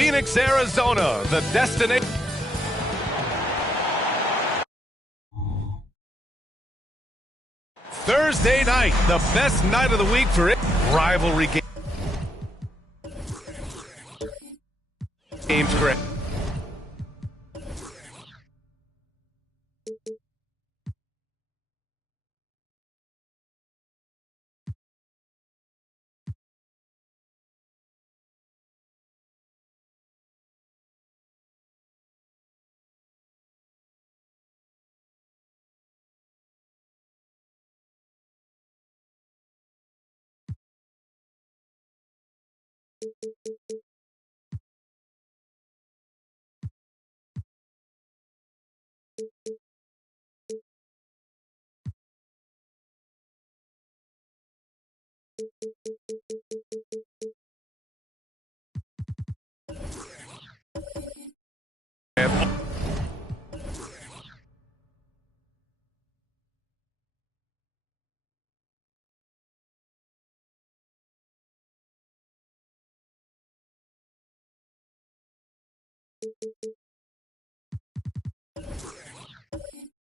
Phoenix, Arizona, the destination. Thursday night, the best night of the week for it. Rivalry games, correct.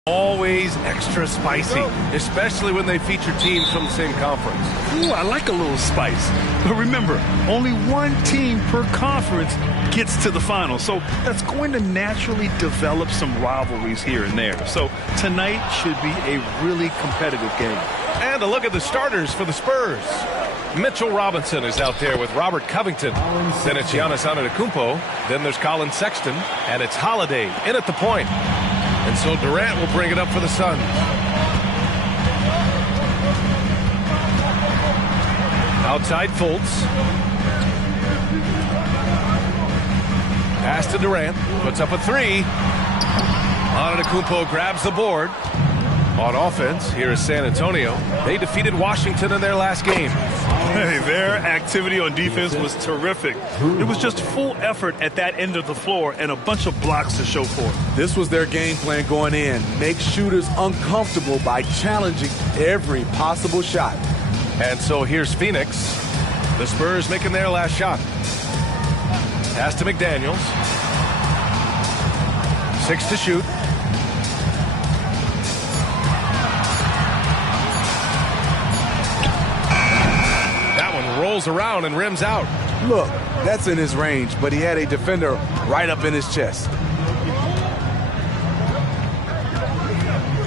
Always extra spicy, especially when they feature teams from the same conference. Ooh, I like a little spice. But remember, only one team per conference gets to the final. So that's going to naturally develop some rivalries here and there. So tonight should be a really competitive game. And a look at the starters for the Spurs. Mitchell Robinson is out there with Robert Covington. Then it's Giannis Antetokounmpo. Then there's Colin Sexton. And it's Holiday in at the point. And so Durant will bring it up for the Suns. Outside Fultz. Pass to Durant. Puts up a three. Antetokounmpo grabs the board. On offense, here is San Antonio. They defeated Washington in their last game. Hey, their activity on defense was terrific. It was just full effort at that end of the floor and a bunch of blocks to show for it. This was their game plan going in. Make shooters uncomfortable by challenging every possible shot. And so here's Phoenix. The Spurs making their last shot. Pass to McDaniels. 6 to shoot. Rolls around and rims out. Look, that's in his range, but he had a defender right up in his chest.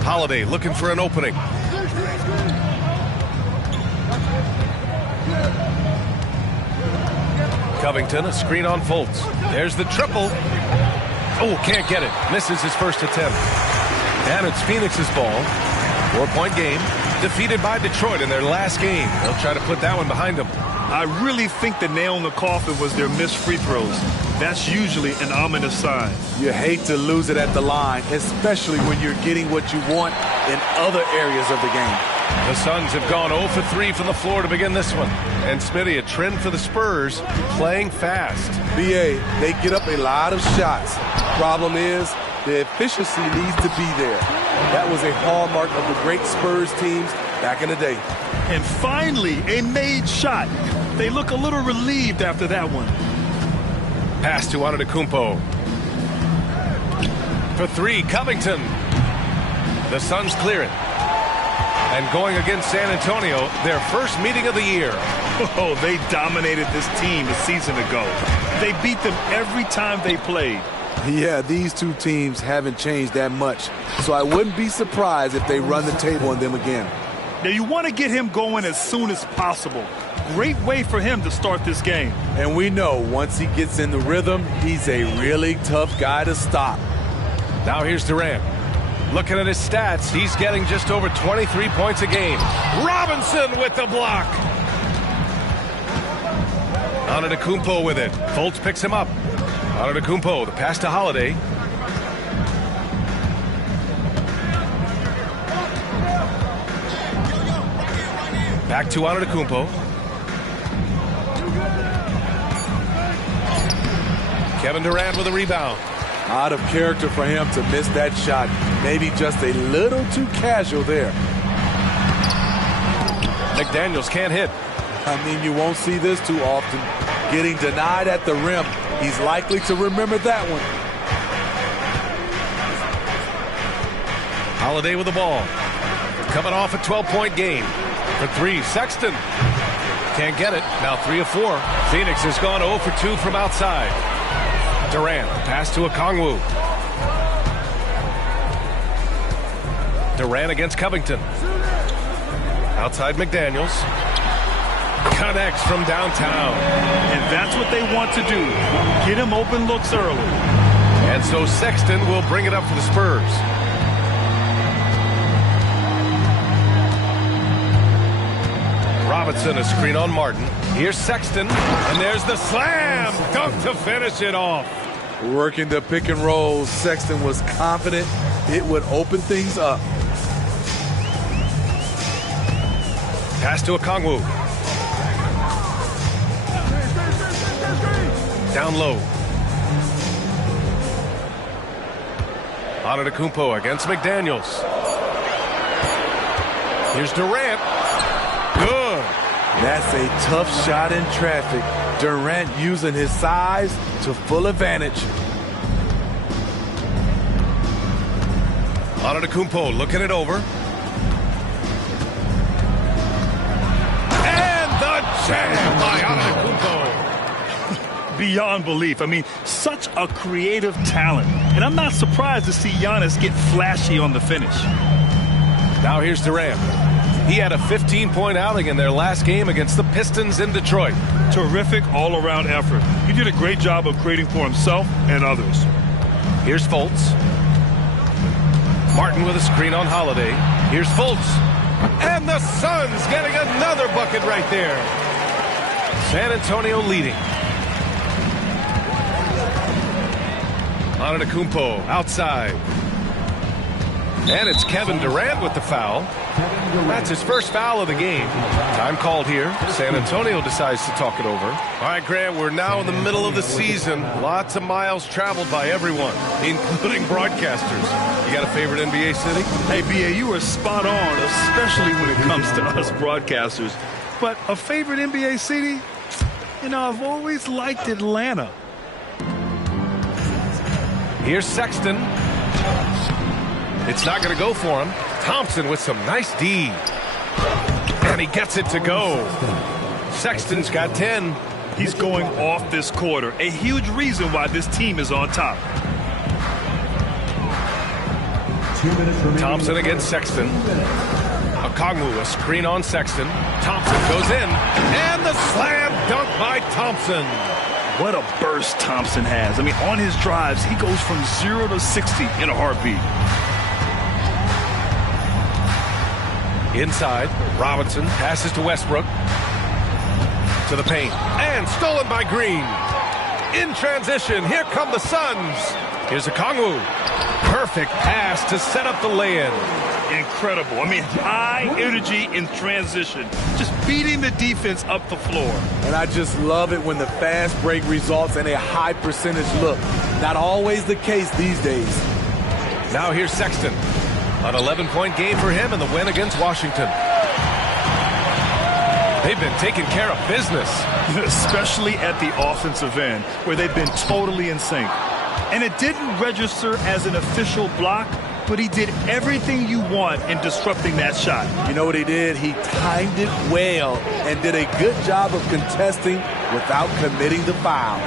Holiday looking for an opening. Covington, a screen on Fultz. There's the triple. Oh, can't get it. Misses his first attempt. And it's Phoenix's ball. 4-point game. Defeated by Detroit in their last game. They'll try to put that one behind them. I really think the nail in the coffin was their missed free throws. That's usually an ominous sign. You hate to lose it at the line, especially when you're getting what you want in other areas of the game. The Suns have gone 0 for 3 from the floor to begin this one. And Smitty, a trend for the Spurs, playing fast. BA, they get up a lot of shots. Problem is, the efficiency needs to be there. That was a hallmark of the great Spurs teams back in the day. And finally, a made shot. They look a little relieved after that one. Pass to Antetokounmpo. For three, Covington. The Suns clear it. And going against San Antonio, their first meeting of the year. Oh, they dominated this team a season ago. They beat them every time they played. Yeah, these two teams haven't changed that much, so I wouldn't be surprised if they run the table on them again. Now, you want to get him going as soon as possible. Great way for him to start this game. And we know once he gets in the rhythm, he's a really tough guy to stop. Now here's Durant. Looking at his stats, he's getting just over 23 points a game. Robinson with the block. Antetokounmpo with it. Fultz picks him up. Antetokounmpo, the pass to Holiday. Back to Antetokounmpo. Kevin Durant with a rebound. Out of character for him to miss that shot. Maybe just a little too casual there. McDaniels can't hit. I mean, you won't see this too often. Getting denied at the rim He's likely to remember that one. Holiday with the ball. Coming off a 12-point game. For three, Sexton. Can't get it. Now 3 of 4. Phoenix has gone 0 for 2 from outside. Durant, pass to Okongwu. Durant against Covington. Outside McDaniels. Connects from downtown. And that's what they want to do. Get him open looks early. And so Sexton will bring it up for the Spurs. Robinson, a screen on Martin. Here's Sexton, and there's the slam dunk to finish it off. Working the pick and roll, Sexton was confident it would open things up. Pass to Okongwu. Down low. Antetokounmpo against McDaniels. Here's Durant. Good. That's a tough shot in traffic. Durant using his size to full advantage. Antetokounmpo looking it over. And the jam by Antetokounmpo. Beyond belief. I mean, such a creative talent. And I'm not surprised to see Giannis get flashy on the finish. Now here's Durant. He had a 15-point outing in their last game against the Pistons in Detroit. Terrific all-around effort. He did a great job of creating for himself and others. Here's Fultz. Martin with a screen on Holiday. Here's Fultz. And the Suns getting another bucket right there. San Antonio leading. Antetokounmpo outside. And it's Kevin Durant with the foul. That's his first foul of the game. Time called here. San Antonio decides to talk it over. All right, Grant, we're now in the middle of the season. Lots of miles traveled by everyone, including broadcasters. You got a favorite NBA city? Hey, B.A., you are spot on, especially when it comes to us broadcasters. But a favorite NBA city? You know, I've always liked Atlanta. Here's Sexton. It's not going to go for him. Thompson with some nice D. And he gets it to go. Sexton's got 10. He's going off this quarter. A huge reason why this team is on top. Thompson against Sexton. Okongwu, a screen on Sexton. Thompson goes in. And the slam dunk by Thompson. What a burst Thompson has. I mean, on his drives, he goes from 0 to 60 in a heartbeat. Inside, Robinson passes to Westbrook. To the paint. And stolen by Green. In transition, here come the Suns. Here's Okongwu. Perfect pass to set up the lay-in. Incredible. I mean, high energy in transition. Just beating the defense up the floor. And I just love it when the fast break results in a high percentage look. Not always the case these days. Now here's Sexton. An 11-point game for him in the win against Washington. They've been taking care of business. Especially at the offensive end, where they've been totally in sync. And it didn't register as an official block, but he did everything you want in disrupting that shot. You know what he did? He timed it well and did a good job of contesting without committing the foul.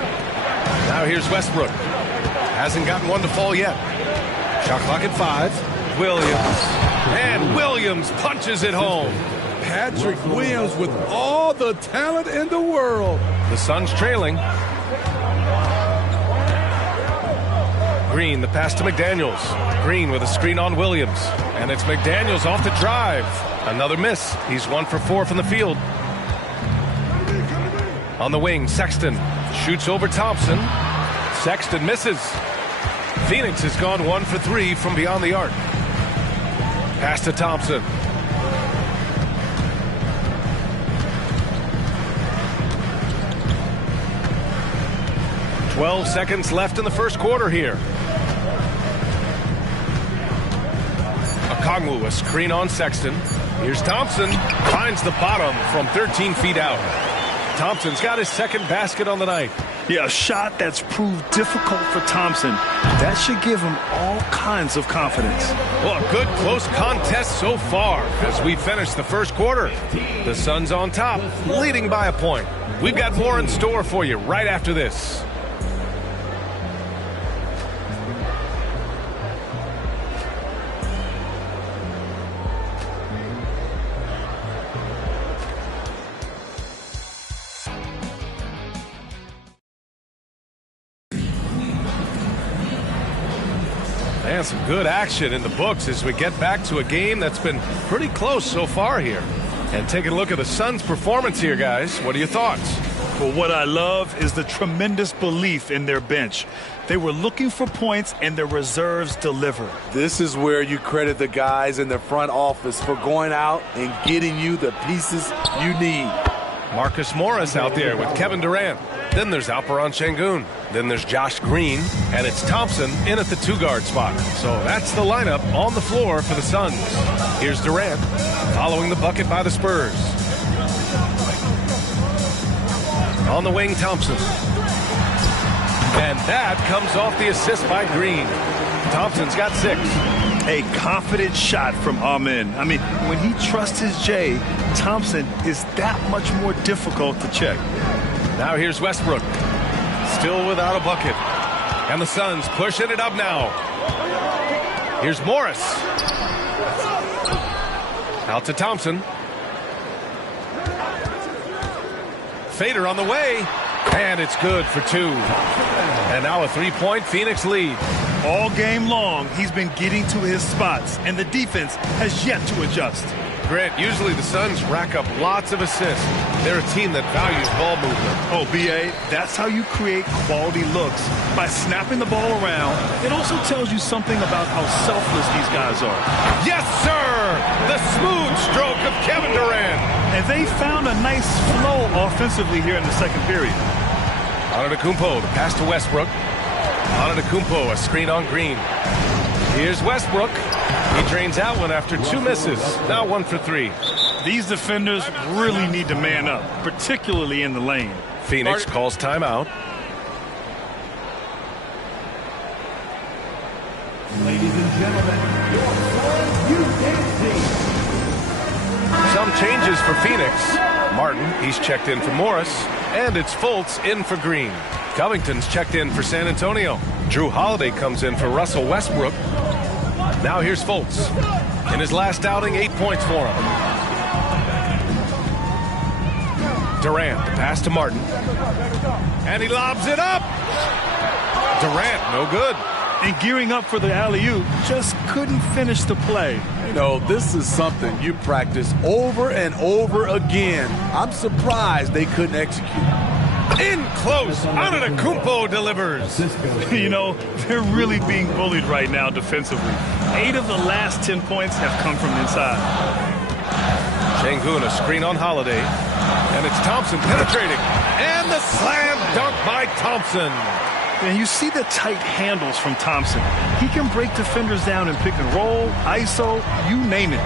Now here's Westbrook. Hasn't gotten one to fall yet. Shot clock at 5. Williams. And Williams punches it home. Patrick Williams with all the talent in the world. The Suns trailing. Green, the pass to McDaniels. Green with a screen on Williams. And it's McDaniels off the drive. Another miss. He's 1 for 4 from the field. On the wing, Sexton shoots over Thompson. Sexton misses. Phoenix has gone 1 for 3 from beyond the arc. Pass to Thompson. "12 seconds left in the first quarter here. Okongwu, a screen on Sexton. Here's Thompson. Finds the bottom from 13 feet out. Thompson's got his second basket on the night. Yeah, a shot that's proved difficult for Thompson. That should give him all kinds of confidence. Well, a good close contest so far as we finish the first quarter. The Suns on top, leading by a point. We've got more in store for you right after this. And some good action in the books as we get back to a game that's been pretty close so far here. And taking a look at the Suns' performance here, guys. What are your thoughts? Well, what I love is the tremendous belief in their bench. They were looking for points, and their reserves delivered. This is where you credit the guys in the front office for going out and getting you the pieces you need. Marcus Morris out there with Kevin Durant. Then there's Alperen Şengün. Then there's Josh Green. And it's Thompson in at the two-guard spot. So that's the lineup on the floor for the Suns. Here's Durant following the bucket by the Spurs. On the wing, Thompson. And that comes off the assist by Green. Thompson's got 6. A confident shot from Amen. I mean, when he trusts his J, Thompson is that much more difficult to check. Now here's Westbrook. Still without a bucket. And the Suns pushing it up now. Here's Morris. Out to Thompson. Fader on the way. And it's good for 2. And now a 3-point Phoenix lead. All game long, he's been getting to his spots, and the defense has yet to adjust. Grant, usually the Suns rack up lots of assists. They're a team that values ball movement. Oh, B.A., that's how you create quality looks. By snapping the ball around, it also tells you something about how selfless these guys are. Yes, sir! The smooth stroke of Kevin Durant. And they found a nice flow offensively here in the second period. Antetokounmpo, the pass to Westbrook. Antetokounmpo, a screen on Green. Here's Westbrook. He drains that one after 2 misses. Now 1 for 3. These defenders really need to man up, particularly in the lane. Phoenix calls timeout. Ladies and gentlemen, your Some changes for Phoenix. Martin, he's checked in for Morris. And it's Fultz in for Green. Covington's checked in for San Antonio. Drew Holiday comes in for Russell Westbrook. Now here's Fultz. In his last outing, 8 points for him. Durant, the pass to Martin. And he lobs it up. Durant, no good. And gearing up for the alley-oop, just couldn't finish the play. You know, this is something you practice over and over again. I'm surprised they couldn't execute. In close, Antetokounmpo delivers. You know, they're really being bullied right now defensively. 8 of the last 10 points have come from inside. Şengün, a screen on Holiday. And it's Thompson penetrating. And the slam dunk by Thompson. And you see the tight handles from Thompson. He can break defenders down in pick and roll, ISO, you name it.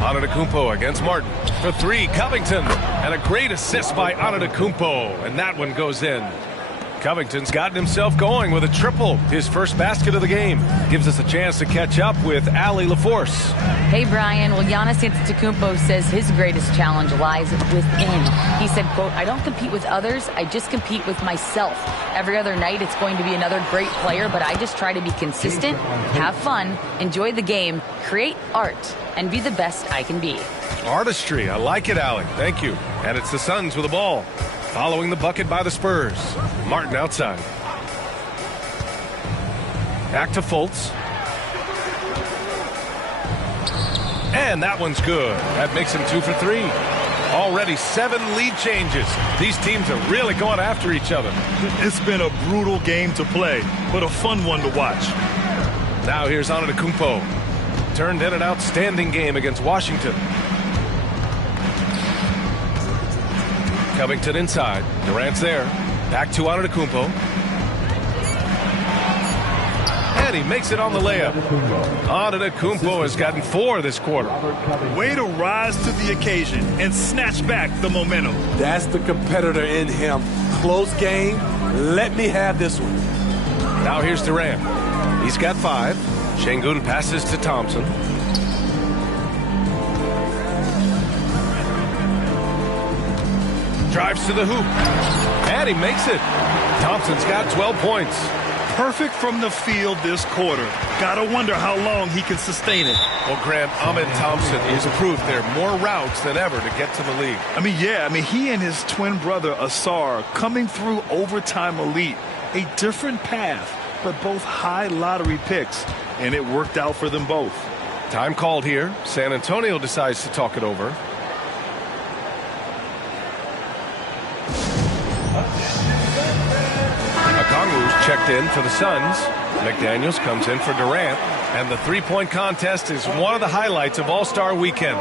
Antetokounmpo against Martin. For 3, Covington. And a great assist by Antetokounmpo. And that one goes in. Covington's gotten himself going with a triple. His first basket of the game. Gives us a chance to catch up with Allie LaForce. Hey, Brian. Well, Giannis Antetokounmpo says his greatest challenge lies within. He said, quote, "I don't compete with others. I just compete with myself. Every other night it's going to be another great player, but I just try to be consistent, have fun, enjoy the game, create art, and be the best I can be." Artistry. I like it, Allie. Thank you. And it's the Suns with the ball. Following the bucket by the Spurs. Martin outside. Back to Fultz. And that one's good. That makes him 2 for 3. Already 7 lead changes. These teams are really going after each other. It's been a brutal game to play, but a fun one to watch. Now here's Antetokounmpo. Turned in an outstanding game against Washington. Covington inside. Durant's there. Back to Antetokounmpo. And he makes it on the layup. Antetokounmpo has gotten 4 this quarter. Way to rise to the occasion and snatch back the momentum. That's the competitor in him. Close game. Let me have this one. Now here's Durant. He's got 5. Şengün passes to Thompson. Drives to the hoop. And he makes it. Thompson's got 12 points. Perfect from the field this quarter. Gotta wonder how long he can sustain it. Well, Grant, Ahmed Thompson is proof there are more routes than ever to get to the league. He and his twin brother Asar coming through overtime elite. A different path, but both high lottery picks, and it worked out for them both. Time called here. San Antonio decides to talk it over. Okongwu's checked in for the Suns. McDaniels comes in for Durant. And the three-point contest is one of the highlights of All-Star Weekend.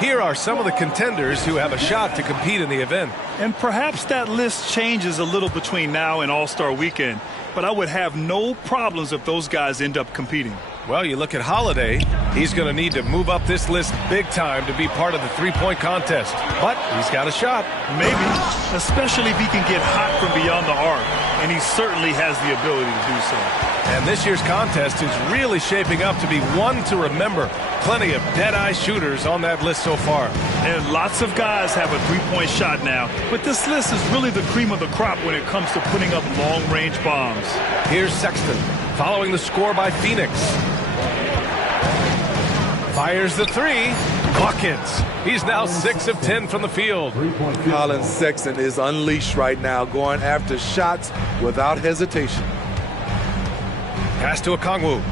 Here are some of the contenders who have a shot to compete in the event. And perhaps that list changes a little between now and All-Star Weekend. But I would have no problems if those guys end up competing. Well, you look at Holiday. He's going to need to move up this list big time to be part of the three-point contest. But he's got a shot. Maybe, especially if he can get hot from beyond the arc. And he certainly has the ability to do so. And this year's contest is really shaping up to be one to remember. Plenty of dead-eye shooters on that list so far. And lots of guys have a three-point shot now. But this list is really the cream of the crop when it comes to putting up long-range bombs. Here's Sexton, following the score by Phoenix. Fires the 3. Buckets. He's now 6 of 10 from the field. Colin Sexton is unleashed right now, going after shots without hesitation. Pass to Okongwu.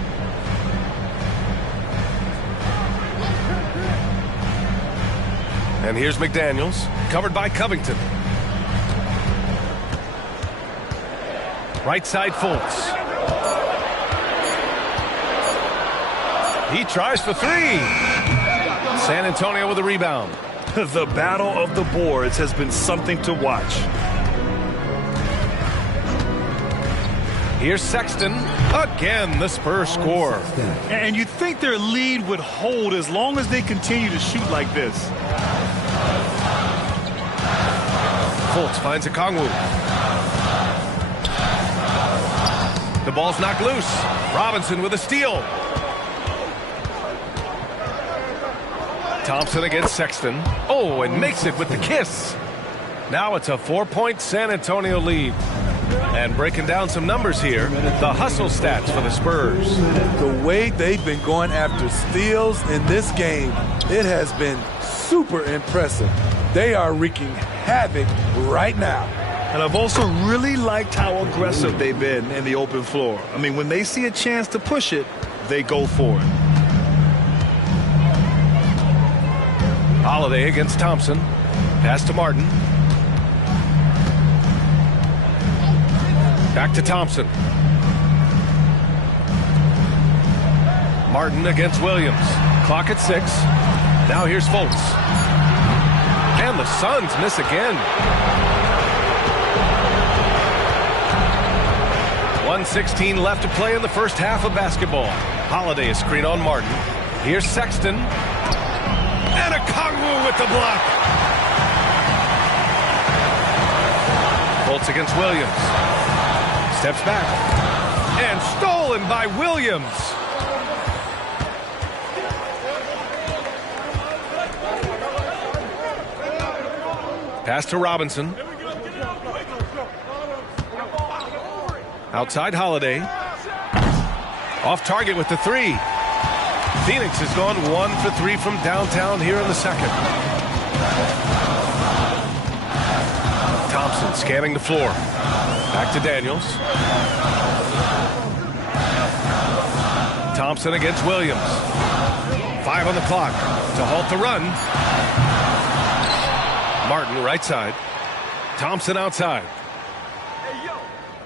And here's McDaniels, covered by Covington. Right side Fultz. He tries for 3. San Antonio with a rebound. The battle of the boards has been something to watch. Here's Sexton. Again, the Spurs score. And you'd think their lead would hold as long as they continue to shoot like this. Fultz finds Okongwu. The ball's knocked loose. Robinson with a steal. Thompson against Sexton. Oh, and makes it with the kiss. Now it's a 4-point San Antonio lead. And breaking down some numbers here, the hustle stats for the Spurs. The way they've been going after steals in this game, it has been super impressive. They are wreaking havoc right now. And I've also really liked how aggressive they've been in the open floor. I mean, when they see a chance to push it, they go for it. Holiday against Thompson. Pass to Martin. Back to Thompson. Martin against Williams. Clock at 6. Now here's Fultz. And the Suns miss again. 1:16 left to play in the first half of basketball. Holiday a screen on Martin. Here's Sexton. And Okongwu with the block. Fultz against Williams. Steps back. And stolen by Williams. Pass to Robinson. Outside Holiday. Off target with the 3. Phoenix has gone 1 for 3 from downtown here in the second. Thompson scanning the floor. Back to Daniels. Thompson against Williams. 5 on the clock to halt the run. Martin right side. Thompson outside.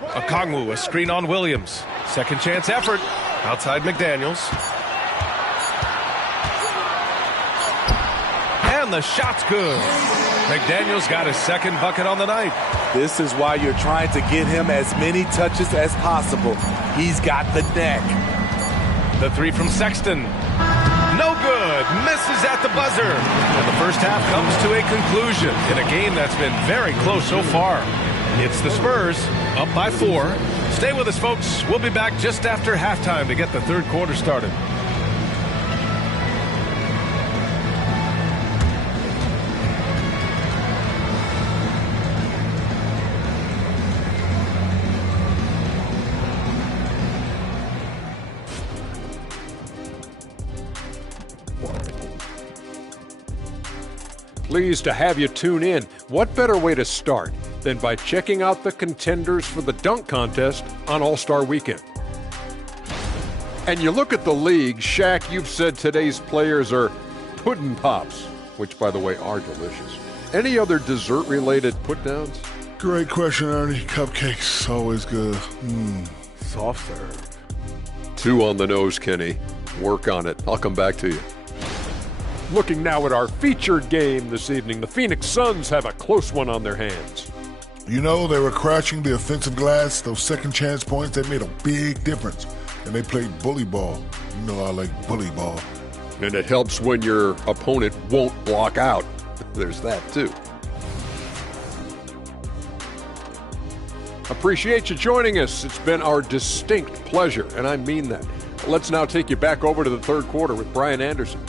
Okongwu a screen on Williams. Second chance effort. Outside McDaniels. And the shot's good. McDaniels got his second bucket on the night. This is why you're trying to get him as many touches as possible. He's got the neck. The three from Sexton. No good. Misses at the buzzer. And the first half comes to a conclusion in a game that's been very close so far. It's the Spurs up by 4. Stay with us, folks. We'll be back just after halftime to get the third quarter started. Pleased to have you tune in. What better way to start than by checking out the contenders for the dunk contest on All-Star Weekend? And you look at the league, Shaq, you've said today's players are pudding pops, which, by the way, are delicious. Any other dessert-related put-downs? Great question, Ernie. Cupcakes, always good. Soft serve. 2 on the nose, Kenny. Work on it. I'll come back to you. Looking now at our featured game this evening, the Phoenix Suns have a close one on their hands. You know, they were crashing the offensive glass. Those second chance points, they made a big difference. And they played bully ball. You know I like bully ball. And it helps when your opponent won't block out. There's that, too. Appreciate you joining us. It's been our distinct pleasure, and I mean that. Let's now take you back over to the third quarter with Brian Anderson.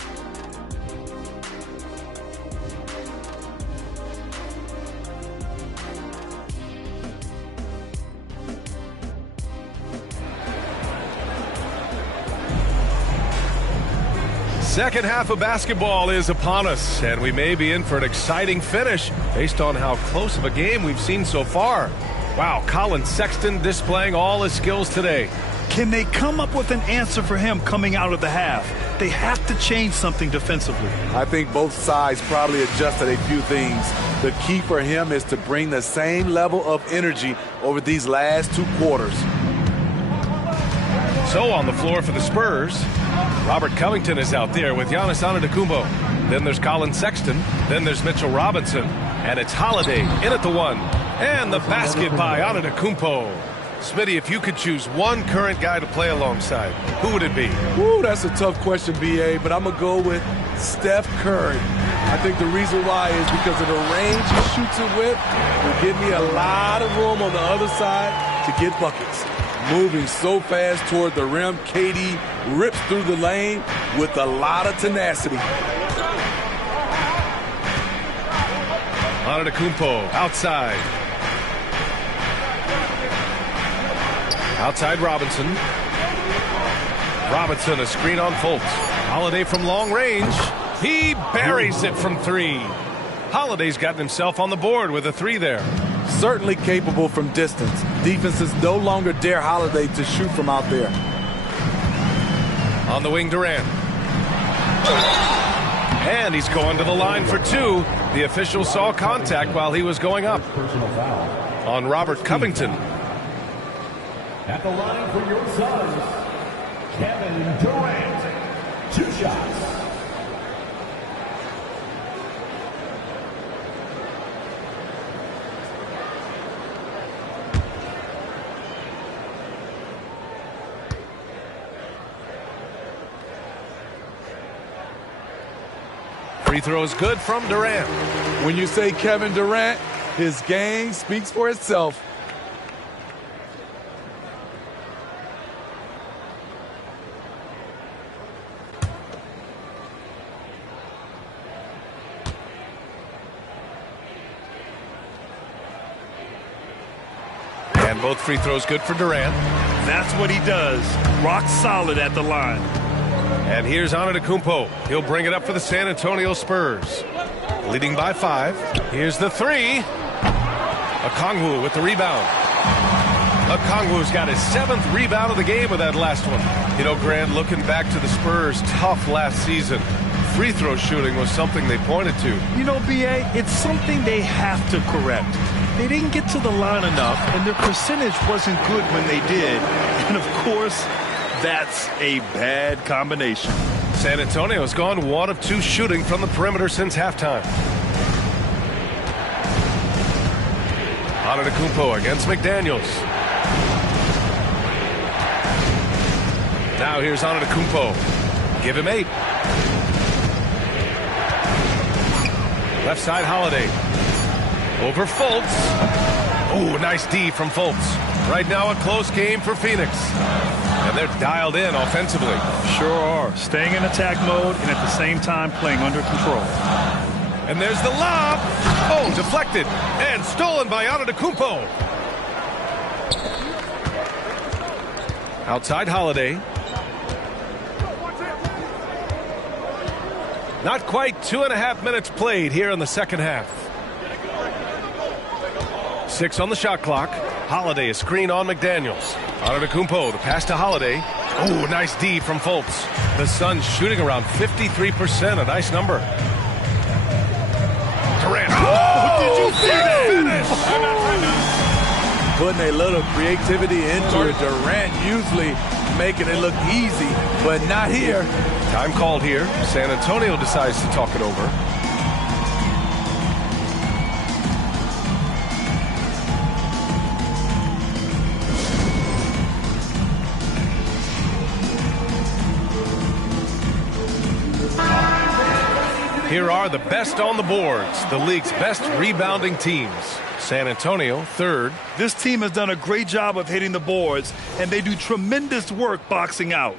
Second half of basketball is upon us, and we may be in for an exciting finish based on how close of a game we've seen so far. Wow, Colin Sexton displaying all his skills today. Can they come up with an answer for him coming out of the half? They have to change something defensively. I think both sides probably adjusted a few things. The key for him is to bring the same level of energy over these last 2 quarters. So on the floor for the Spurs, Robert Covington is out there with Giannis Antetokounmpo. Then there's Colin Sexton. Then there's Mitchell Robinson. And it's Holiday in at the 1. And the basket by Antetokounmpo. Smitty, if you could choose one current guy to play alongside, who would it be? Ooh, that's a tough question, B.A., but I'm going to go with Steph Curry. I think the reason why is because of the range he shoots it with. Will give me a lot of room on the other side to get buckets. Moving so fast toward the rim, KD rips through the lane with a lot of tenacity. Antetokounmpo outside. Outside Robinson. Robinson, a screen on Fultz. Holiday from long range. He buries it from 3. Holiday's gotten himself on the board with a 3 there. Certainly capable from distance. Defenses no longer dare Holiday to shoot from out there. On the wing, Durant. And he's going to the line for 2. The official saw contact while he was going up. Personal foul. On Robert Covington. At the line for your Suns, Kevin Durant. 2 shots. Free throw is good from Durant. When you say Kevin Durant, his game speaks for itself. And both free throws good for Durant. That's what he does. Rock solid at the line. And here's Antetokounmpo. He'll bring it up for the San Antonio Spurs. Leading by 5. Here's the 3. Okongwu with the rebound. Okongwu's got his 7th rebound of the game with that last one. You know, Grant, looking back to the Spurs' tough last season, free throw shooting was something they pointed to. You know, B.A., it's something they have to correct. They didn't get to the line enough, and their percentage wasn't good when they did. And, of course, that's a bad combination. San Antonio's gone 1 of 2 shooting from the perimeter since halftime. Antetokounmpo against McDaniels. Now here's Antetokounmpo. Give him 8. Left side, Holiday. Over Fultz. Oh, nice D from Fultz. Right now a close game for Phoenix. And they're dialed in offensively. Sure are. Staying in attack mode and at the same time playing under control. And there's the lob. Oh, deflected and stolen by Antetokounmpo. Outside Holiday. Not quite 2.5 minutes played here in the second half. 6 on the shot clock. Holiday, a screen on McDaniels. Antetokounmpo, the pass to Holiday. Oh, nice D from Fultz. The Suns shooting around 53%, a nice number. Durant. Oh, did you see that finish? Putting a little creativity into it. Durant usually making it look easy, but not here. Time called here. San Antonio decides to talk it over. Here are the best on the boards, the league's best rebounding teams. San Antonio, 3rd. This team has done a great job of hitting the boards, and they do tremendous work boxing out.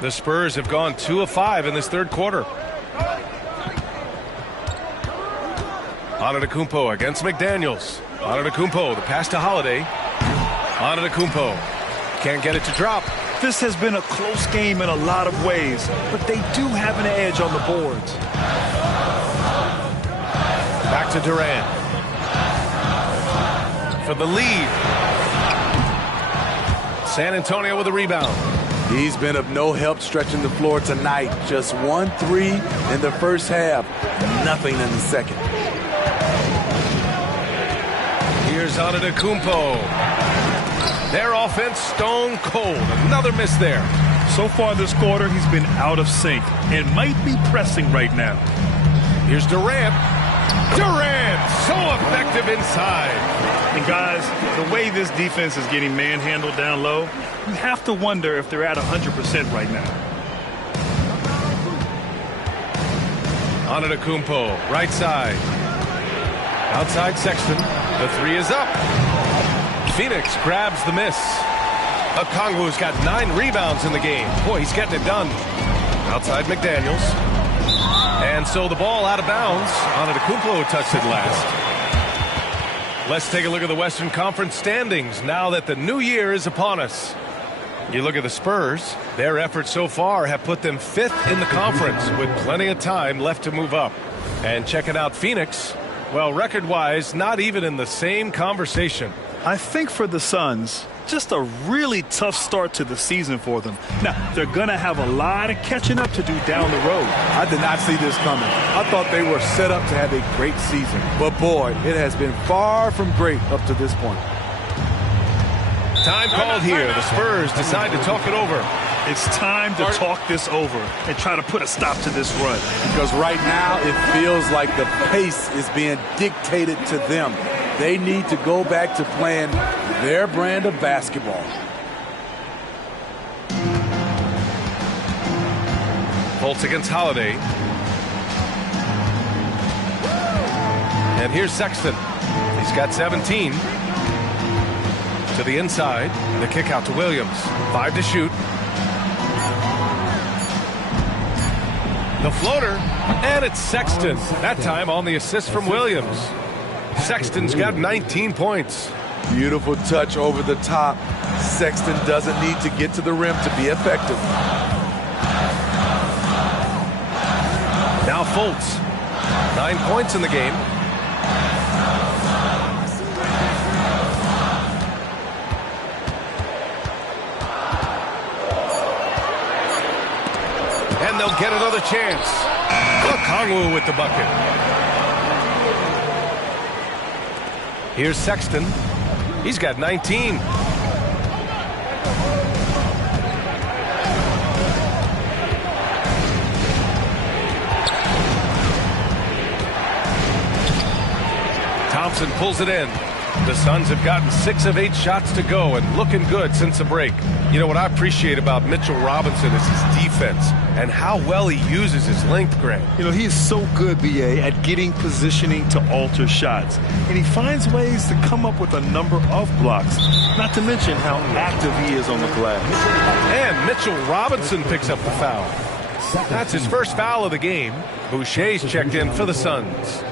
The Spurs have gone 2 of 5 in this third quarter. Antetokounmpo against McDaniels. Antetokounmpo, the pass to Holiday. Antetokounmpo can't get it to drop. This has been a close game in a lot of ways, but they do have an edge on the boards. Back to Durant. For the lead. San Antonio with a rebound. He's been of no help stretching the floor tonight. Just 1-3 in the first half. Nothing in the second. Here's Antetokounmpo. Their offense stone cold. Another miss there. So far this quarter, he's been out of sync and might be pressing right now. Here's Durant. Durant, so effective inside. And guys, the way this defense is getting manhandled down low, you have to wonder if they're at 100% right now. Antetokounmpo, right side. Outside Sexton. The 3 is up. Phoenix grabs the miss. Okongwu's got 9 rebounds in the game. Boy, he's getting it done. Outside McDaniels. And so the ball out of bounds. Antetokounmpo touched it last. Let's take a look at the Western Conference standings now that the new year is upon us. You look at the Spurs. Their efforts so far have put them 5th in the conference with plenty of time left to move up. And checking out Phoenix, well, record-wise, not even in the same conversation. I think for the Suns, just a really tough start to the season for them. Now, they're going to have a lot of catching up to do down the road. I did not see this coming. I thought they were set up to have a great season. But boy, it has been far from great up to this point. Time called here. The Spurs decide to talk it over. It's time to talk this over and try to put a stop to this run. Because right now it feels like the pace is being dictated to them. They need to go back to playing their brand of basketball. Fultz against Holiday. And here's Sexton. He's got 17. To the inside. The kick out to Williams. 5 to shoot. The floater. And it's Sexton. That time on the assist from Williams. Sexton's got 19 points. Beautiful touch over the top. Sexton doesn't need to get to the rim to be effective. Now Fultz. 9 points in the game. And they'll get another chance. Okongwu with the bucket. Here's Sexton. He's got 19. Thompson pulls it in. The Suns have gotten 6 of 8 shots to go and looking good since the break. You know what I appreciate about Mitchell Robinson is his defense and how well he uses his length, Grant. You know, he is so good, B.A., at getting positioning to alter shots. And he finds ways to come up with a number of blocks, not to mention how active he is on the glass. And Mitchell Robinson picks up the foul. That's his first foul of the game. Boucher's checked in for the Suns.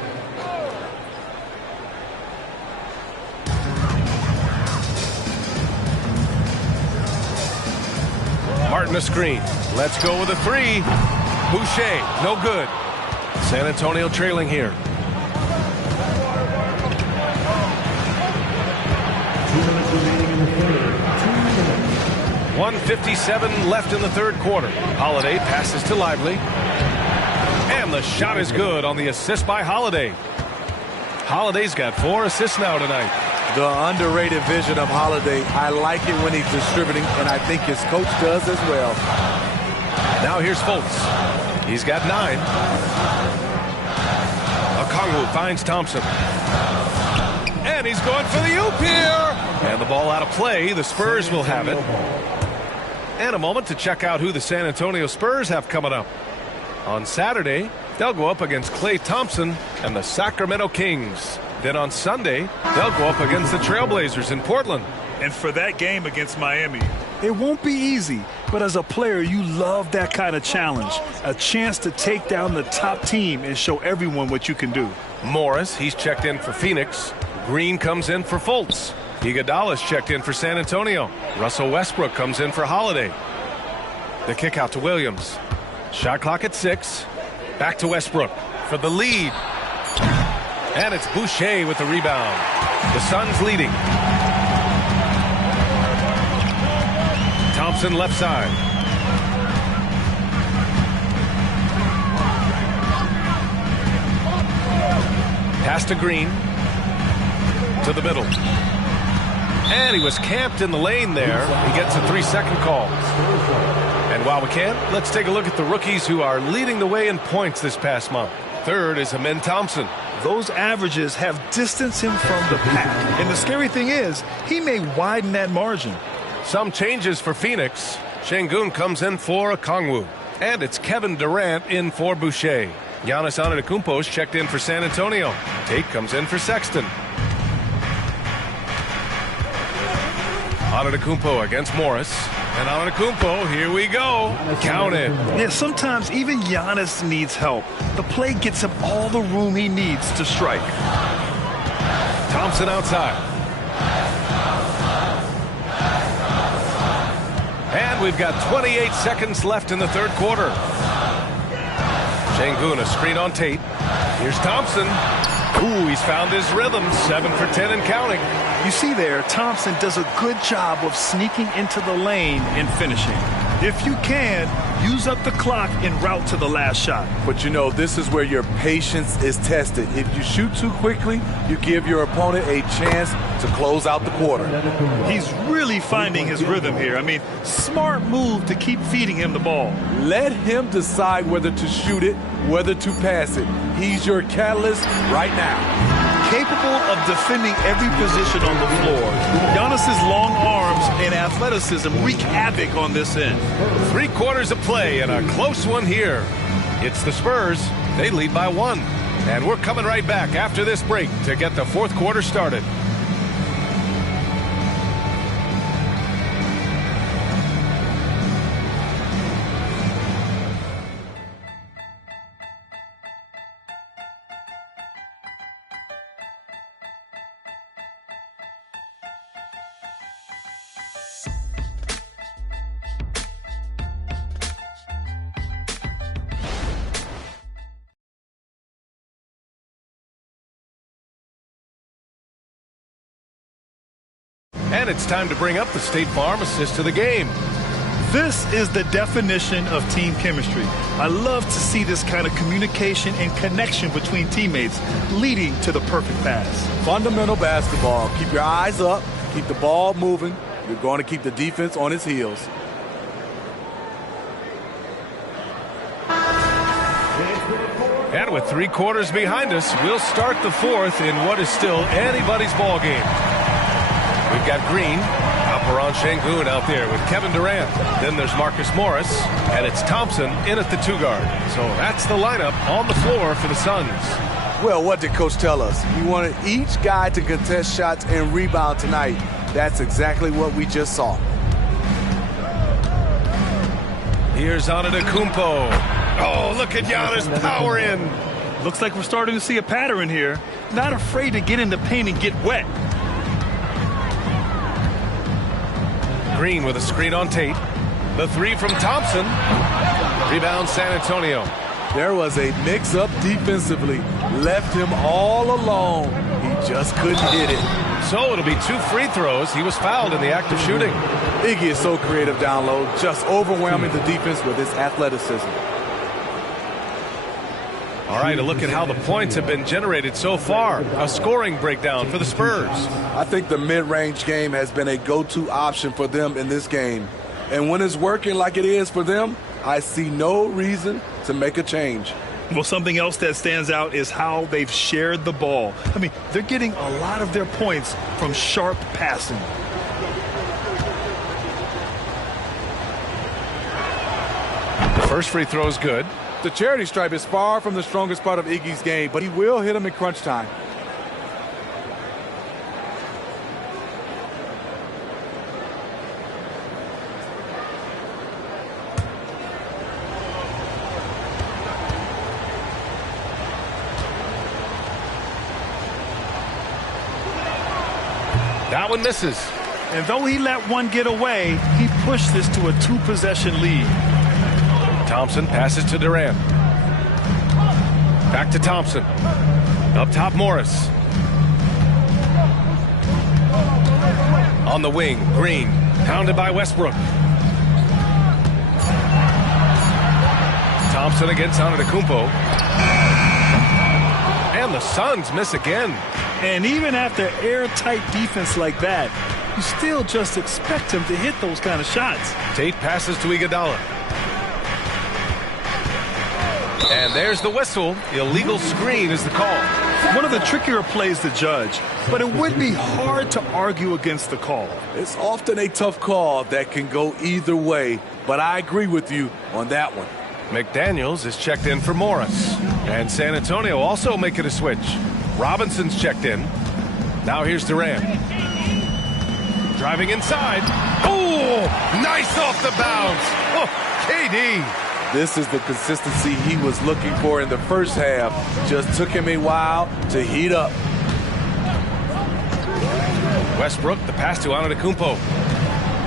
Martin a screen. Let's go with a 3. Boucher, no good. San Antonio trailing here. 1:57 left in the third quarter. Holiday passes to Lively. And the shot is good on the assist by Holiday. Holiday's got 4 assists now tonight. The underrated vision of Holiday. I like it when he's distributing, and I think his coach does as well. Now here's Fultz. He's got 9. Okongwu finds Thompson. And he's going for the oop here. And the ball out of play. The Spurs will have it. And a moment to check out who the San Antonio Spurs have coming up. On Saturday, they'll go up against Klay Thompson and the Sacramento Kings. Then on Sunday, they'll go up against the Trailblazers in Portland. And for that game against Miami, it won't be easy, but as a player, you love that kind of challenge. A chance to take down the top team and show everyone what you can do. Morris, he's checked in for Phoenix. Green comes in for Fultz. Iguodala's checked in for San Antonio. Russell Westbrook comes in for Holiday. The kick out to Williams. Shot clock at 6. Back to Westbrook for the lead. And it's Boucher with the rebound. The Suns leading. Thompson left side. Pass to Green. To the middle. And he was camped in the lane there. He gets a 3-second call. And while we can, let's take a look at the rookies who are leading the way in points this past month. Third is Amen Thompson. Those averages have distanced him from the pack. And the scary thing is, he may widen that margin. Some changes for Phoenix. Şengün comes in for Okongwu. And it's Kevin Durant in for Boucher. Giannis Antetokounmpo's checked in for San Antonio. Tate comes in for Sexton. Antetokounmpo against Morris. And Antetokounmpo, here we go. Count it. Yeah, sometimes even Giannis needs help. The play gets him all the room he needs to strike. Thompson outside. And we've got 28 seconds left in the third quarter. Şengün, a screen on Tate. Here's Thompson. Ooh, he's found his rhythm. 7 for 10 and counting. You see there, Thompson does a good job of sneaking into the lane and finishing. If you can, use up the clock en route to the last shot. But you know, this is where your patience is tested. If you shoot too quickly, you give your opponent a chance to close out the quarter. He's really finding his rhythm here. I mean, smart move to keep feeding him the ball. Let him decide whether to shoot it, whether to pass it. He's your catalyst right now. Capable of defending every position on the floor. Giannis's long arms and athleticism wreak havoc on this end. 3 quarters of play and a close one here. It's the Spurs. They lead by 1. And we're coming right back after this break to get the fourth quarter started. And it's time to bring up the State Farm assist to the game. This is the definition of team chemistry. I love to see this kind of communication and connection between teammates leading to the perfect pass. Fundamental basketball. Keep your eyes up. Keep the ball moving. You're going to keep the defense on its heels. And with 3 quarters behind us, we'll start the 4th in what is still anybody's ball game. We've got Green, Alperon Şengün out there with Kevin Durant. Then there's Marcus Morris, and it's Thompson in at the 2 guard. So that's the lineup on the floor for the Suns. Well, what did Coach tell us? He wanted each guy to contest shots and rebound tonight. That's exactly what we just saw. Here's Antetokounmpo. Oh, look at Giannis power in. Looks like we're starting to see a pattern here. Not afraid to get in the paint and get wet. Green with a screen on Tate. The 3 from Thompson. Rebound San Antonio. There was a mix-up defensively. Left him all alone. He just couldn't hit it. So it'll be 2 free throws. He was fouled in the act of shooting. Iggy is so creative down low, just overwhelming the defense with his athleticism. All right, a look at how the points have been generated so far. A scoring breakdown for the Spurs. I think the mid-range game has been a go-to option for them in this game. And when it's working like it is for them, I see no reason to make a change. Well, something else that stands out is how they've shared the ball. I mean, they're getting a lot of their points from sharp passing. The first free throw is good. The charity stripe is far from the strongest part of Iggy's game, but he will hit him in crunch time. That one misses. And though he let one get away, he pushed this to a 2-possession lead. Thompson passes to Durant. Back to Thompson. Up top, Morris. On the wing, Green. Pounded by Westbrook. Thompson against Antetokounmpo. And the Suns miss again. And even after airtight defense like that, you still just expect him to hit those kind of shots. Tate passes to Iguodala. And there's the whistle. Illegal screen is the call. One of the trickier plays to judge, but it would be hard to argue against the call. It's often a tough call that can go either way, but I agree with you on that one. McDaniels is checked in for Morris. And San Antonio also making a switch. Robinson's checked in. Now here's Durant. Driving inside. Oh, nice off the bounce. Oh, KD. This is the consistency he was looking for in the first half. Just took him a while to heat up. Westbrook, the pass to Antetokounmpo.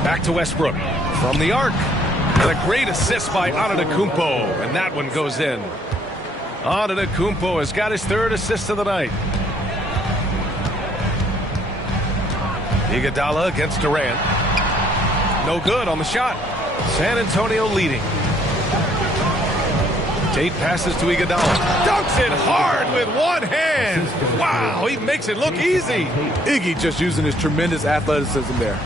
Back to Westbrook. From the arc. And a great assist by Antetokounmpo. And that one goes in. Antetokounmpo has got his 3rd assist of the night. Iguodala against Durant. No good on the shot. San Antonio leading. Tate passes to Iguodala. Dunks it hard with one hand. Wow, he makes it look easy. Iggy just using his tremendous athleticism there.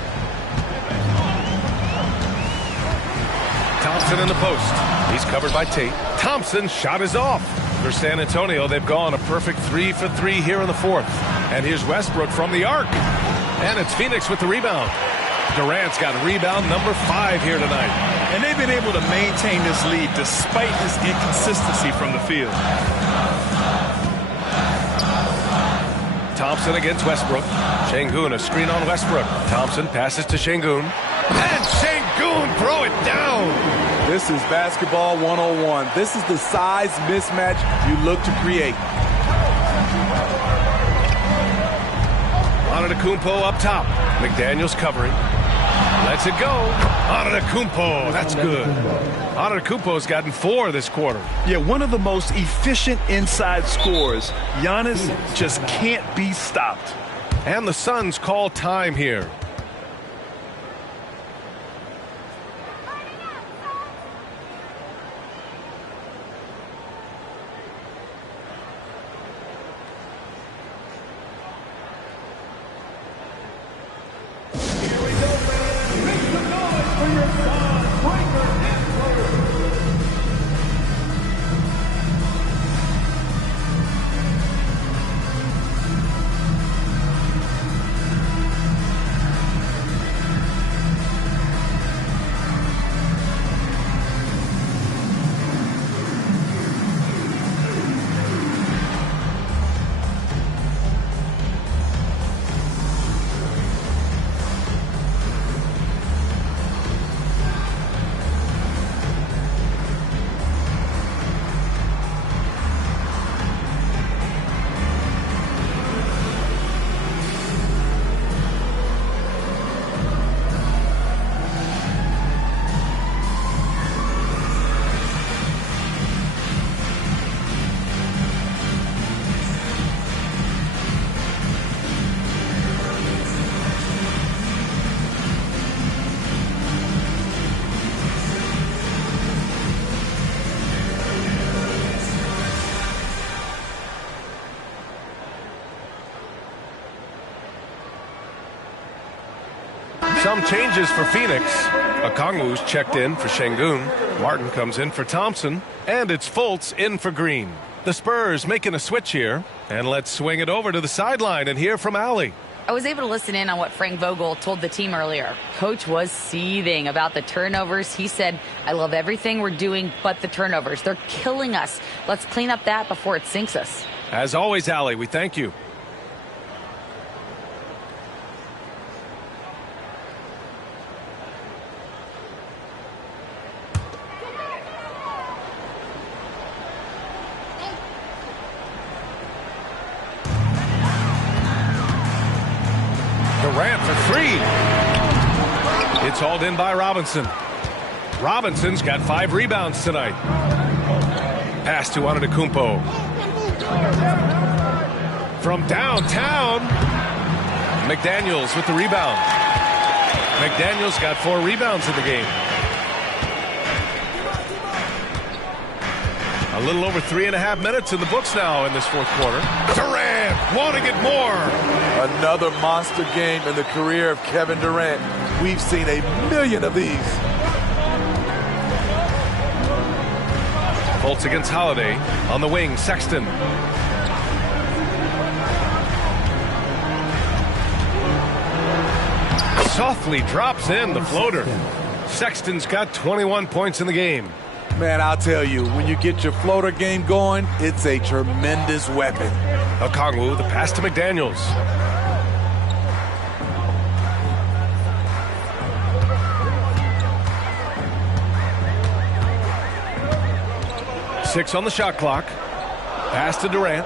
Thompson in the post. He's covered by Tate. Thompson's shot is off. For San Antonio, they've gone a perfect 3 for 3 here in the 4th. And here's Westbrook from the arc. And it's Phoenix with the rebound. Durant's got rebound number 5 here tonight. And they've been able to maintain this lead despite his inconsistency from the field. Thompson against Westbrook. Şengün, a screen on Westbrook. Thompson passes to Şengün. And Şengün throw it down. This is basketball 101. This is the size mismatch you look to create. Antetokounmpo up top. McDaniels covering. Lets it go. Antetokounmpo. That's good. Antetokounmpo's gotten 4 this quarter. Yeah, one of the most efficient inside scorers. Giannis just can't be stopped. And the Suns call time here. Some changes for Phoenix. Okongwu's checked in for Şengün. Martin comes in for Thompson. And it's Fultz in for Green. The Spurs making a switch here. And let's swing it over to the sideline and hear from Allie. I was able to listen in on what Frank Vogel told the team earlier. Coach was seething about the turnovers. He said, I love everything we're doing but the turnovers. They're killing us. Let's clean up that before it sinks us. As always, Allie, we thank you. Durant for three. It's hauled in by Robinson. Robinson's got 5 rebounds tonight. Pass to Antetokounmpo. From downtown, McDaniels with the rebound. McDaniels got 4 rebounds in the game. A little over 3.5 minutes in the books now in this fourth quarter. Durant wanting it more. Another monster game in the career of Kevin Durant. We've seen a million of these. Fultz against Holiday. On the wing, Sexton. Softly drops in the floater. Sexton's got 21 points in the game. Man, I'll tell you, when you get your floater game going, it's a tremendous weapon. Okongwu, the pass to McDaniels. Six on the shot clock. Pass to Durant.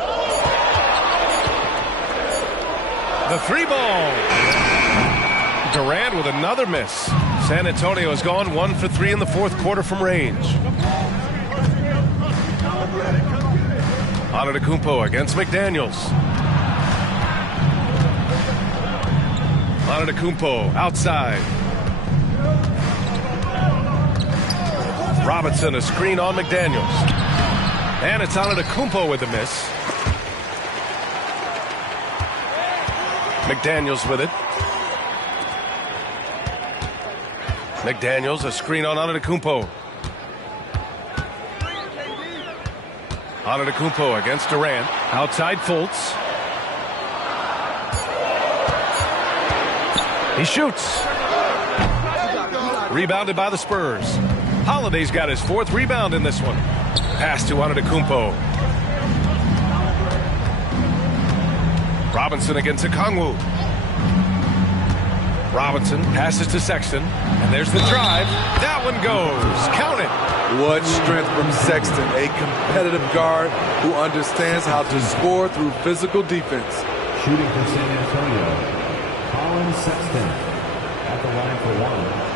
The 3-ball. Durant with another miss. San Antonio has gone 1 for 3 in the fourth quarter from range. Antetokounmpo against McDaniels. Antetokounmpo outside. Robinson a screen on McDaniels. And it's Antetokounmpo with the miss. McDaniels with it. McDaniels a screen on Antetokounmpo. Antetokounmpo against Durant. Outside Fultz. He shoots. Rebounded by the Spurs. Holiday's got his 4th rebound in this one. Pass to Antetokounmpo. Robinson against Okongwu. Robinson passes to Sexton. And there's the drive. That one goes. Count it. What strength from Sexton, a competitive guard who understands how to score through physical defense. Shooting for San Antonio, Colin Sexton at the line for 1.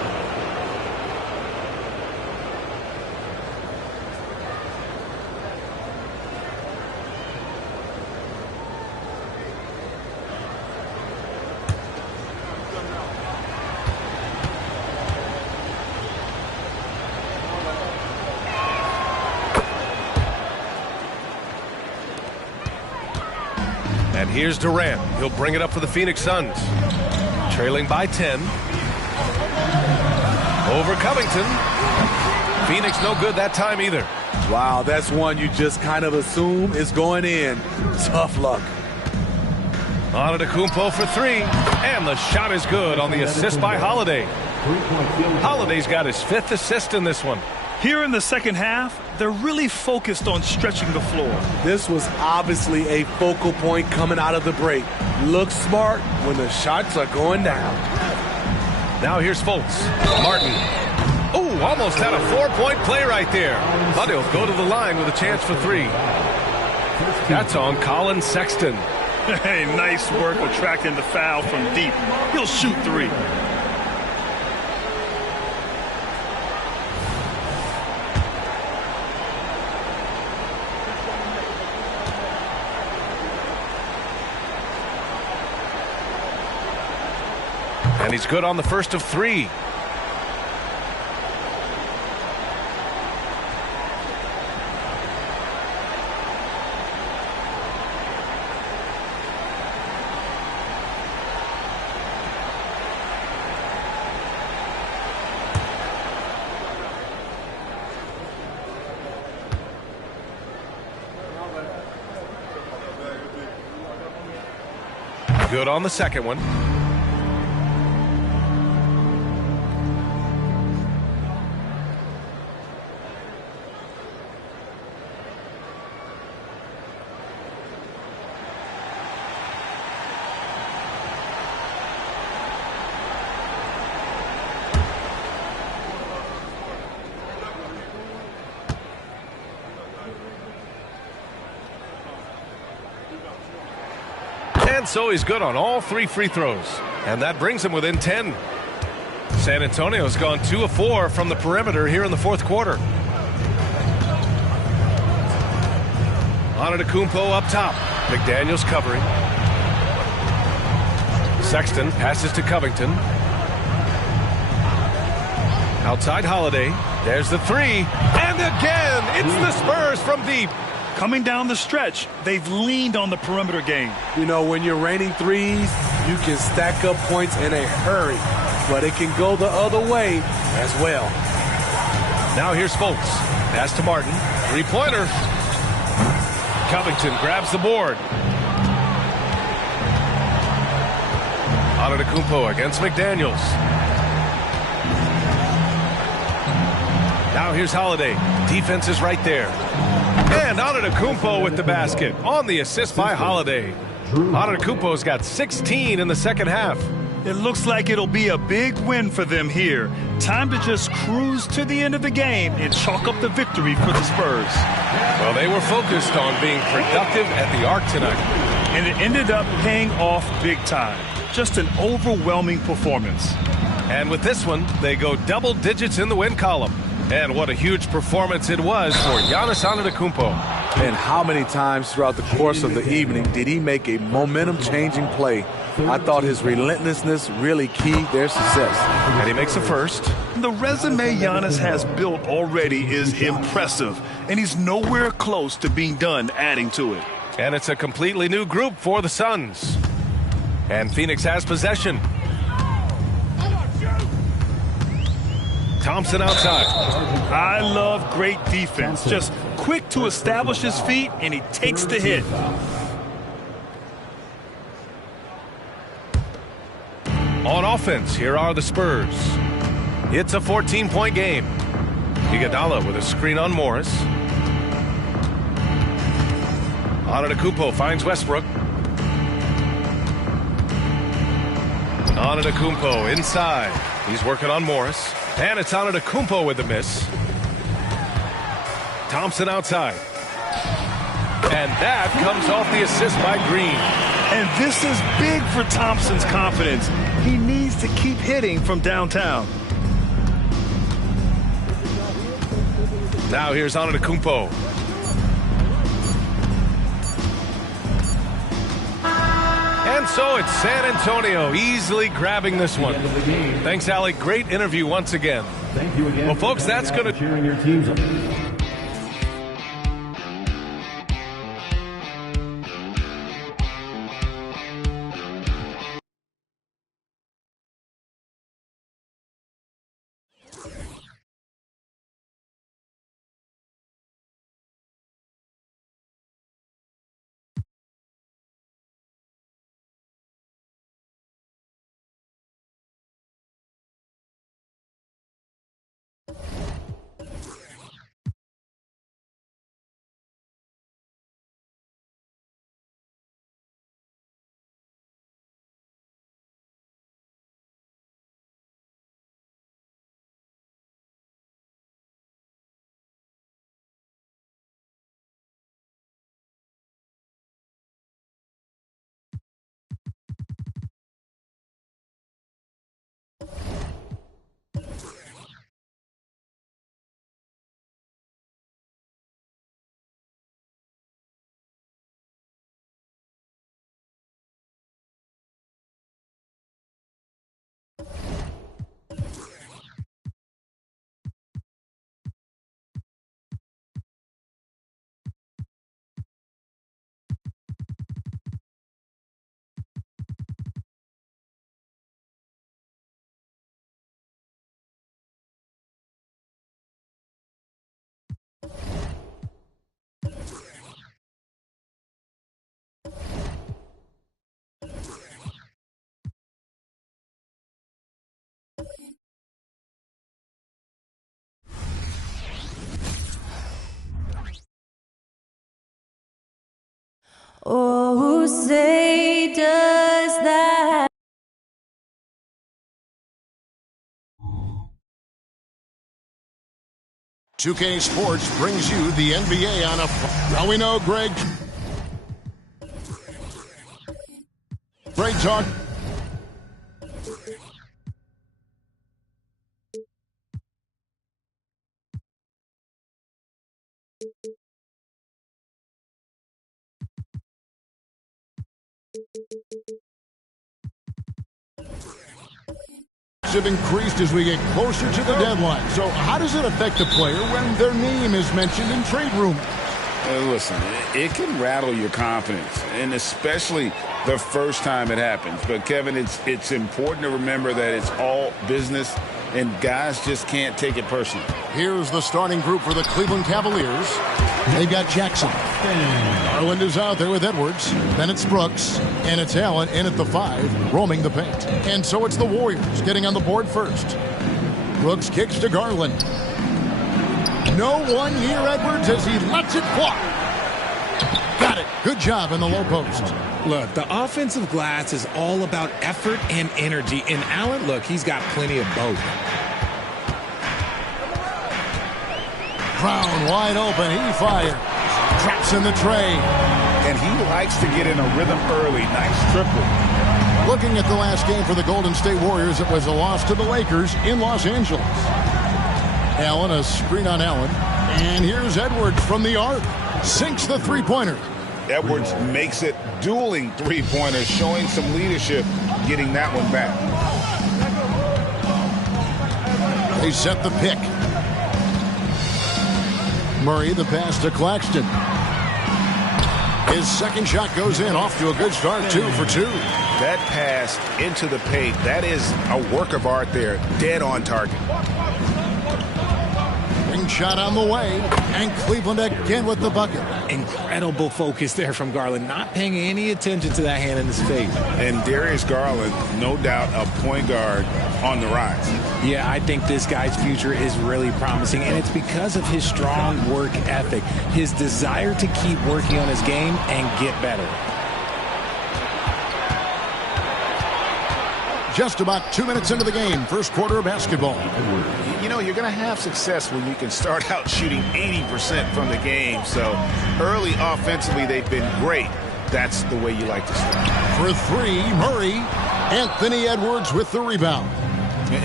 And here's Durant. He'll bring it up for the Phoenix Suns. Trailing by 10. Over Covington. Phoenix no good that time either. Wow, that's one you just kind of assume is going in. Tough luck. Antetokounmpo for 3. And the shot is good on the assist by Holiday. Holiday's got his 5th assist in this one. Here in the second half, they're really focused on stretching the floor. This was obviously a focal point coming out of the break. Look smart when the shots are going down. Now here's Fultz. Martin. Oh, almost had a 4-point play right there. But he'll go to the line with a chance for 3. That's on Colin Sexton. Hey, nice work attracting the foul from deep. He'll shoot 3. And he's good on the first of 3. Good on the second one. And so he's good on all 3 free throws. And that brings him within 10. San Antonio's gone 2 of 4 from the perimeter here in the fourth quarter. Antetokounmpo up top. McDaniels covering. Sexton passes to Covington. Outside Holiday. There's the 3. And again, it's the Spurs from deep. Coming down the stretch, they've leaned on the perimeter game. You know, when you're raining threes, you can stack up points in a hurry, but it can go the other way as well. Now here's Fultz. Pass to Martin. 3-pointer. Covington grabs the board. Antetokounmpo against McDaniels. Now here's Holiday. Defense is right there. And Antetokounmpo with the basket on the assist by Holiday. Antetokounmpo's got 16 in the second half. It looks like it'll be a big win for them here. Time to just cruise to the end of the game and chalk up the victory for the Spurs. Well, they were focused on being productive at the arc tonight. And it ended up paying off big time. Just an overwhelming performance. And with this one, they go double digits in the win column. And what a huge performance it was for Giannis Antetokounmpo. And how many times throughout the course of the evening did he make a momentum-changing play? I thought his relentlessness really keyed their success. And he makes the first. The resume Giannis has built already is impressive, and he's nowhere close to being done adding to it. And it's a completely new group for the Suns. And Phoenix has possession. Thompson outside. I love great defense. Just quick to establish his feet, and he takes the hit. On offense, here are the Spurs. It's a 14-point game. Iguodala with a screen on Morris. Antetokounmpo finds Westbrook. Antetokounmpo inside. He's working on Morris. And it's Antetokounmpo with the miss. Thompson outside. And that comes off the assist by Green. And this is big for Thompson's confidence. He needs to keep hitting from downtown. Now here's Antetokounmpo. And so it's San Antonio easily grabbing this one. Thanks, Allie. Great interview once again. Thank you again. Well, folks, that's going to cheering your teams on. Oh, say does that. $2K Sports brings you the NBA on a... Now we know, Greg talk. Have increased as we get closer to the deadline. So how does it affect the player when their name is mentioned in trade rumors? Listen, it can rattle your confidence, and especially the first time it happens. But, Kevin, it's important to remember that it's all business, and guys just can't take it personally. Here's the starting group for the Cleveland Cavaliers. They've got Jackson. Garland is out there with Edwards. Then it's Brooks. And it's Allen in at the 5, roaming the paint. And so it's the Warriors getting on the board first. Brooks kicks to Garland. No one near Edwards as he lets it fly. Got it. Good job in the low post. Look, the offensive glass is all about effort and energy. And Allen, look, he's got plenty of both. Brown wide open. He fires. Traps in the tray. And he likes to get in a rhythm early. Nice triple. Looking at the last game for the Golden State Warriors, it was a loss to the Lakers in Los Angeles. Allen, a screen on Allen. And here's Edwards from the arc. Sinks the three-pointer. Edwards makes it dueling three-pointers, showing some leadership, getting that one back. They set the pick. Murray, the pass to Claxton. His second shot goes in, off to a good start, 2 for 2. That pass into the paint, that is a work of art there, dead on target. Ring shot on the way, and Cleveland again with the bucket. Incredible focus there from Garland, not paying any attention to that hand in his face. And Darius Garland, no doubt a point guard on the rise. Yeah, I think this guy's future is really promising, and it's because of his strong work ethic, his desire to keep working on his game and get better. Just about 2 minutes into the game, first quarter of basketball. You know, you're going to have success when you can start out shooting 80% from the game. So early offensively, they've been great. That's the way you like to start. For 3, Murray. Anthony Edwards with the rebound.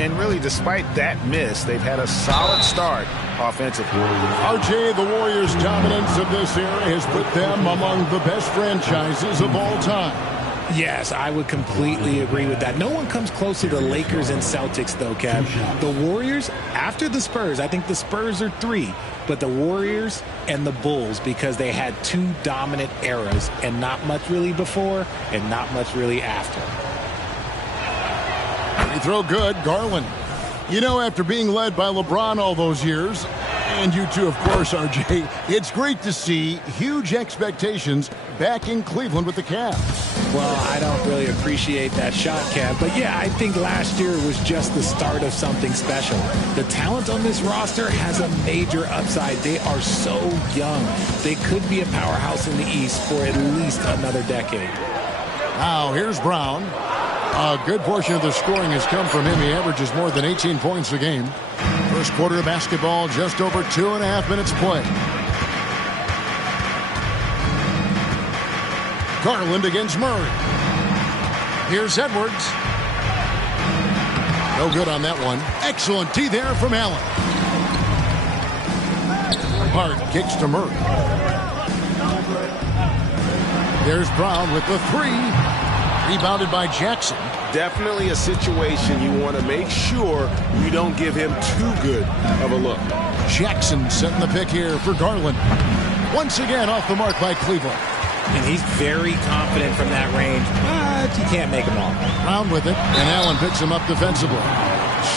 And really, despite that miss, they've had a solid start offensively. RJ, the Warriors' dominance of this era has put them among the best franchises of all time. Yes, I would completely agree with that. No one comes close to the Lakers and Celtics, though, Kev. The Warriors, after the Spurs, I think the Spurs are 3, but the Warriors and the Bulls, because they had 2 dominant eras, and not much really before and not much really after. Free throw good, Garland. You know, after being led by LeBron all those years, and you too, of course, RJ, it's great to see huge expectations back in Cleveland with the Cavs. Well, I don't really appreciate that shot, Kev. But, yeah, I think last year was just the start of something special. The talent on this roster has a major upside. They are so young. They could be a powerhouse in the East for at least another decade. Now, here's Brown. A good portion of the scoring has come from him. He averages more than 18 points a game. First quarter of basketball, just over 2.5 minutes play. Garland against Murray. Here's Edwards. No good on that one. Excellent D there from Allen. Hart kicks to Murray. There's Brown with the 3. Rebounded by Jackson. Definitely a situation you want to make sure you don't give him too good of a look. Jackson setting the pick here for Garland. Once again off the mark by Cleveland. And he's very confident from that range, but you can't make him all. Brown with it, and Allen picks him up defensively.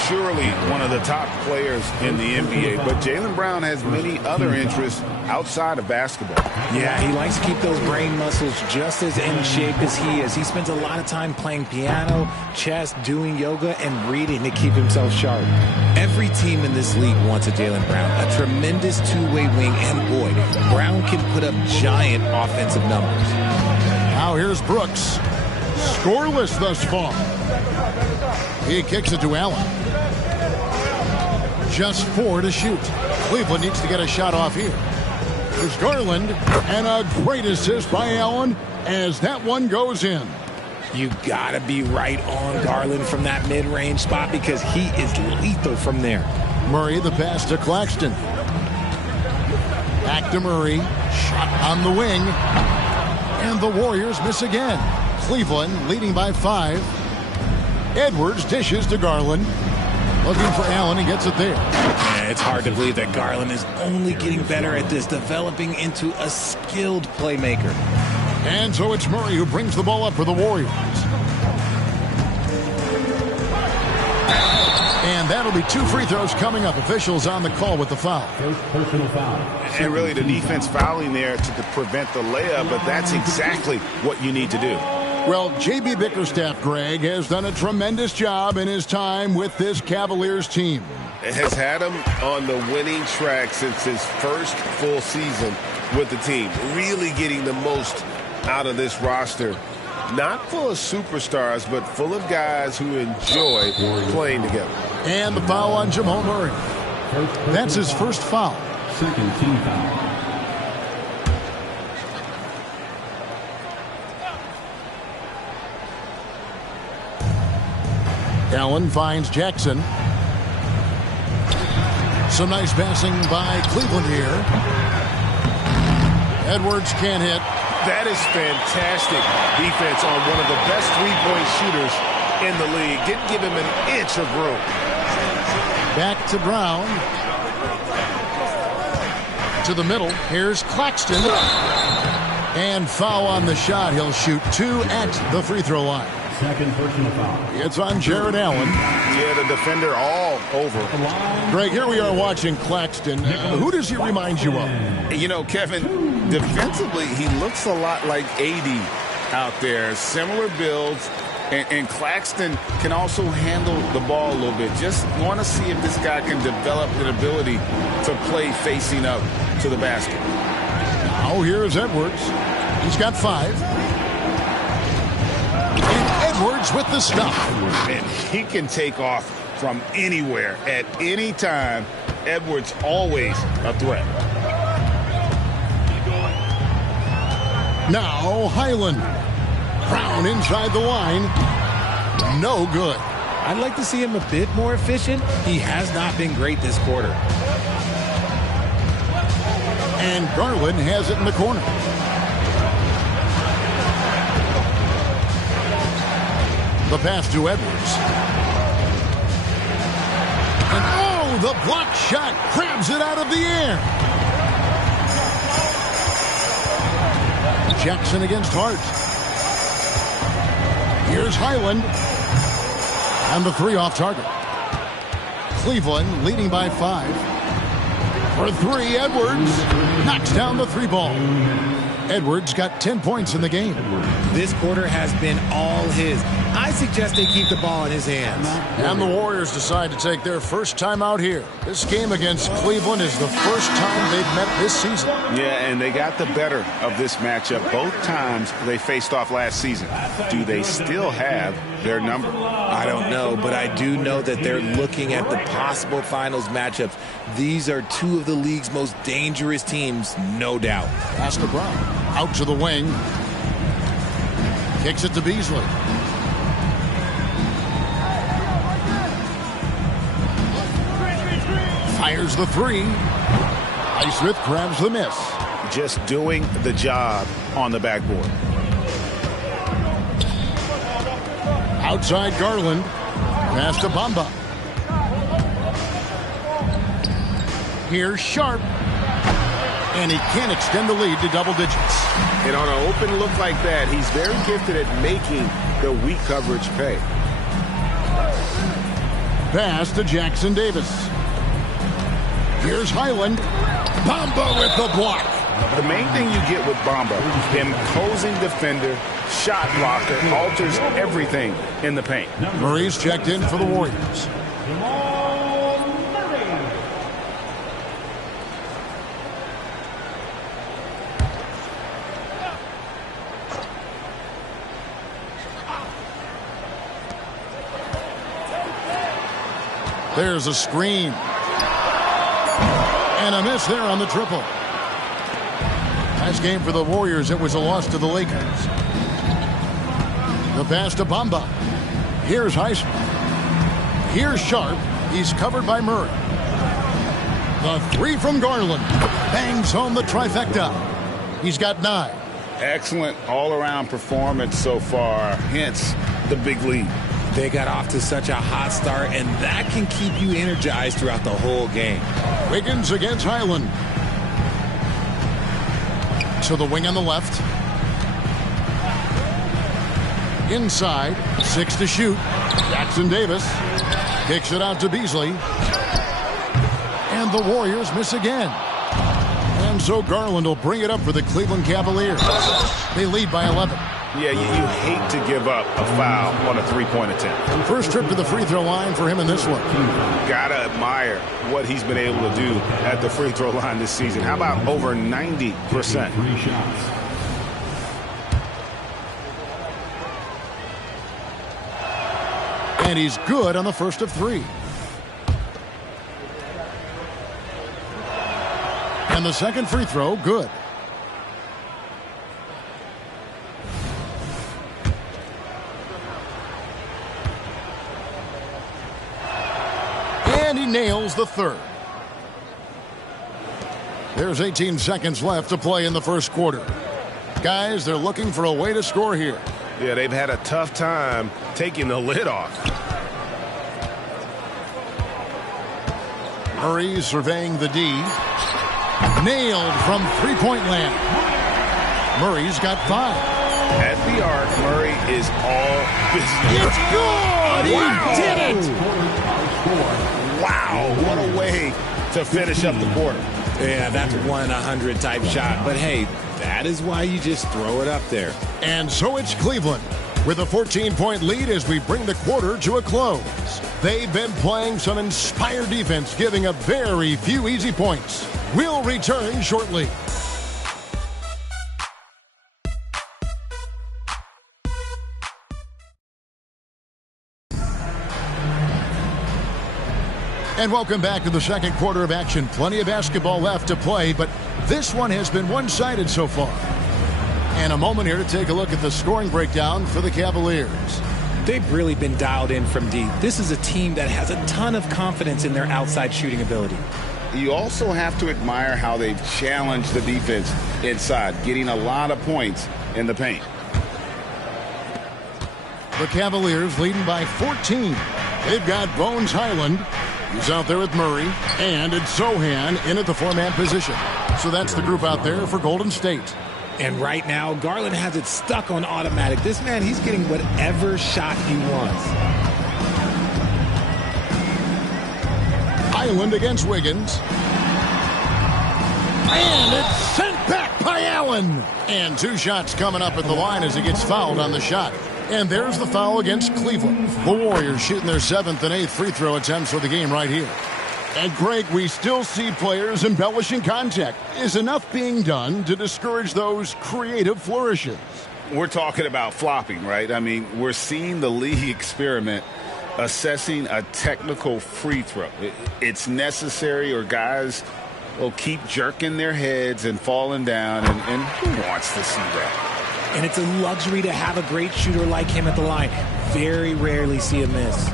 Surely one of the top players in the NBA, but Jaylen Brown has many other interests outside of basketball. Yeah, he likes to keep those brain muscles just as in shape as he is. He spends a lot of time playing piano, chess, doing yoga, and reading to keep himself sharp. Every team in this league wants a Jaylen Brown, a tremendous two-way wing, and boy, Brown can put up giant offensive numbers. Now here's Brooks. Scoreless thus far. He kicks it to Allen. Just 4 to shoot. Cleveland needs to get a shot off here. There's Garland, and a great assist by Allen as that one goes in. You got to be right on Garland from that mid-range spot because he is lethal from there. Murray, the pass to Claxton. Back to Murray. Shot on the wing. And the Warriors miss again. Cleveland leading by 5. Edwards dishes to Garland. Looking for Allen. He gets it there. Yeah, it's hard to believe that Garland is only getting better at this, developing into a skilled playmaker. And so it's Murray who brings the ball up for the Warriors. And that'll be 2 free throws coming up. Officials on the call with the foul. First personal foul. And really the defense fouling there to prevent the layup, but that's exactly what you need to do. Well, J.B. Bickerstaff, Greg, has done a tremendous job in his time with this Cavaliers team. Has had him on the winning track since his first full season with the team. Really getting the most out of this roster. Not full of superstars, but full of guys who enjoy playing together. And the foul on Jamal Murray. That's his first foul. Second team foul. Allen finds Jackson. Some nice passing by Cleveland here. Edwards can't hit. That is fantastic defense on one of the best three-point shooters in the league. Didn't give him an inch of room. Back to Brown. To the middle. Here's Claxton. And foul on the shot. He'll shoot 2 at the free throw line. Second personal foul. It's on Jared Allen. Yeah, the defender all over. Greg, here we are watching Claxton. Who does he remind you of? You know, Kevin, defensively, he looks a lot like AD out there. Similar builds. And Claxton can also handle the ball a little bit. Just want to see if this guy can develop an ability to play facing up to the basket. Now here's Edwards. He's got 5. Edwards with the stuff. And he can take off from anywhere at any time. Edwards always a threat. Now Highland. Brown inside the line. No good. I'd like to see him a bit more efficient. He has not been great this quarter. And Garland has it in the corner. The pass to Edwards. And oh, the block shot grabs it out of the air. Jackson against Hart. Here's Highland. And the 3 off target. Cleveland leading by 5. For 3, Edwards knocks down the 3 ball. Edwards got 10 points in the game. This quarter has been all his. I suggest they keep the ball in his hands. And the Warriors decide to take their first time out here. This game against Cleveland is the first time they've met this season. Yeah, and they got the better of this matchup both times they faced off last season. Do they still have their number? I don't know, but I do know that they're looking at the possible finals matchups. These are 2 of the league's most dangerous teams, no doubt. Pass to Brown. Out to the wing. Kicks it to Beasley. Fires the 3. Highsmith grabs the miss. Just doing the job on the backboard. Outside Garland. Pass to Bamba. Here's Sharp. And he can't extend the lead to double digits. And on an open look like that, he's very gifted at making the weak coverage pay. Pass to Jackson Davis. Here's Highland. Bamba with the block. The main thing you get with Bamba, imposing defender, shot blocker, alters everything in the paint. Murray's checked in for the Warriors. There's a screen. And a miss there on the triple. Last game for the Warriors, it was a loss to the Lakers. The pass to Bamba. Here's Heisman. Here's Sharp. He's covered by Murray. The three from Garland. Bangs home the trifecta. He's got 9. Excellent all-around performance so far, hence the big lead. They got off to such a hot start, and that can keep you energized throughout the whole game. Wiggins against Highland. To the wing on the left. Inside, 6 to shoot. Jackson Davis kicks it out to Beasley. And the Warriors miss again. And so Garland will bring it up for the Cleveland Cavaliers. They lead by 11. Yeah, you hate to give up a foul on a three-point attempt. First trip to the free throw line for him in this one. Gotta admire what he's been able to do at the free throw line this season. How about over 90%? 3 shots. And he's good on the first of 3. And the second free throw, good. And he nails the third. There's 18 seconds left to play in the first quarter. Guys, they're looking for a way to score here. Yeah, they've had a tough time taking the lid off. Murray surveying the D. Nailed from three-point land. Murray's got 5. At the arc, Murray is all business. It's good! Wow. He did it! Wow, what a way to finish up the quarter. Yeah, that's 1 in 100 type shot. But hey, that is why you just throw it up there. And so it's Cleveland with a 14-point lead as we bring the quarter to a close. They've been playing some inspired defense, giving up very few easy points. We'll return shortly. And welcome back to the second quarter of action. Plenty of basketball left to play, but this one has been one-sided so far. And a moment here to take a look at the scoring breakdown for the Cavaliers. They've really been dialed in from deep. This is a team that has a ton of confidence in their outside shooting ability. You also have to admire how they've challenged the defense inside, getting a lot of points in the paint. The Cavaliers leading by 14. They've got Bones Highland. He's out there with Murray. And it's Sohan in at the 4-man position. So that's the group out there for Golden State. And right now, Garland has it stuck on automatic. This man, he's getting whatever shot he wants. Highland against Wiggins. And it's sent back by Allen. And 2 shots coming up at the line as he gets fouled on the shot. And there's the foul against Cleveland. The Warriors shooting their 7th and 8th free throw attempts for the game right here. And Greg, we still see players embellishing contact. Is enough being done to discourage those creative flourishes? We're talking about flopping, right? I mean, we're seeing the league experiment assessing a technical free throw. It's necessary, or guys will keep jerking their heads and falling down, and who wants to see that? And it's a luxury to have a great shooter like him at the line. Very rarely see a miss.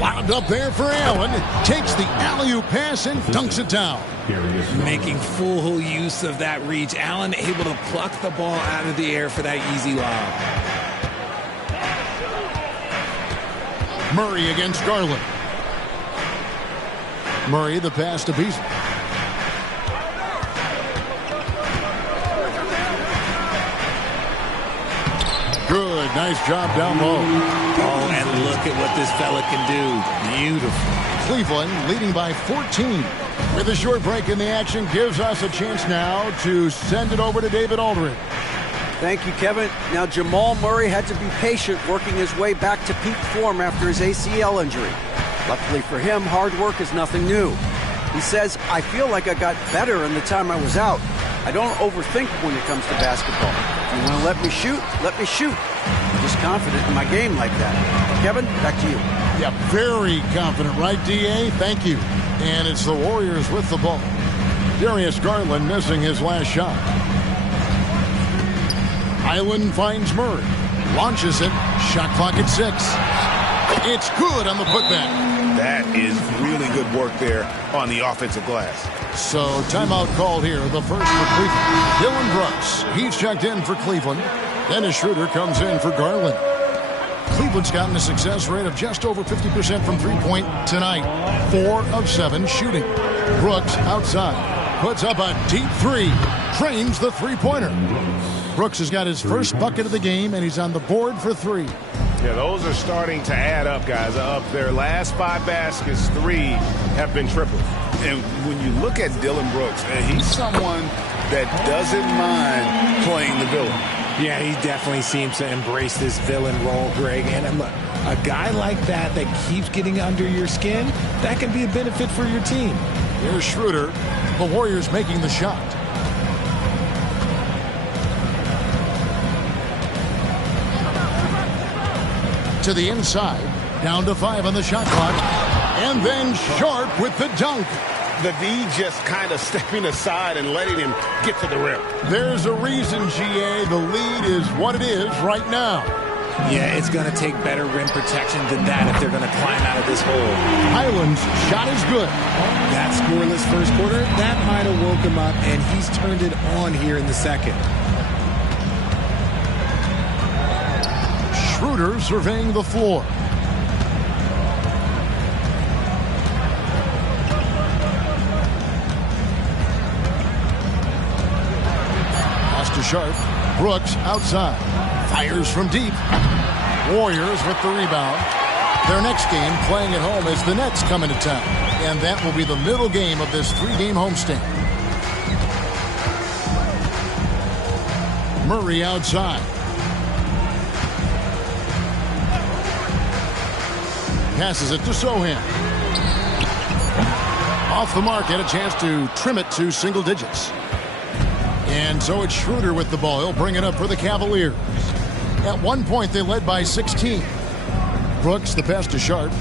Wound up there for Allen. Takes the alley-oop pass and dunks it down. Making full use of that reach. Allen able to pluck the ball out of the air for that easy lob. Murray against Garland. Murray the pass to Beasley. Good, nice job down low. Oh, and look at what this fella can do. Beautiful. Cleveland leading by 14. With a short break in the action, gives us a chance now to send it over to David Aldridge. Thank you, Kevin. Now, Jamal Murray had to be patient working his way back to peak form after his ACL injury. Luckily for him, hard work is nothing new. He says, I feel like I got better in the time I was out. I don't overthink when it comes to basketball. If you want to let me shoot, let me shoot. I'm just confident in my game like that. Kevin, back to you. Yeah, very confident, right, D.A.? Thank you. And it's the Warriors with the ball. Darius Garland missing his last shot. Highland finds Murray. Launches it. Shot clock at 6. It's good on the putback. That is really good work there on the offensive glass. So timeout called here. The first for Cleveland. Dylan Brooks. He's checked in for Cleveland. Dennis Schroeder comes in for Garland. Cleveland's gotten a success rate of just over 50% from three-point tonight. 4 of 7 shooting. Brooks outside. Puts up a deep 3. Drains the three-pointer. Brooks has got his first bucket of the game, and he's on the board for 3. Yeah, those are starting to add up, guys. Of their last 5 baskets, 3 have been triples. And when you look at Dylan Brooks, he's someone that doesn't mind playing the villain. Yeah, he definitely seems to embrace this villain role, Greg. And look, a guy like that keeps getting under your skin, that can be a benefit for your team. Here's Schroeder. The Warriors making the shot. To the inside. Down to 5 on the shot clock. And then Sharp with the dunk. The D just kind of stepping aside and letting him get to the rim. There's a reason, GA. The lead is what it is right now. Yeah, it's going to take better rim protection than that if they're going to climb out of this hole. Highland's shot is good. That scoreless first quarter, that might have woke him up, and he's turned it on here in the second. Schroeder surveying the floor. To Sharp. Brooks outside. Fires from deep. Warriors with the rebound. Their next game playing at home as the Nets come into town. And that will be the middle game of this 3-game homestand. Murray outside. Passes it to Sohan. Off the mark, had a chance to trim it to single digits. And so it's Schroeder with the ball. He'll bring it up for the Cavaliers. At one point, they led by 16. Brooks, the pass to Sharp.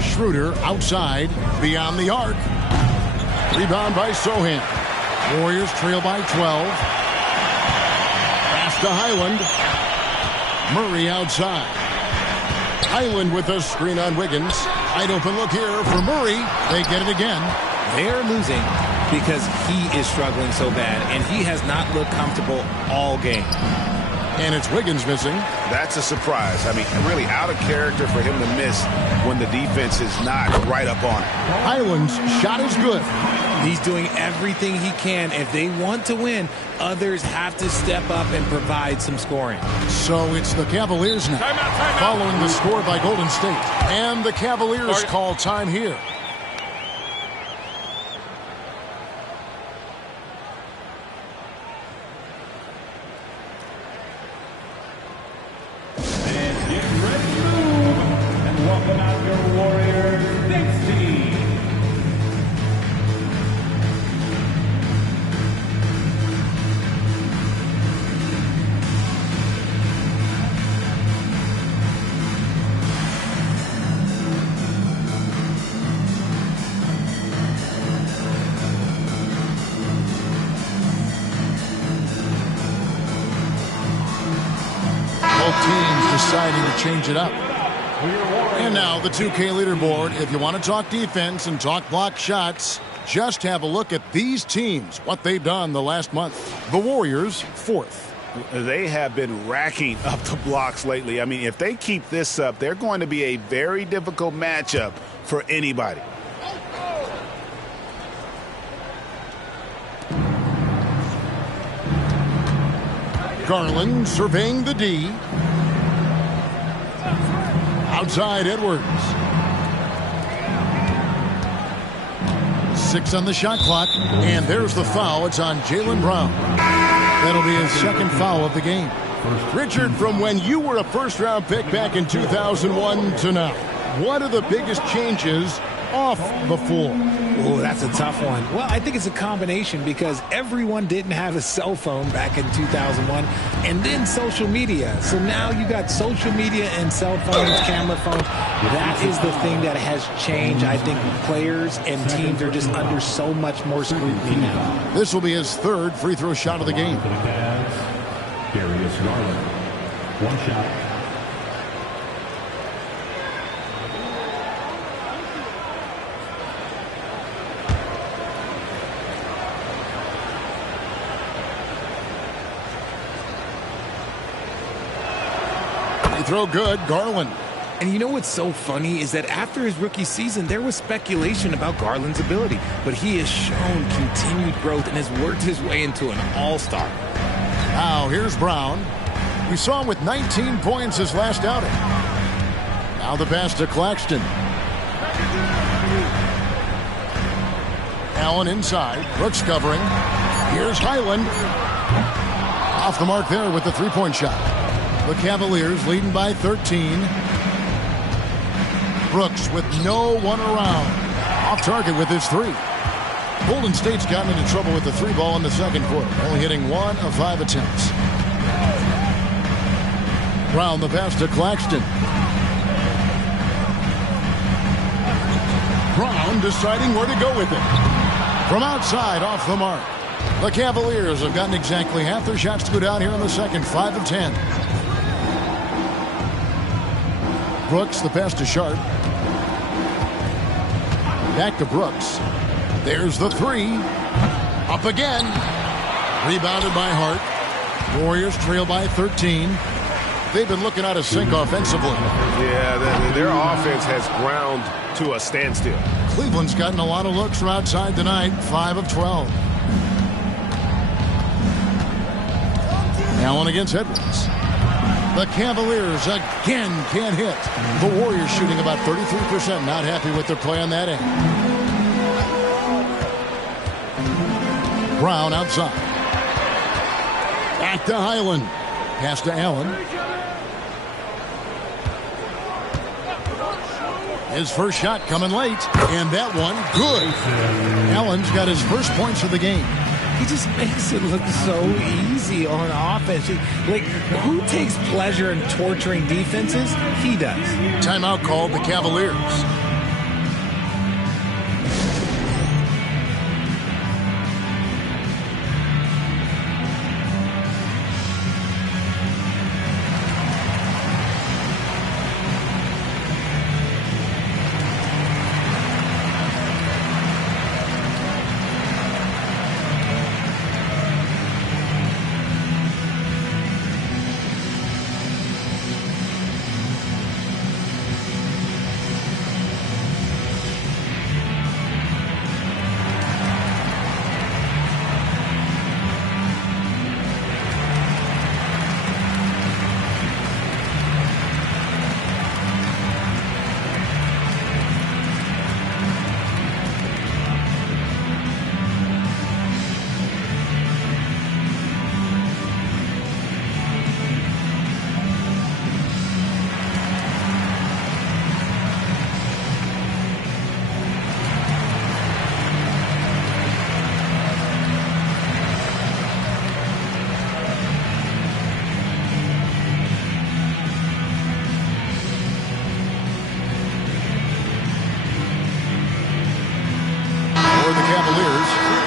Schroeder outside, beyond the arc. Rebound by Sohan. Warriors trail by 12. Pass to Highland. Murray outside. Highland with a screen on Wiggins. Wide open look here for Murray. They get it again. They're losing because he is struggling so bad, and he has not looked comfortable all game. And it's Wiggins missing. That's a surprise. I mean, really out of character for him to miss when the defense is not right up on it. Highland's shot is good. He's doing everything he can. If they want to win, others have to step up and provide some scoring. So it's the Cavaliers now, following the score by Golden State. And the Cavaliers call time here. Deciding to change it up. And now the 2K leaderboard. If you want to talk defense and talk block shots, just have a look at these teams, what they've done the last month. The Warriors, 4th. They have been racking up the blocks lately. I mean, if they keep this up, they're going to be a very difficult matchup for anybody. Garland surveying the D. Outside Edwards. 6 on the shot clock. And there's the foul. It's on Jaylen Brown. That'll be his second foul of the game. Richard, from when you were a first-round pick back in 2001 to now, what are the biggest changes off the floor? Oh, that's a tough one. Well, I think it's a combination because everyone didn't have a cell phone back in 2001 and then social media. So now you got social media and cell phones, camera phones. That is the thing that has changed. I think players and teams are just under so much more scrutiny now. This will be his third free throw shot of the game. Darius Garland. One shot. Throw good, Garland. And you know what's so funny is that after his rookie season, there was speculation about Garland's ability, but he has shown continued growth and has worked his way into an all-star. Now here's Brown. We saw him with 19 points his last outing. Now the pass to Claxton. Allen inside. Brooks covering. Here's Highland. Off the mark there with the three-point shot. The Cavaliers leading by 13. Brooks with no one around. Off target with his three. Golden State's gotten into trouble with the three ball in the second quarter, only hitting 1 of 5 attempts. Brown the pass to Claxton. Brown deciding where to go with it. From outside, off the mark. The Cavaliers have gotten exactly half their shots to go down here in the second, 5 of 10. Brooks, the pass to Sharp. Back to Brooks. There's the three. Up again. Rebounded by Hart. Warriors trail by 13. They've been looking out of sync offensively. Yeah, their offense has ground to a standstill. Cleveland's gotten a lot of looks from outside tonight. 5 of 12. Allen against Edwards. The Cavaliers again can't hit. The Warriors shooting about 33%. Not happy with their play on that end. Brown outside. Back to Highland. Pass to Allen. His first shot coming late. And that one, good. Allen's got his first points of the game. He just makes it look so easy on offense. Like, who takes pleasure in torturing defenses? He does. Timeout called the Cavaliers.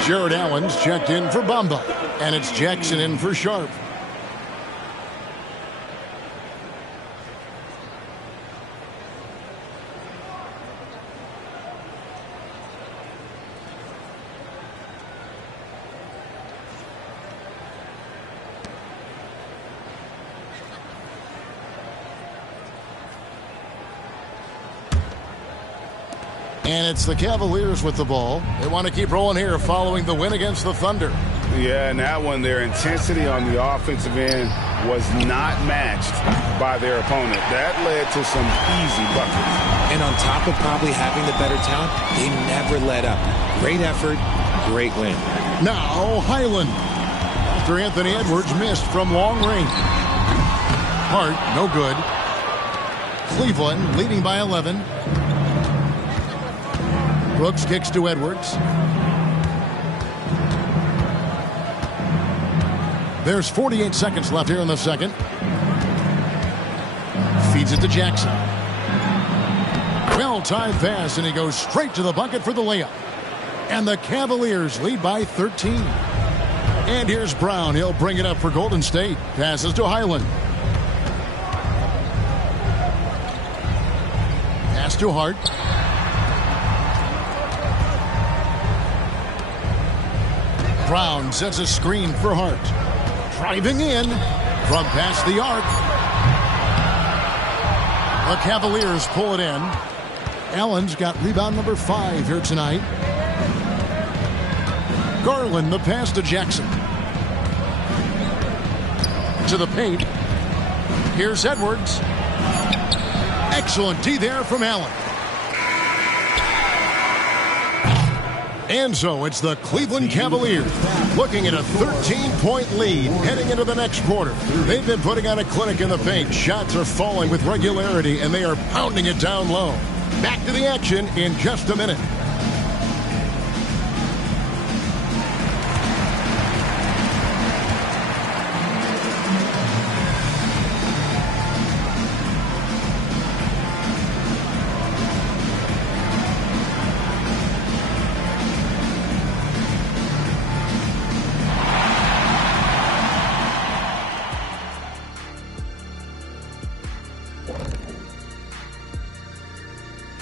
Jared Allen's checked in for Bamba. And it's Jackson in for Sharp. And it's the Cavaliers with the ball. They want to keep rolling here following the win against the Thunder. Yeah, and that one, their intensity on the offensive end was not matched by their opponent. That led to some easy buckets. And on top of probably having the better talent, they never let up. Great effort, great win. Now Highland. After Anthony Edwards missed from long range. Hart, no good. Cleveland leading by 11. Brooks kicks to Edwards. There's 48 seconds left here in the second. Feeds it to Jackson. Well-timed pass, and he goes straight to the bucket for the layup. And the Cavaliers lead by 13. And here's Brown. He'll bring it up for Golden State. Passes to Highland. Pass to Hart. Brown sets a screen for Hart. Driving in from past the arc. The Cavaliers pull it in. Allen's got rebound number 5 here tonight. Garland, the pass to Jackson. To the paint. Here's Edwards. Excellent D there from Allen. And so it's the Cleveland Cavaliers looking at a 13-point lead heading into the next quarter. They've been putting on a clinic in the paint. Shots are falling with regularity, and they are pounding it down low. Back to the action in just a minute.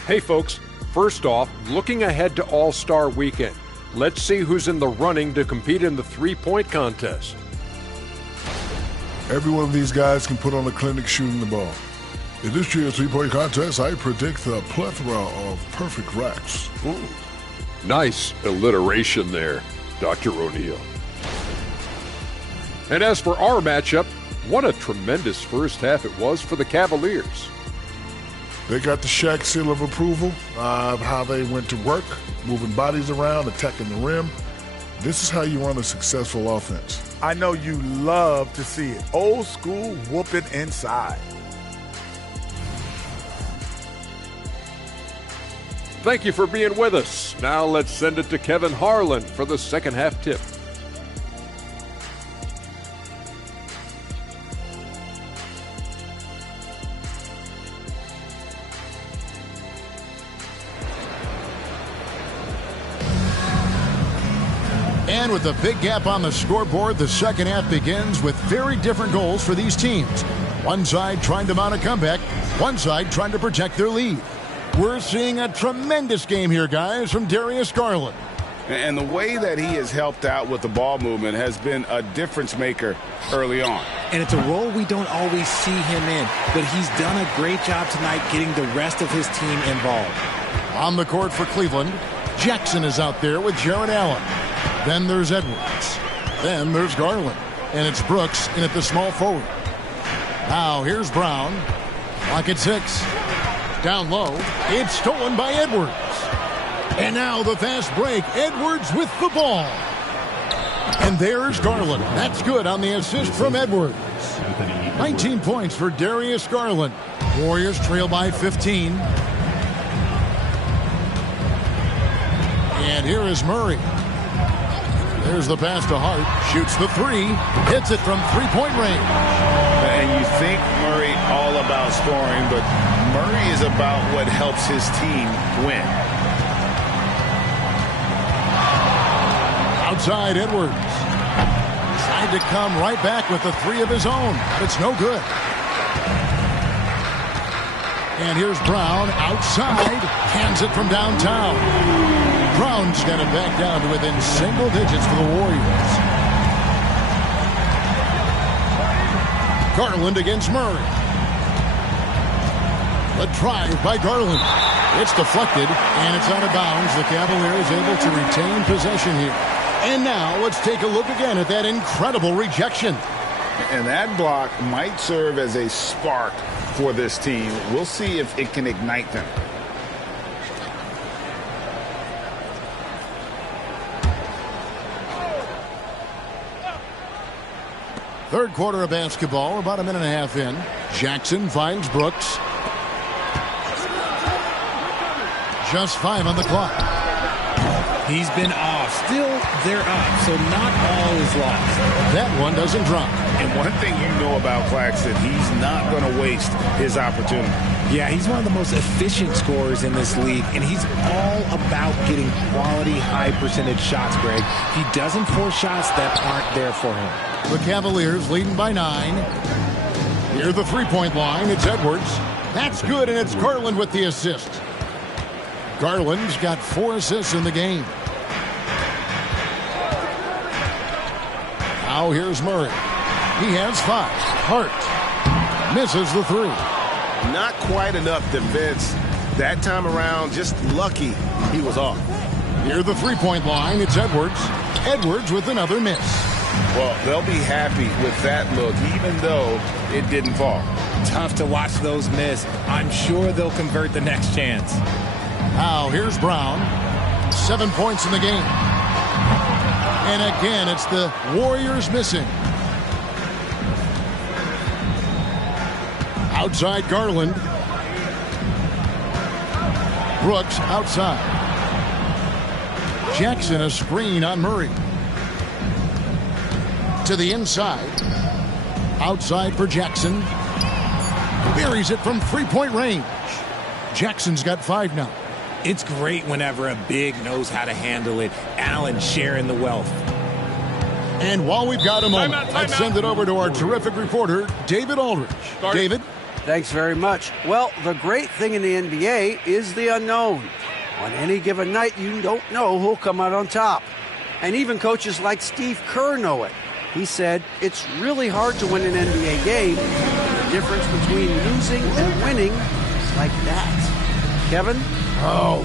Hey folks, first off, looking ahead to All-Star Weekend, let's see who's in the running to compete in the three-point contest. Every one of these guys can put on a clinic shooting the ball. In this year's three-point contest, I predict the plethora of perfect racks. Ooh. Nice alliteration there, Dr. O'Neill. And as for our matchup, what a tremendous first half it was for the Cavaliers. They got the Shaq seal of approval of how they went to work, moving bodies around, attacking the rim. This is how you run a successful offense. I know you love to see it. Old school whooping inside. Thank you for being with us. Now let's send it to Kevin Harlan for the second half tip. And with a big gap on the scoreboard, the second half begins with very different goals for these teams. One side trying to mount a comeback, one side trying to protect their lead. We're seeing a tremendous game here, guys, from Darius Garland. And the way that he has helped out with the ball movement has been a difference maker early on. And it's a role we don't always see him in, but he's done a great job tonight getting the rest of his team involved. On the court for Cleveland, Jackson is out there with Jared Allen. Then there's Edwards. Then there's Garland. And it's Brooks in at the small forward. Now here's Brown. Clock at 6. Down low. It's stolen by Edwards. And now the fast break. Edwards with the ball. And there's Garland. That's good on the assist from Edwards. 19 points for Darius Garland. Warriors trail by 15. And here is Murray. There's the pass to Hart. Shoots the 3. Hits it from three-point range. And you think Murray all about scoring, but Murray is about what helps his team win. Outside Edwards. Tried to come right back with the 3 of his own, but it's no good. And here's Brown outside. Hands it from downtown. Brown's got it back down to within single digits for the Warriors. Garland against Murray. The drive by Garland. It's deflected, and it's out of bounds. The Cavaliers able to retain possession here. And now let's take a look again at that incredible rejection. And that block might serve as a spark for this team. We'll see if it can ignite them. Third quarter of basketball, about a minute and a half in. Jackson finds Brooks. Just 5 on the clock. He's been off. Still, they're up, so not all is lost. That one doesn't drop. And one thing you know about Claxton, he's not going to waste his opportunity. Yeah, he's one of the most efficient scorers in this league, and he's all about getting quality, high-percentage shots, Greg. He doesn't force shots that aren't there for him. The Cavaliers leading by 9. Near the three-point line, it's Edwards. That's good, and it's Garland with the assist. Garland's got 4 assists in the game. Now here's Murray. He has 5. Hart misses the 3. Not quite enough defense that time around. Just lucky he was off. Near the three-point line, it's Edwards. Edwards with another miss. Well, they'll be happy with that look, even though it didn't fall. Tough to watch those miss. I'm sure they'll convert the next chance. Now here's Brown. 7 points in the game. And again, it's the Warriors missing. Outside Garland. Brooks outside. Jackson a screen on Murray. To the inside. Outside for Jackson. Buries it from three-point range. Jackson's got 5 now. It's great whenever a big knows how to handle it. Allen sharing the wealth. And while we've got a moment, let's send it over to our terrific reporter, David Aldridge. David? Thanks very much. Well, the great thing in the NBA is the unknown. On any given night, you don't know who'll come out on top. And even coaches like Steve Kerr know it. He said, it's really hard to win an NBA game. The difference between losing and winning is like that. Kevin? Oh,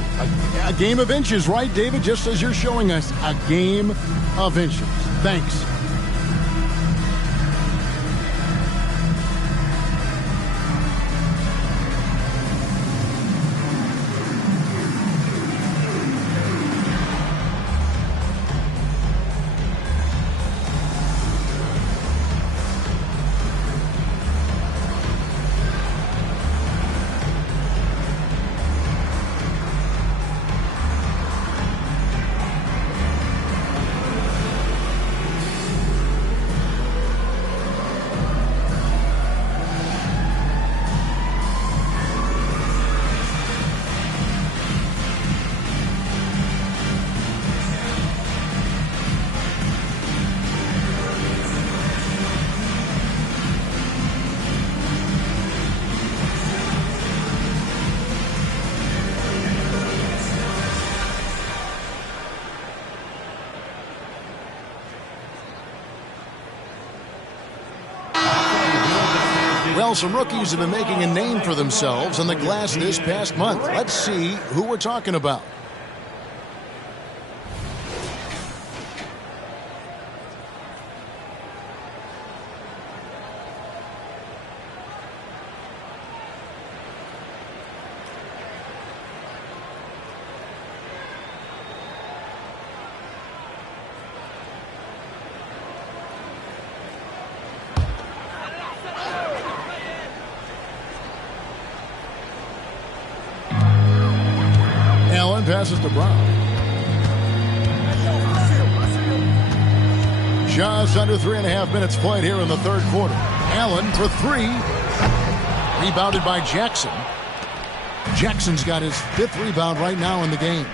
a game of inches, right, David? Just as you're showing us, a game of inches. Thanks. Well, some rookies have been making a name for themselves on the glass this past month. Let's see who we're talking about. Passes to Brown. Just under 3.5 minutes played here in the third quarter. Allen for 3. Rebounded by Jackson. Jackson's got his 5th rebound right now in the game.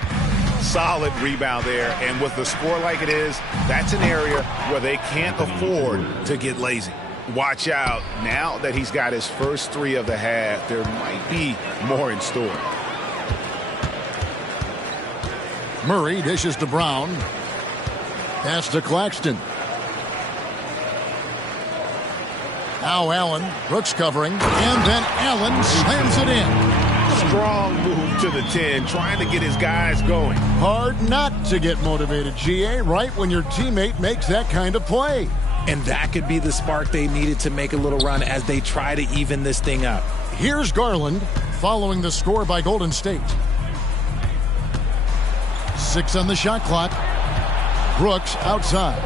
Solid rebound there, and with the score like it is, that's an area where they can't afford to get lazy. Watch out. Now that he's got his first 3 of the half, there might be more in store. Murray dishes to Brown. Pass to Claxton. Now Allen. Brooks covering. And then Allen slams it in. Strong move to the 10, trying to get his guys going. Hard not to get motivated, GA, right when your teammate makes that kind of play. And that could be the spark they needed to make a little run as they try to even this thing up. Here's Garland following the score by Golden State. 6 on the shot clock. Brooks outside.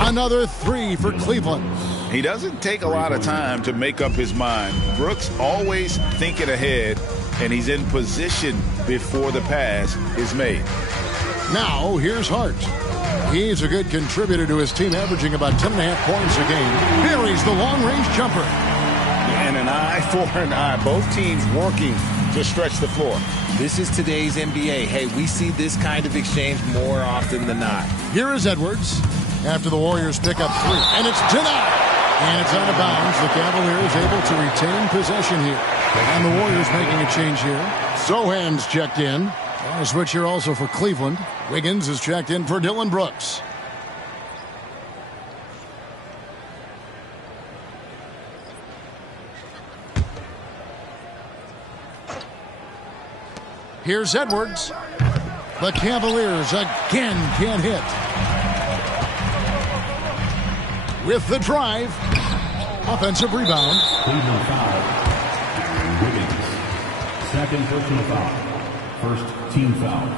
Another 3 for Cleveland. He doesn't take a lot of time to make up his mind. Brooks always thinking ahead, and he's in position before the pass is made. Now, here's Hart. He's a good contributor to his team, averaging about 10.5 points a game. Buries the long-range jumper. And an eye for an eye. Both teams working to stretch the floor. This is today's NBA. Hey, we see this kind of exchange more often than not. Here is Edwards after the Warriors pick up 3. And it's denied. And it's out of bounds. The Cavaliers able to retain possession here. And the Warriors making a change here. Sohan's checked in. A switch here also for Cleveland. Wiggins is checked in for Dylan Brooks. Here's Edwards. The Cavaliers again can't hit. With the drive. Offensive rebound. Cleveland foul. Wiggins. Second personal foul. First team foul.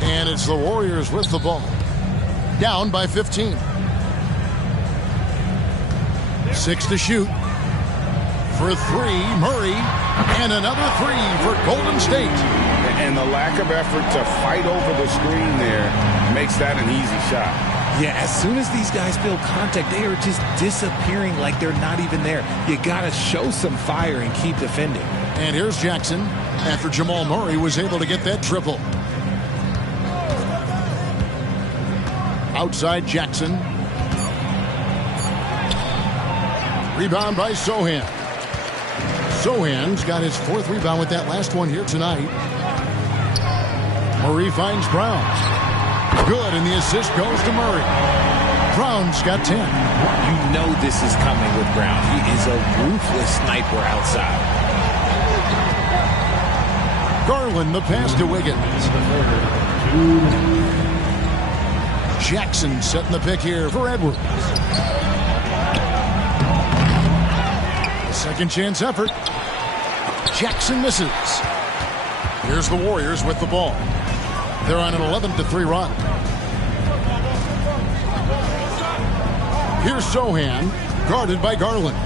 And it's the Warriors with the ball. Down by 15. 6 to shoot. For 3, Murray. And another 3 for Golden State. And the lack of effort to fight over the screen there makes that an easy shot. Yeah, as soon as these guys feel contact, they are just disappearing like they're not even there. You got to show some fire and keep defending. And here's Jackson after Jamal Murray was able to get that triple. Outside Jackson. Rebound by Sohan. Sohan's got his 4th rebound with that last one here tonight. Murray finds Brown. Good, and the assist goes to Murray. Brown's got 10. You know this is coming with Brown. He is a ruthless sniper outside. Garland, the pass to Wiggins. Jackson setting the pick here for Edwards. Second chance effort. Jackson misses. Here's the Warriors with the ball. They're on an 11-3 run. Here's Sohan, guarded by Garland.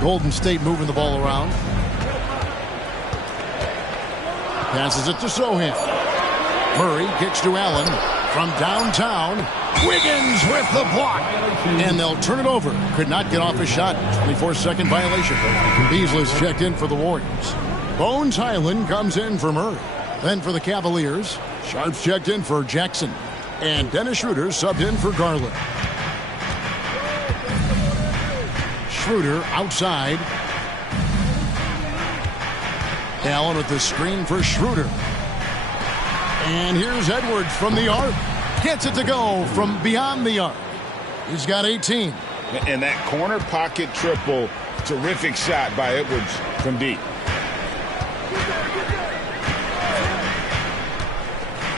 Golden State moving the ball around. Passes it to Sohan. Murray kicks to Allen from downtown. Wiggins with the block. And they'll turn it over. Could not get off a shot. 24-second violation. Beasley's checked in for the Warriors. Bones Highland comes in for Murray. Then for the Cavaliers, Sharp's checked in for Jackson. And Dennis Schroeder subbed in for Garland. Schroeder outside. Allen with the screen for Schroeder. And here's Edwards from the arc. Gets it to go from beyond the arc. He's got 18. And that corner pocket triple, terrific shot by Edwards from deep.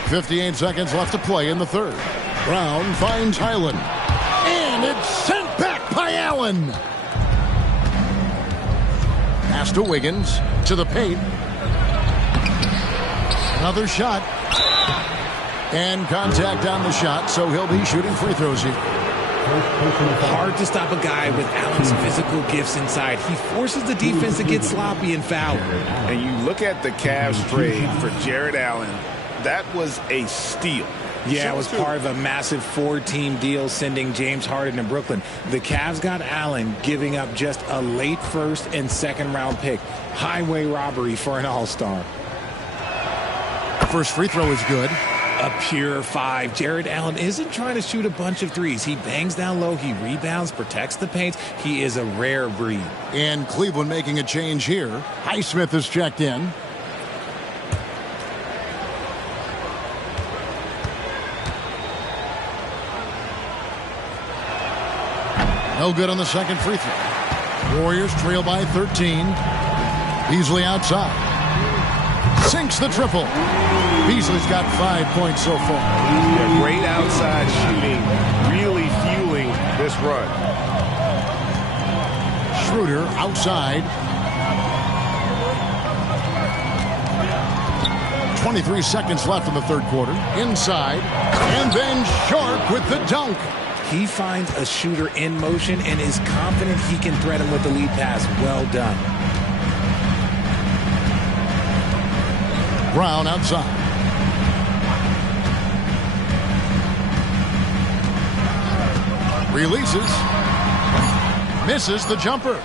58 seconds left to play in the third. Brown finds Highland. And it's sent back by Allen. Pass to Wiggins. To the paint. Another shot. And contact on the shot, so he'll be shooting free throws here. Hard to stop a guy with Allen's physical gifts inside. He forces the defense to get sloppy and foul. And you look at the Cavs trade for Jared Allen. That was a steal. Yeah, it was part of a massive 4-team deal sending James Harden to Brooklyn. The Cavs got Allen, giving up just a late first and second round pick. Highway robbery for an all-star. First free throw is good. A pure 5. Jared Allen isn't trying to shoot a bunch of threes. He bangs down low. He rebounds, protects the paint. He is a rare breed. And Cleveland making a change here. Highsmith is checked in. No good on the second free throw. Warriors trail by 13. Beasley outside. Sinks the triple. Beasley's got 5 points so far. Yeah, great outside shooting, really fueling this run. Schroeder outside. 23 seconds left in the third quarter. Inside. And then Sharp with the dunk. He finds a shooter in motion and is confident he can thread him with the lead pass. Well done. Brown outside. Releases. Misses the jumper.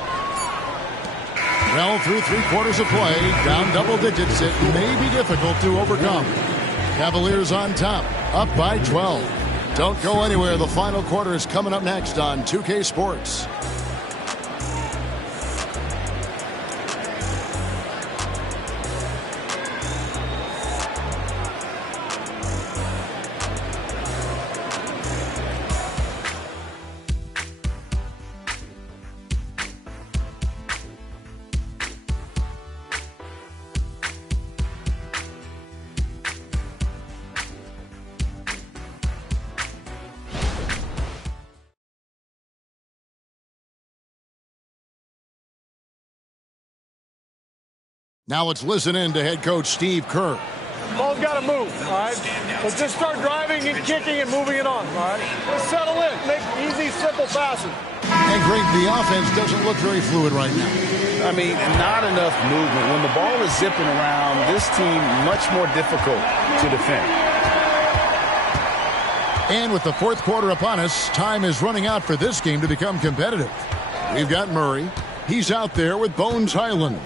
Well, through 3/4 of play, down double digits, it may be difficult to overcome. Cavaliers on top, up by 12. Don't go anywhere. The final quarter is coming up next on 2K Sports. Now let's listen in to head coach Steve Kerr. Ball's got to move, all right? So just start driving and kicking and moving it on, all right? Just settle in. Make easy, simple passes. And Greg, the offense doesn't look very fluid right now. I mean, not enough movement. When the ball is zipping around, this team much more difficult to defend. And with the fourth quarter upon us, time is running out for this game to become competitive. We've got Murray. He's out there with Bones Highland.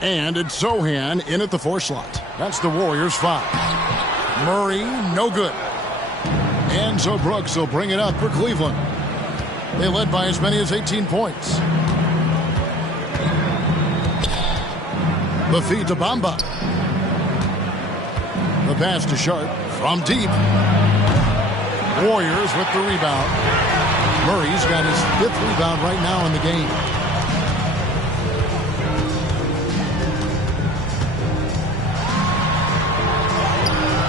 And it's Zohan in at the 4 slot. That's the Warriors 5. Murray, no good. And so Brooks will bring it up for Cleveland. They led by as many as 18 points. The feed to Bamba. The pass to Sharp from deep. Warriors with the rebound. Murray's got his 5th rebound right now in the game.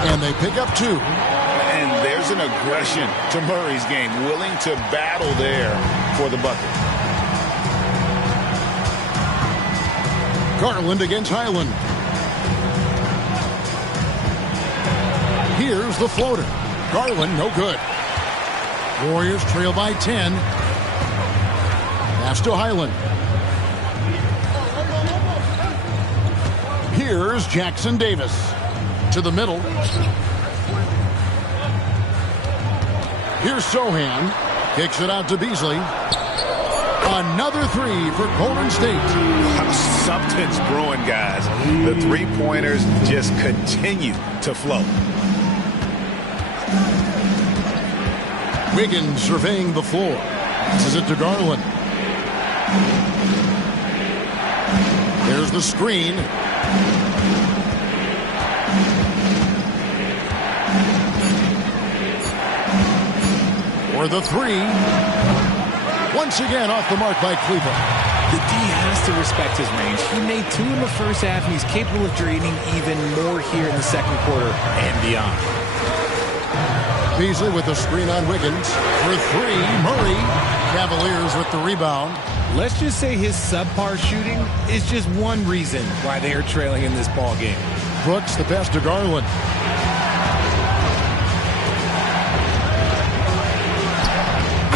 And they pick up 2. And there's an aggression to Murray's game, willing to battle there for the bucket. Garland against Highland. Here's the floater. Garland, no good. Warriors trail by 10. Pass to Highland. Here's Jackson Davis. To the middle. Here's Sohan. Kicks it out to Beasley. Another 3 for Golden State. Something's brewing, guys. The 3-pointers just continue to flow. Wiggins surveying the floor. This is it to Garland. There's the screen. For the 3. Once again off the mark by Cleveland. The D has to respect his range. He made 2 in the first half, and he's capable of draining even more here in the second quarter and beyond. Beasley with the screen on Wiggins. For 3, Murray. Cavaliers with the rebound. Let's just say his subpar shooting is just one reason why they are trailing in this ball game. Brooks, the pass to Garland.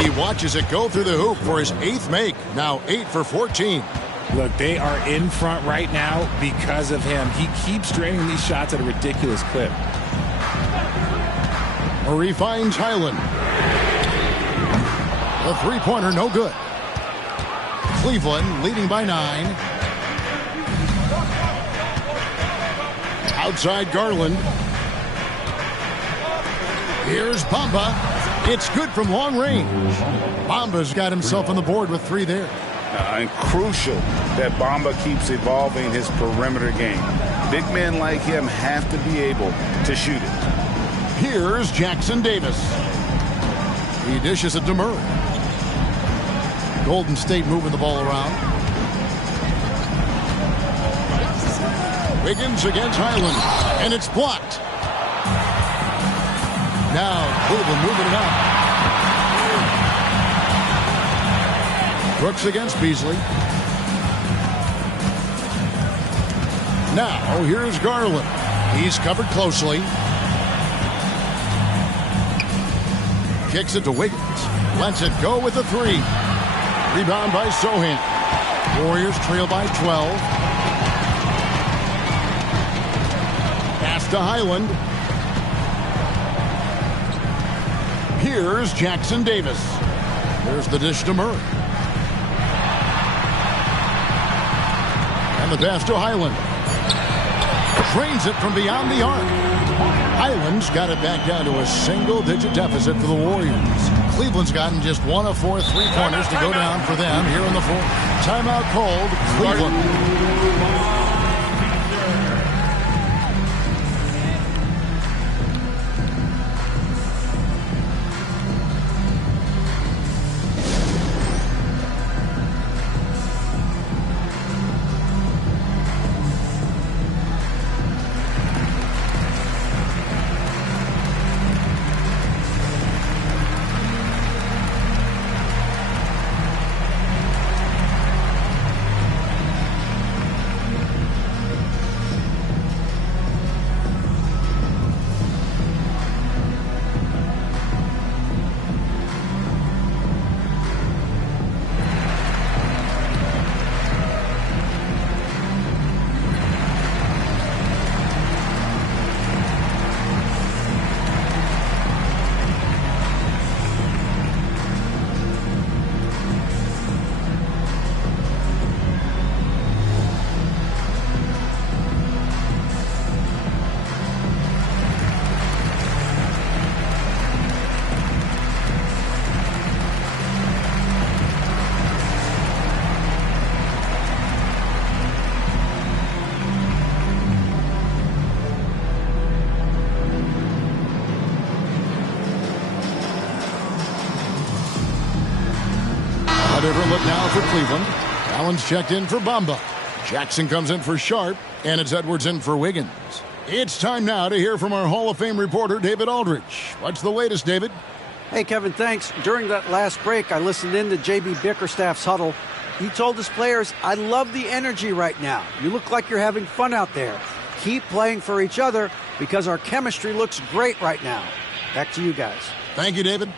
He watches it go through the hoop for his 8th make. Now 8 for 14. Look, they are in front right now because of him. He keeps draining these shots at a ridiculous clip. Murray finds Highland. The 3-pointer, no good. Cleveland leading by 9. Outside Garland. Here's Bamba. It's good from long range. Bamba's got himself on the board with 3 there. And crucial that Bamba keeps evolving his perimeter game. Big men like him have to be able to shoot it. Here's Jackson Davis. He dishes it to Murray. Golden State moving the ball around. Wiggins against Highland. And it's blocked. Now Cleveland moving it up. Brooks against Beasley. Now here's Garland. He's covered closely. Kicks it to Wiggins. Lets it go with the 3. Rebound by Sohan. Warriors trail by 12. Pass to Highland. Here's Jackson Davis. There's the dish to Murray. And the pass to Highland. Drains it from beyond the arc. Highland's got it back down to a single-digit deficit for the Warriors. Cleveland's gotten just 1 of 4 3-pointers to go down for them here in the fourth. Timeout called, Cleveland. Different look now for Cleveland. Allen's checked in for Bamba. Jackson comes in for Sharp, and it's Edwards in for Wiggins. It's time now to hear from our Hall of Fame reporter, David Aldridge. What's the latest, David? Hey, Kevin, thanks. During that last break, I listened in to J.B. Bickerstaff's huddle. He told his players, I love the energy right now. You look like you're having fun out there. Keep playing for each other because our chemistry looks great right now. Back to you guys. Thank you, David.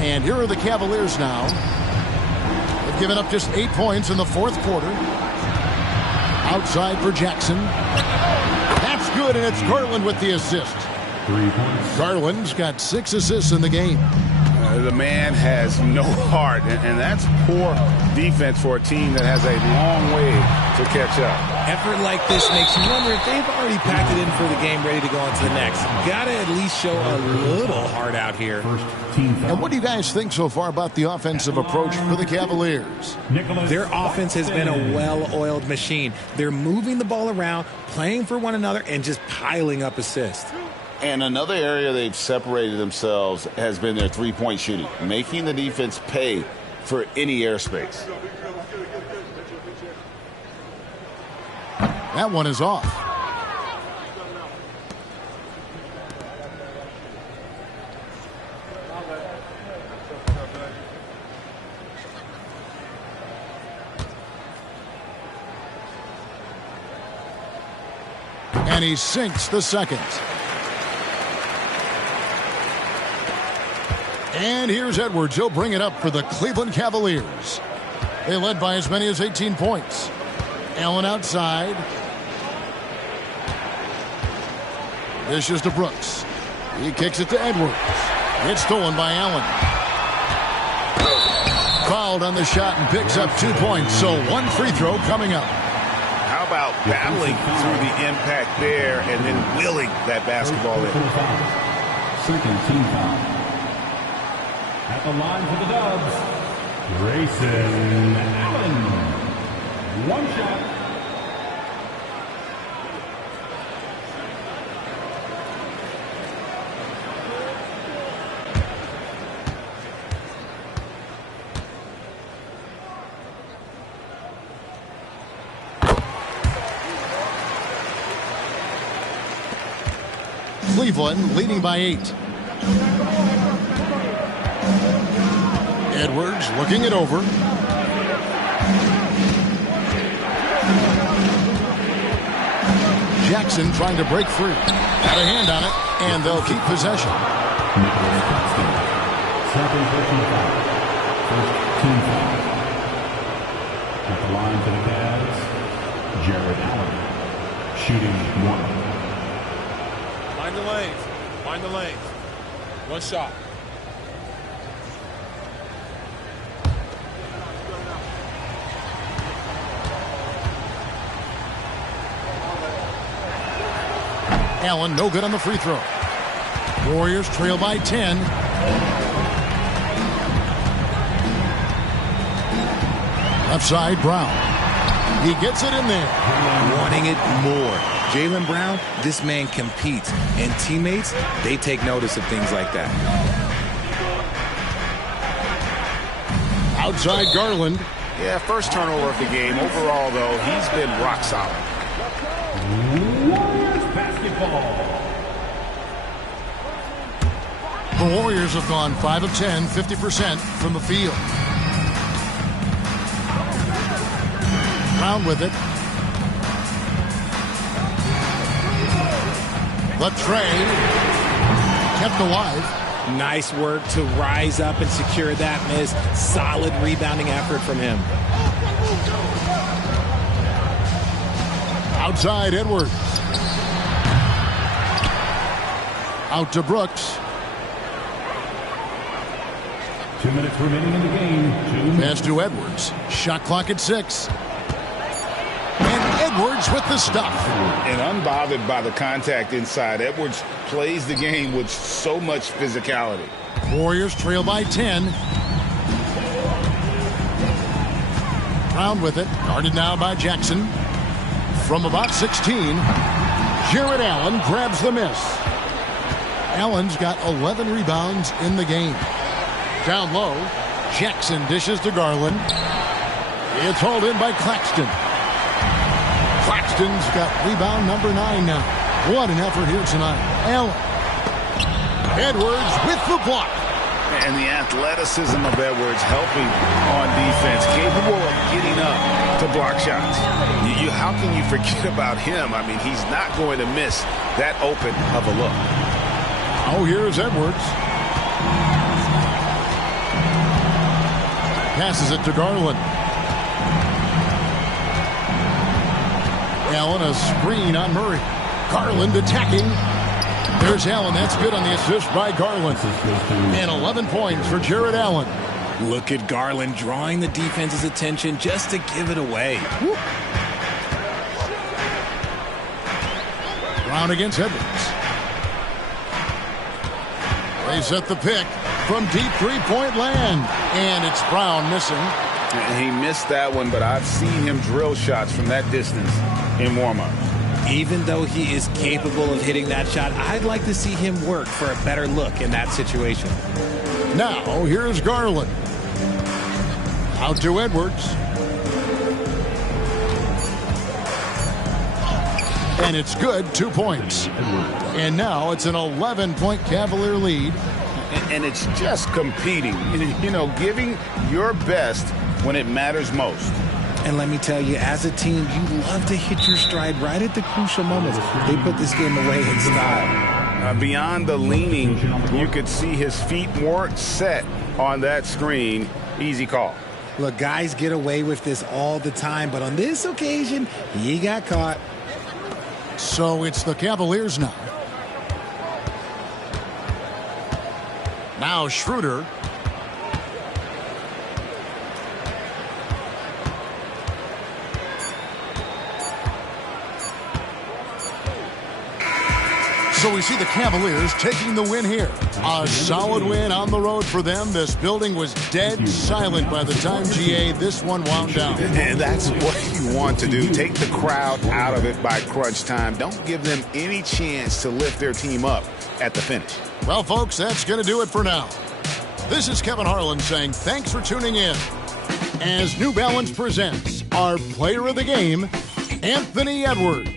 And here are the Cavaliers now. They've given up just 8 points in the fourth quarter. Outside for Jackson. That's good, and it's Garland with the assist. 3 points. Garland's got 6 assists in the game. The man has no heart, and that's poor defense for a team that has a long way to catch up. Effort like this makes you wonder if they've already packed it in for the game, ready to go on to the next. Gotta at least show a little heart out here. And what do you guys think so far about the offensive approach for the Cavaliers? Their offense has been a well-oiled machine. They're moving the ball around, playing for one another, and just piling up assists. And another area they've separated themselves has been their three-point shooting, making the defense pay for any airspace. That one is off. And he sinks the second. And here's Edwards. He'll bring it up for the Cleveland Cavaliers. They led by as many as 18 points. Allen outside. Dishes to Brooks. He kicks it to Edwards. It's stolen by Allen. Fouled on the shot and picks up 2 points. So 1 free throw coming up. How about battling through the impact there and then willing that basketball in? Second team foul. At the line for the Dubs, Grayson Allen. 1 shot. Cleveland leading by 8. Edwards looking it over. Jackson trying to break free. Got a hand on it, and they'll keep possession. Second personal foul. First team foul. At the line for the Cavs, Jared Allen, shooting 1. Find the lanes. Find the lanes. One shot. Allen, no good on the free throw. Warriors trail by 10. Left side, Brown. He gets it in there. Wanting it more. Jaylen Brown, this man competes. And teammates, they take notice of things like that. Outside Garland. Yeah, first turnover of the game. Overall, though, he's been rock solid. Warriors basketball. The Warriors have gone 5 of 10, 50% from the field. Brown with it. The tray kept alive. Nice work to rise up and secure that miss. Solid rebounding effort from him. Outside Edwards. Out to Brooks. 2 minutes remaining in the game. Pass to Edwards. Shot clock at 6. And Edwards with the stuff. And unbothered by the contact inside, Edwards plays the game with so much physicality. Warriors trail by 10. Brown with it. Guarded now by Jackson. From about 16, Jared Allen grabs the miss. Allen's got 11 rebounds in the game. Down low, Jackson dishes to Garland. It's hauled in by Claxton. Claxton's got rebound number 9 now. What an effort here tonight. Allen. Edwards with the block. And the athleticism of Edwards helping on defense, capable of getting up to block shots. How can you forget about him? I mean, he's not going to miss that open of a look. Oh, here's Edwards. Passes it to Garland. Allen, a screen on Murray. Garland attacking. There's Allen. That's good on the assist by Garland. And 11 points for Jared Allen. Look at Garland drawing the defense's attention just to give it away. Woo. Brown against Edwards. They set the pick from deep three-point land. And it's Brown missing. He missed that one, but I've seen him drill shots from that distance in warm-up. Even though he is capable of hitting that shot, I'd like to see him work for a better look in that situation. Now, here's Garland. Out to Edwards. And it's good, 2 points. And now it's an 11-point Cavalier lead. And it's just competing, you know, giving your best when it matters most. And let me tell you, as a team, you love to hit your stride right at the crucial moments. They put this game away in style. Beyond the leaning, you could see his feet weren't set on that screen. Easy call. Look, guys get away with this all the time, but on this occasion, he got caught. So it's the Cavaliers now. Now Schroeder. So we see the Cavaliers taking the win here. A solid win on the road for them. This building was dead silent by the time, GA, this one wound down. And that's what you want to do. Take the crowd out of it by crunch time. Don't give them any chance to lift their team up at the finish. Well, folks, that's going to do it for now. This is Kevin Harlan saying thanks for tuning in as New Balance presents our player of the game, Anthony Edwards.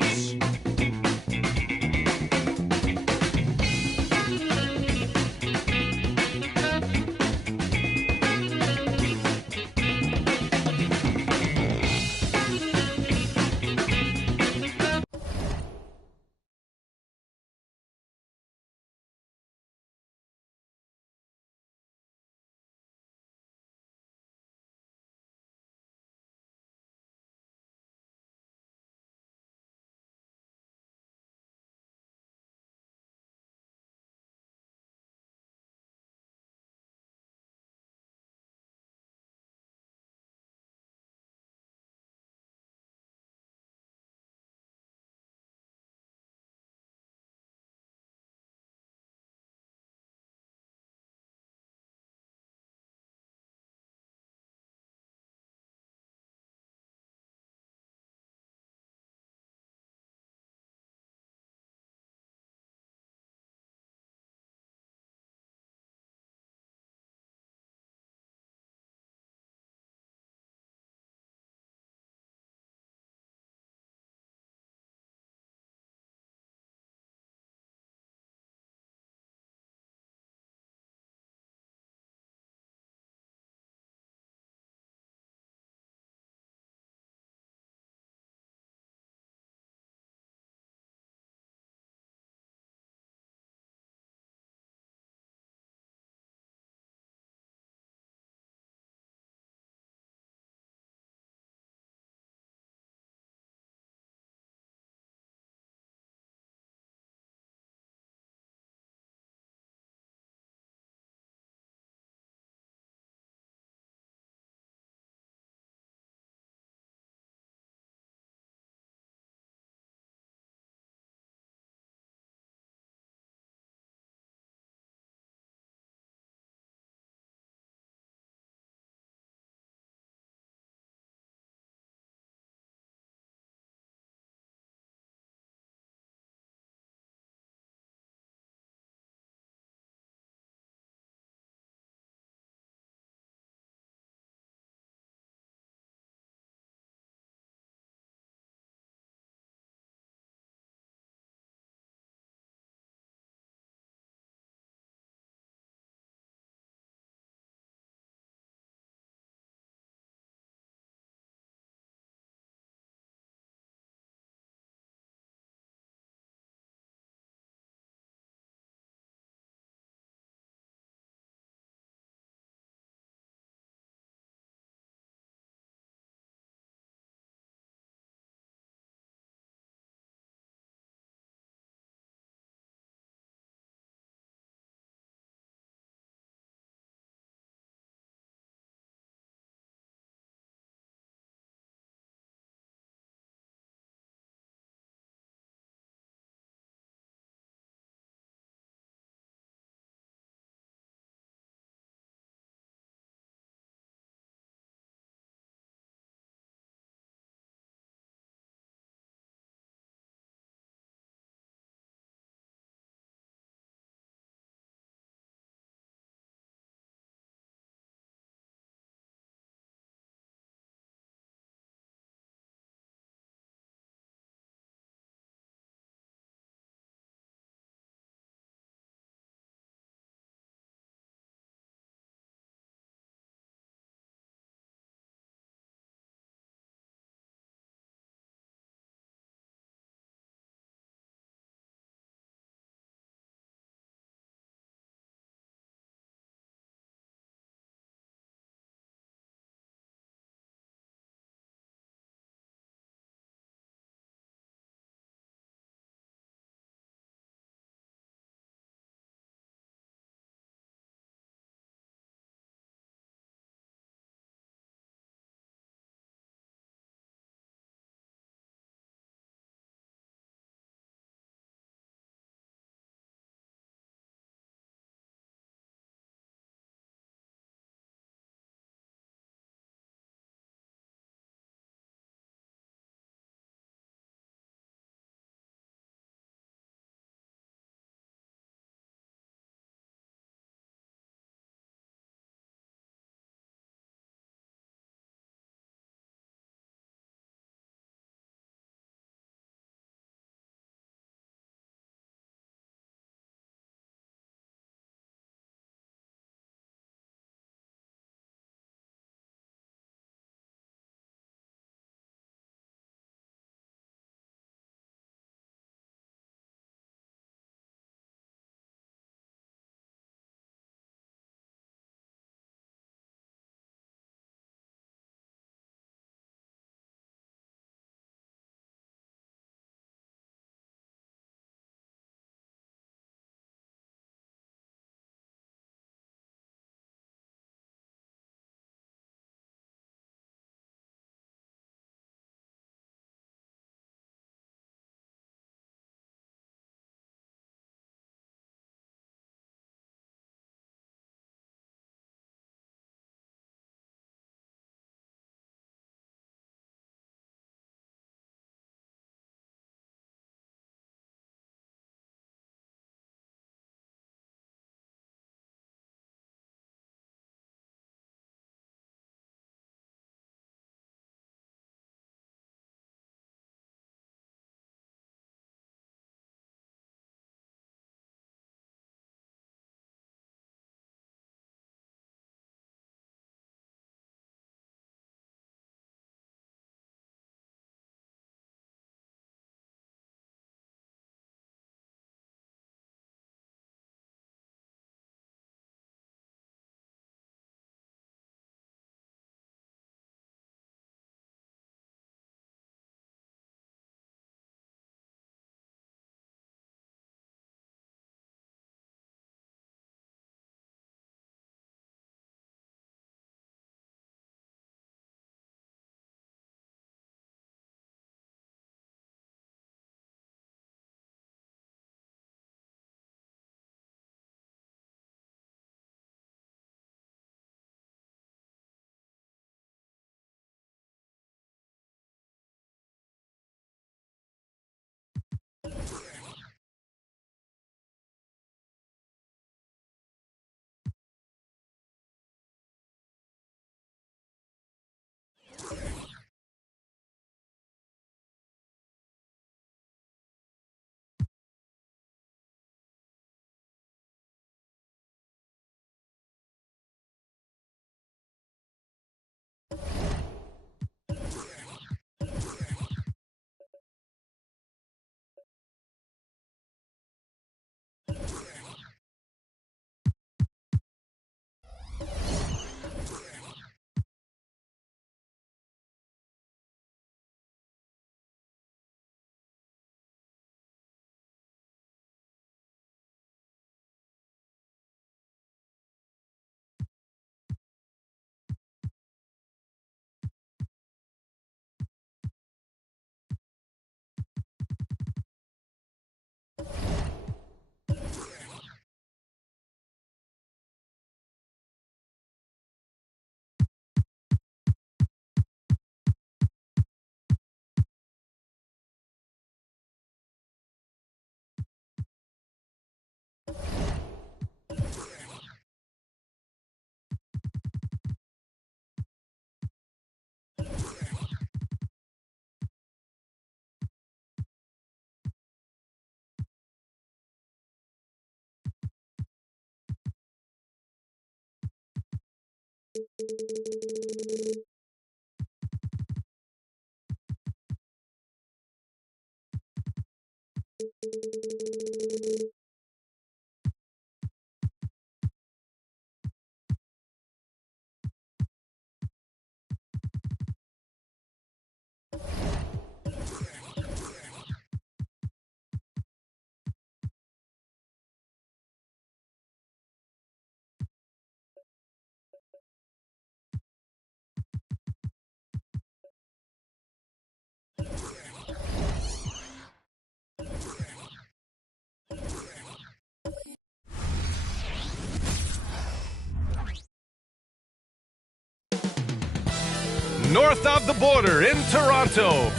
North of the border in Toronto.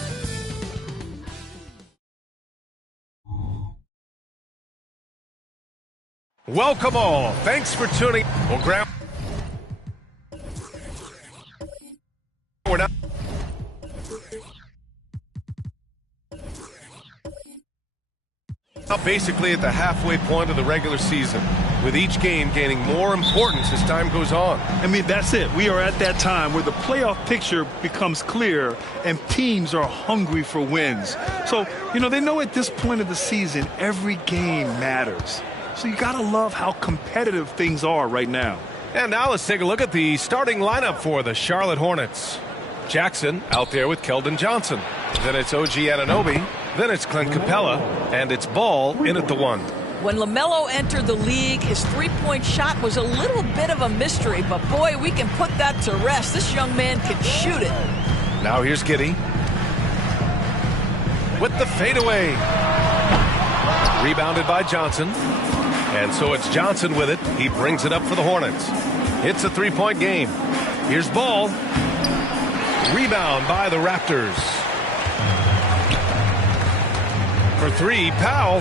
Welcome all. Thanks for tuning. Well, Graham, we're not. Basically at the halfway point of the regular season, with each game gaining more importance as time goes on. I mean, that's it. We are at that time where the playoff picture becomes clear and teams are hungry for wins. So, they know at this point of the season, every game matters. So you got to love how competitive things are right now. And now let's take a look at the starting lineup for the Charlotte Hornets. Jackson out there with Keldon Johnson. Then it's OG Anunoby. Then it's Clint Capella. And it's Ball in at the 1. When LaMelo entered the league, his three-point shot was a little bit of a mystery. But, boy, we can put that to rest. This young man can shoot it. Now here's Giddey. With the fadeaway. Rebounded by Johnson. And so it's Johnson with it. He brings it up for the Hornets. It's a three-point game. Here's Ball. Rebound by the Raptors. For three, Powell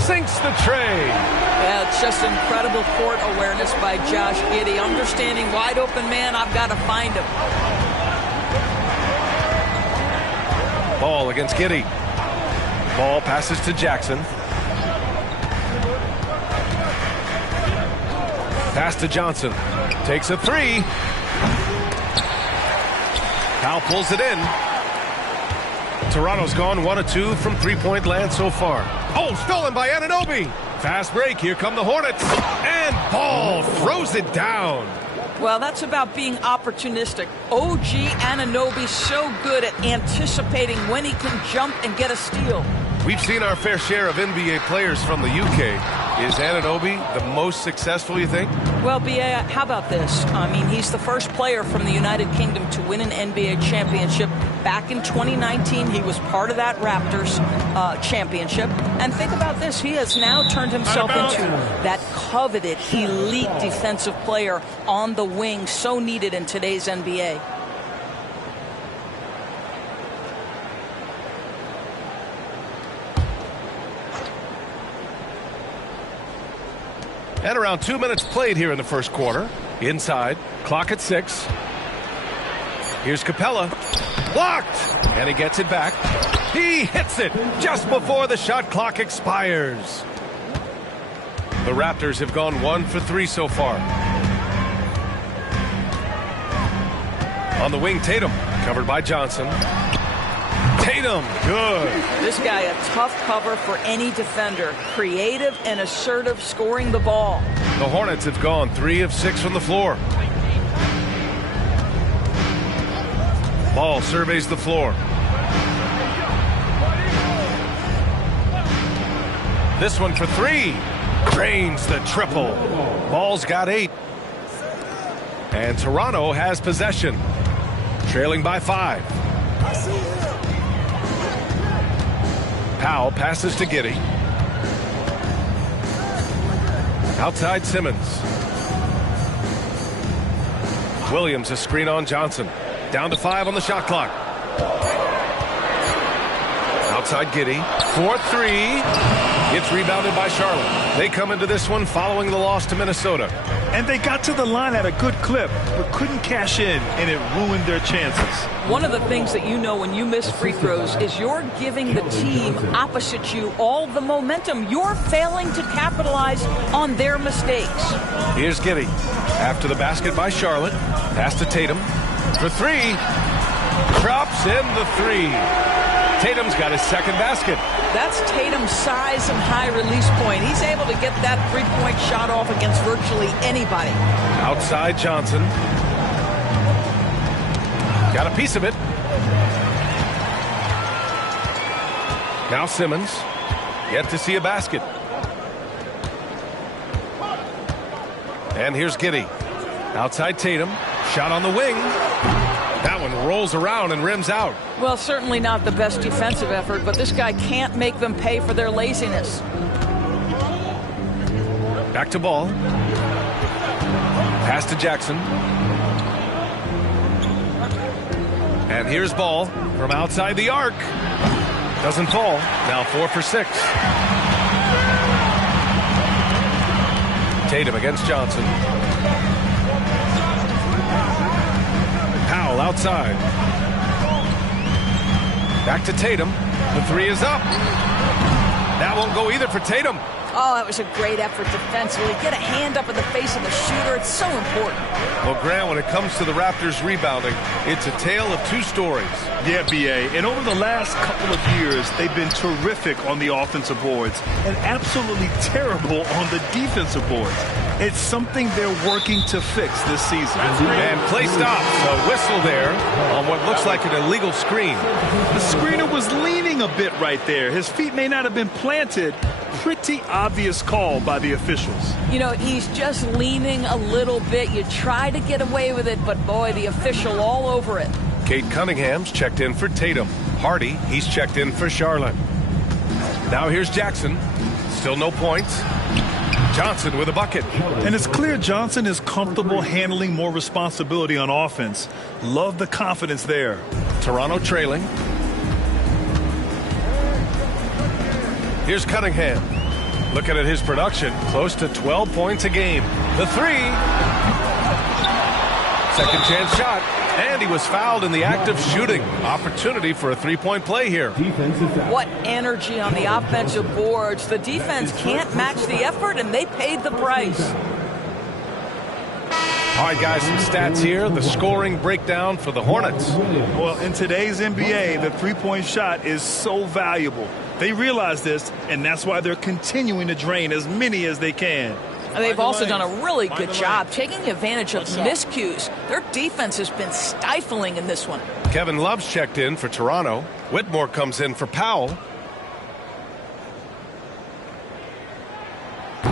sinks the tray. Yeah, it's just incredible court awareness by Josh Giddey. Understanding wide open man, I've got to find him. Ball against Giddey. Ball passes to Jackson. Pass to Johnson. Takes a three. Powell pulls it in. Toronto's gone 1 of 2 from three-point land so far. Oh, stolen by Anunoby. Fast break. Here come the Hornets. And Ball throws it down. Well, that's about being opportunistic. OG Anunoby so good at anticipating when he can jump and get a steal. We've seen our fair share of NBA players from the UK. Is Anunoby the most successful, you think? Well, B.A., how about this? I mean, he's the first player from the United Kingdom to win an NBA championship. Back in 2019, he was part of that Raptors championship. And think about this. He has now turned himself into that coveted, elite defensive player on the wing, so needed in today's NBA. And around 2 minutes played here in the first quarter. Inside, clock at 6. Here's Capella. Blocked! And he gets it back. He hits it just before the shot clock expires. The Raptors have gone 1 for 3 so far. On the wing, Tatum, covered by Johnson. Tatum, good. This guy, a tough cover for any defender. Creative and assertive, scoring the ball. The Hornets have gone 3 of 6 from the floor. Ball surveys the floor. This one for 3. Drains the triple. Ball's got 8. And Toronto has possession. Trailing by 5. Powell passes to Giddey. Outside Simmons. Williams a screen on Johnson. Down to 5 on the shot clock. Outside Giddey. 4-3. It's rebounded by Charlotte. They come into this one following the loss to Minnesota. And they got to the line at a good clip, but couldn't cash in, and it ruined their chances. One of the things that you know when you miss free throws is you're giving the team opposite you all the momentum. You're failing to capitalize on their mistakes. Here's Giddey. After the basket by Charlotte. Pass to Tatum. For three. Drops in the three. Tatum's got his second basket. That's Tatum's size and high release point. He's able to get that three-point shot off against virtually anybody. Outside Johnson. Got a piece of it. Now Simmons. Yet to see a basket. And here's Giddey. Outside Tatum. Shot on the wing. That one rolls around and rims out. Well, certainly not the best defensive effort, but this guy can't make them pay for their laziness. Back to Ball. Pass to Jackson. And here's Ball from outside the arc. Doesn't fall. Now 4 for 6. Tatum against Johnson. Powell outside. Back to Tatum. The three is up. That won't go either for Tatum. Oh, that was a great effort defensively. Get a hand up in the face of the shooter. It's so important. Well, Grant, when it comes to the Raptors rebounding, it's a tale of two stories. Yeah, B.A. And over the last couple of years, they've been terrific on the offensive boards and absolutely terrible on the defensive boards. It's something they're working to fix this season. And play stops. A whistle there on what looks like an illegal screen. The screener was leaning a bit right there. His feet may not have been planted. Pretty obvious call by the officials. You know, he's just leaning a little bit. You try to get away with it, but boy, the official all over it. Kate Cunningham's checked in for Tatum. Hardy, he's checked in for Charlotte. Now here's Jackson. Still no points. Johnson with a bucket. And it's clear Johnson is comfortable handling more responsibility on offense. Love the confidence there. Toronto trailing. Here's Cunningham. Looking at his production, close to 12 points a game. The three. Second chance shot. And he was fouled in the act of shooting. Opportunity for a three-point play here. What energy on the offensive boards. The defense can't match the effort, and they paid the price. All right, guys, some stats here. The scoring breakdown for the Hornets. Well, in today's NBA, the three-point shot is so valuable. They realize this, and that's why they're continuing to drain as many as they can. And they've also done a really good job taking advantage of miscues. Their defense has been stifling in this one. Kevin Love's checked in for Toronto. Whitmore comes in for Powell.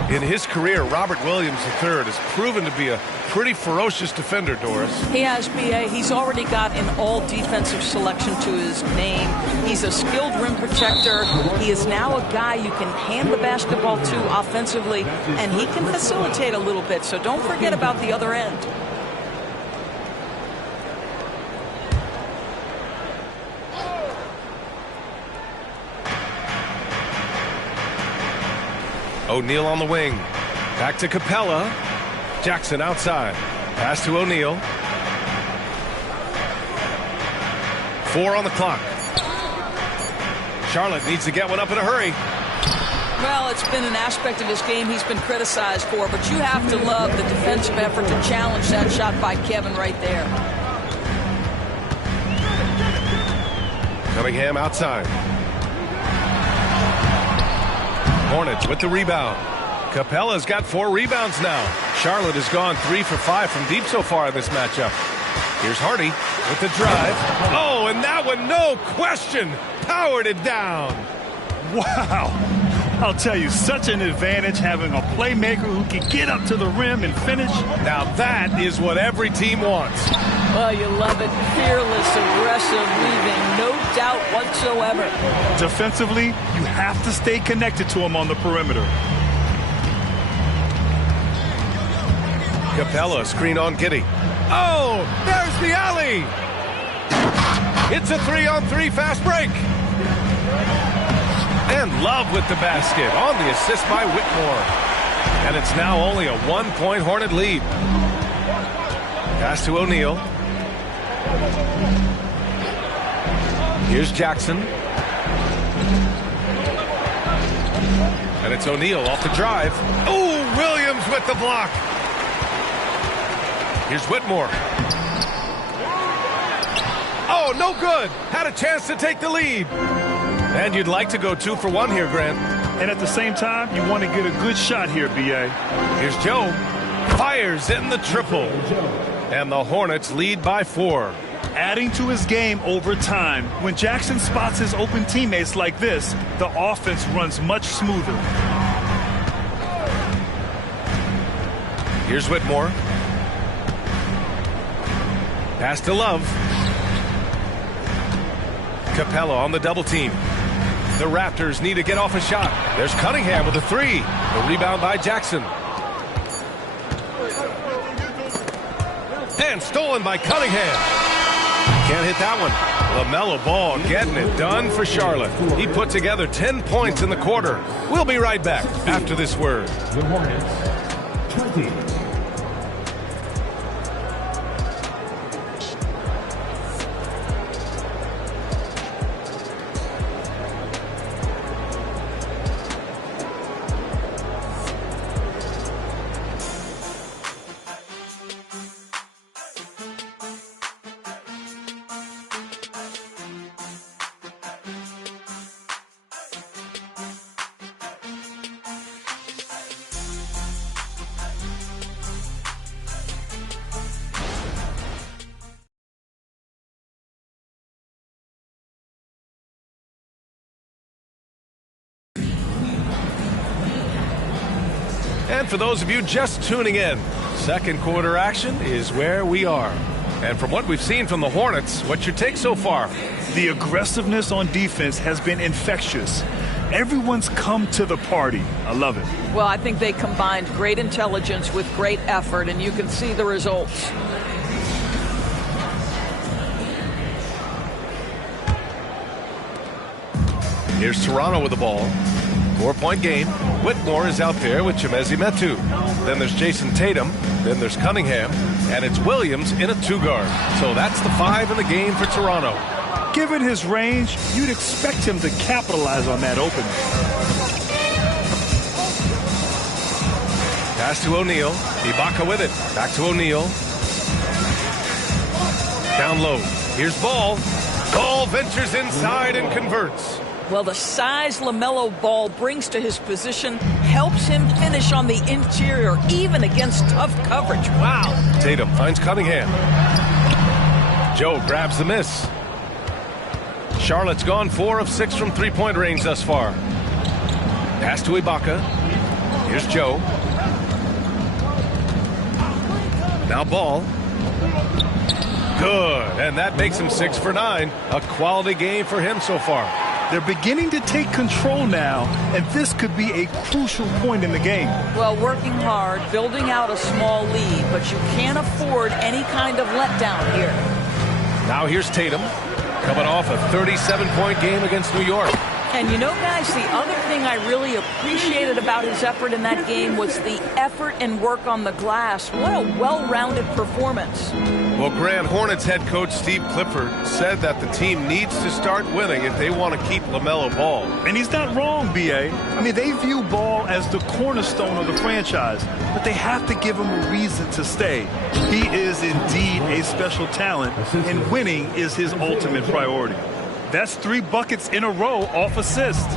In his career, Robert Williams III has proven to be a pretty ferocious defender, Doris. He has, B.A. He's already got an all-defensive selection to his name. He's a skilled rim protector. He is now a guy you can hand the basketball to offensively, and he can facilitate a little bit, so don't forget about the other end. O'Neal on the wing. Back to Capella. Jackson outside. Pass to O'Neal. 4 on the clock. Charlotte needs to get one up in a hurry. Well, it's been an aspect of his game he's been criticized for, but you have to love the defensive effort to challenge that shot by Kevin right there. Cunningham outside. Hornets with the rebound. Capella's got 4 rebounds now. Charlotte has gone 3 for 5 from deep so far in this matchup. Here's Hardy with the drive. Oh, and that one, no question, powered it down. Wow. I'll tell you, such an advantage having a playmaker who can get up to the rim and finish. Now that is what every team wants. Well, you love it. Fearless, aggressive, leaving no doubt whatsoever. Defensively, you have to stay connected to him on the perimeter. Capella, screen on Giddey. Oh, there's the alley. It's a 3-on-3 fast break. And Love with the basket on the assist by Whitmore. And it's now only a 1-point Hornet lead. Pass to O'Neal. Here's Jackson. And it's O'Neal off the drive. Oh, Williams with the block. Here's Whitmore. Oh, no good. Had a chance to take the lead. And you'd like to go 2 for 1 here, Grant. And at the same time, you want to get a good shot here, B.A. Here's Joe. Fires in the triple. And the Hornets lead by 4. Adding to his game over time. When Jackson spots his open teammates like this, the offense runs much smoother. Here's Whitmore. Pass to Love. Capella on the double team. The Raptors need to get off a shot. There's Cunningham with a 3. The rebound by Jackson. And stolen by Cunningham. Can't hit that one. LaMelo Ball getting it done for Charlotte. He put together 10 points in the quarter. We'll be right back after this word. The Hornets, 20. And for those of you just tuning in, second quarter action is where we are. And from what we've seen from the Hornets, what's your take so far? The aggressiveness on defense has been infectious. Everyone's come to the party. I love it. Well, I think they combined great intelligence with great effort, and you can see the results. Here's Toronto with the ball. 4-point game. Whitmore is out there with Chimezie Metu. Then there's Jason Tatum. Then there's Cunningham. And it's Williams in a 2-guard. So that's the 5 in the game for Toronto. Given his range, you'd expect him to capitalize on that opening. Pass to O'Neal. Ibaka with it. Back to O'Neal. Down low. Here's Ball. Ball ventures inside and converts. Well, the size LaMelo Ball brings to his position helps him finish on the interior, even against tough coverage. Wow. Tatum finds Cunningham. Joe grabs the miss. Charlotte's gone 4 of 6 from three-point range thus far. Pass to Ibaka. Here's Joe. Now Ball. Good, and that makes him 6 for 9. A quality game for him so far. They're beginning to take control now, and this could be a crucial point in the game. Well, working hard, building out a small lead, but you can't afford any kind of letdown here. Now here's Tatum, coming off a 37-point game against New York. And you know, guys, the other thing I really appreciated about his effort in that game was the effort and work on the glass. What a well-rounded performance. Well, Grant, Hornets head coach Steve Clifford said that the team needs to start winning if they want to keep LaMelo Ball. And he's not wrong, B.A. I mean, they view Ball as the cornerstone of the franchise, but they have to give him a reason to stay. He is indeed a special talent, and winning is his ultimate priority. That's 3 buckets in a row off assist.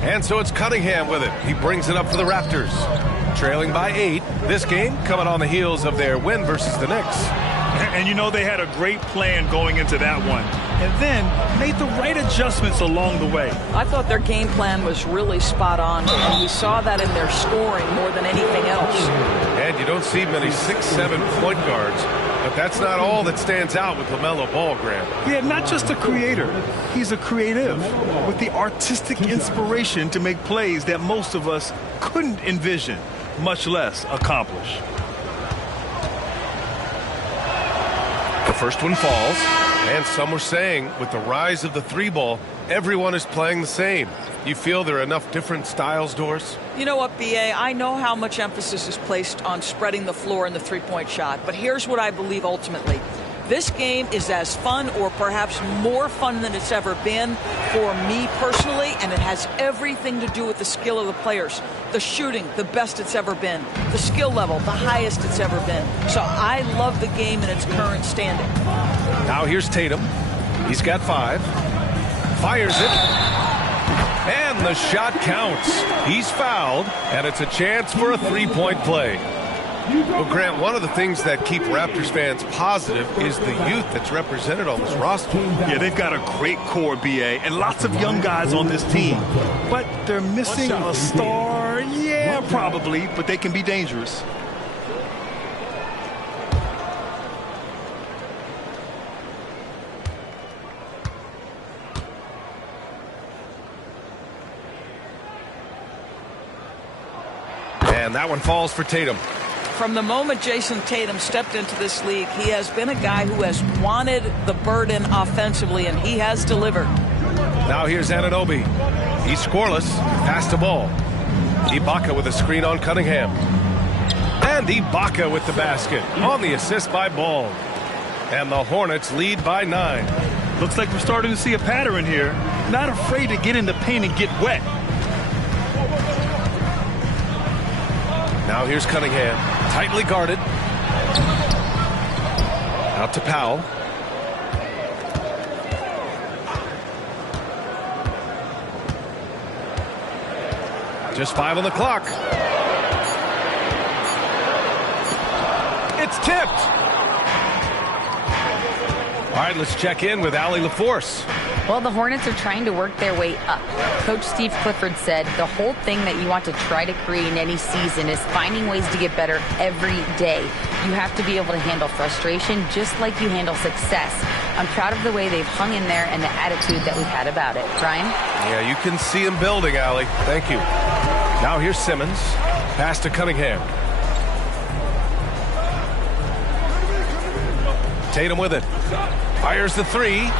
And so it's Cunningham with it. He brings it up for the Raptors. Trailing by 8. This game coming on the heels of their win versus the Knicks. And you know they had a great plan going into that one. And then made the right adjustments along the way. I thought their game plan was really spot on, and we saw that in their scoring more than anything else. And you don't see many 6'7" point guards, but that's not all that stands out with LaMelo Ball, Grant. Yeah, not just a creator. He's a creative with the artistic inspiration to make plays that most of us couldn't envision, much less accomplish. The first one falls, and some were saying with the rise of the 3-ball, everyone is playing the same. You feel there are enough different styles, Doris? You know what, B.A.? I know how much emphasis is placed on spreading the floor in the three-point shot, but here's what I believe ultimately. This game is as fun or perhaps more fun than it's ever been for me personally, and it has everything to do with the skill of the players. The shooting, the best it's ever been. The skill level, the highest it's ever been. So I love the game in its current standing. Now here's Tatum. He's got 5. Fires it. And the shot counts. He's fouled, and it's a chance for a three-point play. Well, Grant, one of the things that keep Raptors fans positive is the youth that's represented on this roster. Yeah, they've got a great core, B.A., and lots of young guys on this team. But they're missing a star. Yeah, probably, but they can be dangerous. And that one falls for Tatum. From the moment Jason Tatum stepped into this league, he has been a guy who has wanted the burden offensively, and he has delivered. Now here's Anunoby. He's scoreless. Pass the ball. Ibaka with a screen on Cunningham. And Ibaka with the basket on the assist by Ball. And the Hornets lead by 9. Looks like we're starting to see a pattern here. Not afraid to get in the paint and get wet. Now here's Cunningham, tightly guarded. Out to Powell. Just 5 on the clock. It's tipped. All right, let's check in with Allie LaForce. Well, the Hornets are trying to work their way up. Coach Steve Clifford said the whole thing that you want to try to create in any season is finding ways to get better every day. You have to be able to handle frustration just like you handle success. I'm proud of the way they've hung in there and the attitude that we've had about it. Brian? Yeah, you can see him building, Allie. Thank you. Now here's Simmons. Pass to Cunningham. Tatum with it. Fires the 3.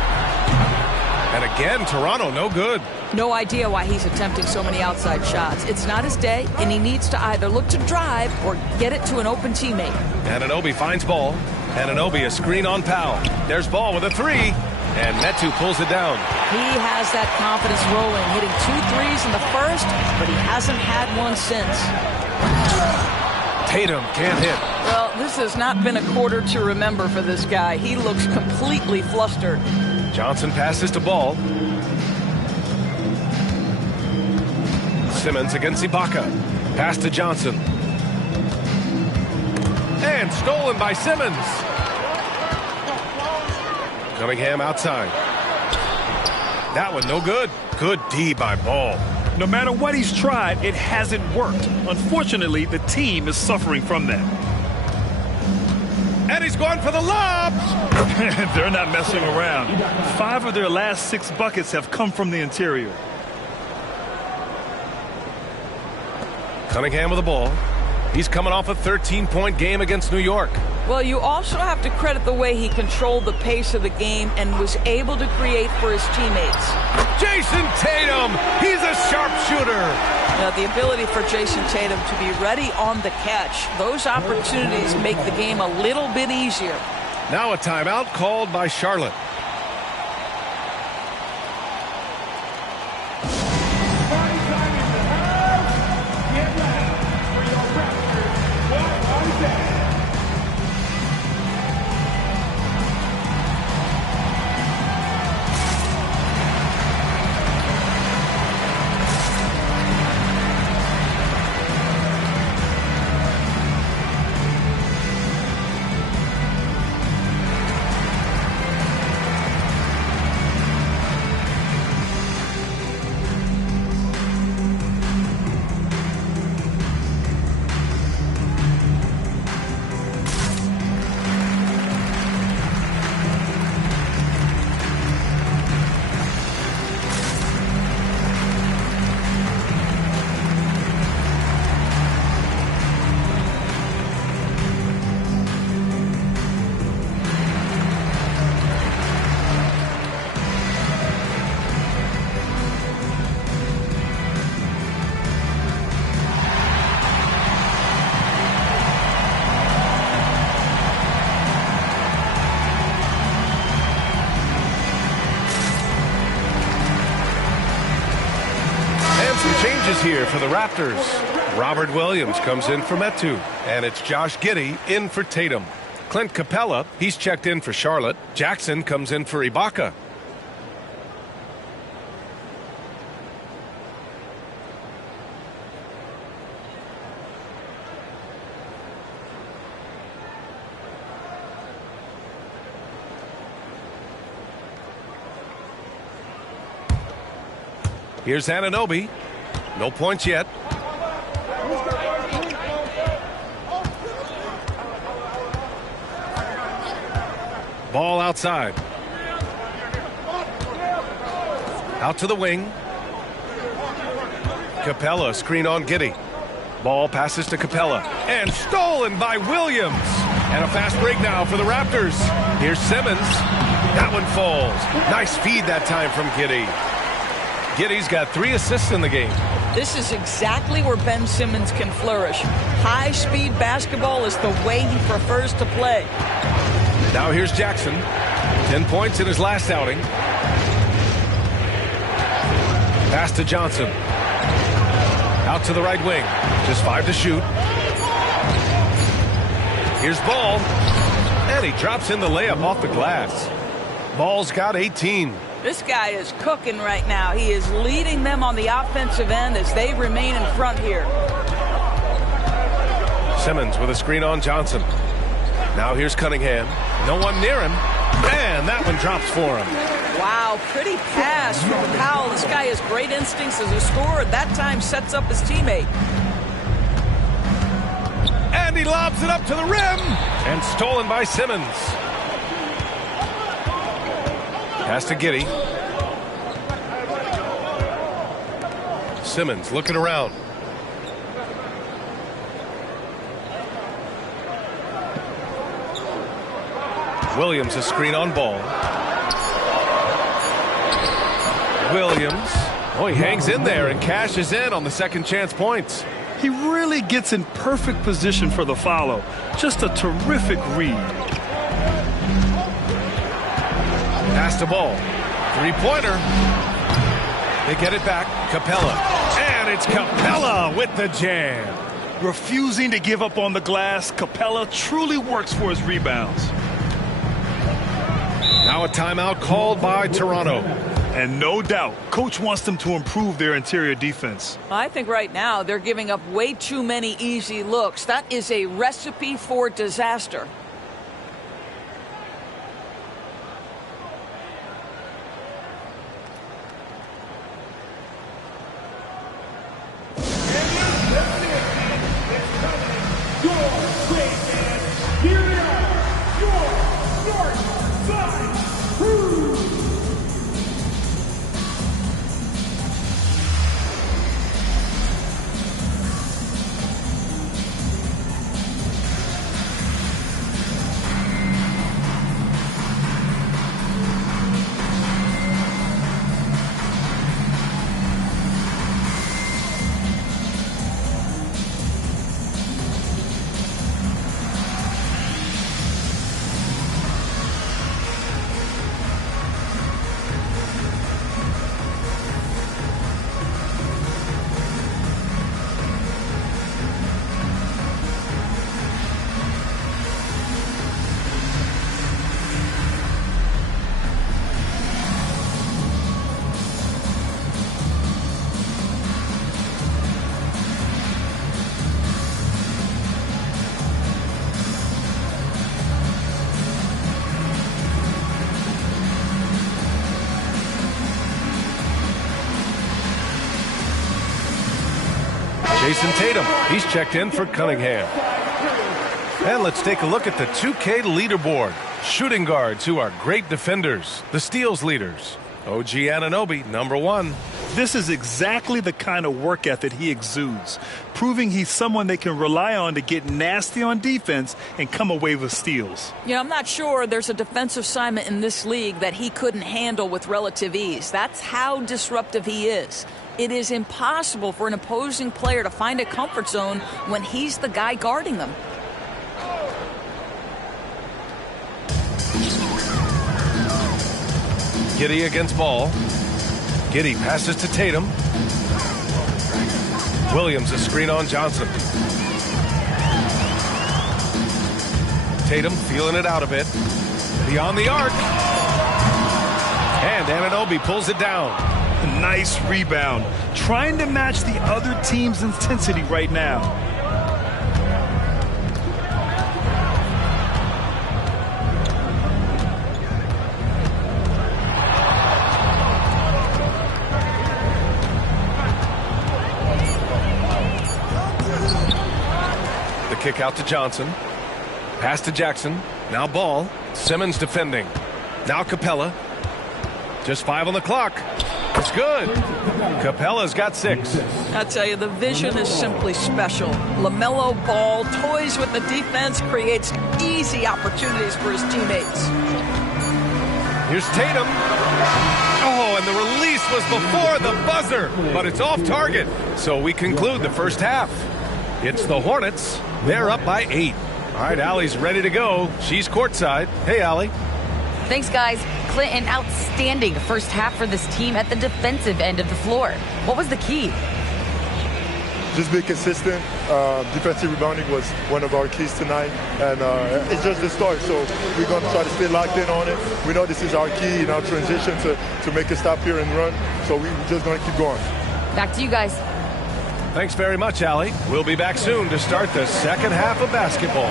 And again, Toronto, no good. No idea why he's attempting so many outside shots. It's not his day, and he needs to either look to drive or get it to an open teammate. Anunoby finds Ball. Anunoby a screen on Powell. There's Ball with a 3. And Metu pulls it down. He has that confidence rolling, hitting 2 threes in the first, but he hasn't had one since. Tatum can't hit. Well, this has not been a quarter to remember for this guy. He looks completely flustered. Johnson passes to Ball. Simmons against Ibaka. Pass to Johnson. And stolen by Simmons. Cunningham outside. That one no good. Good D by Ball. No matter what he's tried, it hasn't worked. Unfortunately, the team is suffering from that. And he's going for the lob. They're not messing around. 5 of their last 6 buckets have come from the interior. Cunningham with the ball. He's coming off a 13-point game against New York. Well, you also have to credit the way he controlled the pace of the game and was able to create for his teammates. Jason Tatum, he's a sharpshooter. Now, the ability for Jason Tatum to be ready on the catch, those opportunities make the game a little bit easier. Now a timeout called by Charlotte. changes here for the Raptors. Robert Williams comes in for Metu, and it's Josh Giddey in for Tatum. Clint Capella, he's checked in for Charlotte. Jackson comes in for Ibaka. Here's Anunoby. No points yet. Ball outside. Out to the wing. Capella, screen on Giddey. Ball passes to Capella. And stolen by Williams. And a fast break now for the Raptors. Here's Simmons. That one falls. Nice feed that time from Giddey. Giddey's got 3 assists in the game. This is exactly where Ben Simmons can flourish. High-speed basketball is the way he prefers to play. Now here's Jackson. 10 points in his last outing. Pass to Johnson. Out to the right wing. Just 5 to shoot. Here's Ball. And he drops in the layup off the glass. Ball's got 18. This guy is cooking right now. He is leading them on the offensive end as they remain in front here. Simmons with a screen on Johnson. Now here's Cunningham. No one near him. And that one drops for him. Wow, pretty pass from Powell. This guy has great instincts as a scorer. That time sets up his teammate. And he lobs it up to the rim. And stolen by Simmons. Pass to Giddey. Simmons looking around. Williams a screen on Ball. Williams. Oh, he hangs in there and cashes in on the second chance points. He really gets in perfect position for the follow. Just a terrific read. Pass to Ball. 3-pointer. They get it back. Capella. And it's Capella with the jam. Refusing to give up on the glass, Capella truly works for his rebounds. Now a timeout called by Toronto. And no doubt, coach wants them to improve their interior defense. I think right now they're giving up way too many easy looks. That is a recipe for disaster. Jason Tatum, he's checked in for Cunningham. And let's take a look at the 2K leaderboard. Shooting guards who are great defenders. The steals leaders. OG Anunoby, #1. This is exactly the kind of work ethic he exudes, proving he's someone they can rely on to get nasty on defense and come away with steals. Yeah, I'm not sure there's a defensive assignment in this league that he couldn't handle with relative ease. That's how disruptive he is. It is impossible for an opposing player to find a comfort zone when he's the guy guarding them. Giddey against Ball. Giddey passes to Tatum. Williams, a screen on Johnson. Tatum feeling it out a bit. Beyond the arc. And Anunoby pulls it down. A nice rebound. Trying to match the other team's intensity right now. The kick out to Johnson. Pass to Jackson. Now Ball. Simmons defending. Now Capella. Just 5 on the clock. It's good. Capella's got 6. I tell you, the vision is simply special. LaMelo Ball toys with the defense, creates easy opportunities for his teammates. Here's Tatum. Oh, and the release was before the buzzer, but it's off target. So we conclude the first half. It's the Hornets. They're up by 8. All right, Allie's ready to go. She's courtside. Hey, Allie. Thanks, guys. Clint, an outstanding first half for this team at the defensive end of the floor. What was the key? Just be consistent. Defensive rebounding was one of our keys tonight, and it's just the start. So we're going to try to stay locked in on it. We know this is our key in our transition to make a stop here and run. So we're just going to keep going. Back to you guys. Thanks very much, Allie. We'll be back soon to start the second half of basketball.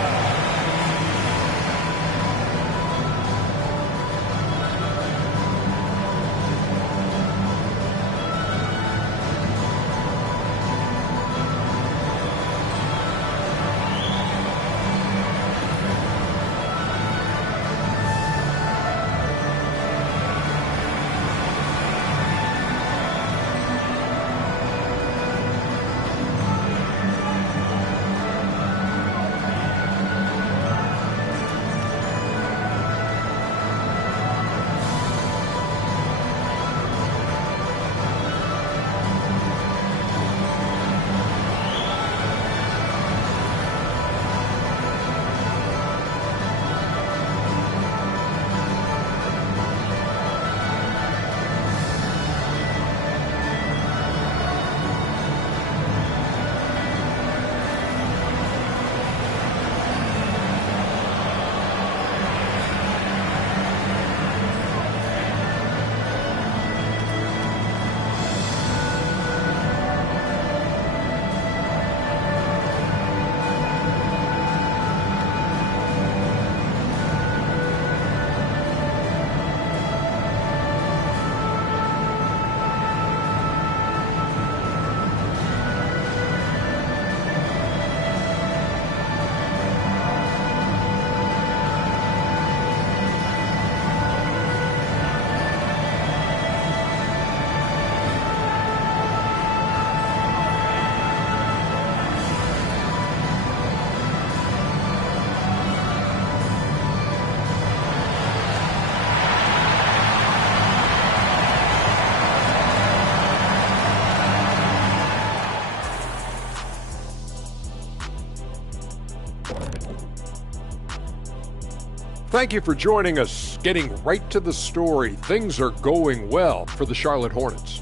Thank you for joining us. Getting right to the story, things are going well for the Charlotte Hornets.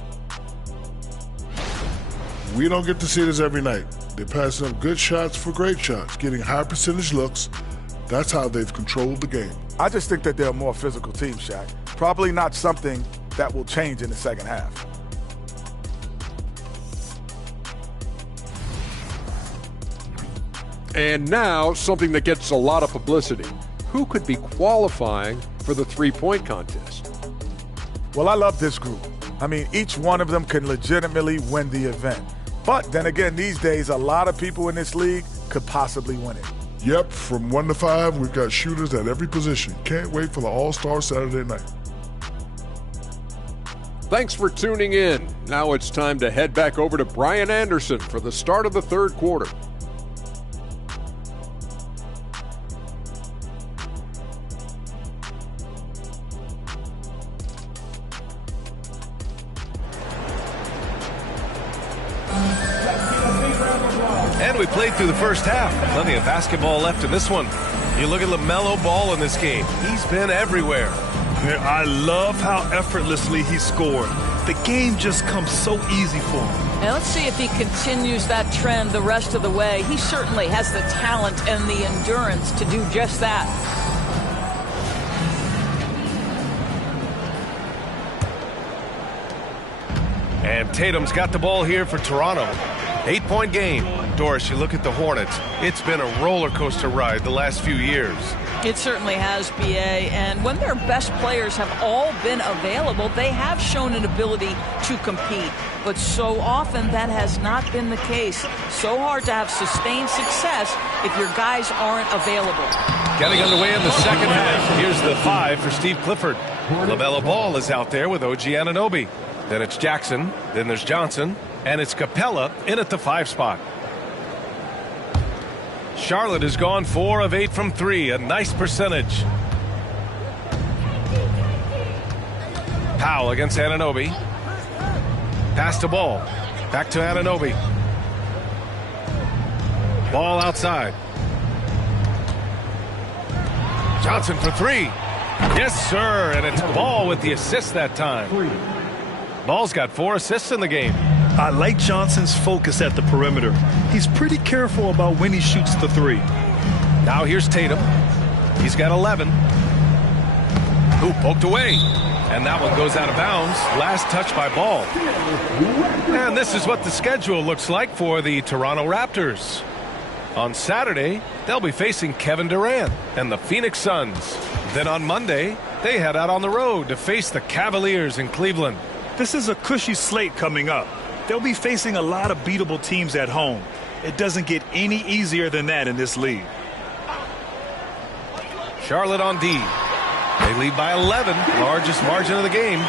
We don't get to see this every night. They're passing up good shots for great shots, getting high percentage looks. That's how they've controlled the game. I just think that they're a more physical team, Shaq. Probably not something that will change in the second half. And now, something that gets a lot of publicity. Who could be qualifying for the three-point contest? Well, I love this group. I mean, each one of them can legitimately win the event. But then again, these days, a lot of people in this league could possibly win it. Yep, from 1 to 5, we've got shooters at every position. Can't wait for the All-Star Saturday night. Thanks for tuning in. Now it's time to head back over to Brian Anderson for the start of the third quarter. And we played through the first half. Plenty of basketball left in this one. You look at LaMelo Ball in this game. He's been everywhere. I love how effortlessly he scored. the game just comes so easy for him. And let's see if he continues that trend the rest of the way. He certainly has the talent and the endurance to do just that. And Tatum's got the ball here for Toronto. 8-point game. Doris, you look at the Hornets. It's been a roller coaster ride the last few years. It certainly has, B.A. And when their best players have all been available, they have shown an ability to compete. But so often that has not been the case. So hard to have sustained success if your guys aren't available. Getting underway in the second half. Here's the 5 for Steve Clifford. LaMelo Ball is out there with OG Anunoby. Then it's Jackson. Then there's Johnson. And it's Capella in at the 5 spot. Charlotte has gone 4 of 8 from 3. A nice percentage. Powell against Anunoby. Pass to Ball. Back to Anunoby. Ball outside. Johnson for 3. Yes, sir. And it's Ball with the assist that time. Ball's got 4 assists in the game. I like Johnson's focus at the perimeter. He's pretty careful about when he shoots the 3. Now here's Tatum. He's got 11. Who poked away. And that one goes out of bounds. Last touch by Ball. And this is what the schedule looks like for the Toronto Raptors. On Saturday, they'll be facing Kevin Durant and the Phoenix Suns. Then on Monday, they head out on the road to face the Cavaliers in Cleveland. This is a cushy slate coming up. They'll be facing a lot of beatable teams at home. It doesn't get any easier than that in this league. Charlotte on D. They lead by 11, largest margin of the game.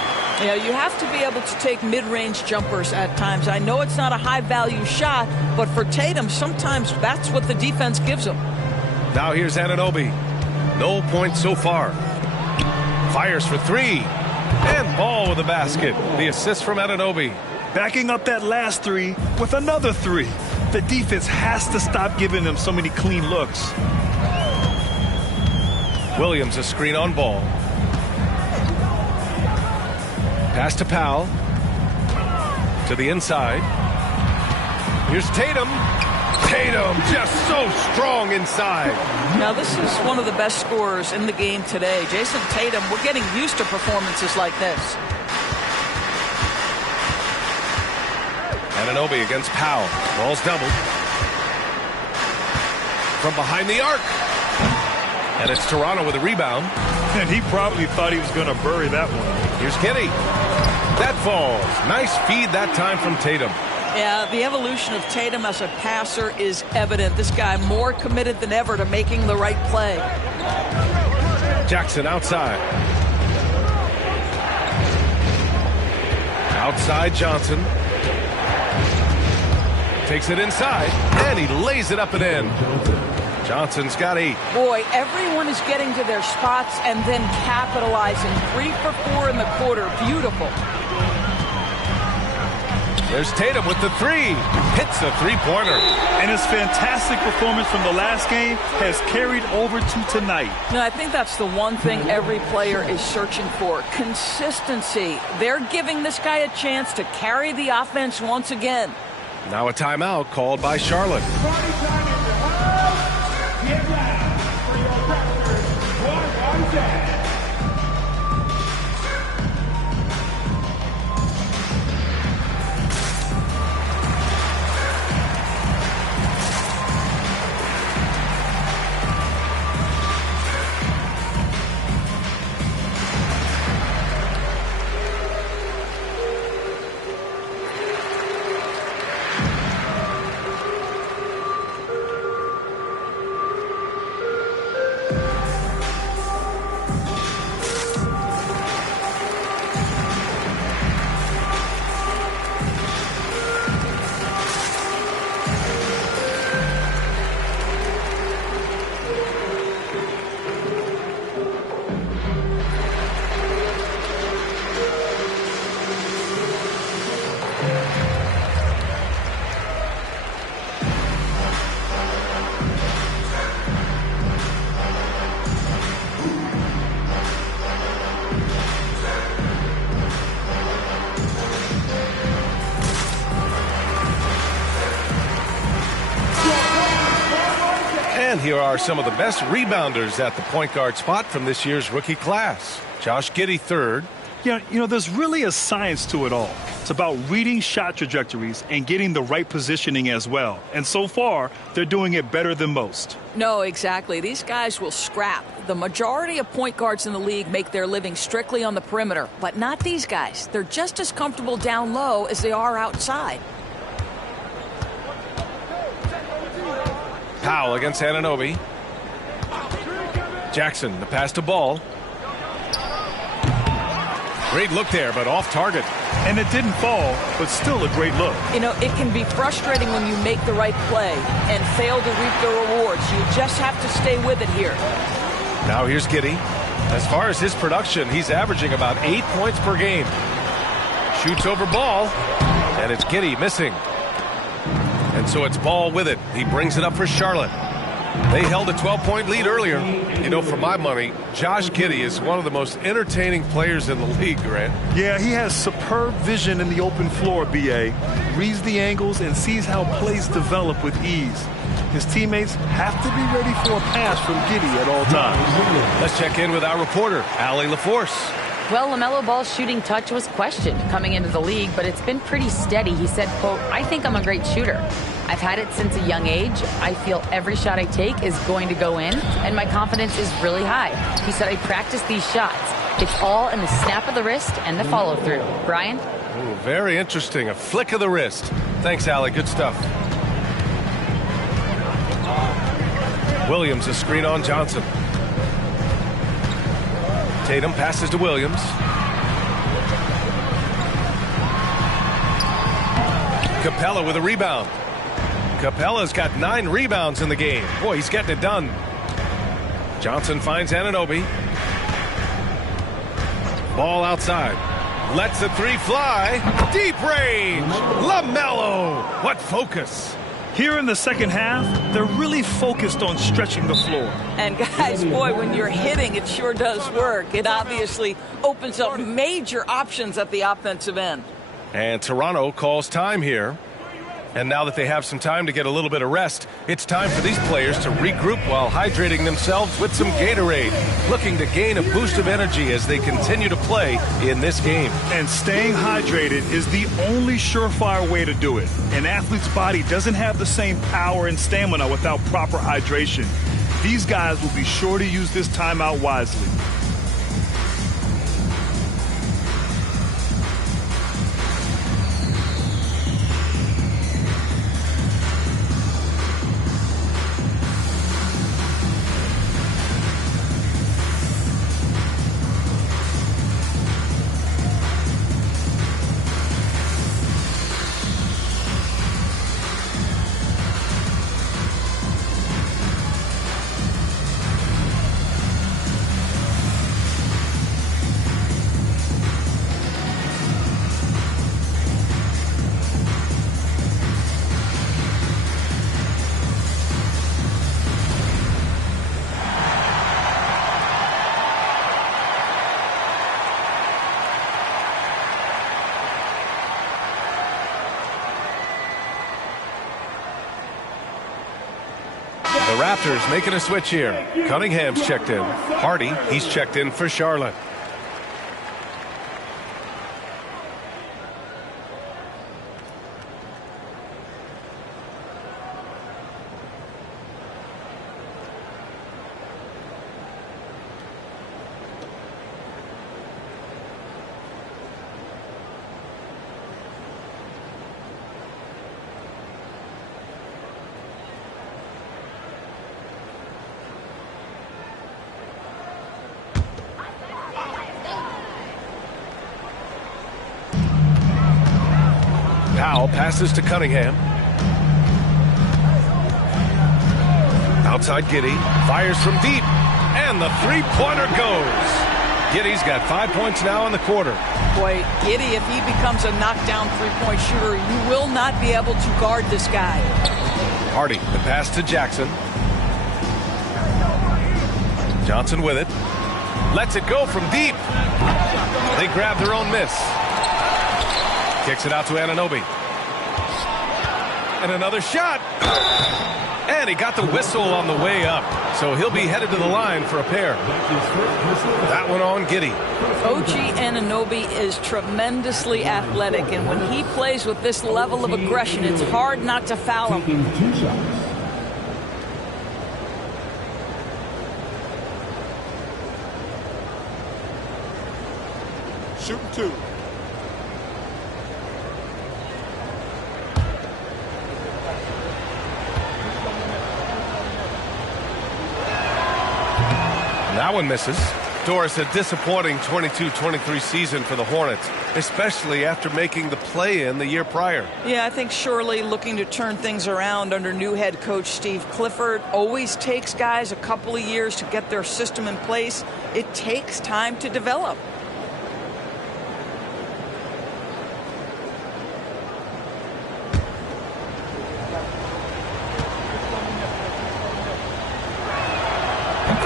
Yeah, you have to be able to take mid-range jumpers at times. I know it's not a high-value shot, but for Tatum, sometimes that's what the defense gives him. Now here's Anunoby. No points so far. Fires for 3. And Ball with a basket. The assist from Anunoby. Backing up that last 3 with another 3. The defense has to stop giving them so many clean looks. Williams a screen on Ball. Pass to Powell. To the inside. Here's Tatum. Tatum just so strong inside. Now this is one of the best scorers in the game today. Jason Tatum, we're getting used to performances like this. Anunoby against Powell. Ball's doubled. From behind the arc. And it's Toronto with a rebound. And he probably thought he was going to bury that one. Here's Kenny. That falls. Nice feed that time from Tatum. Yeah, the evolution of Tatum as a passer is evident. This guy more committed than ever to making the right play. Jackson outside. Outside Johnson. Takes it inside, and he lays it up and in. Johnson's got 8. Boy, everyone is getting to their spots and then capitalizing. 3 for 4 in the quarter. Beautiful. There's Tatum with the 3. Hits a 3-pointer. And his fantastic performance from the last game has carried over to tonight. No, I think that's the one thing every player is searching for. Consistency. They're giving this guy a chance to carry the offense once again. Now a timeout called by Charlotte. here are some of the best rebounders at the point guard spot from this year's rookie class. Josh Giddey, third. Yeah, there's really a science to it all. It's about reading shot trajectories and getting the right positioning as well. And so far, they're doing it better than most. No, exactly. These guys will scrap. The majority of point guards in the league make their living strictly on the perimeter, but not these guys. They're just as comfortable down low as they are outside. Powell against Anunoby. Jackson, the pass to Ball. Great look there, but off target. And it didn't fall, but still a great look. It can be frustrating when you make the right play and fail to reap the rewards. You just have to stay with it here. Now here's Giddey. As far as his production, he's averaging about 8 points per game. Shoots over Ball, and it's Giddey missing. And so it's Ball with it. He brings it up for Charlotte. They held a 12-point lead earlier. For my money, Josh Giddey is one of the most entertaining players in the league, Grant. Yeah, he has superb vision in the open floor, B.A. Reads the angles and sees how plays develop with ease. His teammates have to be ready for a pass from Giddey at all times. Let's check in with our reporter, Allie LaForce. Well, LaMelo Ball's shooting touch was questioned coming into the league, but it's been pretty steady. He said, quote, "I think I'm a great shooter. I've had it since a young age. I feel every shot I take is going to go in, and my confidence is really high." He said, "I practice these shots. It's all in the snap of the wrist and the follow-through." Brian? Ooh, very interesting. A flick of the wrist. Thanks, Allie. Good stuff. Williams, a screen on Johnson. Tatum passes to Williams. Capella with a rebound. Capella's got 9 rebounds in the game. Boy, he's getting it done. Johnson finds Anunoby. Ball outside. Lets the three fly. Deep range. LaMelo. What focus. Here in the second half, they're really focused on stretching the floor. And guys, boy, when you're hitting, it sure does work. It obviously opens up major options at the offensive end. And Toronto calls time here. And now that they have some time to get a little bit of rest, it's time for these players to regroup while hydrating themselves with some Gatorade, looking to gain a boost of energy as they continue to play in this game. And staying hydrated is the only surefire way to do it. An athlete's body doesn't have the same power and stamina without proper hydration. These guys will be sure to use this timeout wisely. The Raptors making a switch here. Cunningham's checked in. Hardy, he's checked in for Charlotte. Powell passes to Cunningham. Outside Giddey. Fires from deep. And the three-pointer goes. Giddey's got 5 points now in the quarter. Boy, Giddey, if he becomes a knockdown three-point shooter, you will not be able to guard this guy. Hardy, the pass to Jackson. Johnson with it. Lets it go from deep. They grab their own miss. Kicks it out to Anunoby. And another shot. And he got the whistle on the way up. So he'll be headed to the line for a pair. That one on Giddey. OG Anunoby is tremendously athletic, and when he plays with this level of aggression, it's hard not to foul him. Shooting 2. That one misses. Doris, a disappointing 22-23 season for the Hornets, especially after making the play-in the year prior. Yeah, I think surely looking to turn things around under new head coach Steve Clifford. Always takes guys a couple of years to get their system in place. It takes time to develop.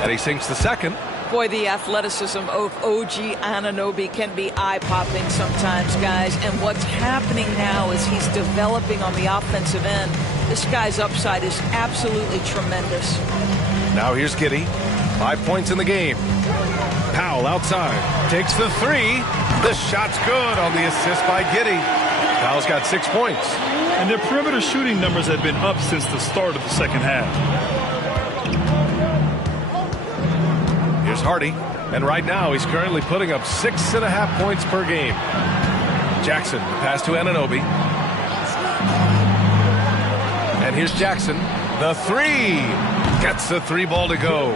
And he sinks the second. Boy, the athleticism of OG Anunoby can be eye-popping sometimes, guys. And what's happening now is he's developing on the offensive end. This guy's upside is absolutely tremendous. Now here's Giddey. 5 points in the game. Powell outside. Takes the three. The shot's good on the assist by Giddey. Powell's got 6 points. And their perimeter shooting numbers have been up since the start of the second half. Here's Hardy, and right now he's currently putting up 6.5 points per game. Jackson, the pass to Anunoby. And here's Jackson, the three. Gets the three ball to go.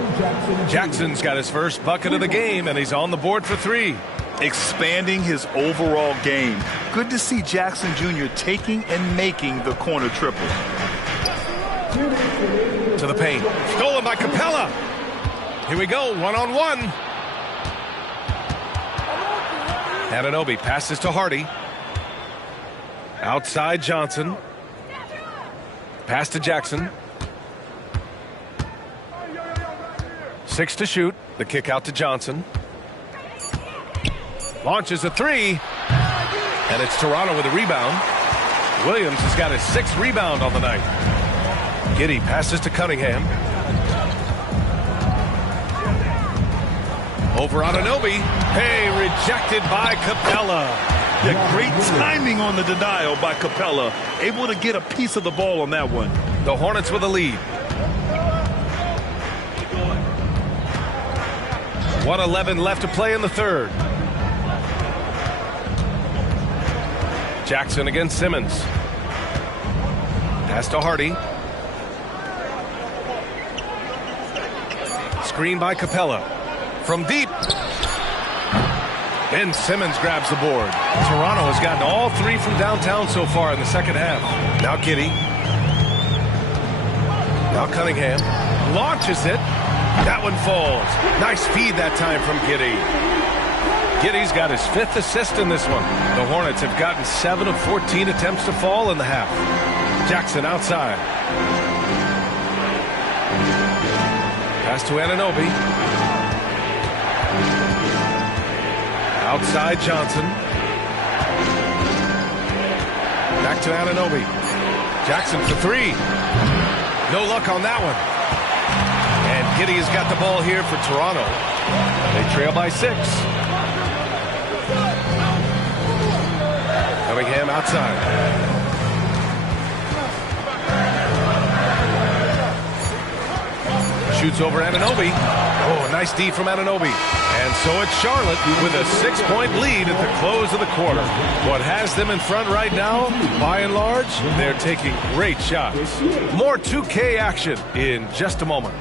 Jackson's got his first bucket of the game, and he's on the board for 3. Expanding his overall game. Good to see Jackson Jr. taking and making the corner triple. To the paint. Stolen by Capella. Here we go, one-on-one. Anunoby passes to Hardy. Outside Johnson. Pass to Jackson. 6 to shoot. The kick out to Johnson. Launches a three. And it's Toronto with a rebound. Williams has got his 6th rebound on the night. Giddey passes to Cunningham. Over Anunoby. Hey, rejected by Capella. Yeah, great timing on the denial by Capella. Able to get a piece of the ball on that one. The Hornets with a lead. 1:11 left to play in the third. Jackson against Simmons. Pass to Hardy. Screen by Capella. From deep. Ben Simmons grabs the board. Toronto has gotten all 3 from downtown so far in the second half. Now Giddey. Now Cunningham. Launches it. That one falls. Nice feed that time from Giddey. Giddey's got his 5th assist in this one. The Hornets have gotten 7 of 14 attempts to fall in the half. Jackson outside. Pass to Anunoby. Outside Johnson. Back to Anunoby. Jackson for 3. No luck on that one. And Giddey has got the ball here for Toronto. They trail by 6. Cunningham outside. Shoots over Anunoby. Oh, a nice D from Anunoby. And so it's Charlotte with a 6-point lead at the close of the quarter. What has them in front right now, by and large, they're taking great shots. More 2K action in just a moment.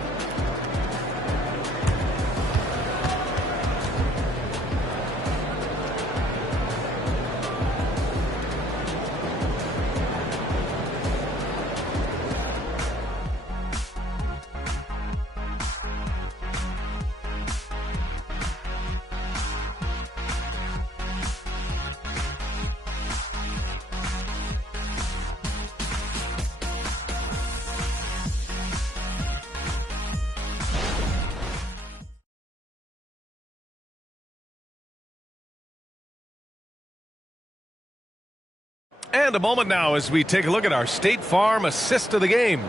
And a moment now as we take a look at our State Farm assist of the game.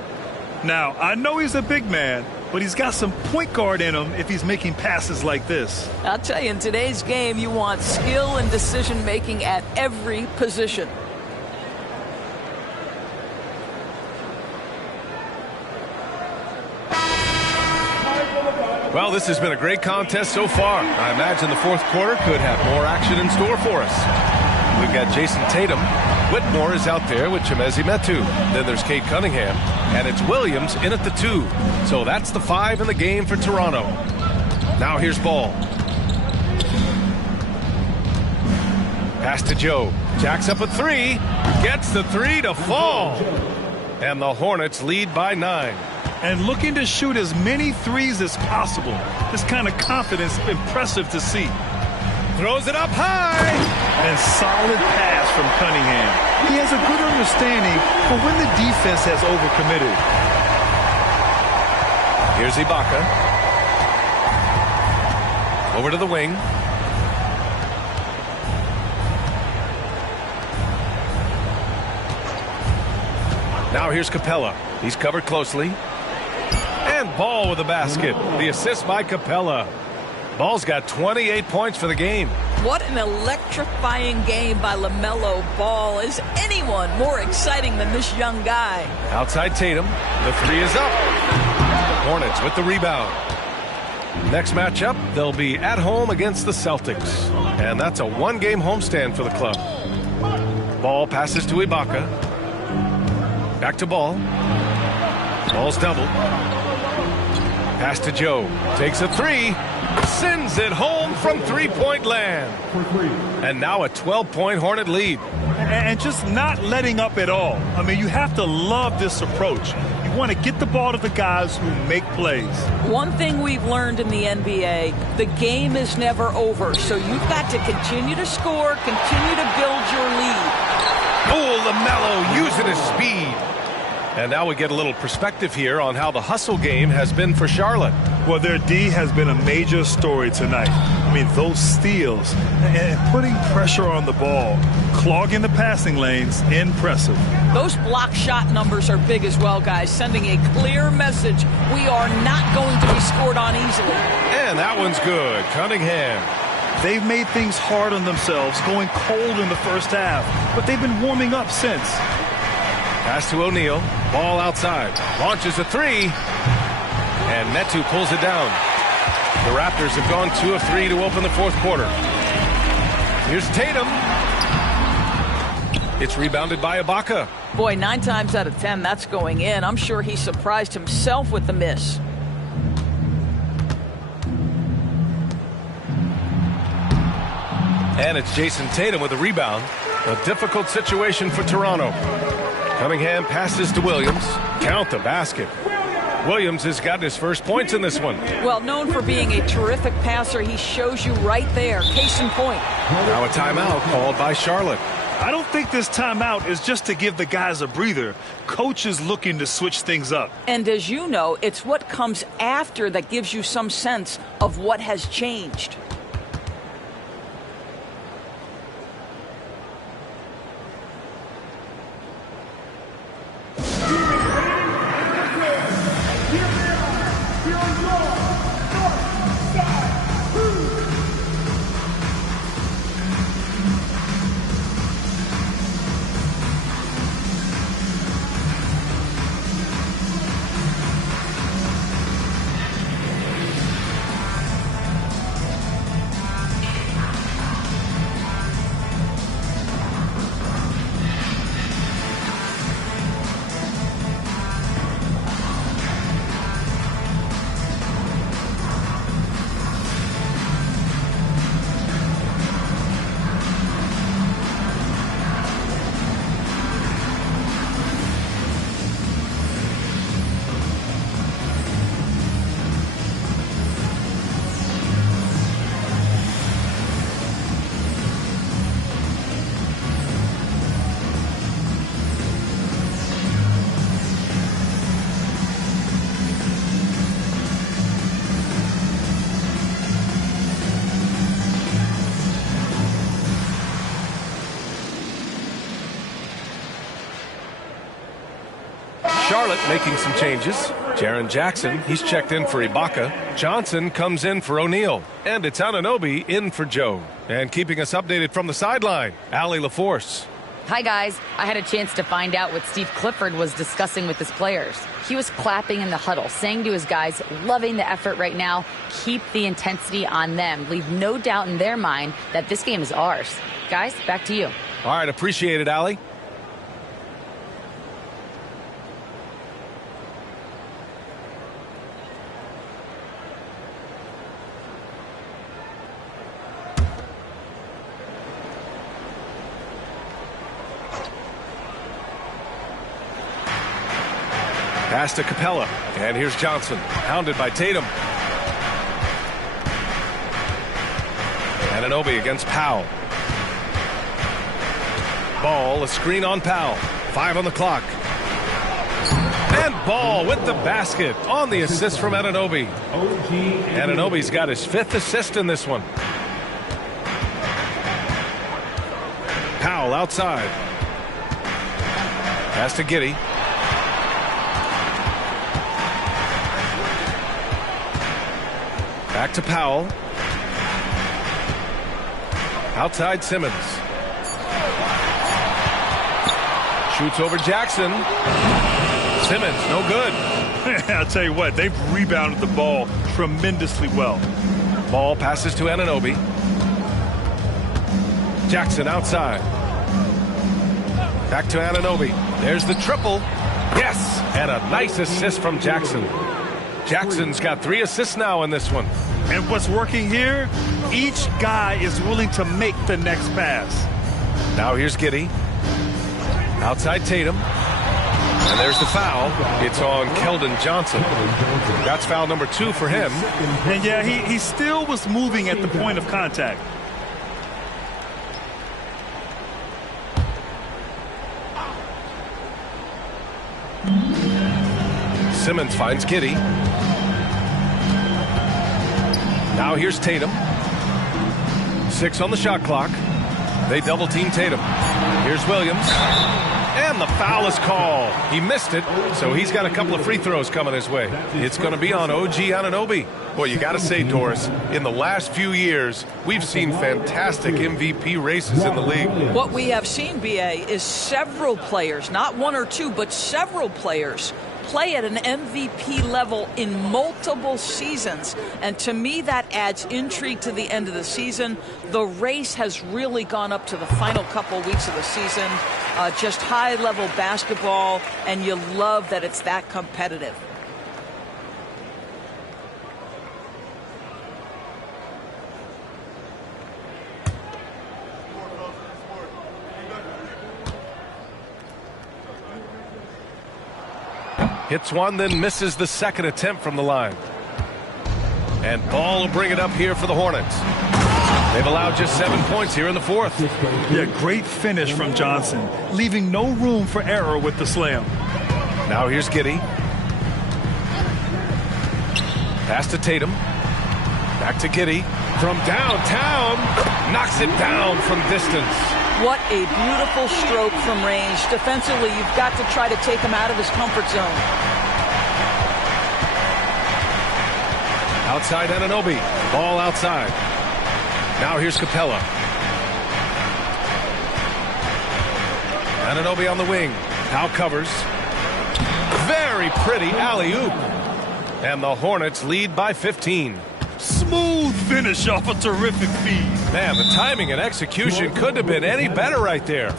Now, I know he's a big man, but he's got some point guard in him if he's making passes like this. I'll tell you, in today's game, you want skill and decision-making at every position. Well, this has been a great contest so far. I imagine the fourth quarter could have more action in store for us. We've got Jason Tatum. Whitmore is out there with Chimezi Metu. Then there's Cade Cunningham. And it's Williams in at the 2. So that's the 5 in the game for Toronto. Now here's Ball. Pass to Joe. Jacks up a 3. Gets the 3 to fall. And the Hornets lead by 9. And looking to shoot as many threes as possible. This kind of confidence, impressive to see. Throws it up high. And solid pass from Cunningham. He has a good understanding for when the defense has overcommitted. Here's Ibaka. Over to the wing. Now here's Capella. He's covered closely. And Ball with the basket. The assist by Capella. Ball's got 28 points for the game. What an electrifying game by LaMelo Ball. Is anyone more exciting than this young guy? Outside Tatum. The 3 is up. Hornets with the rebound. Next matchup, they'll be at home against the Celtics. And that's a one-game homestand for the club. Ball passes to Ibaka. Back to Ball. Ball's doubled. Pass to Joe. Takes a 3. Sends it home from three-point land. And now a 12-point Hornet lead. And just not letting up at all. I mean, you have to love this approach. You want to get the ball to the guys who make plays. One thing we've learned in the NBA, the game is never over. So you've got to continue to score, continue to build your lead. Oh, LaMelo using his speed. And now we get a little perspective here on how the hustle game has been for Charlotte. Well, their D has been a major story tonight. I mean, those steals and putting pressure on the ball, clogging the passing lanes, impressive. Those block shot numbers are big as well, guys, sending a clear message. We are not going to be scored on easily. And that one's good. Cunningham. They've made things hard on themselves, going cold in the first half, but they've been warming up since. Pass to O'Neal. Ball outside. Launches a 3. And Metu pulls it down. The Raptors have gone 2 of 3 to open the fourth quarter. Here's Tatum. It's rebounded by Ibaka. Boy, 9 times out of 10, that's going in. I'm sure he surprised himself with the miss. And it's Jason Tatum with a rebound. A difficult situation for Toronto. Cunningham passes to Williams. Count the basket. Williams has got his first points in this one. Well, known for being a terrific passer, he shows you right there. Case in point. Now a timeout called by Charlotte. I don't think this timeout is just to give the guys a breather. Coach is looking to switch things up. And as you know, it's what comes after that gives you some sense of what has changed. Charlotte making some changes. Jaren Jackson, he's checked in for Ibaka. Johnson comes in for O'Neal. And it's Anunoby in for Joe. And keeping us updated from the sideline, Allie LaForce. Hi, guys. I had a chance to find out what Steve Clifford was discussing with his players. He was clapping in the huddle, saying to his guys, loving the effort right now, keep the intensity on them. Leave no doubt in their mind that this game is ours. Guys, back to you. All right, appreciate it, Allie. Pass to Capella, and here's Johnson, hounded by Tatum. Anunoby against Powell. Ball, a screen on Powell. 5 on the clock. And Ball with the basket on the assist from Anunoby. Anunoby's got his 5th assist in this one. Powell outside. Pass to Giddey. Back to Powell. Outside Simmons. Shoots over Jackson. Simmons, no good. I'll tell you what, they've rebounded the ball tremendously well. Ball passes to Anunoby. Jackson outside. Back to Anunoby. There's the triple. Yes! And a nice assist from Jackson. Jackson's got 3 assists now in this one. And what's working here, each guy is willing to make the next pass. Now here's Giddey. Outside Tatum. And there's the foul. It's on Keldon Johnson. That's foul number 2 for him. And yeah, he still was moving at the point of contact. Simmons finds Giddey. Now here's Tatum. 6 on the shot clock. They double team Tatum. Here's Williams. And the foul is called. He missed it, so he's got a couple of free throws coming his way. It's going to be on OG Anunoby. Boy, you got to say, Doris, in the last few years, we've seen fantastic MVP races in the league. What we have seen, BA, is several players, not 1 or 2, but several players play at an MVP level in multiple seasons. And to me, that adds intrigue to the end of the season. The race has really gone up to the final couple weeks of the season. Just high-level basketball, and you love that it's that competitive. Hits one, then misses the second attempt from the line. And Ball will bring it up here for the Hornets. They've allowed just 7 points here in the 4th. Yeah, great finish from Johnson, leaving no room for error with the slam. Now here's Giddey. Pass to Tatum. Back to Giddey. From downtown. Knocks it down from distance. What a beautiful stroke from range. Defensively, you've got to try to take him out of his comfort zone. Outside Anunoby. Ball outside. Now here's Capella. Anunoby on the wing. Now covers. Very pretty alley-oop. And the Hornets lead by 15. Smooth finish off a terrific feed. Man, the timing and execution couldn't have been any better right there.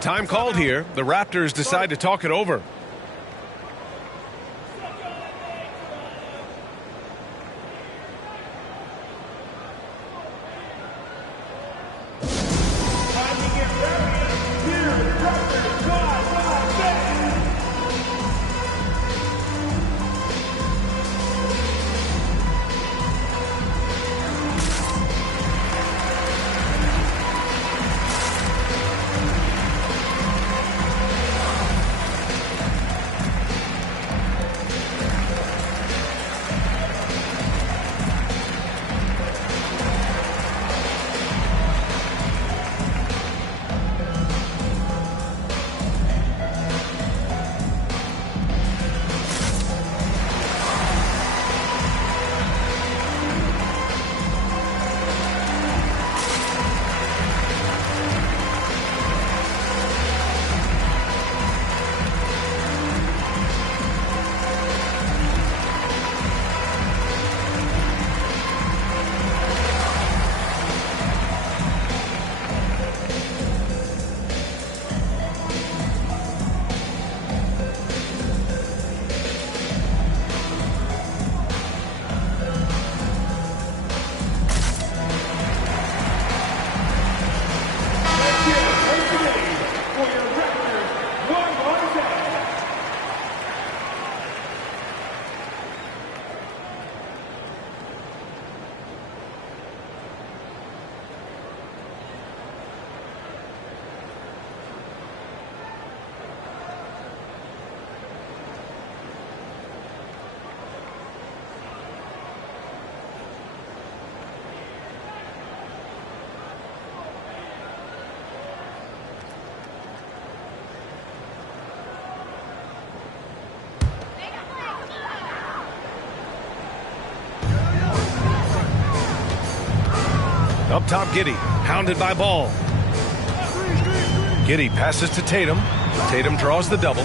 Time called here. The Raptors decide to talk it over. Up top, Giddey, hounded by Ball. Giddey passes to Tatum. Tatum draws the double.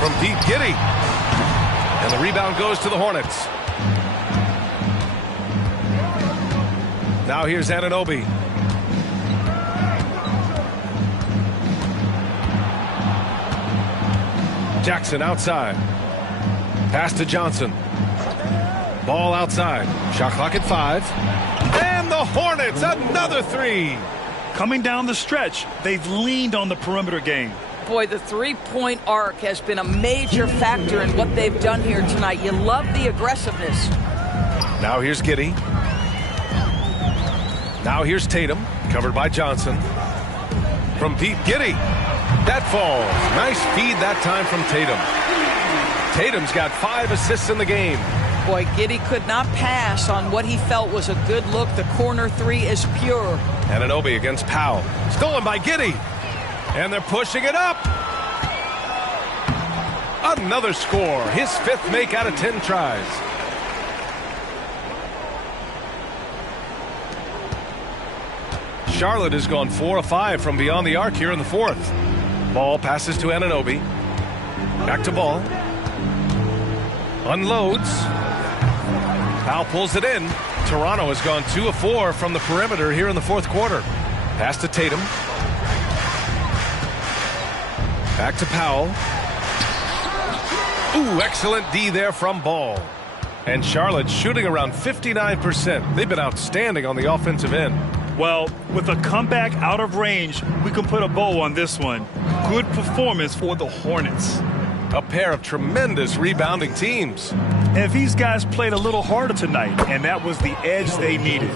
From deep, Giddey. And the rebound goes to the Hornets. Now here's Anunoby. Jackson outside. Pass to Johnson. Ball outside. Shot clock at 5. And the Hornets, another 3. Coming down the stretch, they've leaned on the perimeter game. Boy, the three-point arc has been a major factor in what they've done here tonight. You love the aggressiveness. Now here's Giddey. Now here's Tatum, covered by Johnson. From deep, Giddey. That falls. Nice feed that time from Tatum. Tatum's got 5 assists in the game. Boy, Giddey could not pass on what he felt was a good look. The corner 3 is pure. Anunoby against Powell. Stolen by Giddey. And they're pushing it up. Another score. His 5th make out of 10 tries. Charlotte has gone 4 of 5 from beyond the arc here in the 4th. Ball passes to Anunoby. Back to Ball. Unloads. Powell pulls it in. Toronto has gone 2 of 4 from the perimeter here in the 4th quarter. Pass to Tatum. Back to Powell. Ooh, excellent D there from Ball. And Charlotte shooting around 59%. They've been outstanding on the offensive end. Well, with a comeback out of range, we can put a bow on this one. Good performance for the Hornets. A pair of tremendous rebounding teams. And if these guys played a little harder tonight, and that was the edge they needed.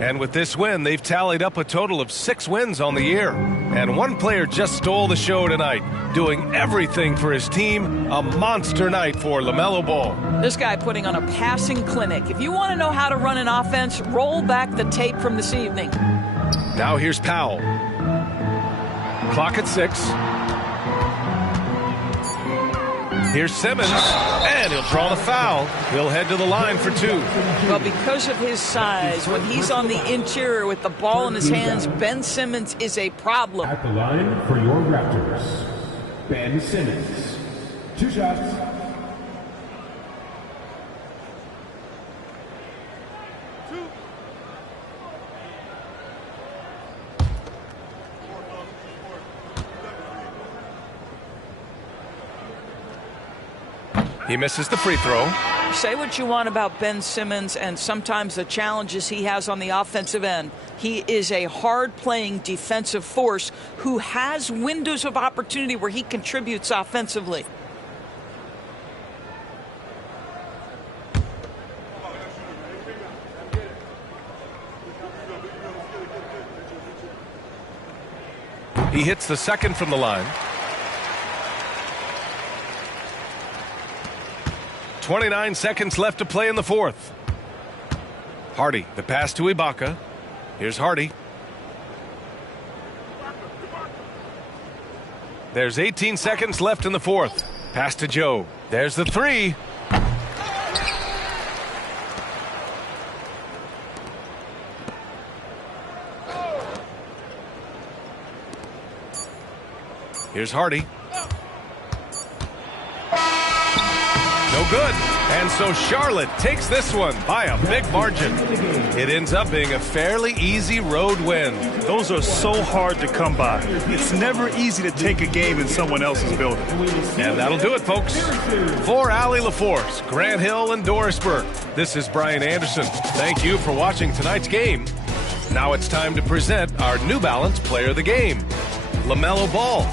And with this win, they've tallied up a total of 6 wins on the year. And one player just stole the show tonight, doing everything for his team. A monster night for LaMelo Ball. This guy putting on a passing clinic. If you want to know how to run an offense, roll back the tape from this evening. Now here's Powell. Clock at 6. Here's Simmons, and he'll draw the foul. He'll head to the line for 2. Well, because of his size, when he's on the interior with the ball in his hands, Ben Simmons is a problem. At the line for your Raptors, Ben Simmons. 2 shots. He misses the free throw. Say what you want about Ben Simmons and sometimes the challenges he has on the offensive end. He is a hard-playing defensive force who has windows of opportunity where he contributes offensively. He hits the second from the line. 29 seconds left to play in the 4th. Hardy, the pass to Ibaka. Here's Hardy. There's 18 seconds left in the 4th. Pass to Joe. There's the 3. Here's Hardy. No good. And so Charlotte takes this one by a big margin. It ends up being a fairly easy road win. Those are so hard to come by. It's never easy to take a game in someone else's building. And that'll do it, folks. For Allie LaForce, Grant Hill, and Doris Burke, this is Brian Anderson. Thank you for watching tonight's game. Now it's time to present our New Balance Player of the Game, LaMelo Ball.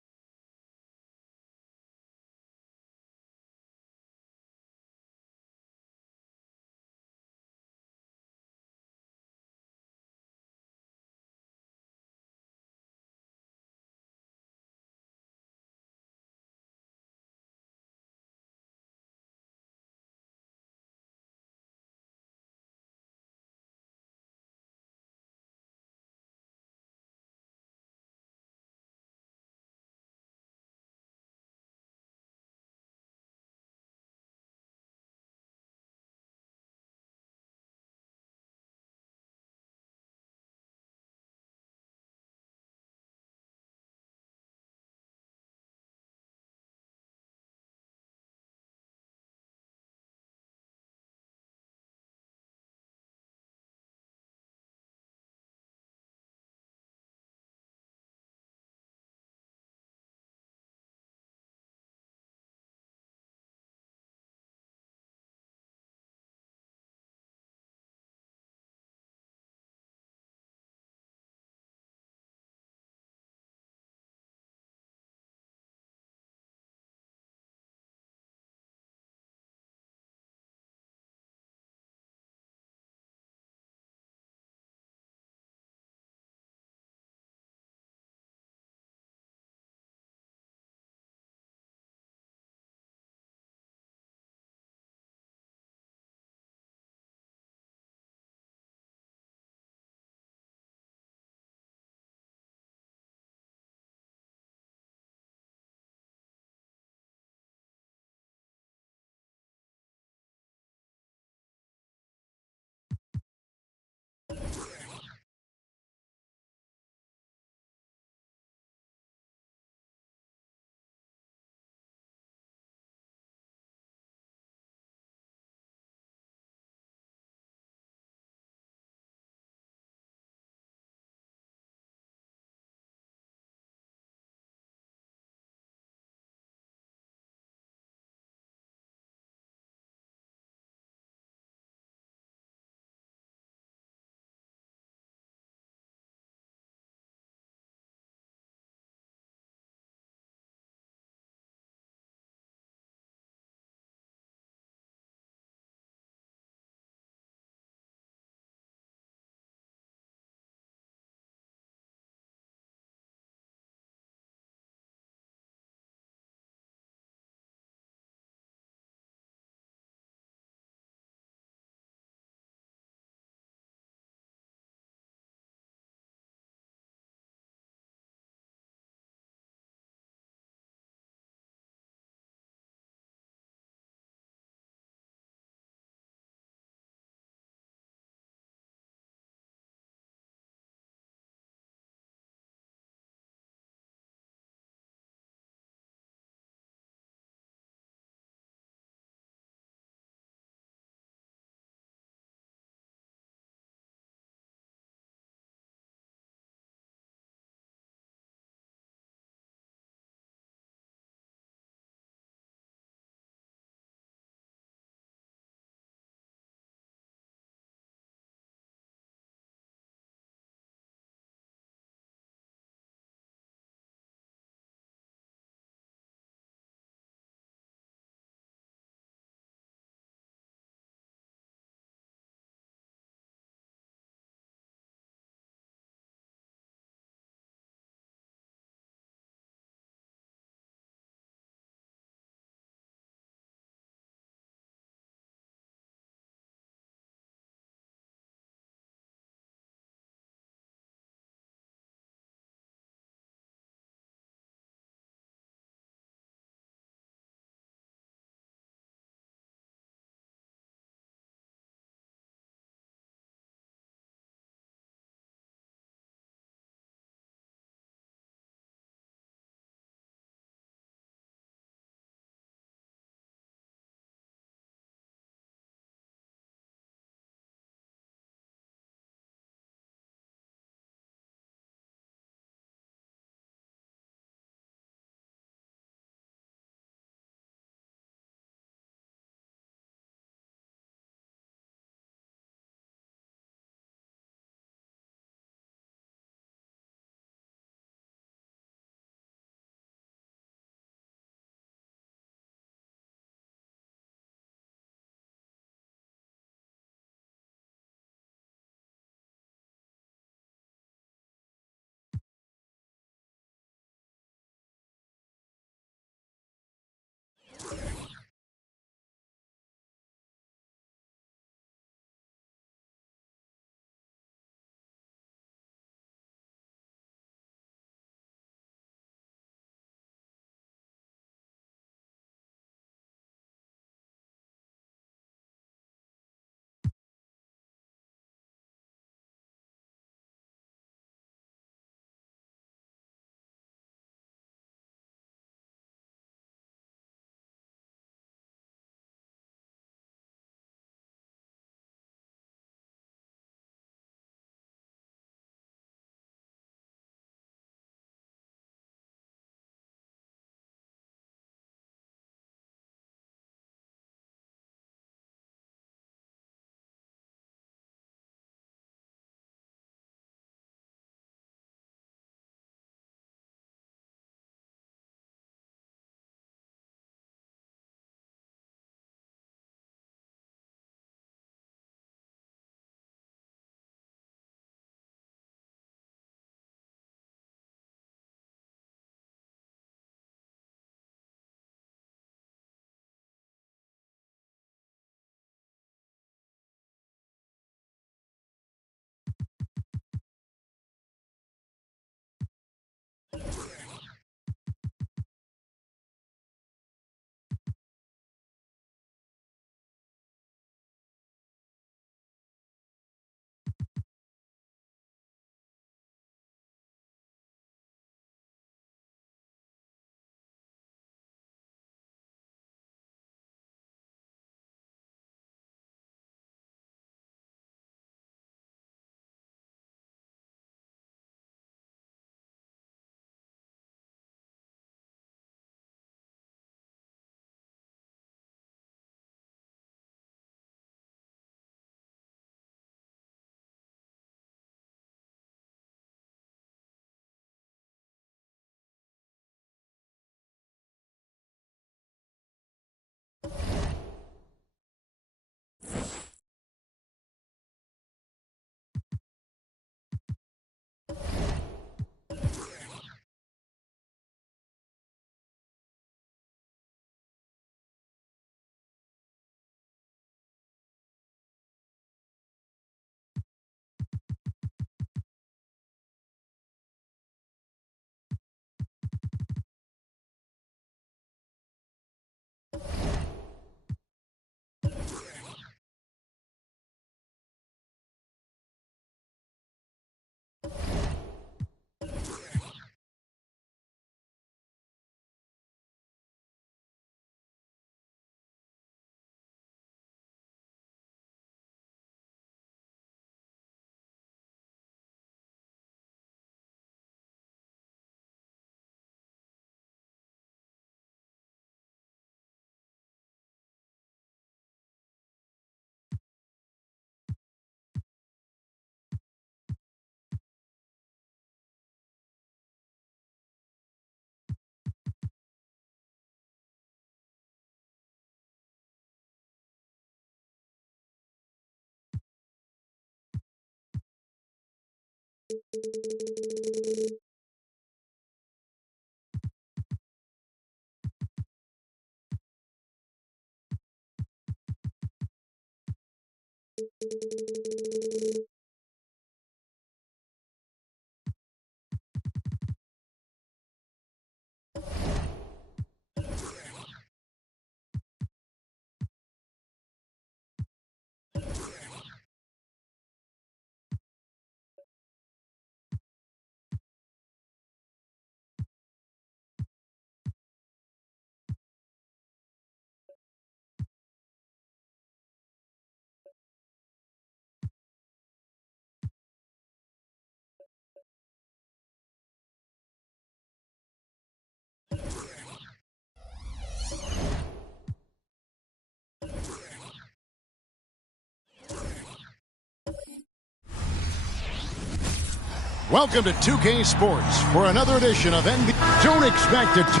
Welcome to 2K Sports for another edition of NBA. Don't expect it to.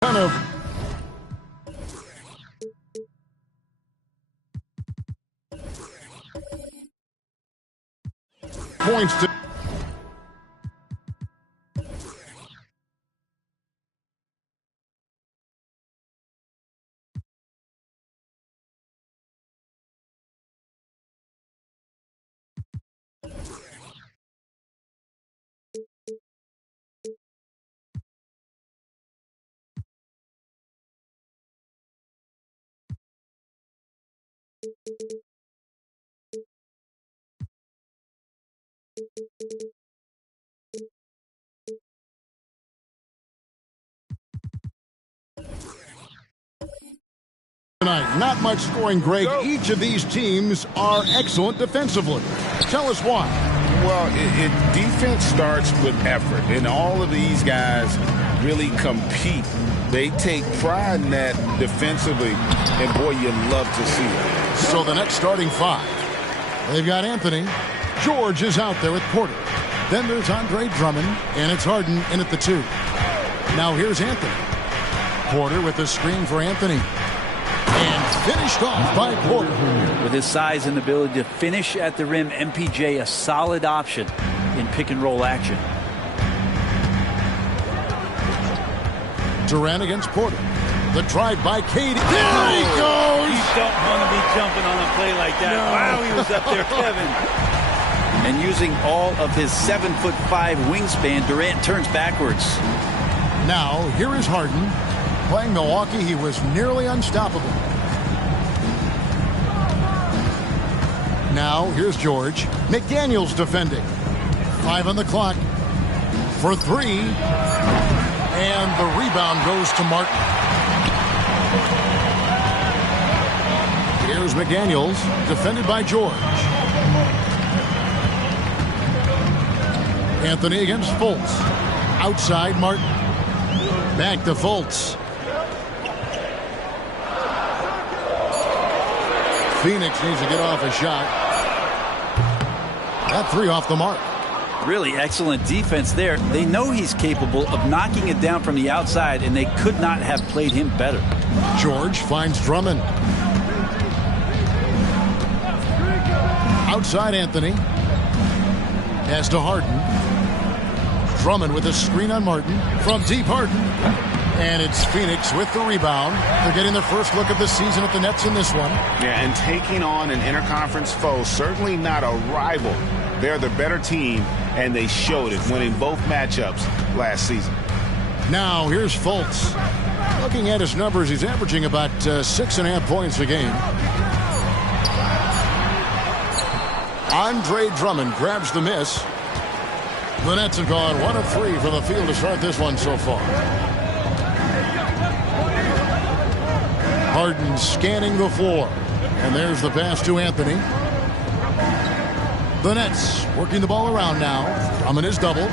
Kind of. Points to. Tonight, not much scoring, Greg. Each of these teams are excellent defensively. Tell us why. Well, defense starts with effort, and all of these guys really compete. They take pride in that defensively, and boy, you love to see it. So the next starting five, they've got Anthony. George is out there with Porter. Then there's Andre Drummond, and it's Harden in at the 2. Now here's Anthony. Porter with the screen for Anthony. And finished off by Porter. With his size and ability to finish at the rim, MPJ a solid option in pick-and-roll action. Durant against Porter. The drive by KD. There he goes! You don't want to be jumping on a play like that. No. Wow, he was up there, Kevin. And using all of his 7'5" wingspan, Durant turns backwards. Now, here is Harden. Playing Milwaukee, he was nearly unstoppable. Now, here's George. McDaniels defending. 5 on the clock. For 3. And the rebound goes to Martin. Here's McDaniels, defended by George. Anthony against Fultz. Outside Martin. Back to Fultz. Phoenix needs to get off a shot. That 3 off the mark. Really excellent defense there. They know he's capable of knocking it down from the outside, and they could not have played him better. George finds Drummond. Outside Anthony. Pass to Harden. Drummond with a screen on Martin. From deep Harden. And it's Phoenix with the rebound. They're getting their first look of the season at the Nets in this one. Yeah, and taking on an interconference foe, certainly not a rival. They're the better team, and they showed it, winning both matchups last season. Now, here's Fultz. Looking at his numbers, he's averaging about 6.5 points a game. Andre Drummond grabs the miss. The Nets have gone 1 of 3 from the field to start this one so far. Harden scanning the floor. And there's the pass to Anthony. The Nets working the ball around now. Drummond is double.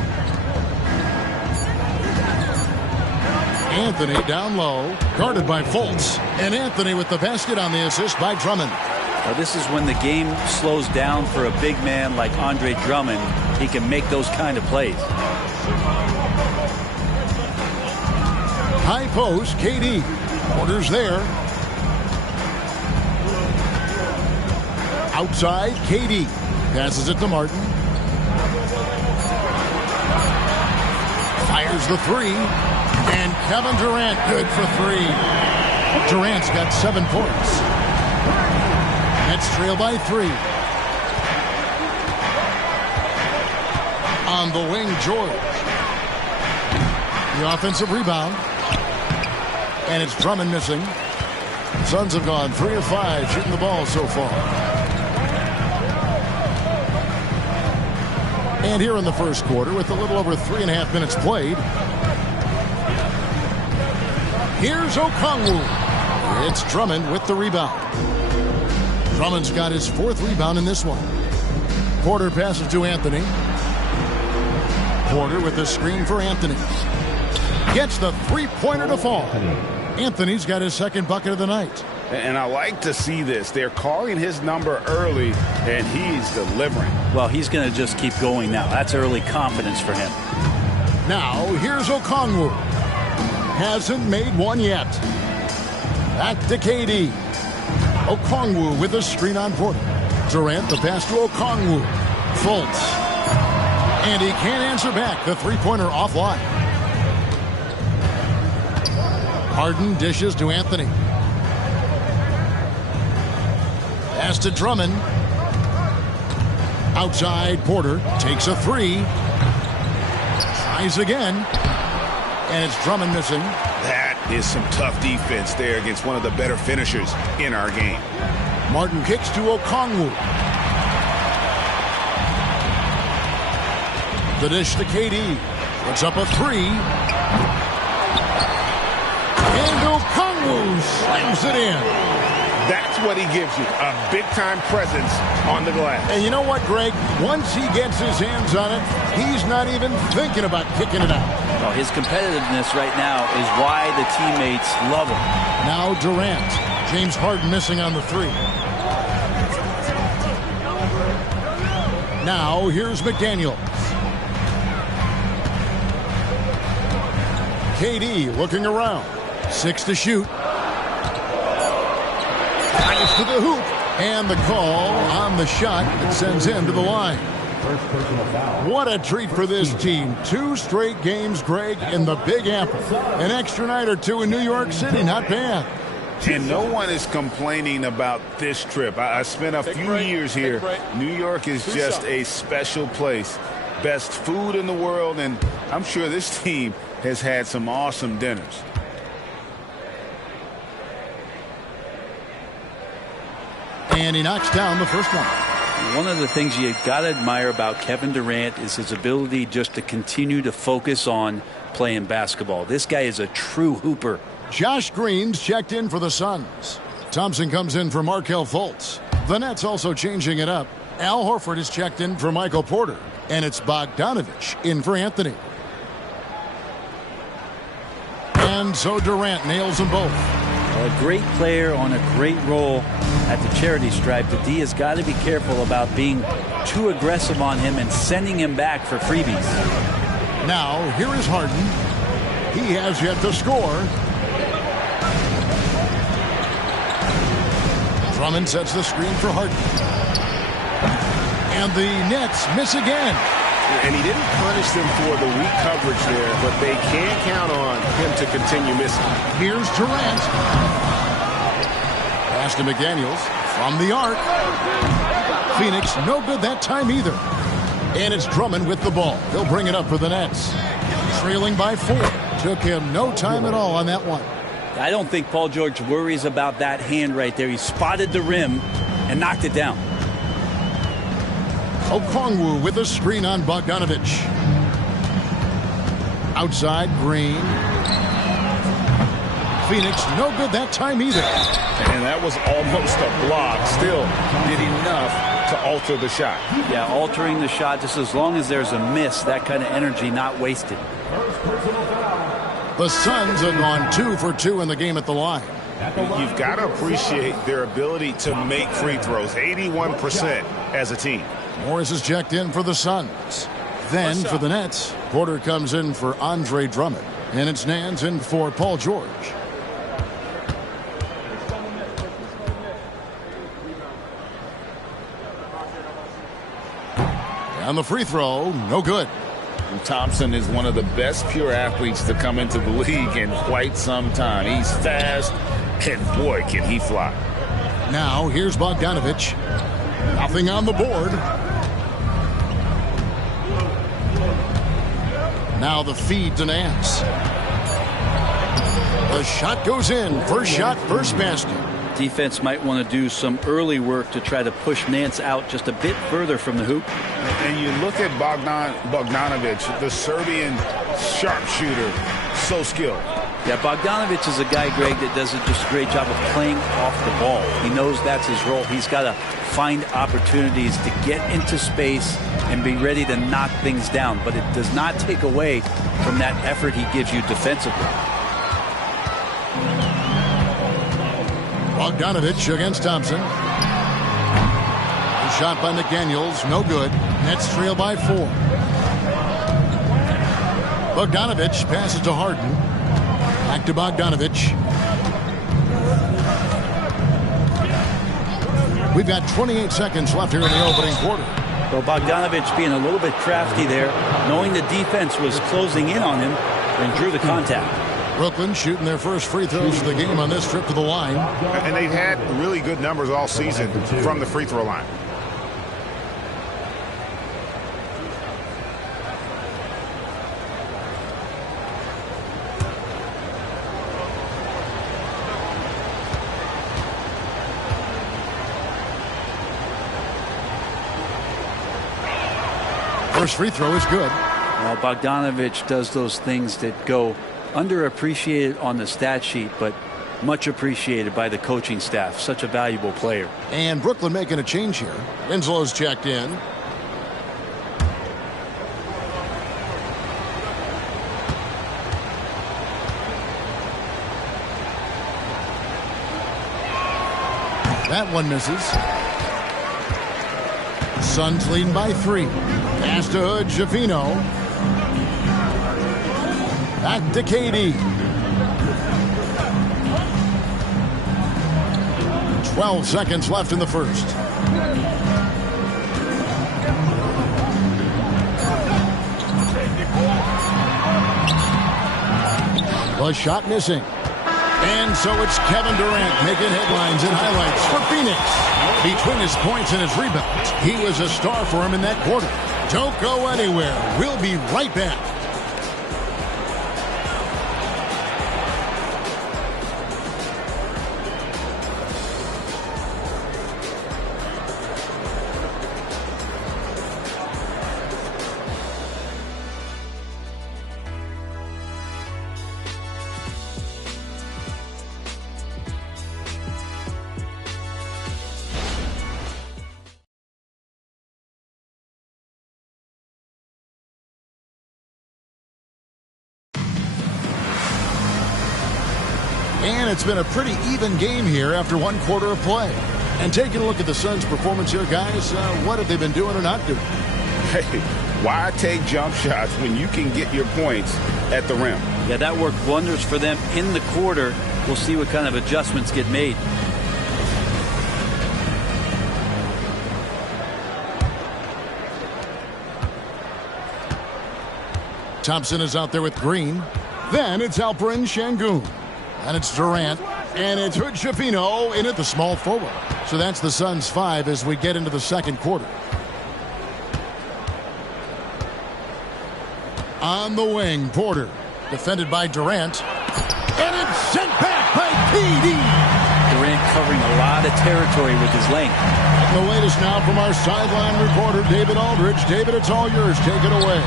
Anthony down low. Guarded by Fultz. And Anthony with the basket on the assist by Drummond. Now this is when the game slows down for a big man like Andre Drummond. He can make those kind of plays. High post, KD. Porter's there. Outside, KD. Passes it to Martin. Fires the three. And Kevin Durant good for three. Durant's got 7 points. Nets trail by 3. On the wing, George. The offensive rebound. And it's Drummond missing. Suns have gone 3 of 5 shooting the ball so far. And here in the first quarter, with a little over 3.5 minutes played, here's Okongwu. It's Drummond with the rebound. Drummond's got his 4th rebound in this one. Porter passes to Anthony. Porter with the screen for Anthony. Gets the three-pointer to fall. Anthony's got his 2nd bucket of the night. And I like to see this. They're calling his number early, and he's delivering. Well, he's going to just keep going now. That's early confidence for him. Now, here's Okongwu. Hasn't made one yet. Back to KD. Okongwu with a screen on Porter. Durant, the pass to Okongwu. Fultz. And he can't answer back. The three-pointer offline. Harden dishes to Anthony. Pass to Drummond. Outside, Porter takes a three. Tries again. And it's Drummond missing. That is some tough defense there against one of the better finishers in our game. Martin kicks to Okongwu. The dish to KD. Puts up a three. And Okongwu slams it in. That's what he gives you, a big-time presence on the glass. And you know what, Greg? Once he gets his hands on it, he's not even thinking about kicking it out. Well, his competitiveness right now is why the teammates love him. Now Durant. James Harden missing on the three. Now here's McDaniels. KD looking around. 6 to shoot. Fires to the hoop. And the call on the shot that sends him to the line. What a treat for this team. 2 straight games, Greg, in the Big Apple. An extra night or 2 in New York City, not bad. And no one is complaining about this trip. I spent a few years here. New York is just a special place. Best food in the world, and I'm sure this team has had some awesome dinners. And he knocks down the first one. One of the things you got to admire about Kevin Durant is his ability just to continue to focus on playing basketball. This guy is a true hooper. Josh Green's checked in for the Suns. Thompson comes in for Markelle Fultz. The Nets also changing it up. Al Horford is checked in for Michael Porter. And it's Bogdanovich in for Anthony. And so Durant nails them both. A great player on a great role at the charity stripe. The D has got to be careful about being too aggressive on him and sending him back for freebies. Now, here is Harden. He has yet to score. Drummond sets the screen for Harden. And the Nets miss again. And he didn't punish them for the weak coverage there, but they can't count on him to continue missing. Here's Durant. Pass to McDaniels from the arc. Phoenix no good that time either. And it's Drummond with the ball. They'll bring it up for the Nets. Trailing by 4. Took him no time at all on that one. I don't think Paul George worries about that hand right there. He spotted the rim and knocked it down. Okongwu with a screen on Bogdanovich. Outside, Green. Phoenix no good that time either. And that was almost a block. Still did enough to alter the shot. Yeah, altering the shot just as long as there's a miss. That kind of energy not wasted. The Suns have gone 2 for 2 in the game at the line. You've got to appreciate their ability to make free throws. 81% as a team. Morris is checked in for the Suns. Then for the Nets, Porter comes in for Andre Drummond. And it's Nance in for Paul George. And the free throw, no good. Thompson is one of the best pure athletes to come into the league in quite some time. He's fast, and boy, can he fly. Now, here's Bogdanovich. Nothing on the board. Now the feed to Nance. The shot goes in. First shot, first basket. Defense might want to do some early work to try to push Nance out just a bit further from the hoop. And you look at Bogdanovich, the Serbian sharpshooter, so skilled. Yeah, Bogdanovich is a guy, Greg, that does just a great job of playing off the ball. He knows that's his role. He's got to find opportunities to get into space and be ready to knock things down. But it does not take away from that effort he gives you defensively. Bogdanovich against Thompson. A shot by McDaniels, no good. Nets trail by 4. Bogdanovich passes to Harden. Back to Bogdanovich. We've got 28 seconds left here in the opening quarter. Well, Bogdanovich being a little bit crafty there, knowing the defense was closing in on him, and drew the contact. Brooklyn shooting their first free throws of the game on this trip to the line. And they've had really good numbers all season from the free throw line. First free throw is good. Well, Bogdanovich does those things that go underappreciated on the stat sheet, but much appreciated by the coaching staff. Such a valuable player. And Brooklyn making a change here. Winslow's checked in. That one misses. Suns leading by 3. Pass to Hood, Schifino. Back to KD. 12 seconds left in the first. The shot missing. And so it's Kevin Durant making headlines and highlights for Phoenix. Between his points and his rebounds, he was a star for him in that quarter. Don't go anywhere. We'll be right back. And it's been a pretty even game here after one quarter of play. And taking a look at the Suns' performance here, guys, what have they been doing or not doing? Hey, why take jump shots when you can get your points at the rim? Yeah, that worked wonders for them in the quarter. We'll see what kind of adjustments get made. Thompson is out there with Green. Then it's Alperen Şengün. And it's Durant. And it's Hood Schifino in at the small forward. So that's the Suns' 5 as we get into the second quarter. On the wing, Porter. Defended by Durant. And it's sent back by KD. Durant covering a lot of territory with his length. And the latest now from our sideline reporter, David Aldridge. David, it's all yours. Take it away.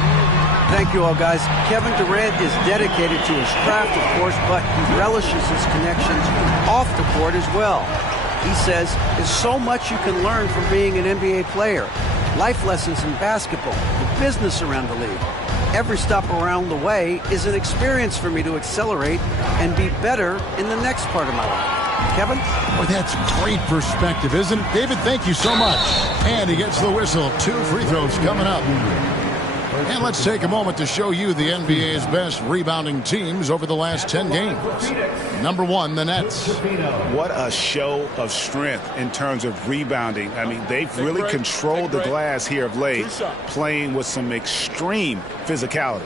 Thank you all, guys. Kevin Durant is dedicated to his craft, of course, but he relishes his connections off the court as well. He says there's so much you can learn from being an NBA player. Life lessons in basketball, the business around the league. Every stop around the way is an experience for me to accelerate and be better in the next part of my life. Kevin? Well, that's great perspective, isn't it? David, thank you so much. And he gets the whistle. 2 free throws coming up. And let's take a moment to show you the NBA's best rebounding teams over the last 10 games. Number 1, the Nets. What a show of strength in terms of rebounding. I mean, they've really controlled the glass here of late, playing with some extreme physicality.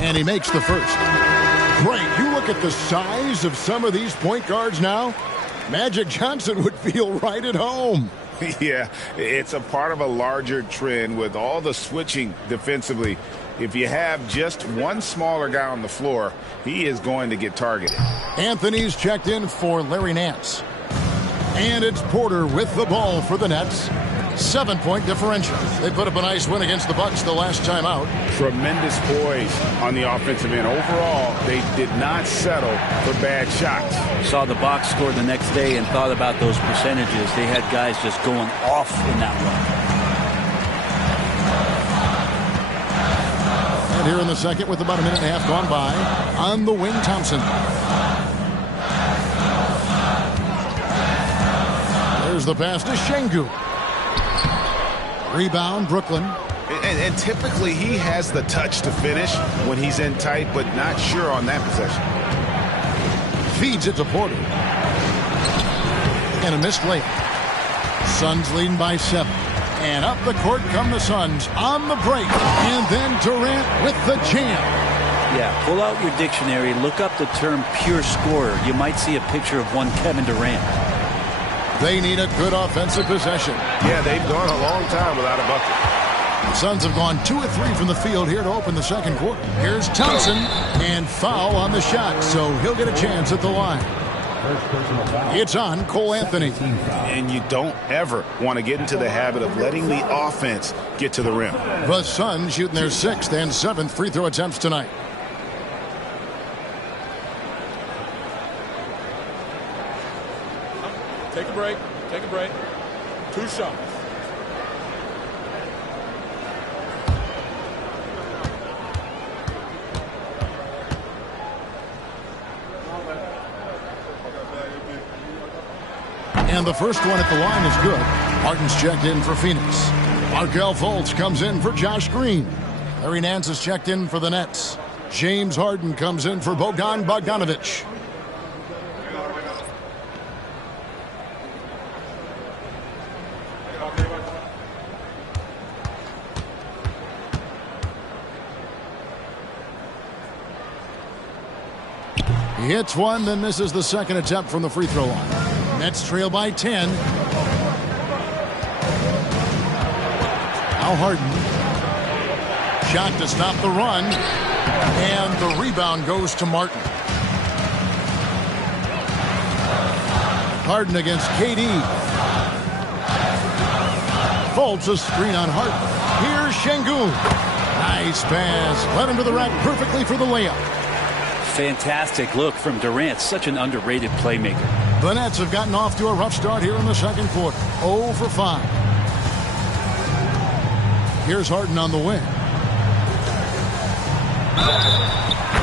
And he makes the first. Great. You look at the size of some of these point guards now. Magic Johnson would feel right at home. Yeah, it's a part of a larger trend with all the switching defensively. If you have just one smaller guy on the floor, he is going to get targeted. Anthony's checked in for Larry Nance. And it's Porter with the ball for the Nets. 7-point differential. They put up a nice win against the Bucks the last time out. Tremendous poise on the offensive end. Overall, they did not settle for bad shots. Saw the box score the next day and thought about those percentages. They had guys just going off in that one. And here in the second with about a minute and a half gone by, on the wing, Thompson. There's the pass to Şengün. Rebound, Brooklyn. And typically he has the touch to finish when he's in tight, but not sure on that possession. Feeds it to Porter. And a missed layup. Suns leading by 7. And up the court come the Suns on the break. And then Durant with the jam. Yeah, pull out your dictionary, look up the term pure scorer. You might see a picture of one Kevin Durant. They need a good offensive possession. Yeah, they've gone a long time without a bucket. The Suns have gone 2 of 3 from the field here to open the second quarter. Here's Thompson, and foul on the shot, so he'll get a chance at the line. It's on Cole Anthony. And you don't ever want to get into the habit of letting the offense get to the rim. The Suns shooting their 6th and 7th free throw attempts tonight. Take a break. Take a break. 2 shots. And the first one at the line is good. Harden's checked in for Phoenix. Markelle Fultz comes in for Josh Green. Larry Nance is checked in for the Nets. James Harden comes in for Bogdan Bogdanović. He hits one, then misses the second attempt from the free throw line. Nets trail by 10. Now Harden. Shot to stop the run. And the rebound goes to Martin. Harden against KD. Fultz a screen on Harden. Here's Şengün. Nice pass. Led him to the rack perfectly for the layup. Fantastic look from Durant. Such an underrated playmaker. The Nets have gotten off to a rough start here in the second quarter. 0 for 5. Here's Harden on the wing.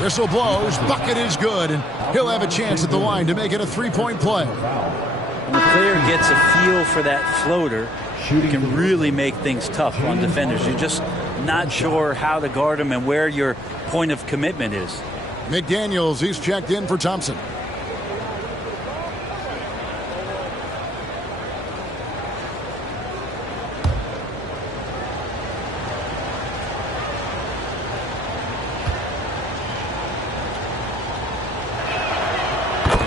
Whistle blows. Bucket is good. And he'll have a chance at the line to make it a 3-point play. When the player gets a feel for that floater, you can really make things tough on defenders. You're just not sure how to guard them and where your point of commitment is. McDaniels, he's checked in for Thompson.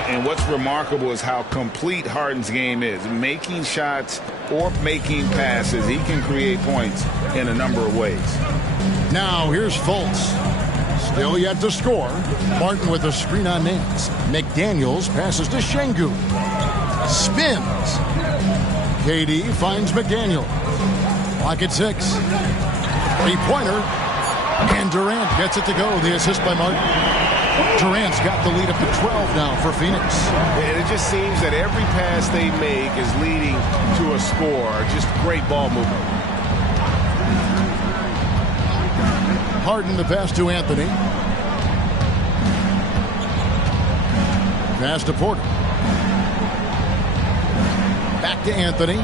And what's remarkable is how complete Harden's game is. Making shots or making passes, he can create points in a number of ways. Now here's Fultz. Still yet to score. Martin with a screen on Nance. McDaniels passes to Şengün. Spins. KD finds McDaniel. Clock at 6. 3-pointer. And Durant gets it to go. The assist by Martin. Durant's got the lead up to 12 now for Phoenix. And it just seems that every pass they make is leading to a score. Just great ball movement. Harden the pass to Anthony. Pass to Porter. Back to Anthony.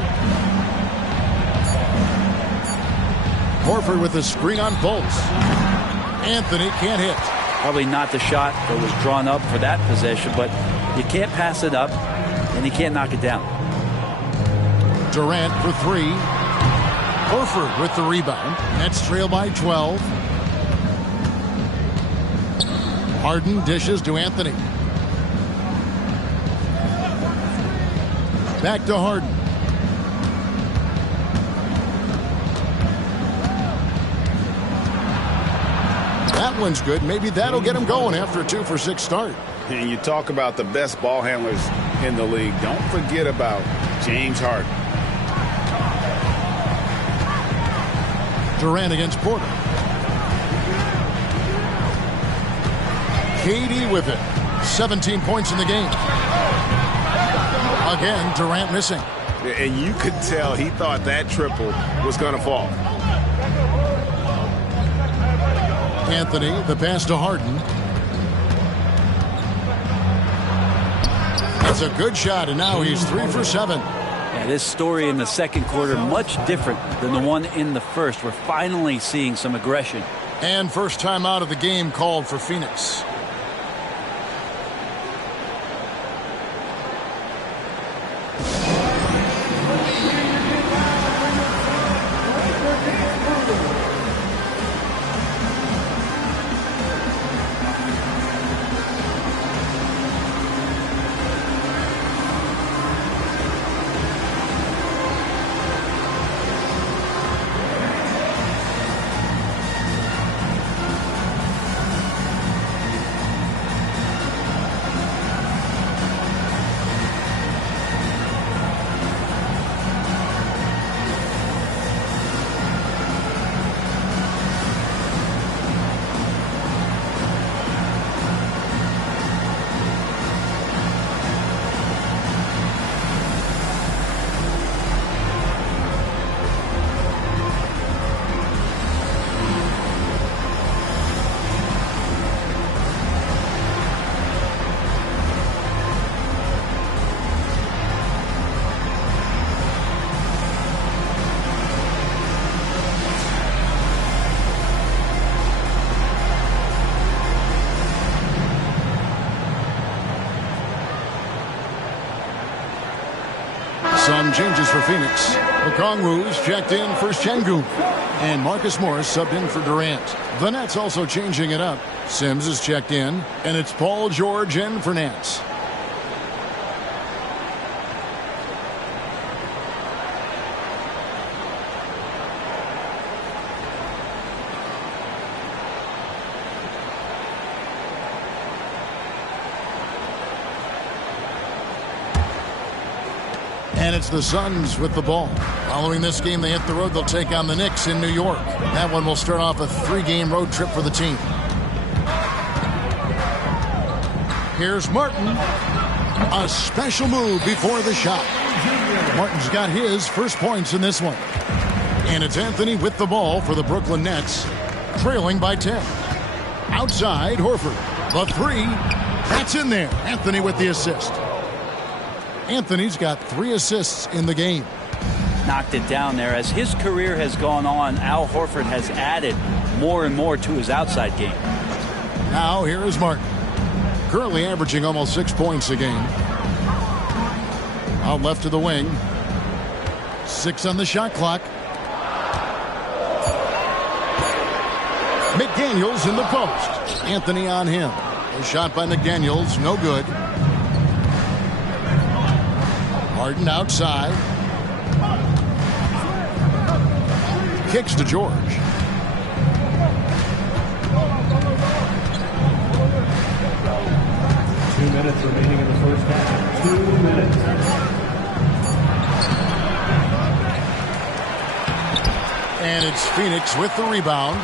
Horford with the screen on Fultz. Anthony can't hit. Probably not the shot that was drawn up for that possession, but you can't pass it up, and you can't knock it down. Durant for three. Horford with the rebound. Nets trail by 12. Harden dishes to Anthony. Back to Harden. That one's good. Maybe that'll get him going after a 2-for-6 start. And you talk about the best ball handlers in the league. Don't forget about James Harden. Durant against Porter. KD with it. 17 points in the game. Again, Durant missing. And you could tell he thought that triple was going to fall. Anthony, the pass to Harden. That's a good shot, and now he's 3 for 7. Yeah, this story in the second quarter much different than the one in the first. We're finally seeing some aggression. And first time out of the game called for Phoenix. Some changes for Phoenix. Okongwu's checked in for Şengün. And Marcus Morris subbed in for Durant. The Nets also changing it up. Sims is checked in. And it's Paul George in for Nance. And it's the Suns with the ball. Following this game, they hit the road. They'll take on the Knicks in New York. That one will start off a 3-game road trip for the team. Here's Martin. A special move before the shot. Martin's got his first points in this one. And it's Anthony with the ball for the Brooklyn Nets, trailing by 10. Outside, Horford. The three. That's in there. Anthony with the assist. Anthony's got 3 assists in the game. Knocked it down there. As his career has gone on, Al Horford has added more and more to his outside game. Now here is Martin. Currently averaging almost 6 points a game. Out left to the wing. 6 on the shot clock. McDaniels in the post. Anthony on him. A shot by McDaniels, no good. Harden outside. Kicks to George. Two minutes remaining in the first half. 2 minutes. And it's Phoenix with the rebound.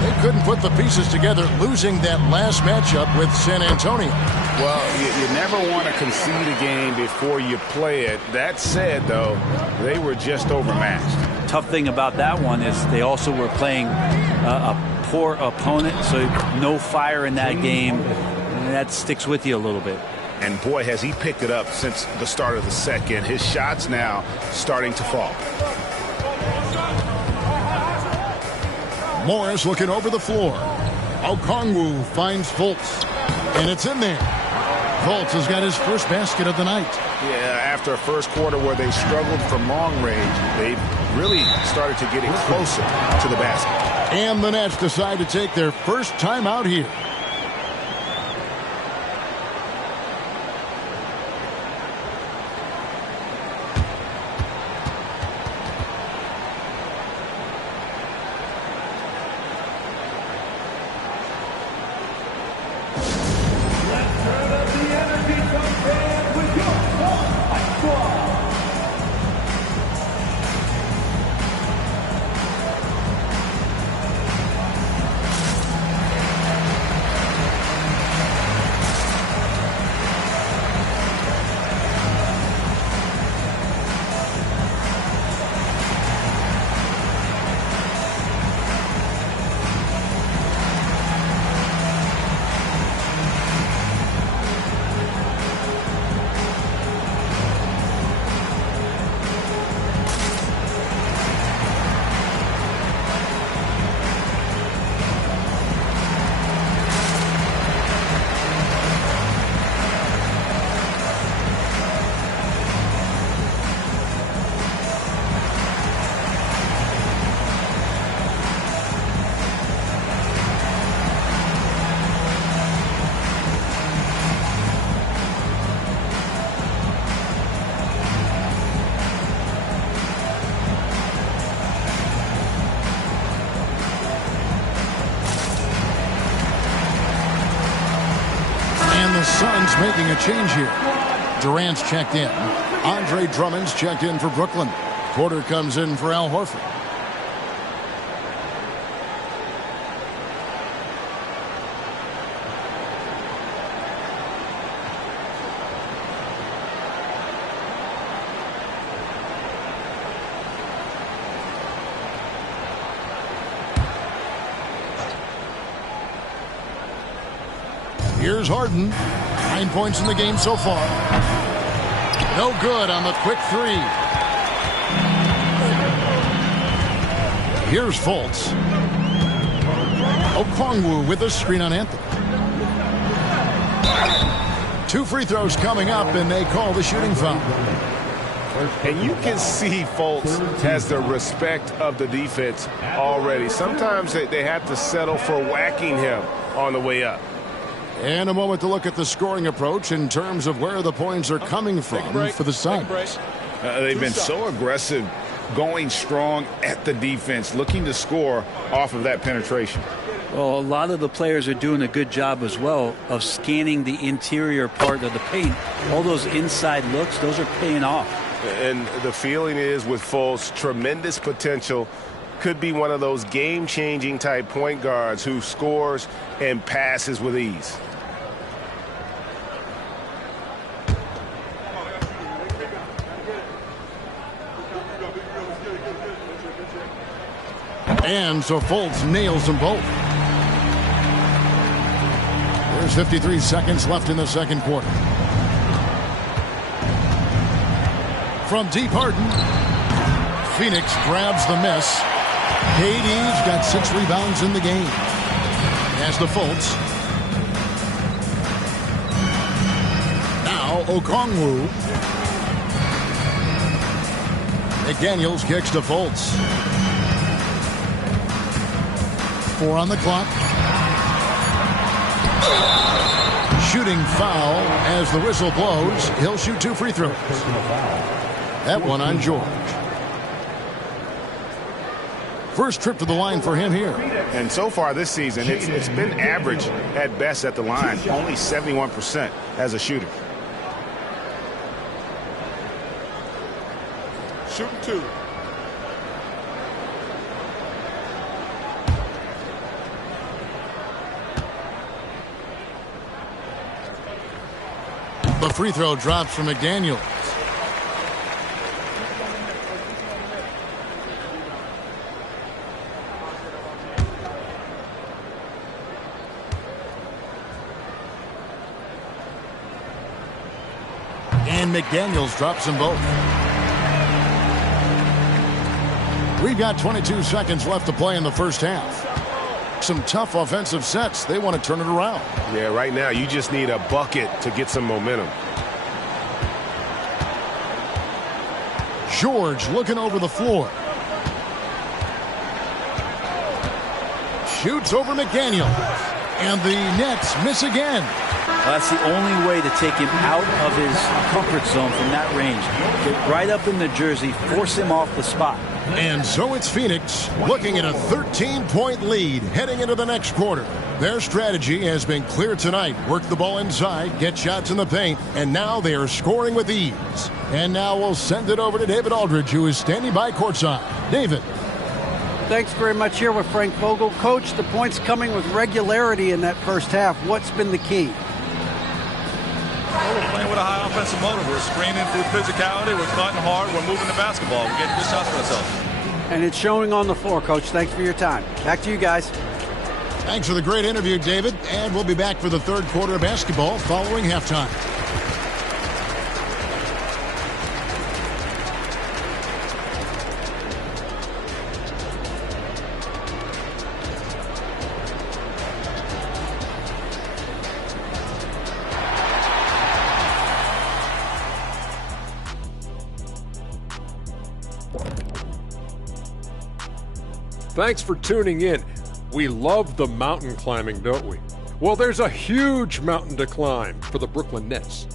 They couldn't put the pieces together, losing that last matchup with San Antonio. Well, you never want to concede a game before you play it. That said, though, they were just overmatched. Tough thing about that one is they also were playing a poor opponent, so no fire in that game. And that sticks with you a little bit. And boy, has he picked it up since the start of the second. His shots now starting to fall. Morris looking over the floor. Okongwu finds Fultz, and it's in there. Fultz has got his first basket of the night. Yeah, after a first quarter where they struggled from long range, they really started to get closer to the basket. And the Nets decide to take their first time out here. Suns making a change here. Durant's checked in. Andre Drummond's checked in for Brooklyn. Porter comes in for Al Horford. Here's Harden. 9 points in the game so far. No good on the quick three. Here's Fultz. Okongwu with the screen on Anthony. 2 free throws coming up, and they call the shooting foul. And you can see Fultz has the respect of the defense already. Sometimes they have to settle for whacking him on the way up. And a moment to look at the scoring approach in terms of where the points are coming from for the Suns. They've been so aggressive, going strong at the defense, looking to score off of that penetration. Well, a lot of the players are doing a good job as well of scanning the interior part of the paint. All those inside looks, those are paying off. And the feeling is with Fultz, tremendous potential. Could be one of those game-changing type point guards who scores and passes with ease. And so Fultz nails them both. There's 53 seconds left in the second quarter. From deep, Harden. Phoenix grabs the miss. KD's got 6 rebounds in the game. As the Fultz. Now Okongwu. McDaniels kicks to Fultz. 4 on the clock. Shooting foul as the whistle blows. He'll shoot 2 free throws. That one on George. First trip to the line for him here. And so far this season, it's been average at best at the line. Only 71% as a shooter. Shooting 2. The free throw drops from McDaniels. And McDaniels drops them both. We've got 22 seconds left to play in the first half. Some tough offensive sets. They want to turn it around. Yeah, right now you just need a bucket to get some momentum. George looking over the floor. Shoots over McDaniel. And the Nets miss again. Well, that's the only way to take him out of his comfort zone from that range. Get right up in the jersey, force him off the spot. And so it's Phoenix looking at a 13-point lead heading into the next quarter. Their strategy has been clear tonight. Work the ball inside, get shots in the paint, and now they are scoring with ease. And now we'll send it over to David Aldridge, who is standing by courtside. David. Thanks very much here with Frank Vogel. Coach, the points coming with regularity in that first half. What's been the key? Well, we're playing with a high offensive motive. We're screening through physicality. We're cutting hard. We're moving the basketball. We're getting good shots for ourselves. And it's showing on the floor, Coach. Thanks for your time. Back to you guys. Thanks for the great interview, David. And we'll be back for the third quarter of basketball following halftime. Thanks for tuning in. We love the mountain climbing, don't we? Well, there's a huge mountain to climb for the Brooklyn Nets.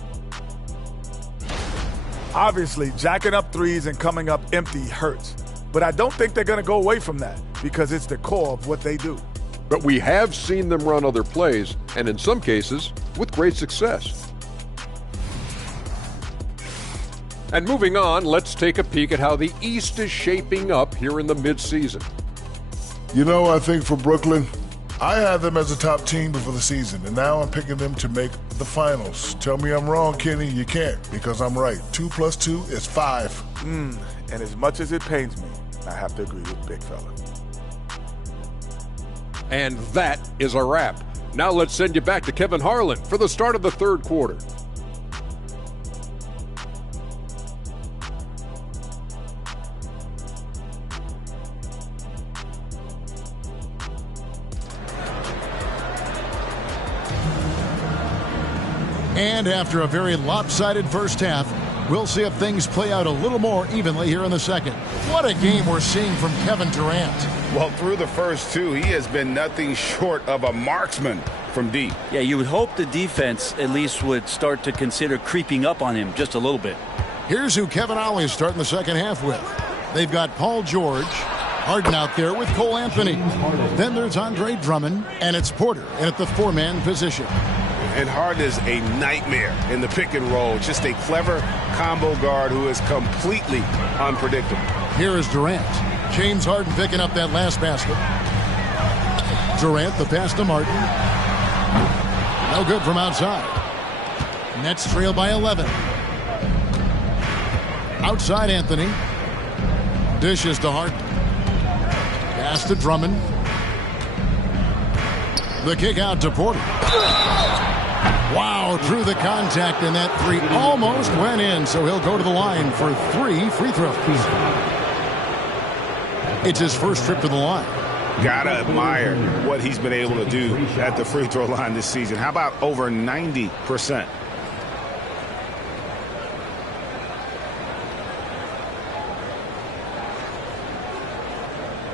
Obviously, jacking up threes and coming up empty hurts. But I don't think they're going to go away from that because it's the core of what they do. But we have seen them run other plays, and in some cases, with great success. And moving on, let's take a peek at how the East is shaping up here in the midseason. You know, I think for Brooklyn, I had them as a top team before the season, and now I'm picking them to make the finals. Tell me I'm wrong, Kenny. You can't, because I'm right. 2 + 2 is 5. And as much as it pains me, I have to agree with Big Fella. And that is a wrap. Now let's send you back to Kevin Harlan for the start of the third quarter. And after a very lopsided first half, we'll see if things play out a little more evenly here in the second. What a game we're seeing from Kevin Durant. Well, through the first two, he has been nothing short of a marksman from deep. Yeah, you would hope the defense at least would start to consider creeping up on him just a little bit. Here's who Kevin Ollie is starting the second half with. They've got Paul George, Harden out there with Cole Anthony. Then there's Andre Drummond, and it's Porter in at the four-man position. And Harden is a nightmare in the pick and roll. Just a clever combo guard who is completely unpredictable. Here is Durant. James Harden picking up that last basket. Durant, the pass to Martin. No good from outside. Nets trail by 11. Outside Anthony. Dishes to Harden. Pass to Drummond. The kick out to Porter. Wow, through the contact, and that three almost went in, so he'll go to the line for 3 free throws. It's his first trip to the line. Gotta admire what he's been able to do at the free throw line this season. How about over 90%?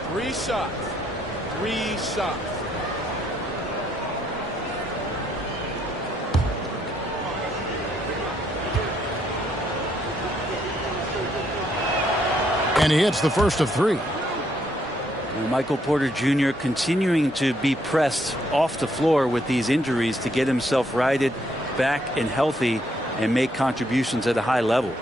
Three shots. And he hits the first of 3. And Michael Porter Jr. continuing to be pressed off the floor with these injuries to get himself righted back and healthy and make contributions at a high level.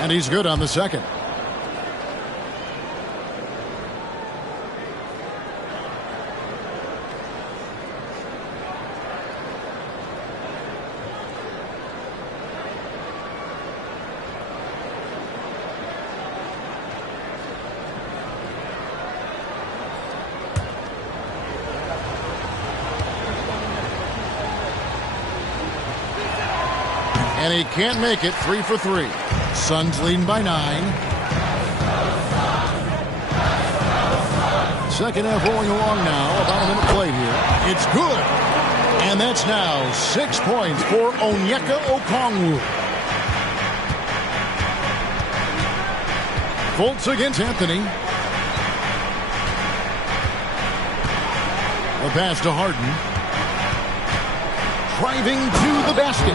And he's good on the second. And he can't make it. 3 for 3. Suns leading by 9. Second half rolling along now. About a minute played here. It's good. And that's now 6 points for Onyeka Okongwu. Fultz against Anthony. The pass to Harden. Driving to the basket.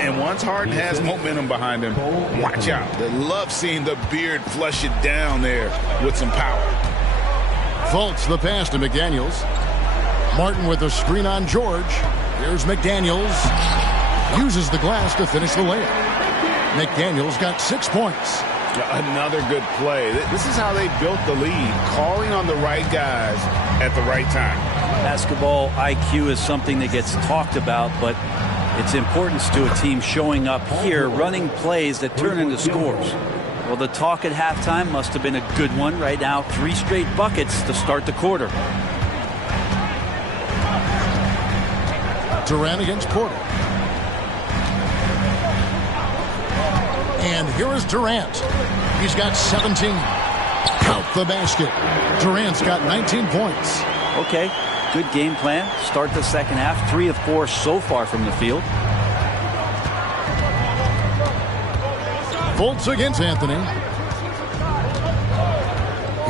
And once Harden has momentum behind him, watch out. They love seeing the beard flush it down there with some power. Fultz the pass to McDaniels. Martin with a screen on George. Here's McDaniels. Uses the glass to finish the layup. McDaniels got 6 points. Another good play. This is how they built the lead, calling on the right guys at the right time. Basketball IQ is something that gets talked about, but its importance to a team showing up here, running plays that turn into scores. Well, the talk at halftime must have been a good one. Right now, 3 straight buckets to start the quarter. Durant against Porter. And here is Durant. He's got 17. Count the basket. Durant's got 19 points. Okay, good game plan. Start the second half. 3 of 4 so far from the field. Fultz against Anthony.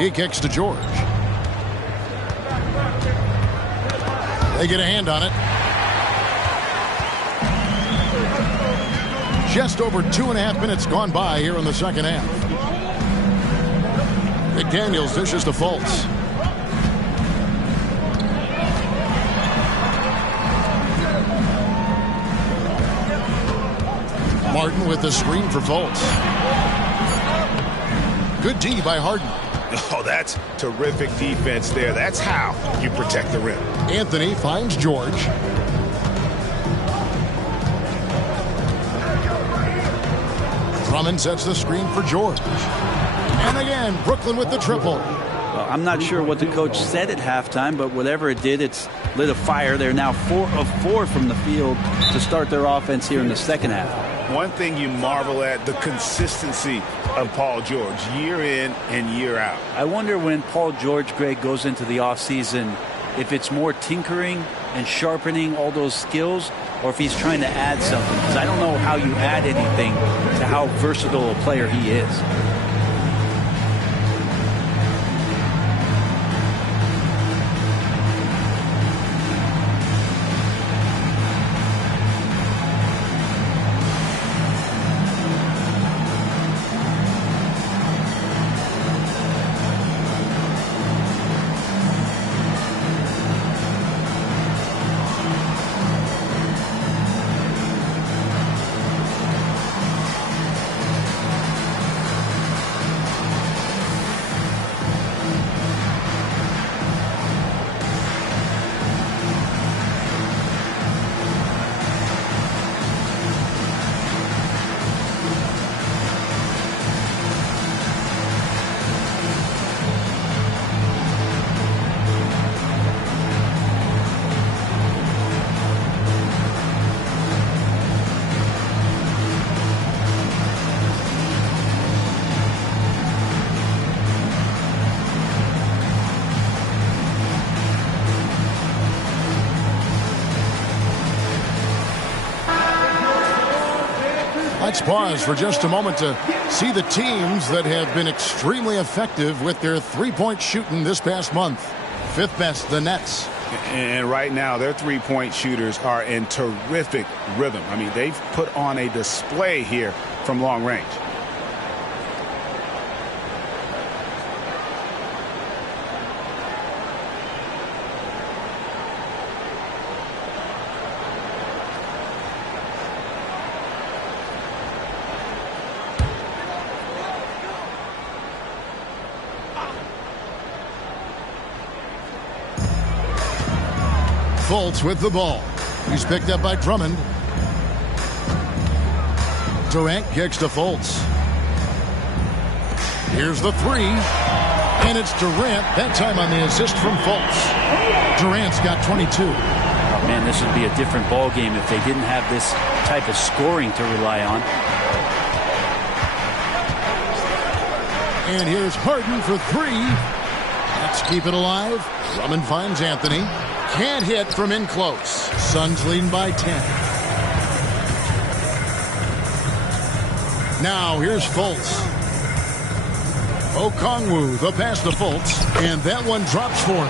He kicks to George. They get a hand on it. Just over 2.5 minutes gone by here in the second half. McDaniels dishes to Fultz. Martin with the screen for Fultz. Good D by Harden. Oh, that's terrific defense there. That's how you protect the rim. Anthony finds George. Drummond sets the screen for George. And again, Brooklyn with the triple. Well, I'm not sure what the coach said at halftime, but whatever it did, it's lit a fire. They're now 4 of 4 from the field to start their offense here in the second half. One thing you marvel at, the consistency of Paul George, year in and year out. I wonder when Paul George, Greg, goes into the offseason, if it's more tinkering and sharpening all those skills, or if he's trying to add something. Because I don't know how you add anything to how versatile a player he is. Let's pause for just a moment to see the teams that have been extremely effective with their three-point shooting this past month. Fifth best, the Nets. And right now, their three-point shooters are in terrific rhythm. I mean, they've put on a display here from long range. Fultz with the ball. He's picked up by Drummond. Durant kicks to Fultz. Here's the three. And it's Durant, that time on the assist from Fultz. Durant's got 22. Man, this would be a different ball game if they didn't have this type of scoring to rely on. And here's Harden for 3. Let's keep it alive. Drummond finds Anthony. Can't hit from in close. Suns leading by 10. Now here's Fultz. Okongwu, the pass to Fultz. And that one drops for him.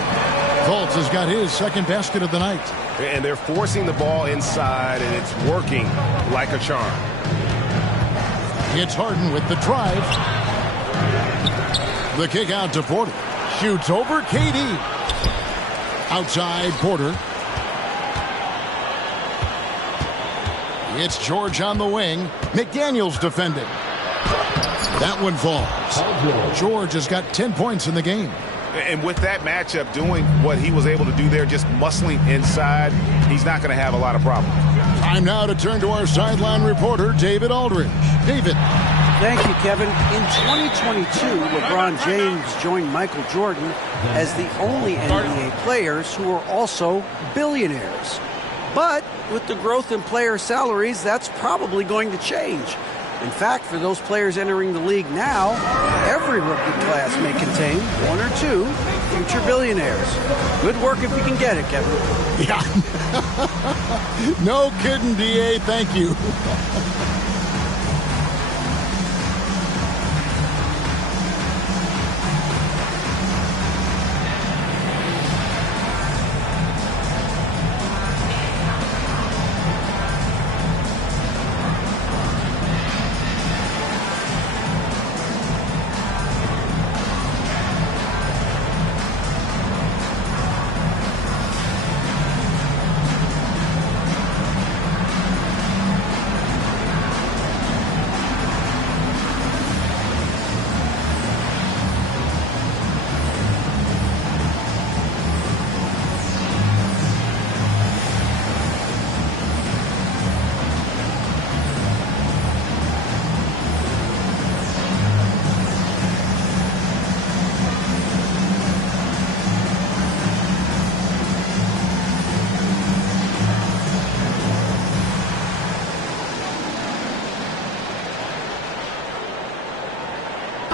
Fultz has got his second basket of the night. And they're forcing the ball inside, and it's working like a charm. It's Harden with the drive. The kick out to Porter. Shoots over KD. Outside Porter. It's George on the wing. McDaniels defending. That one falls. George has got 10 points in the game. And with that matchup, doing what he was able to do there, just muscling inside, he's not going to have a lot of problems. Time now to turn to our sideline reporter, David Aldridge. David. Thank you, Kevin. In 2022, LeBron James joined Michael Jordan as the only NBA players who are also billionaires. But with the growth in player salaries, that's probably going to change. In fact, for those players entering the league now, every rookie class may contain 1 or 2 future billionaires. Good work if you can get it, Kevin. Yeah. No kidding, D.A. Thank you.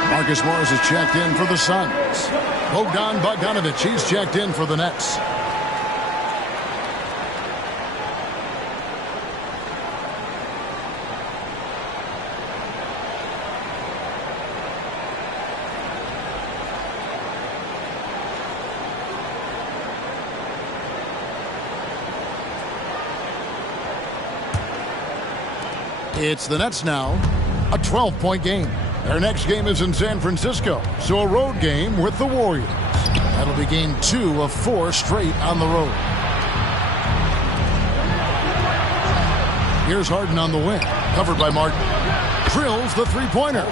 Marcus Morris is checked in for the Suns. Bogdan Bogdanovic, he's checked in for the Nets. It's the Nets now, a 12-point game. Their next game is in San Francisco, so a road game with the Warriors. That'll be game 2 of 4 straight on the road. Here's Harden on the wing, covered by Martin. Drills the three-pointer.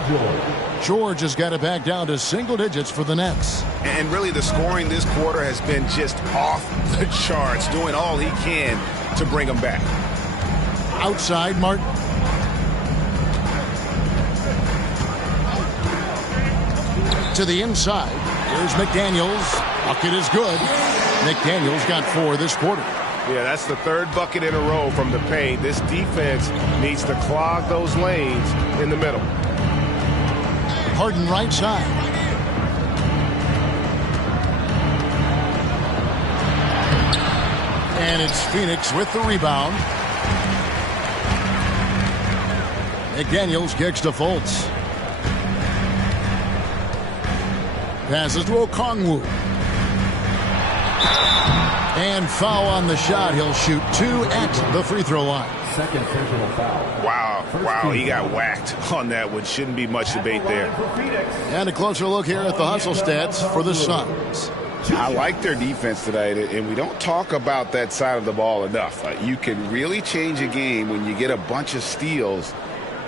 George has got it back down to single digits for the Nets. And really the scoring this quarter has been just off the charts, doing all he can to bring them back. Outside Martin. To the inside. Here's McDaniels. Bucket is good. McDaniels got 4 this quarter. Yeah, that's the 3rd bucket in a row from the paint. This defense needs to clog those lanes in the middle. Harden right side. And it's Phoenix with the rebound. McDaniels kicks to Fultz. Passes to Okongwu. And foul on the shot. He'll shoot 2 at the free throw line. Second personal foul. Wow, he got whacked on that one. Shouldn't be much debate there. And a closer look here at the hustle stats for the Suns. I like their defense tonight, and we don't talk about that side of the ball enough. You can really change a game when you get a bunch of steals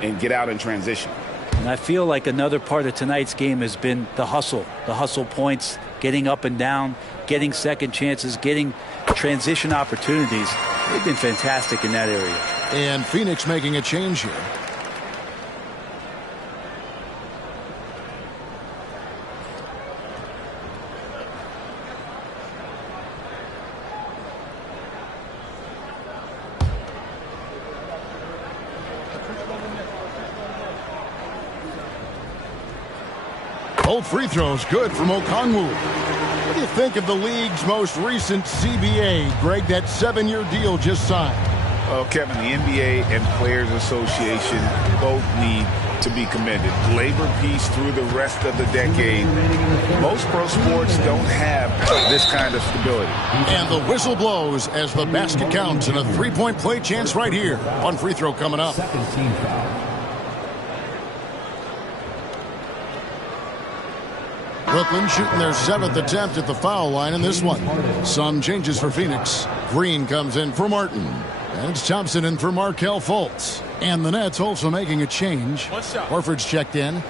and get out in transition. And I feel like another part of tonight's game has been the hustle points, getting up and down, getting second chances, getting transition opportunities. They've been fantastic in that area. And Phoenix making a change here. Both free throws good from Okongwu. What do you think of the league's most recent CBA, Greg, that 7-year deal just signed? Well, Kevin, the NBA and Players Association both need to be commended. Labor peace through the rest of the decade. Most pro sports don't have this kind of stability. And the whistle blows as the basket counts and a three-point play chance right here. One free throw coming up. Second team foul. Brooklyn shooting their 7th attempt at the foul line in this one. Some changes for Phoenix. Green comes in for Martin. And it's Thompson in for Markelle Fultz. And the Nets also making a change. Horford's checked in.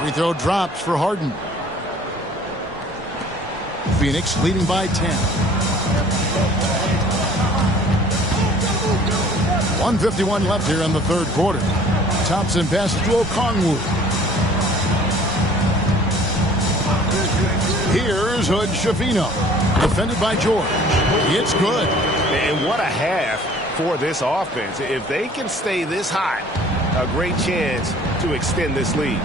Free throw drops for Harden. Phoenix leading by 10. 1:51 left here in the third quarter. Thompson passes to Okongwu. Here's Hood Schifino. Defended by George. It's good. And what a half for this offense. If they can stay this hot, a great chance to extend this lead.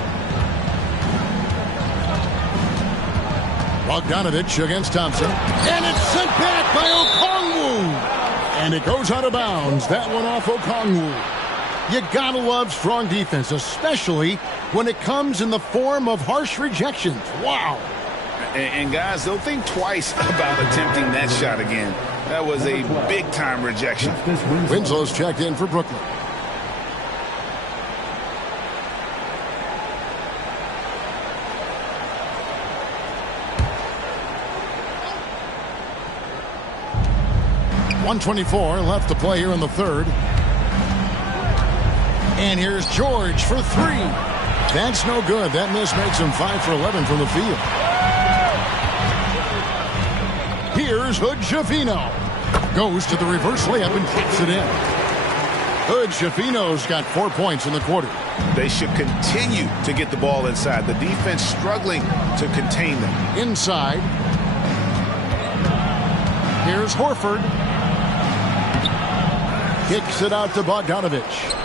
Bogdanovich against Thompson. And it's sent back by Okongwu. And it goes out of bounds. That one off Okongwu. You gotta love strong defense, especially when it comes in the form of harsh rejections. Wow. And guys, don't think twice about attempting that shot again. That was a big-time rejection. Winslow's checked in for Brooklyn. .124 left to play here in the third. And here's George for three. That's no good. That miss makes him 5 for 11 from the field. Here's Hood Schifino. Goes to the reverse layup and kicks it in. Hood Schifino's got 4 points in the quarter. They should continue to get the ball inside. The defense struggling to contain them. Inside. Here's Horford. Kicks it out to Bogdanovich.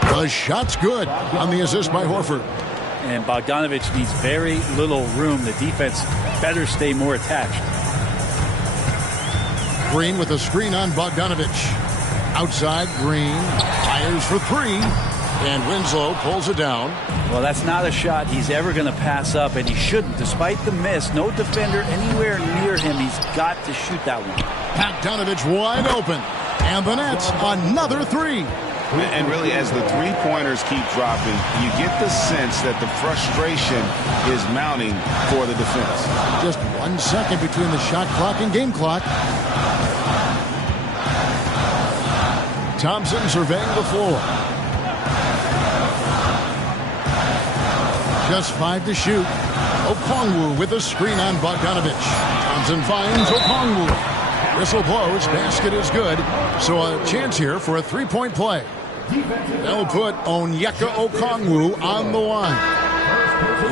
The shot's good on the assist by Horford. And Bogdanovich needs very little room. The defense better stay more attached. Green with a screen on Bogdanovich. Outside, Green fires for three. And Winslow pulls it down. Well, that's not a shot he's ever going to pass up, and he shouldn't. Despite the miss, no defender anywhere near him. He's got to shoot that one. Bogdanovich wide open. And the Nets, another three. And really, as the three-pointers keep dropping, you get the sense that the frustration is mounting for the defense. Just 1 second between the shot clock and game clock. Thompson surveying the floor. Just 5 to shoot. Okongwu with a screen on Bogdanovich. Thompson finds Okongwu. Whistle blows. Basket is good. So a chance here for a three-point play. They'll put Onyeka Okongwu on the line.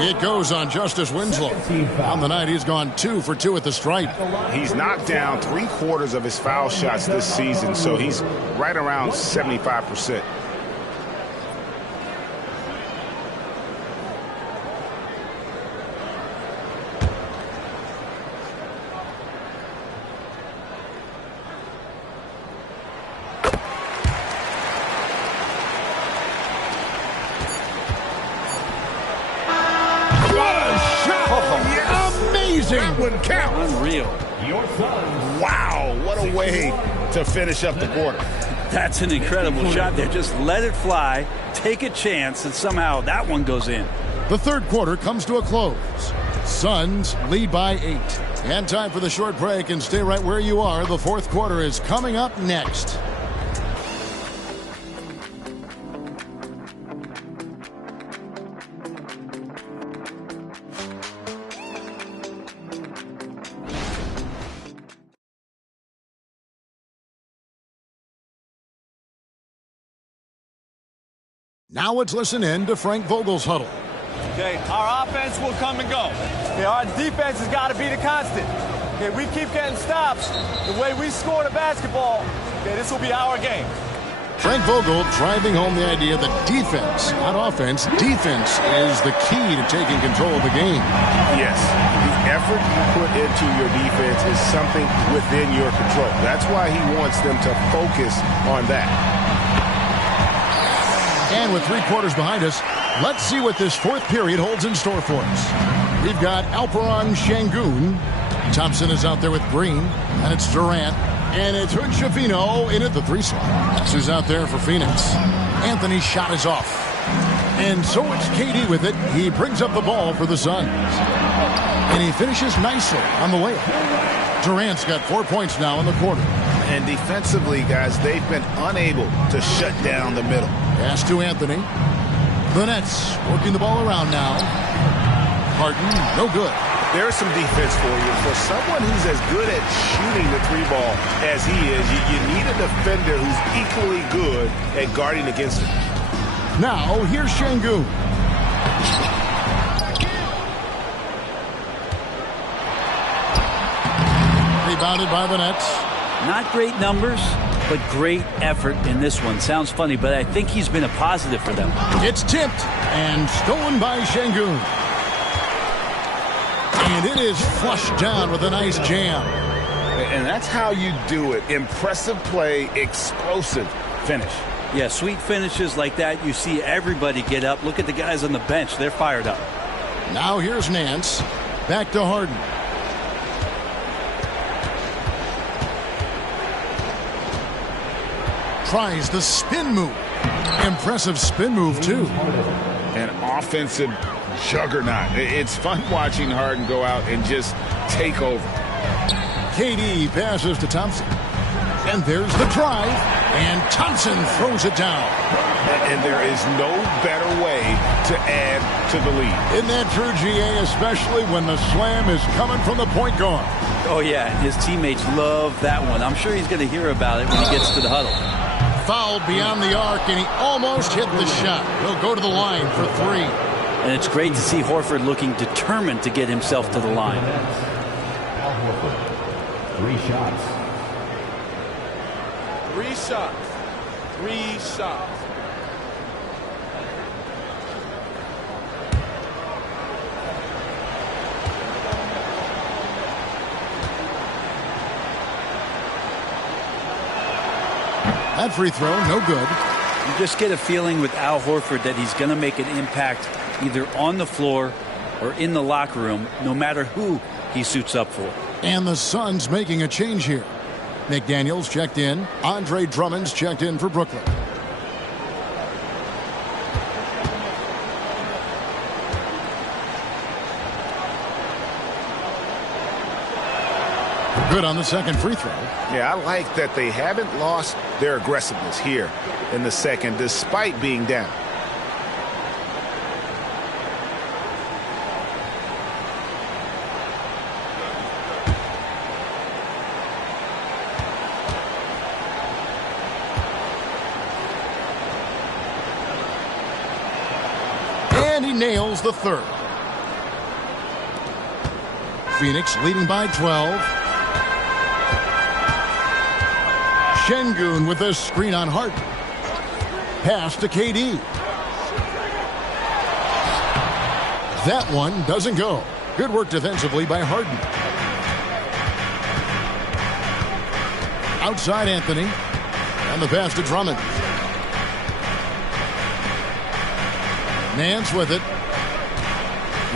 It goes on Justice Winslow. On the night, he's gone 2 for 2 at the stripe. He's knocked down 3/4 of his foul shots this season, so he's right around 75%. That one counts. Unreal. Wow, what a way to finish up the quarter. That's an incredible shot there. Just let it fly, take a chance, and somehow that one goes in. The third quarter comes to a close. Suns lead by 8. And time for the short break, and stay right where you are. The fourth quarter is coming up next. Now let's listen in to Frank Vogel's huddle. Okay, our offense will come and go. Okay, our defense has got to be the constant. Okay, we keep getting stops. The way we score the basketball, okay, this will be our game. Frank Vogel driving home the idea that defense, not offense, defense is the key to taking control of the game. Yes, the effort you put into your defense is something within your control. That's why he wants them to focus on that. And with 3 quarters behind us, let's see what this 4th period holds in store for us. We've got Alperon Şengün. Thompson is out there with Green, and it's Durant. And it's Hood-Schifino in at the 3 slot. Who's out there for Phoenix. Anthony's shot is off. And so it's KD with it. He brings up the ball for the Suns. And he finishes nicely on the layup. Durant's got 4 points now in the quarter. And defensively, guys, they've been unable to shut down the middle. Pass to Anthony. The Nets working the ball around now. Harden, no good. There's some defense for you. For someone who's as good at shooting the 3-ball as he is, you need a defender who's equally good at guarding against it. Now, here's Şengün. Rebounded by the Nets. Not great numbers, but great effort in this one. Sounds funny, but I think he's been a positive for them. It's tipped and stolen by Şengün. And it is flushed down with a nice jam. And that's how you do it. Impressive play, explosive finish. Yeah, sweet finishes like that, you see everybody get up. Look at the guys on the bench. They're fired up. Now here's Nance. Back to Harden. Tries the spin move. Impressive spin move, too. An offensive juggernaut. It's fun watching Harden go out and just take over. KD passes to Thompson. And there's the drive. And Thompson throws it down. And there is no better way to add to the lead. Isn't that true, GA? Especially when the slam is coming from the point guard. Oh, yeah. His teammates love that one. I'm sure he's going to hear about it when he gets to the huddle. Fouled beyond the arc, and he almost hit the shot. He'll go to the line for 3. And it's great to see Horford looking determined to get himself to the line. 3 shots. 3 shots. 3 shots. That free throw, no good. You just get a feeling with Al Horford that he's going to make an impact either on the floor or in the locker room, no matter who he suits up for. And the Suns making a change here. McDaniels checked in. Andre Drummond's checked in for Brooklyn. Good on the second free throw. Yeah, I like that they haven't lost their aggressiveness here in the second, despite being down. And he nails the third. Phoenix leading by 12. Şengün with a screen on Harden. Pass to KD. That one doesn't go. Good work defensively by Harden. Outside Anthony. And the pass to Drummond. Nance with it.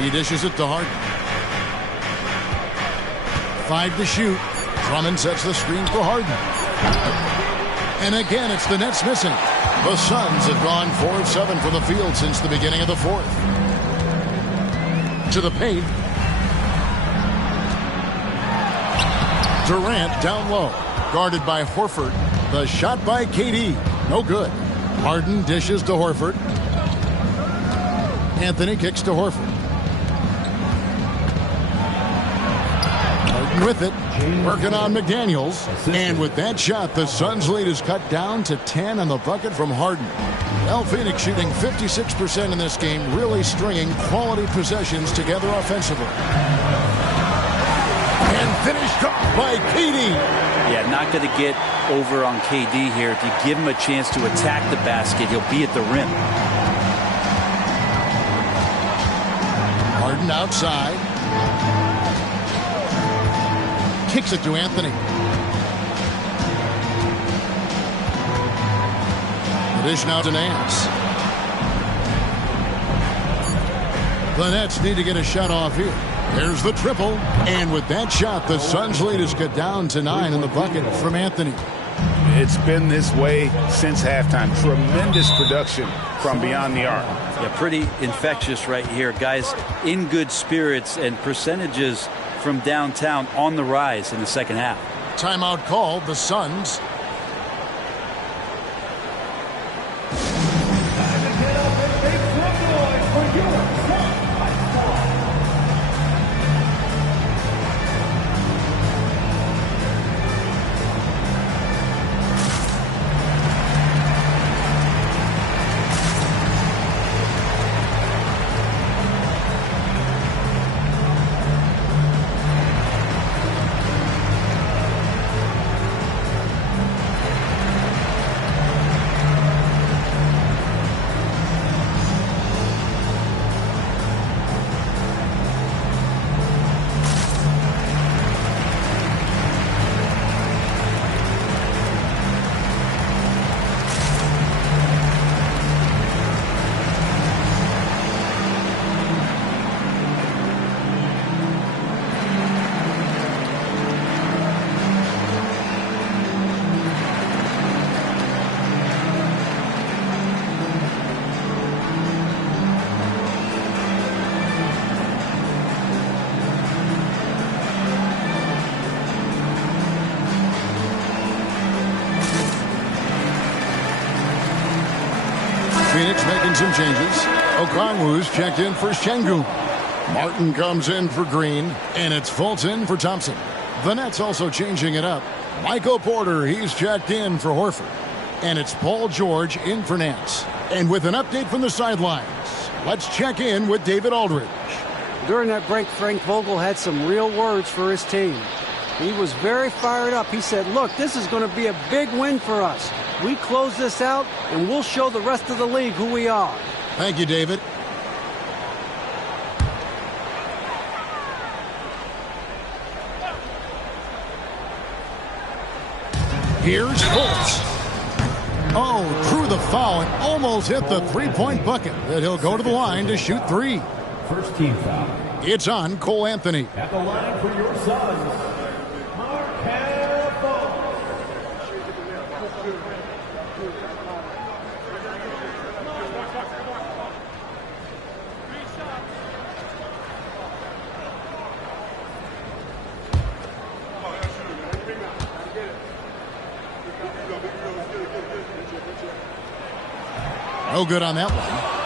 He dishes it to Harden. 5 to shoot. Drummond sets the screen for Harden. And again, it's the Nets missing. The Suns have gone 4 of 7 from the field since the beginning of the fourth. To the paint. Durant down low. Guarded by Horford. The shot by KD. No good. Harden dishes to Horford. Anthony kicks to Horford. Harden Harden with it, working on McDaniels. And with that shot, the Suns' lead is cut down to 10 on the bucket from Harden. Well, Phoenix shooting 56% in this game, really stringing quality possessions together offensively. And finished off by KD. Yeah, not going to get over on KD here. If you give him a chance to attack the basket, he'll be at the rim. Harden outside. Kicks it to Anthony. The dish now to Nance. The Nets need to get a shot off here. There's the triple. And with that shot, the Suns' lead is cut down to 9 in the bucket from Anthony. It's been this way since halftime. Tremendous production from beyond the arc. Yeah, pretty infectious right here. Guys in good spirits and percentages from downtown on the rise in the second half. Timeout called, the Suns. Phoenix making some changes. Okongwu's checked in for Şengün. Martin comes in for Green, and it's Fulton for Thompson. The Nets also changing it up. Michael Porter, he's checked in for Horford. And it's Paul George in for Nance. And with an update from the sidelines, let's check in with David Aldridge. During that break, Frank Vogel had some real words for his team. He was very fired up. He said, look, this is going to be a big win for us. We close this out, and we'll show the rest of the league who we are. Thank you, David. Here's Fultz. Oh, drew the foul and almost hit the three-point bucket. But he'll go to the line to shoot three. First team foul. It's on Cole Anthony. At the line for your Suns, no good on that one.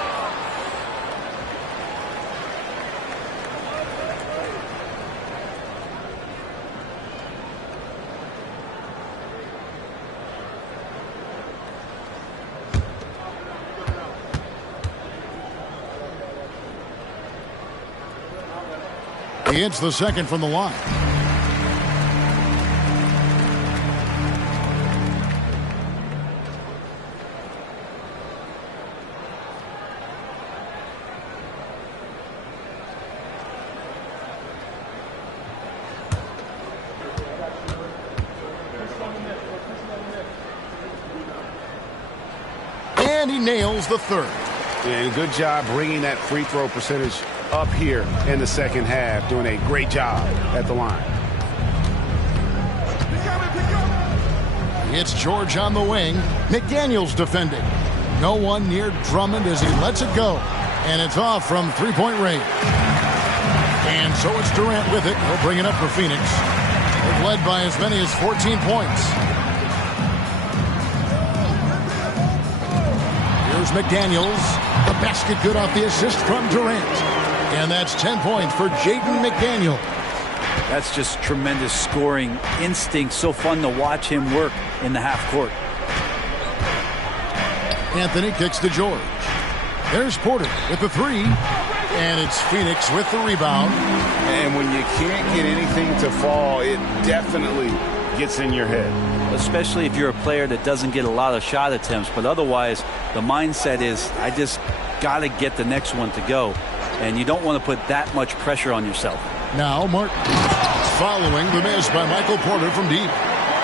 He hits the second from the line. And he nails the third. And good job bringing that free throw percentage up here in the second half, doing a great job at the line. It's George on the wing. McDaniels defending. No one near Drummond as he lets it go. And it's off from three-point range. And so it's Durant with it. He'll bring it up for Phoenix. They've led by as many as 14 points. Here's McDaniels. The basket good off the assist from Durant. And that's 10 points for Jaden McDaniel. That's just tremendous scoring instinct. So fun to watch him work in the half court. Anthony kicks to George. There's Porter with the three. And it's Phoenix with the rebound. And when you can't get anything to fall, it definitely gets in your head. Especially if you're a player that doesn't get a lot of shot attempts. But otherwise, the mindset is, I just got to get the next one to go. And you don't want to put that much pressure on yourself. Now Martin following the miss by Michael Porter from deep.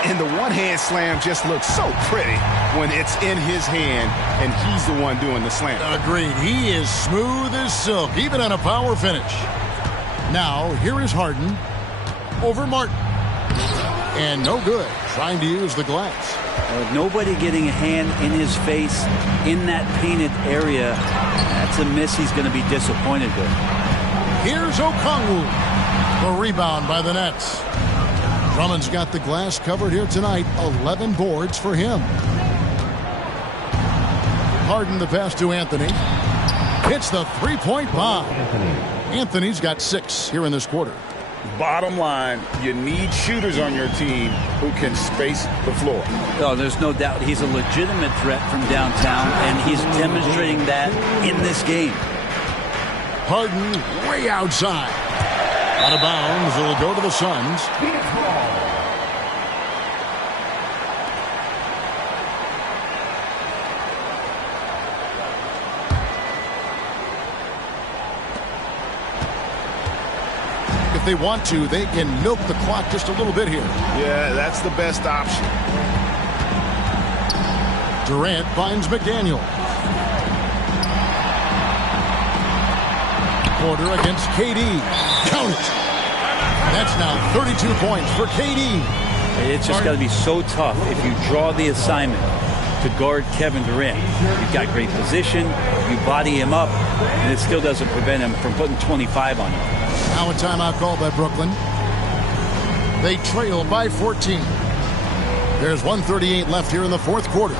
And the one-hand slam just looks so pretty when it's in his hand and he's the one doing the slam. Agreed. He is smooth as silk, even on a power finish. Now, here is Harden over Martin. And no good, trying to use the glass. Nobody getting a hand in his face in that painted area. That's a miss he's going to be disappointed with. Here's Okongwu. The rebound by the Nets. Drummond's got the glass covered here tonight. 11 boards for him. Harden the pass to Anthony. Hits the three-point bomb. Anthony's got 6 here in this quarter. Bottom line, you need shooters on your team who can space the floor. Oh, there's no doubt he's a legitimate threat from downtown, and he's demonstrating that in this game. Harden way outside. Out of bounds. It'll go to the Suns. If they want to, they can milk the clock just a little bit here. Yeah, that's the best option. Durant finds McDaniel. Porter against KD. Count it. That's now 32 points for KD. It's just got to be so tough if you draw the assignment to guard Kevin Durant. You've got great position, you body him up, and it still doesn't prevent him from putting 25 on you. Now a timeout call by Brooklyn. They trail by 14. There's 1:38 left here in the fourth quarter.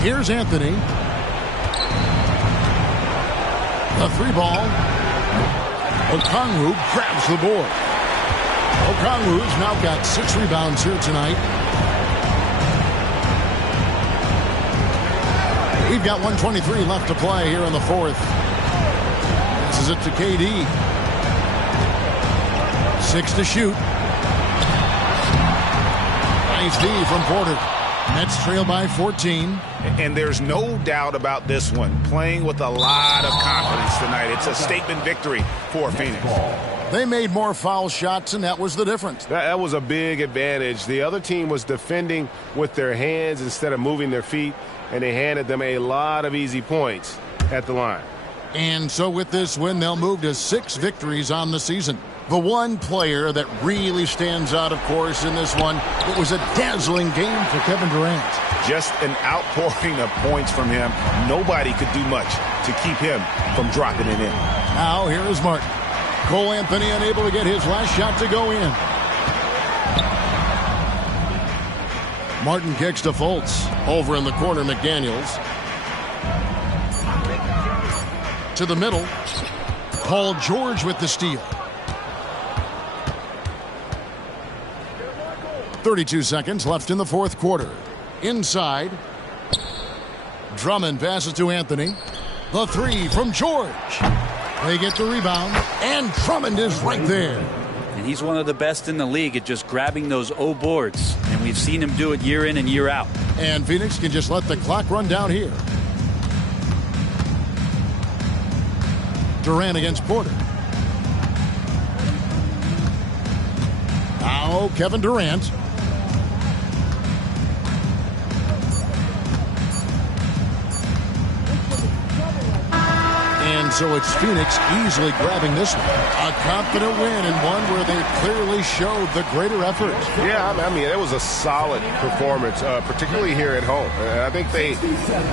Here's Anthony. The three ball. Okongwu grabs the board. Okongwu's now got 6 rebounds here tonight. We've got 1:23 left to play here in the fourth. Passes it to KD. 6 to shoot. Nice D from Porter. Nets trail by 14. And there's no doubt about this one. Playing with a lot of confidence tonight. It's a statement victory for Phoenix. They made more foul shots, and that was the difference. That was a big advantage. The other team was defending with their hands instead of moving their feet, and they handed them a lot of easy points at the line. And so with this win, they'll move to 6 victories on the season. The one player that really stands out, of course, in this one, it was a dazzling game for Kevin Durant. Just an outpouring of points from him. Nobody could do much to keep him from dropping it in. Now here is Martin. Cole Anthony unable to get his last shot to go in. Martin kicks to Fultz. Over in the corner, McDaniels. To the middle. Paul George with the steal. 32 seconds left in the fourth quarter. Inside. Drummond passes to Anthony. The three from George. They get the rebound, and Drummond is right there. And he's one of the best in the league at just grabbing those O boards. And we've seen him do it year in and year out. And Phoenix can just let the clock run down here. Durant against Porter. Now Kevin Durant. And so it's Phoenix easily grabbing this one. A confident win and one where they clearly showed the greater effort. Yeah, I mean, it was a solid performance, particularly here at home. And I think they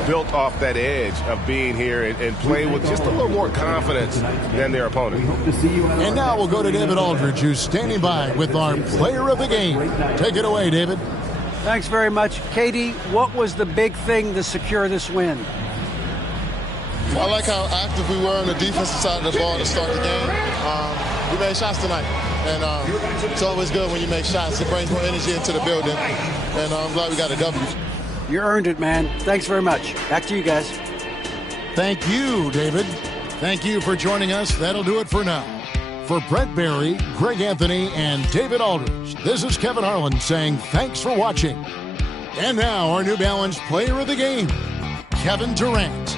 built off that edge of being here and play with just a little more confidence than their opponent. And now we'll go to David Aldridge, who's standing by with our player of the game. Take it away, David. Thanks very much. Katie, what was the big thing to secure this win? I like how active we were on the defensive side of the ball to start the game. We made shots tonight, and it's always good when you make shots. It brings more energy into the building, and I'm glad we got a W. You earned it, man. Thanks very much. Back to you guys. Thank you, David. Thank you for joining us. That'll do it for now. For Brett Barry, Greg Anthony, and David Aldridge, this is Kevin Harlan saying thanks for watching. And now our New Balance player of the game, Kevin Durant.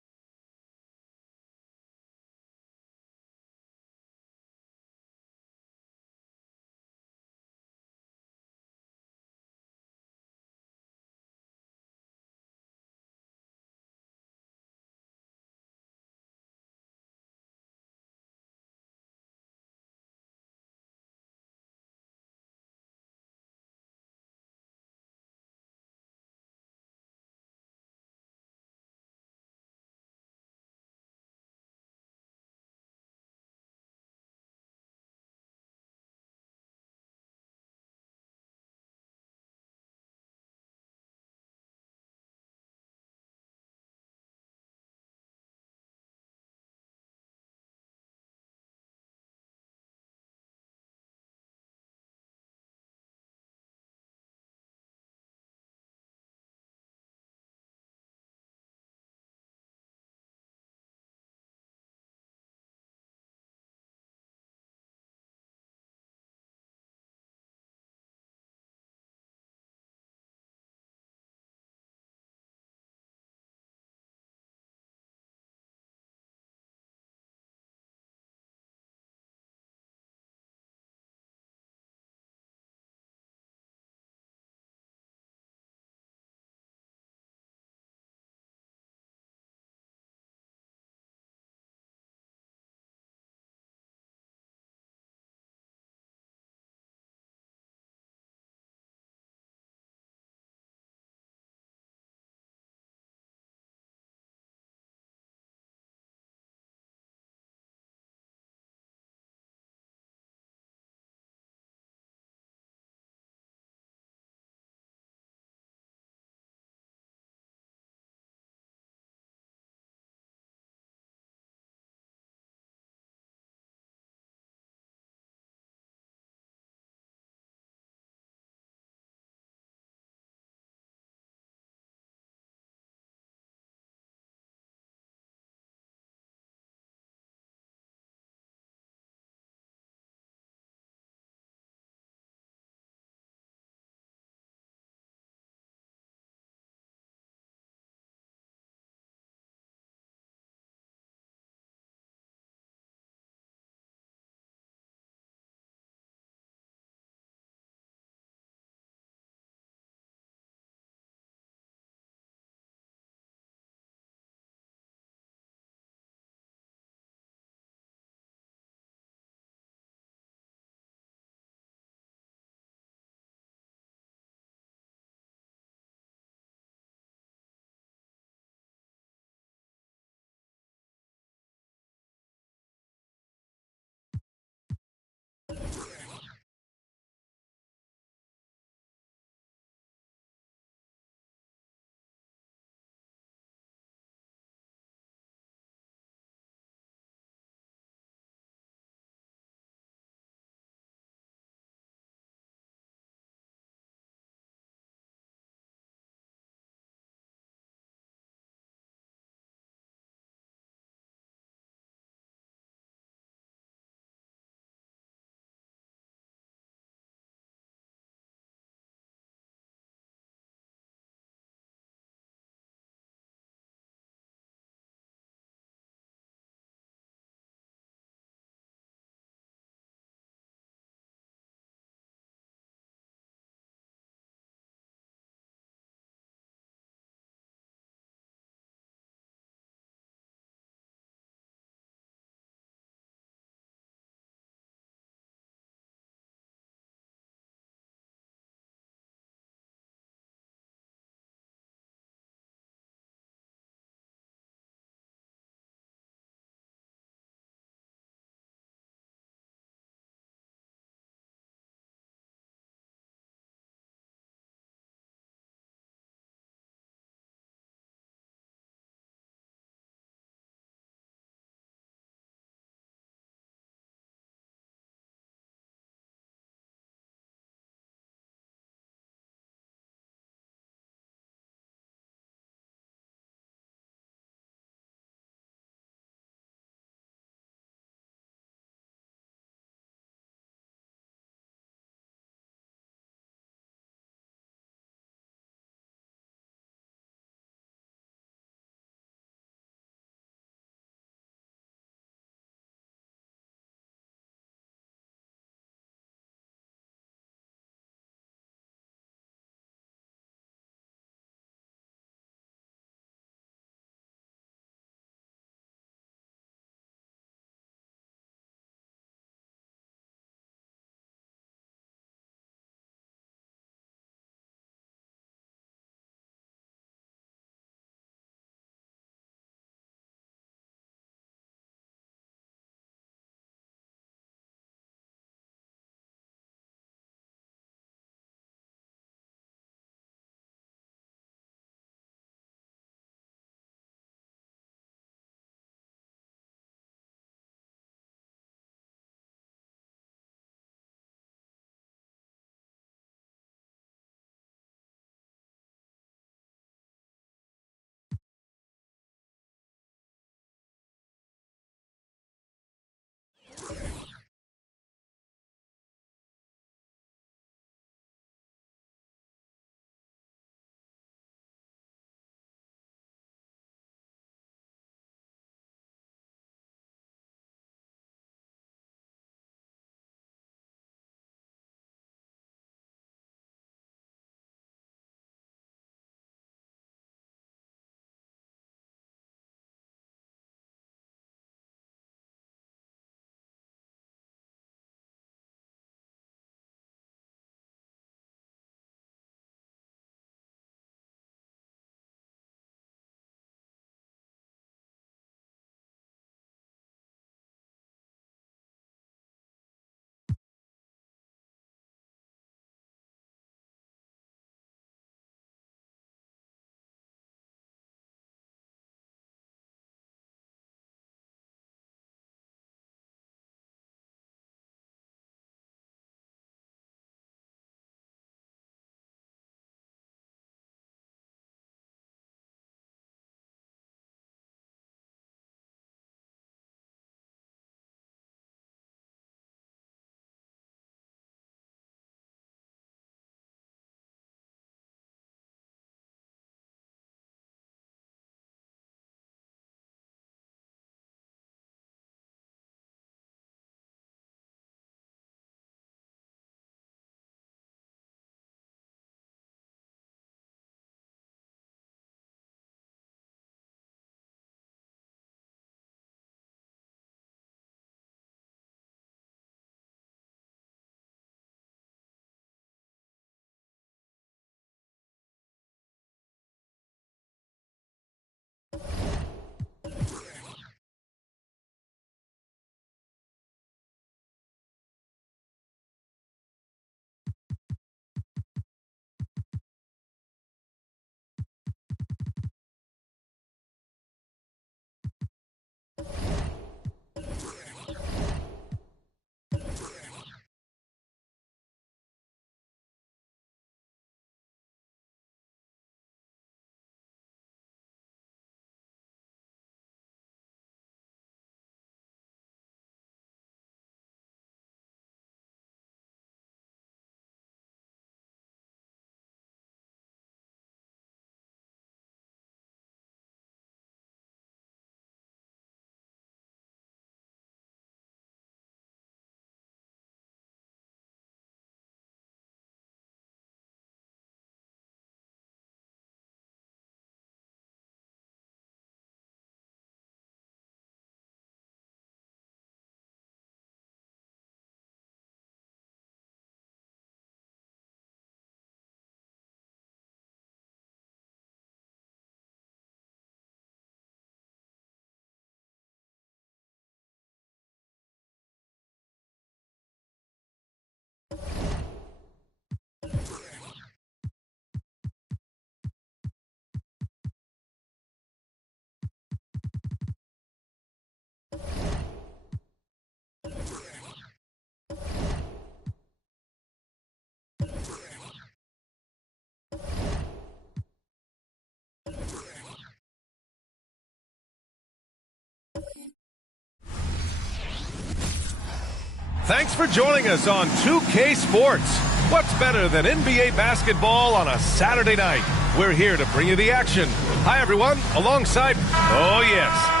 Thanks for joining us on 2K Sports. What's better than NBA basketball on a Saturday night? We're here to bring you the action. Hi, everyone. Alongside... Oh, yes.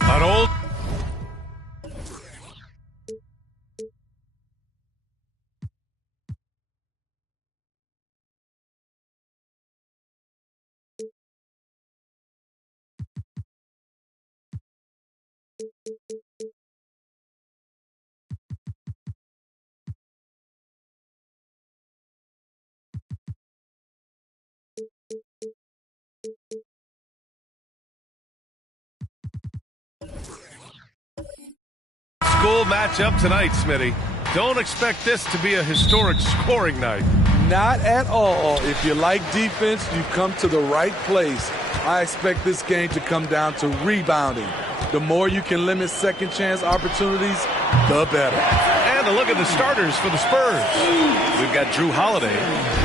An old... School matchup tonight, Smitty. Don't expect this to be a historic scoring night. Not at all. If you like defense, you've come to the right place. I expect this game to come down to rebounding. The more you can limit second chance opportunities, the better. And a look at the starters for the Spurs. We've got Drew Holiday.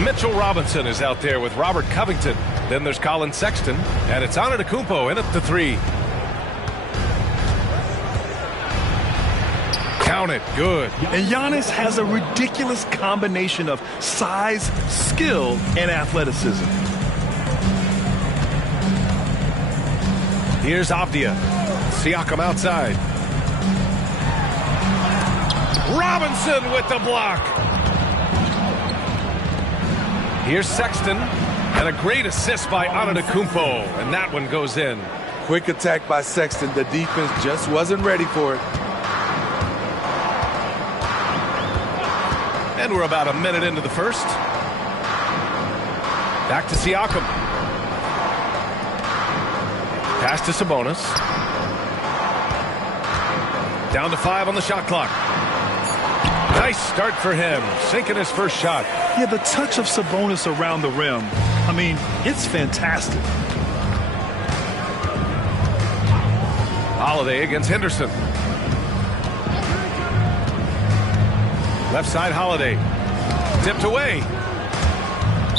Mitchell Robinson is out there with Robert Covington. Then there's Colin Sexton. And it's Antetokounmpo in at the 3. Count it. Good. And Giannis has a ridiculous combination of size, skill, and athleticism. Here's Avdia. Siakam outside. Robinson with the block. Here's Sexton. And a great assist by Antetokounmpo. And that one goes in. Quick attack by Sexton. The defense just wasn't ready for it. And we're about a minute into the first. Back to Siakam. Pass to Sabonis. Down to 5 on the shot clock. Nice start for him. Sinking his first shot. Yeah, the touch of Sabonis around the rim. I mean, it's fantastic. Holiday against Henderson. Left side, Holiday. Tipped away.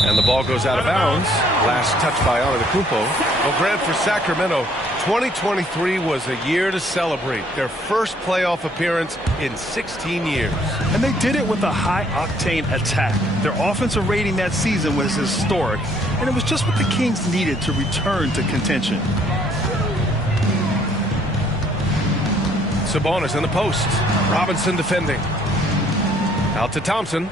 And the ball goes out of bounds. Last touch by Antetokounmpo. Well, Grant, for Sacramento, 2023 was a year to celebrate. Their first playoff appearance in 16 years. And they did it with a high-octane attack. Their offensive rating that season was historic, and it was just what the Kings needed to return to contention. Sabonis in the post. Robinson defending. Out to Thompson.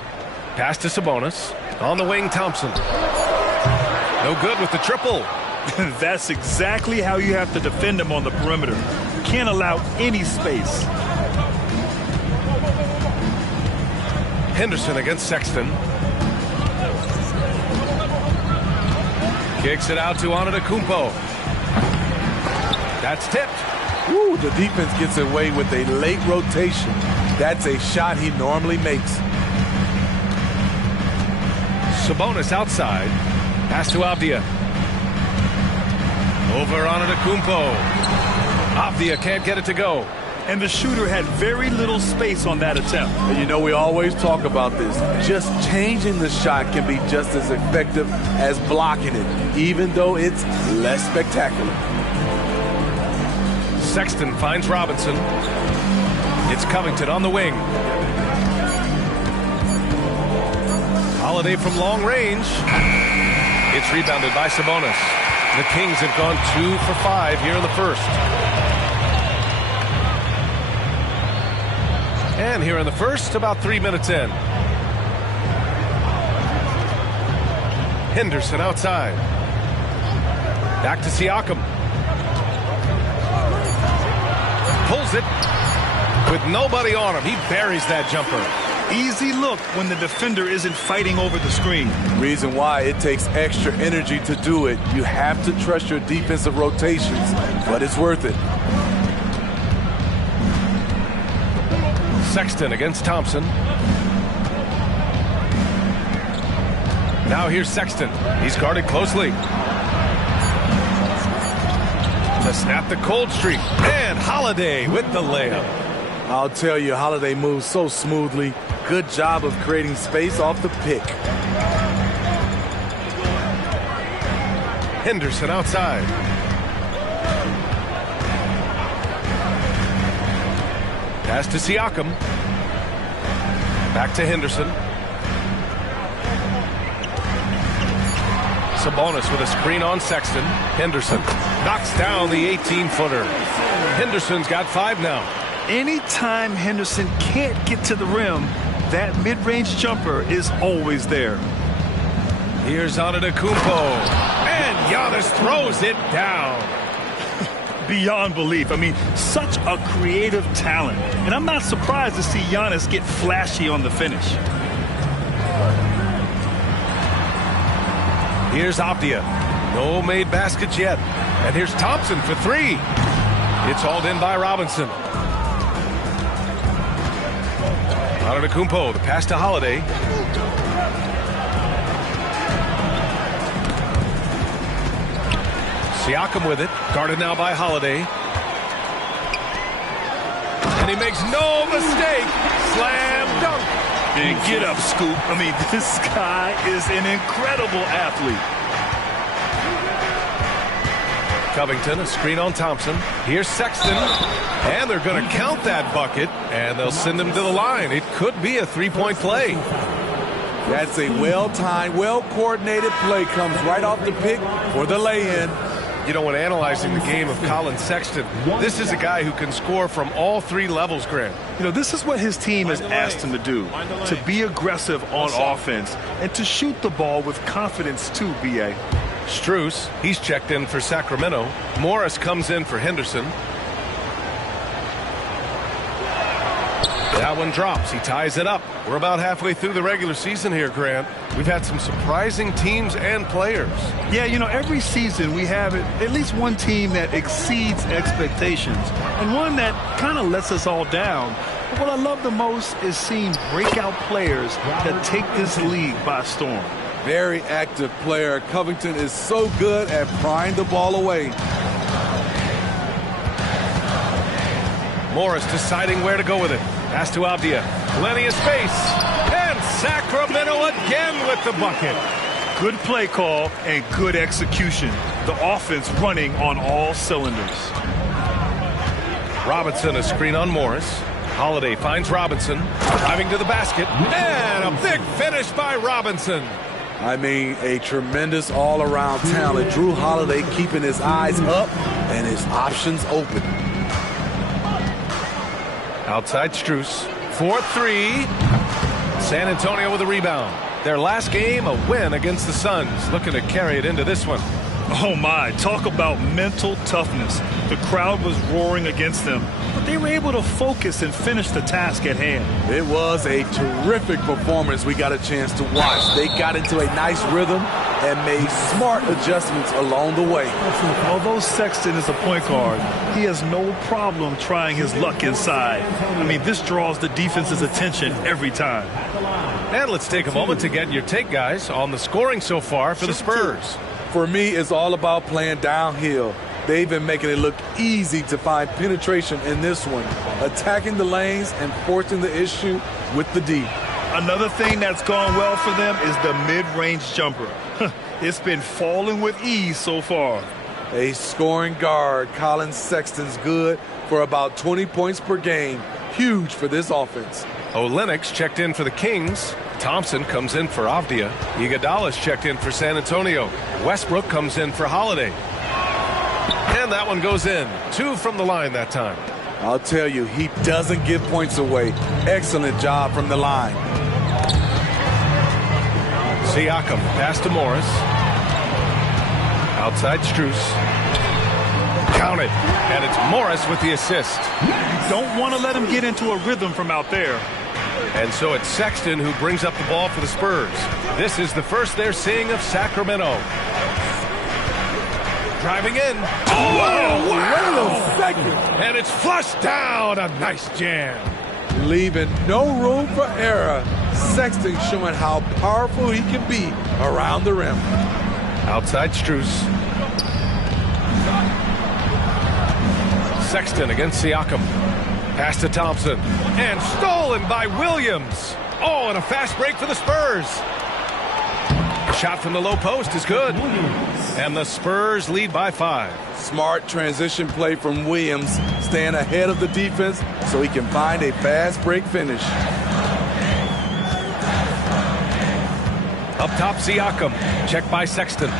Pass to Sabonis. On the wing, Thompson. No good with the triple. That's exactly how you have to defend him on the perimeter. You can't allow any space. Henderson against Sexton. Kicks it out to Antetokounmpo. That's tipped. Ooh, the defense gets away with a late rotation. That's a shot he normally makes. Sabonis outside. Pass to Avdia. Over Antetokounmpo. Avdia can't get it to go. And the shooter had very little space on that attempt. And you know, we always talk about this. Just changing the shot can be just as effective as blocking it, even though it's less spectacular. Sexton finds Robinson. It's Covington on the wing. Holiday from long range. It's rebounded by Sabonis. The Kings have gone 2 for 5 here in the first. And here in the first, about 3 minutes in. Henderson outside. Back to Siakam. Pulls it with nobody on him. He buries that jumper. Easy look when the defender isn't fighting over the screen. Reason why it takes extra energy to do it. You have to trust your defensive rotations, but it's worth it. Sexton against Thompson. Now here's Sexton. He's guarded closely. To snap the cold streak. And Holiday with the layup. I'll tell you, Holiday moves so smoothly. Good job of creating space off the pick. Henderson outside. Pass to Siakam. Back to Henderson. Sabonis with a screen on Sexton. Henderson knocks down the 18-footer. Henderson's got 5 now. Anytime Henderson can't get to the rim, that mid-range jumper is always there. Here's Antetokounmpo. And Giannis throws it down. Beyond belief. I mean, such a creative talent. And I'm not surprised to see Giannis get flashy on the finish. Here's Avdia. No made baskets yet. And here's Thompson for 3. It's hauled in by Robinson. Antetokounmpo, the pass to Holiday. Siakam with it, guarded now by Holiday. And he makes no mistake. Slam dunk. And get up, Scoop. I mean, this guy is an incredible athlete. Covington, a screen on Thompson. Here's Sexton. And they're going to count that bucket. And they'll send him to the line. It could be a 3-point play. That's a well-timed, well-coordinated play. Comes right off the pick for the lay-in. You know, when analyzing the game of Colin Sexton, this is a guy who can score from all 3 levels, Grant. You know, this is what his team has asked him to do, to be aggressive on offense and to shoot the ball with confidence too, B.A. Strus, he's checked in for Sacramento. Morris comes in for Henderson. That one drops. He ties it up. We're about halfway through the regular season here, Grant. We've had some surprising teams and players. Yeah, you know, every season we have at least one team that exceeds expectations and one that kind of lets us all down. But what I love the most is seeing breakout players that take this league by storm. Very active player. Covington is so good at prying the ball away. Morris deciding where to go with it. Pass to Avdia. Plenty of space. And Sacramento again with the bucket. Good play call and good execution. The offense running on all cylinders. Robinson, a screen on Morris. Holiday finds Robinson. Driving to the basket. And a big finish by Robinson. I mean, a tremendous all-around talent. Drew Holiday keeping his eyes up and his options open. Outside Strus. 4-3. San Antonio with a rebound. Their last game, a win against the Suns. Looking to carry it into this one. Oh, my. Talk about mental toughness. The crowd was roaring against them, but they were able to focus and finish the task at hand. It was a terrific performance we got a chance to watch. They got into a nice rhythm and made smart adjustments along the way. Although Sexton is a point guard, he has no problem trying his luck inside. I mean, this draws the defense's attention every time. And let's take a moment to get your take, guys, on the scoring so far for the Spurs. For me, it's all about playing downhill. They've been making it look easy to find penetration in this one, attacking the lanes and forcing the issue with the D. Another thing that's gone well for them is the mid-range jumper. It's been falling with ease so far. A scoring guard, Colin Sexton's good for about 20 points per game. Huge for this offense. Olynyk checked in for the Kings. Thompson comes in for Avdia. Iguodala's checked in for San Antonio. Westbrook comes in for Holiday. And that one goes in. 2 from the line that time. I'll tell you, he doesn't give points away. Excellent job from the line. Siakam, pass to Morris. Outside Strus. Counted. And it's Morris with the assist. Don't want to let him get into a rhythm from out there. And so it's Sexton who brings up the ball for the Spurs. This is the first they're seeing of Sacramento. Driving in. Oh, wow. Wait a second. And it's flushed down. A nice jam. Leaving no room for error. Sexton showing how powerful he can be around the rim. Outside Strus. Sexton against Siakam. Pass to Thompson. And stolen by Williams. Oh, and a fast break for the Spurs. shot from the low post is good. And the Spurs lead by 5. Smart transition play from Williams, staying ahead of the defense so he can find a fast break finish. Up top, Siakam. Check by Sexton.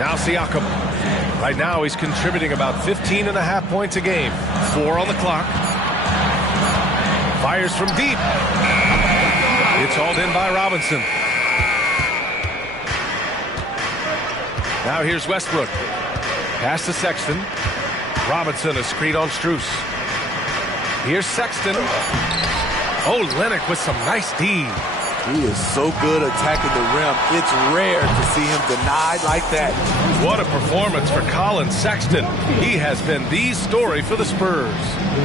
Now Siakam. Right now he's contributing about 15.5 points a game. 4 on the clock. Fires from deep. It's hauled in by Robinson. Now here's Westbrook. Pass to Sexton. Robinson, a screen on Strus. Here's Sexton. Oh, Olynyk with some nice D. He is so good attacking the rim. It's rare to see him denied like that. What a performance for Colin Sexton. He has been the story for the Spurs.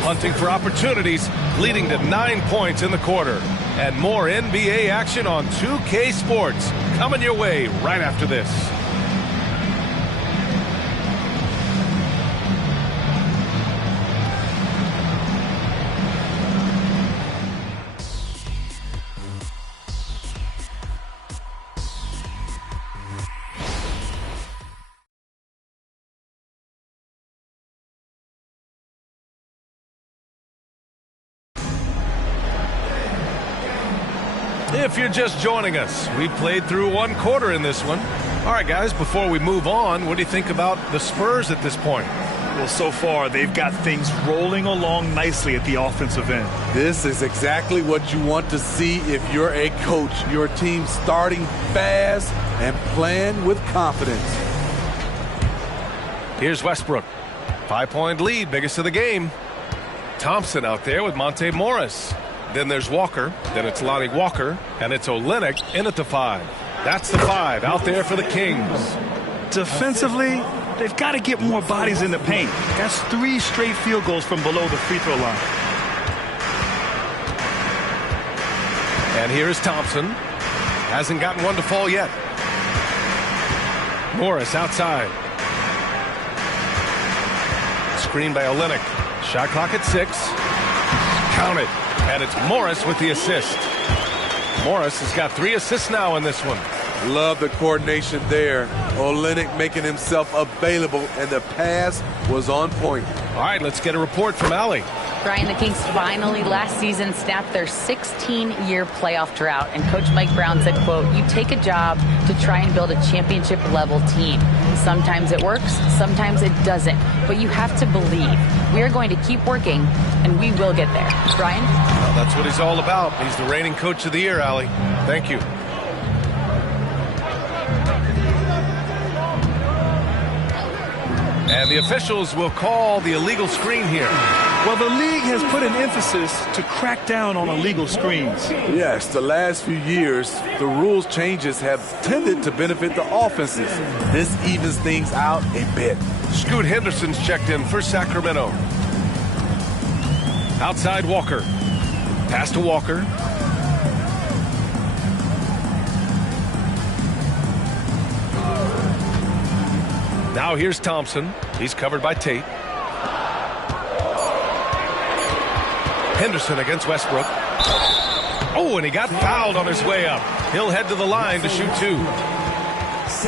Hunting for opportunities, leading to 9 points in the quarter. And more NBA action on 2K Sports. Coming your way right after this. If you're just joining us, we played through 1 quarter in this one. All right, guys, before we move on, what do you think about the Spurs at this point? Well, so far, they've got things rolling along nicely at the offensive end. This is exactly what you want to see if you're a coach. Your team starting fast and playing with confidence. Here's Westbrook. 5-point lead, biggest of the game. Thompson out there with Monte Morris. Then there's Walker. Then it's Lonnie Walker. And it's Olynyk in at the 5. That's the 5 out there for the Kings. Defensively, they've got to get more bodies in the paint. That's 3 straight field goals from below the free throw line. And here's Thompson. Hasn't gotten one to fall yet. Morris outside. Screen by Olynyk. Shot clock at 6. Count it. And it's Morris with the assist. Morris has got 3 assists now in this one. Love the coordination there. Olynyk making himself available, and the pass was on point. All right, let's get a report from Allie. Brian, the Kings finally last season snapped their 16-year playoff drought, and Coach Mike Brown said, quote, "You take a job to try and build a championship-level team. Sometimes it works, sometimes it doesn't, but you have to believe. We are going to keep working, and we will get there." Brian? Well, that's what he's all about. He's the reigning Coach of the Year, Allie. Thank you. And the officials will call the illegal screen here. Well, the league has put an emphasis to crack down on illegal screens. Yes, the last few years, the rules changes have tended to benefit the offenses. This evens things out a bit. Scoot Henderson's checked in for Sacramento. Outside Walker. Pass to Walker. Now here's Thompson. He's covered by Tate. Henderson against Westbrook. Oh, and he got fouled on his way up. He'll head to the line to shoot 2.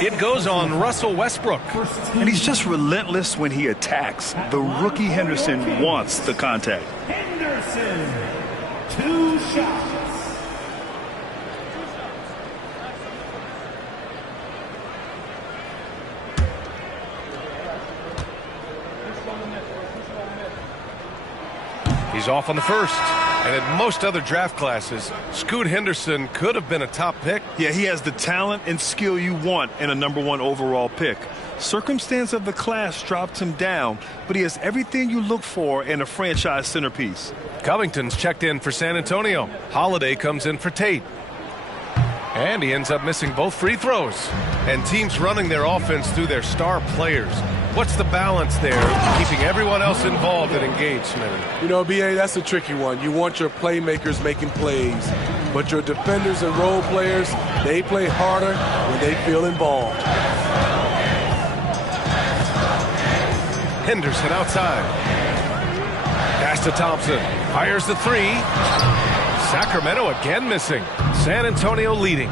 It goes on Russell Westbrook. And he's just relentless when he attacks. The rookie Henderson wants the contact. Henderson, 2 shots. He's off on the first. And in most other draft classes, Scoot Henderson could have been a top pick. Yeah, he has the talent and skill you want in a #1 overall pick. Circumstance of the class dropped him down, but he has everything you look for in a franchise centerpiece. Covington's checked in for San Antonio. Holiday comes in for Tate. And he ends up missing both free throws. And teams running their offense through their star players. What's the balance there, keeping everyone else involved and engaged, Smitty? You know, B.A., that's a tricky one. You want your playmakers making plays, but your defenders and role players, they play harder when they feel involved. Henderson outside. Pass to Thompson. Fires the 3. Sacramento again missing. San Antonio leading.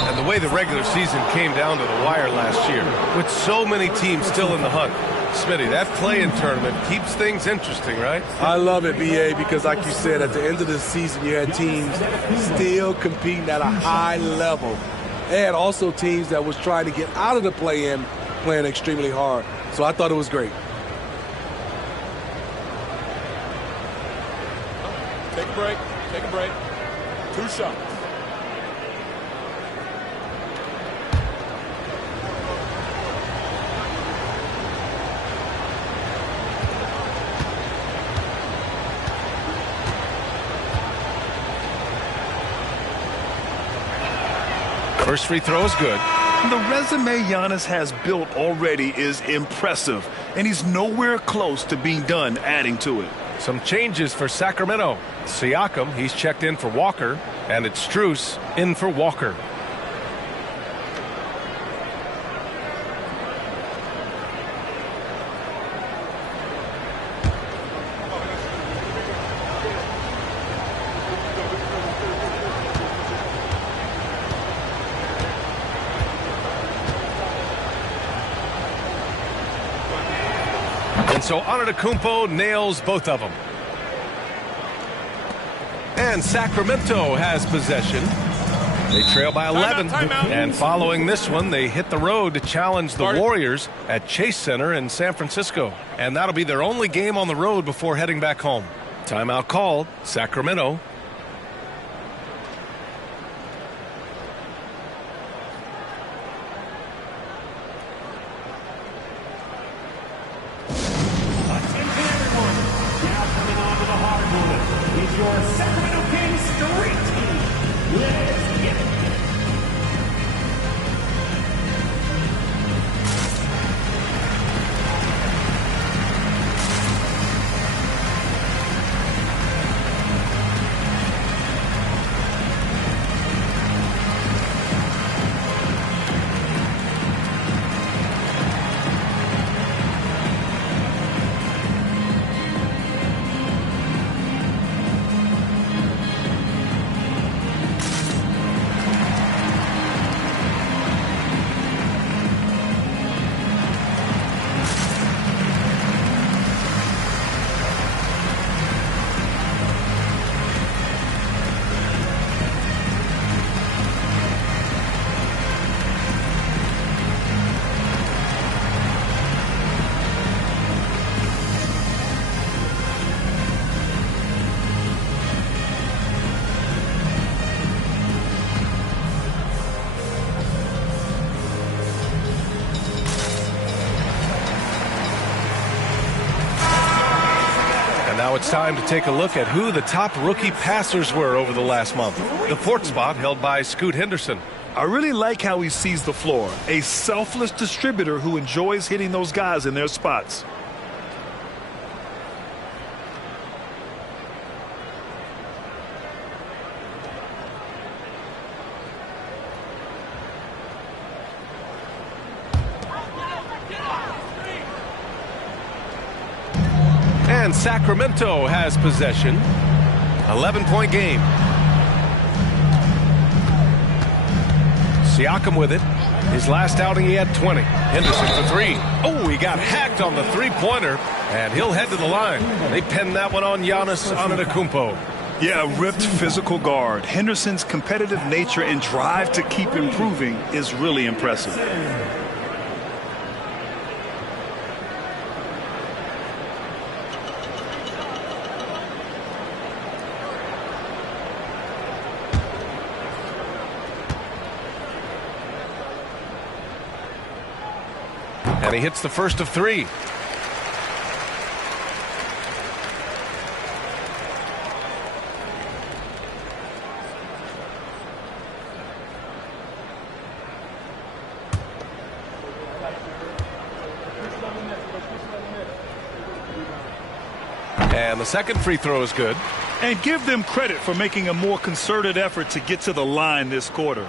And the way the regular season came down to the wire last year, with so many teams still in the hunt. Smitty, that play-in tournament keeps things interesting, right? I love it, BA, because like you said, at the end of the season, you had teams still competing at a high level. And also teams that was trying to get out of the play-in playing extremely hard. So I thought it was great. Take a break. Take a break. 2 shots. First free throw is good. The resume Giannis has built already is impressive, and he's nowhere close to being done adding to it. Some changes for Sacramento. Siakam, he's checked in for Walker, and it's Strus in for Walker. So Antetokounmpo nails both of them. And Sacramento has possession. They trail by 11. Timeout. And following this one, they hit the road to challenge the Warriors at Chase Center in San Francisco. And that'll be their only game on the road before heading back home. Timeout called. Sacramento. Now it's time to take a look at who the top rookie passers were over the last month. The 4th spot held by Scoot Henderson. I really like how he sees the floor. A selfless distributor who enjoys hitting those guys in their spots. And Sacramento has possession. 11-point game. Siakam with it. His last outing, he had 20. Henderson for 3. Oh, he got hacked on the three-pointer, and he'll head to the line. They pinned that one on Giannis Antetokounmpo. Yeah, ripped physical guard. Henderson's competitive nature and drive to keep improving is really impressive. And he hits the first of 3. And the second free throw is good. And give them credit for making a more concerted effort to get to the line this quarter.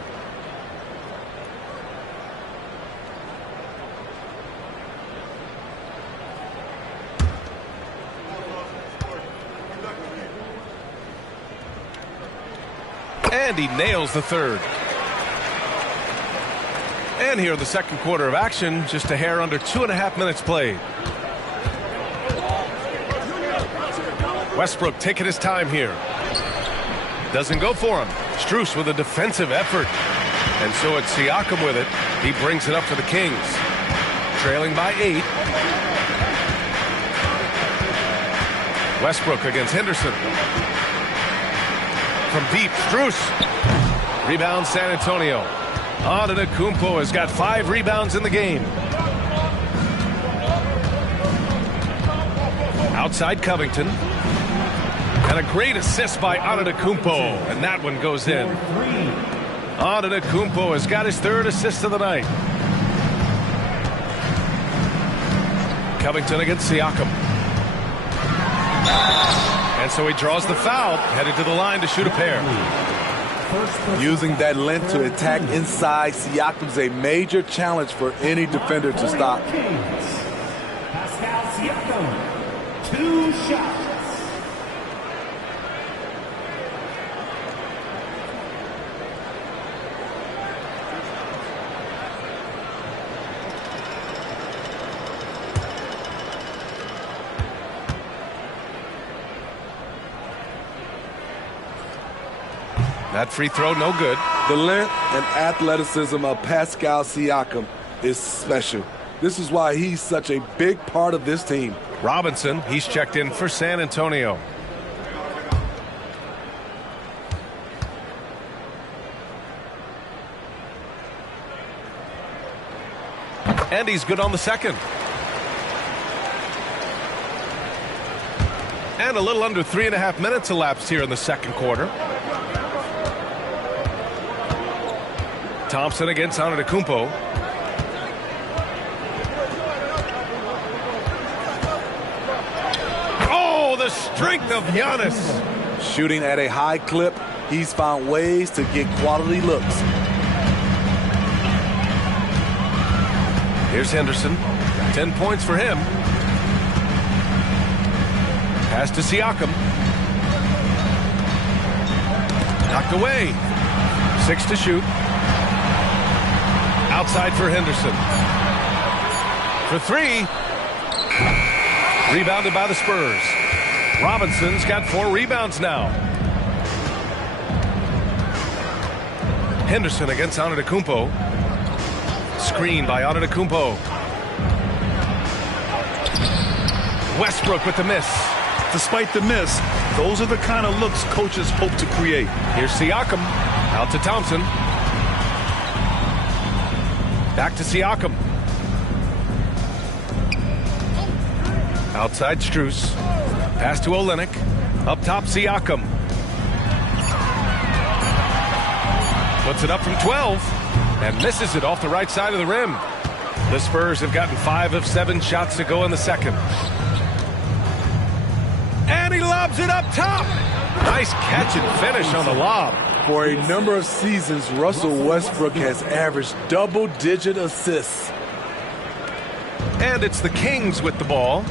And he nails the third. And here in the second quarter of action, just a hair under 2.5 minutes played. Westbrook taking his time here. Doesn't go for him. Strus with a defensive effort. And so it's Siakam with it. He brings it up for the Kings. Trailing by 8. Westbrook against Henderson. From deep, Strus. Rebound San Antonio. Antetokounmpo has got 5 rebounds in the game. Outside Covington. And a great assist by Antetokounmpo. And that one goes in. Antetokounmpo has got his 3rd assist of the night. Covington against Siakam. And so he draws the foul, headed to the line to shoot a pair. Using that length to attack inside Siakam's a major challenge for any defender to stop. Pascal Siakam, 2 shots. That free throw, no good. The length and athleticism of Pascal Siakam is special. This is why he's such a big part of this team. Robinson, he's checked in for San Antonio. And he's good on the second. And a little under 3.5 minutes elapsed here in the second quarter. Thompson against Antetokounmpo. Oh, the strength of Giannis. Shooting at a high clip, he's found ways to get quality looks. Here's Henderson. 10 points for him. Pass to Siakam. Knocked away. 6 to shoot. Outside for Henderson. For 3. Rebounded by the Spurs. Robinson's got 4 rebounds now. Henderson against Antetokounmpo. Screen by Antetokounmpo. Westbrook with the miss. Despite the miss, those are the kind of looks coaches hope to create. Here's Siakam. Out to Thompson. Back to Siakam. Outside Strus. Pass to Olynyk. Up top Siakam. Puts it up from 12 and misses it off the right side of the rim. The Spurs have gotten 5 of 7 shots to go in the second. And he lobs it up top. Nice catch and finish on the lob. For a number of seasons, Russell Westbrook has averaged double-digit assists. And it's the Kings with the ball.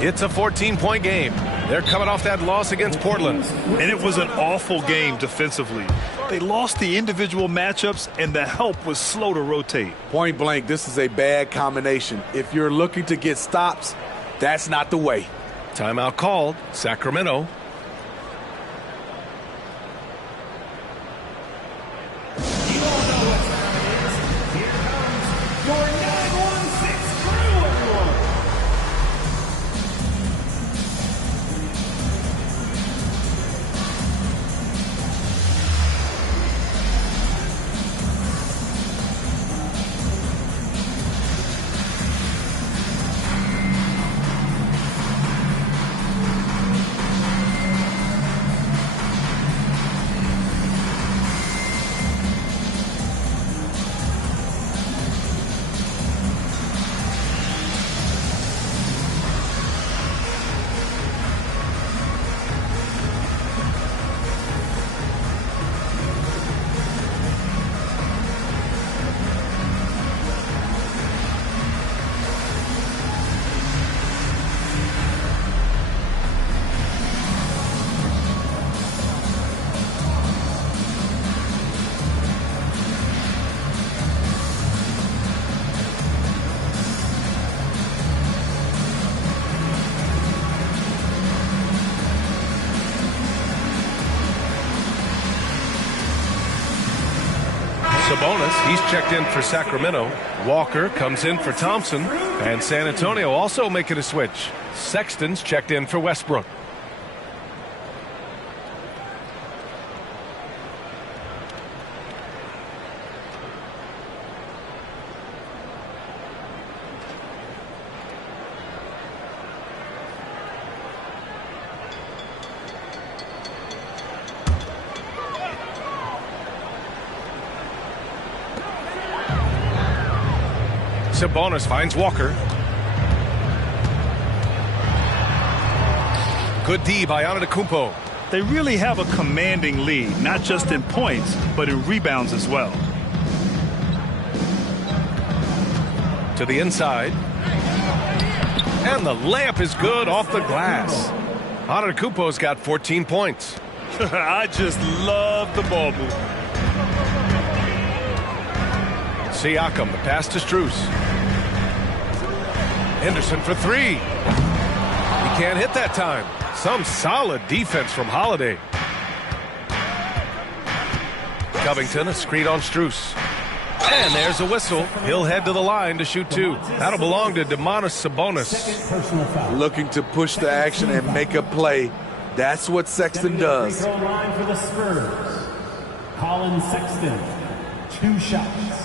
It's a 14-point game. They're coming off that loss against Portland. And it was an awful game defensively. They lost the individual matchups, and the help was slow to rotate. Point blank, this is a bad combination. If you're looking to get stops, that's not the way. Timeout called. Sacramento. Sabonis, he's checked in for Sacramento. Walker comes in for Thompson. And San Antonio also making a switch. Sexton's checked in for Westbrook. Sabonis finds Walker. Good D by Antetokounmpo. They really have a commanding lead, not just in points, but in rebounds as well. To the inside. And the layup is good off the glass. Antetokounmpo's got 14 points. I just love the ball movement. Siakam, the pass to Strus. Henderson for three. He can't hit that time. Some solid defense from Holiday. Covington, a screen on Strus. And there's a whistle. He'll head to the line to shoot two. That'll belong to Domantas Sabonis. Looking to push the action and make a play. That's what Sexton does. Free throw line for the Spurs. Colin Sexton, 2 shots.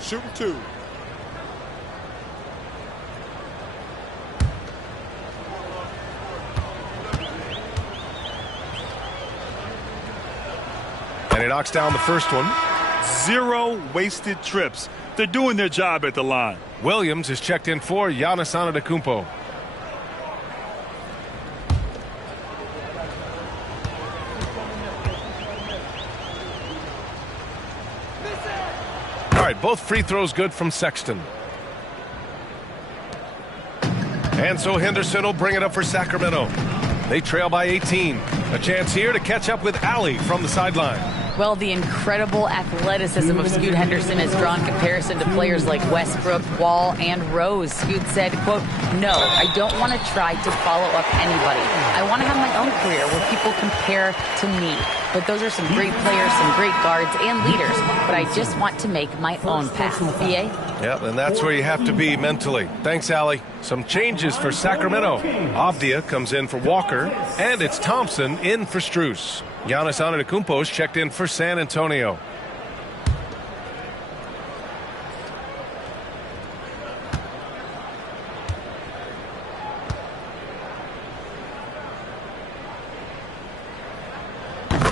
Shooting 2. And he knocks down the first one. 0 wasted trips. They're doing their job at the line. Williams is checked in for Giannis Antetokounmpo. All right, both free throws good from Sexton. And so Henderson will bring it up for Sacramento. They trail by 18. A chance here to catch up with Alley from the sideline. Well, the incredible athleticism of Scoot Henderson has drawn comparison to players like Westbrook, Wall, and Rose. Scoot said, quote, "No, I don't want to try to follow up anybody. I want to have my own career where people compare to me. But those are some great players, some great guards and leaders. But I just want to make my own path." BA? Yeah, and that's where you have to be mentally. Thanks, Allie. Some changes for Sacramento. Avdia comes in for Walker, and it's Thompson in for Strus. Giannis Antetokounmpo is checked in for San Antonio.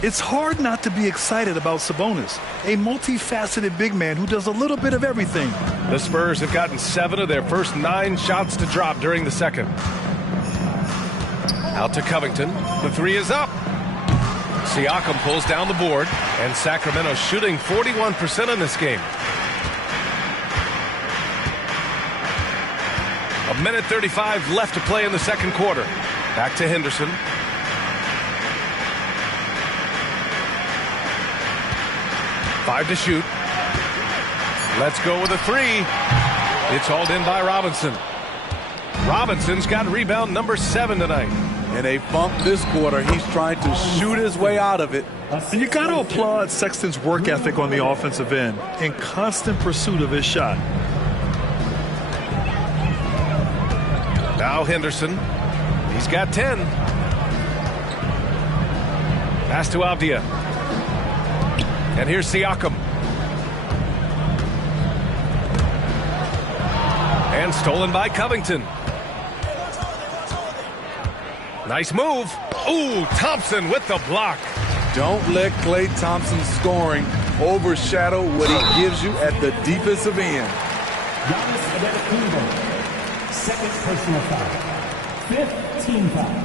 It's hard not to be excited about Sabonis, a multifaceted big man who does a little bit of everything. The Spurs have gotten 7 of their first 9 shots to drop during the second. Out to Covington. The three is up. Siakam pulls down the board, and Sacramento shooting 41% in this game. 1:35 left to play in the second quarter. Back to Henderson. Five to shoot. Let's go with a three. It's hauled in by Robinson. Robinson's got rebound number 7 tonight. In a funk this quarter, he's trying to shoot his way out of it. And you got to applaud Sexton's work ethic on the offensive end in constant pursuit of his shot. Now Henderson. He's got 10. Pass to Avdia. And here's Siakam. And stolen by Covington. Nice move. Ooh, Thompson with the block. Don't let Klay Thompson's scoring overshadow what he gives you at the defensive end. Giannis Antetokounmpo, second personal foul. 5th team foul.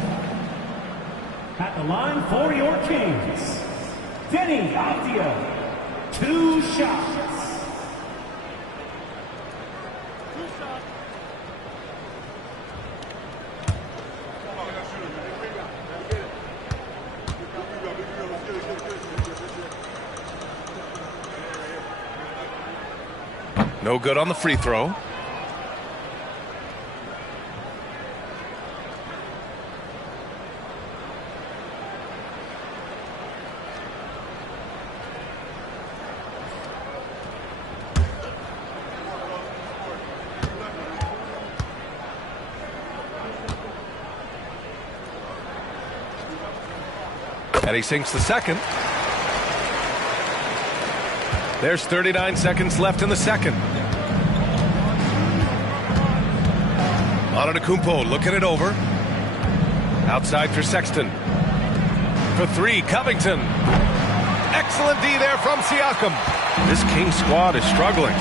At the line for your Kings, Denny Avdia, 2 shots. No good on the free throw. And he sinks the second. There's 39 seconds left in the second. Antetokounmpo looking it over. Outside for Sexton. For three, Covington. Excellent D there from Siakam. This Kings squad is struggling.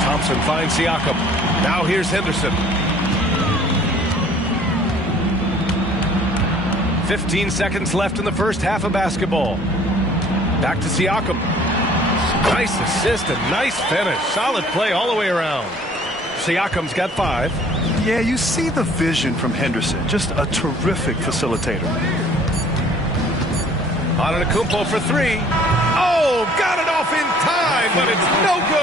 Thompson finds Siakam. Now here's Henderson. 15 seconds left in the first half of basketball. Back to Siakam. Nice assist and nice finish. Solid play all the way around. Siakam's got 5. Yeah, you see the vision from Henderson. Just a terrific facilitator. Antetokounmpo for 3. Oh, got it off in time, but it's no good.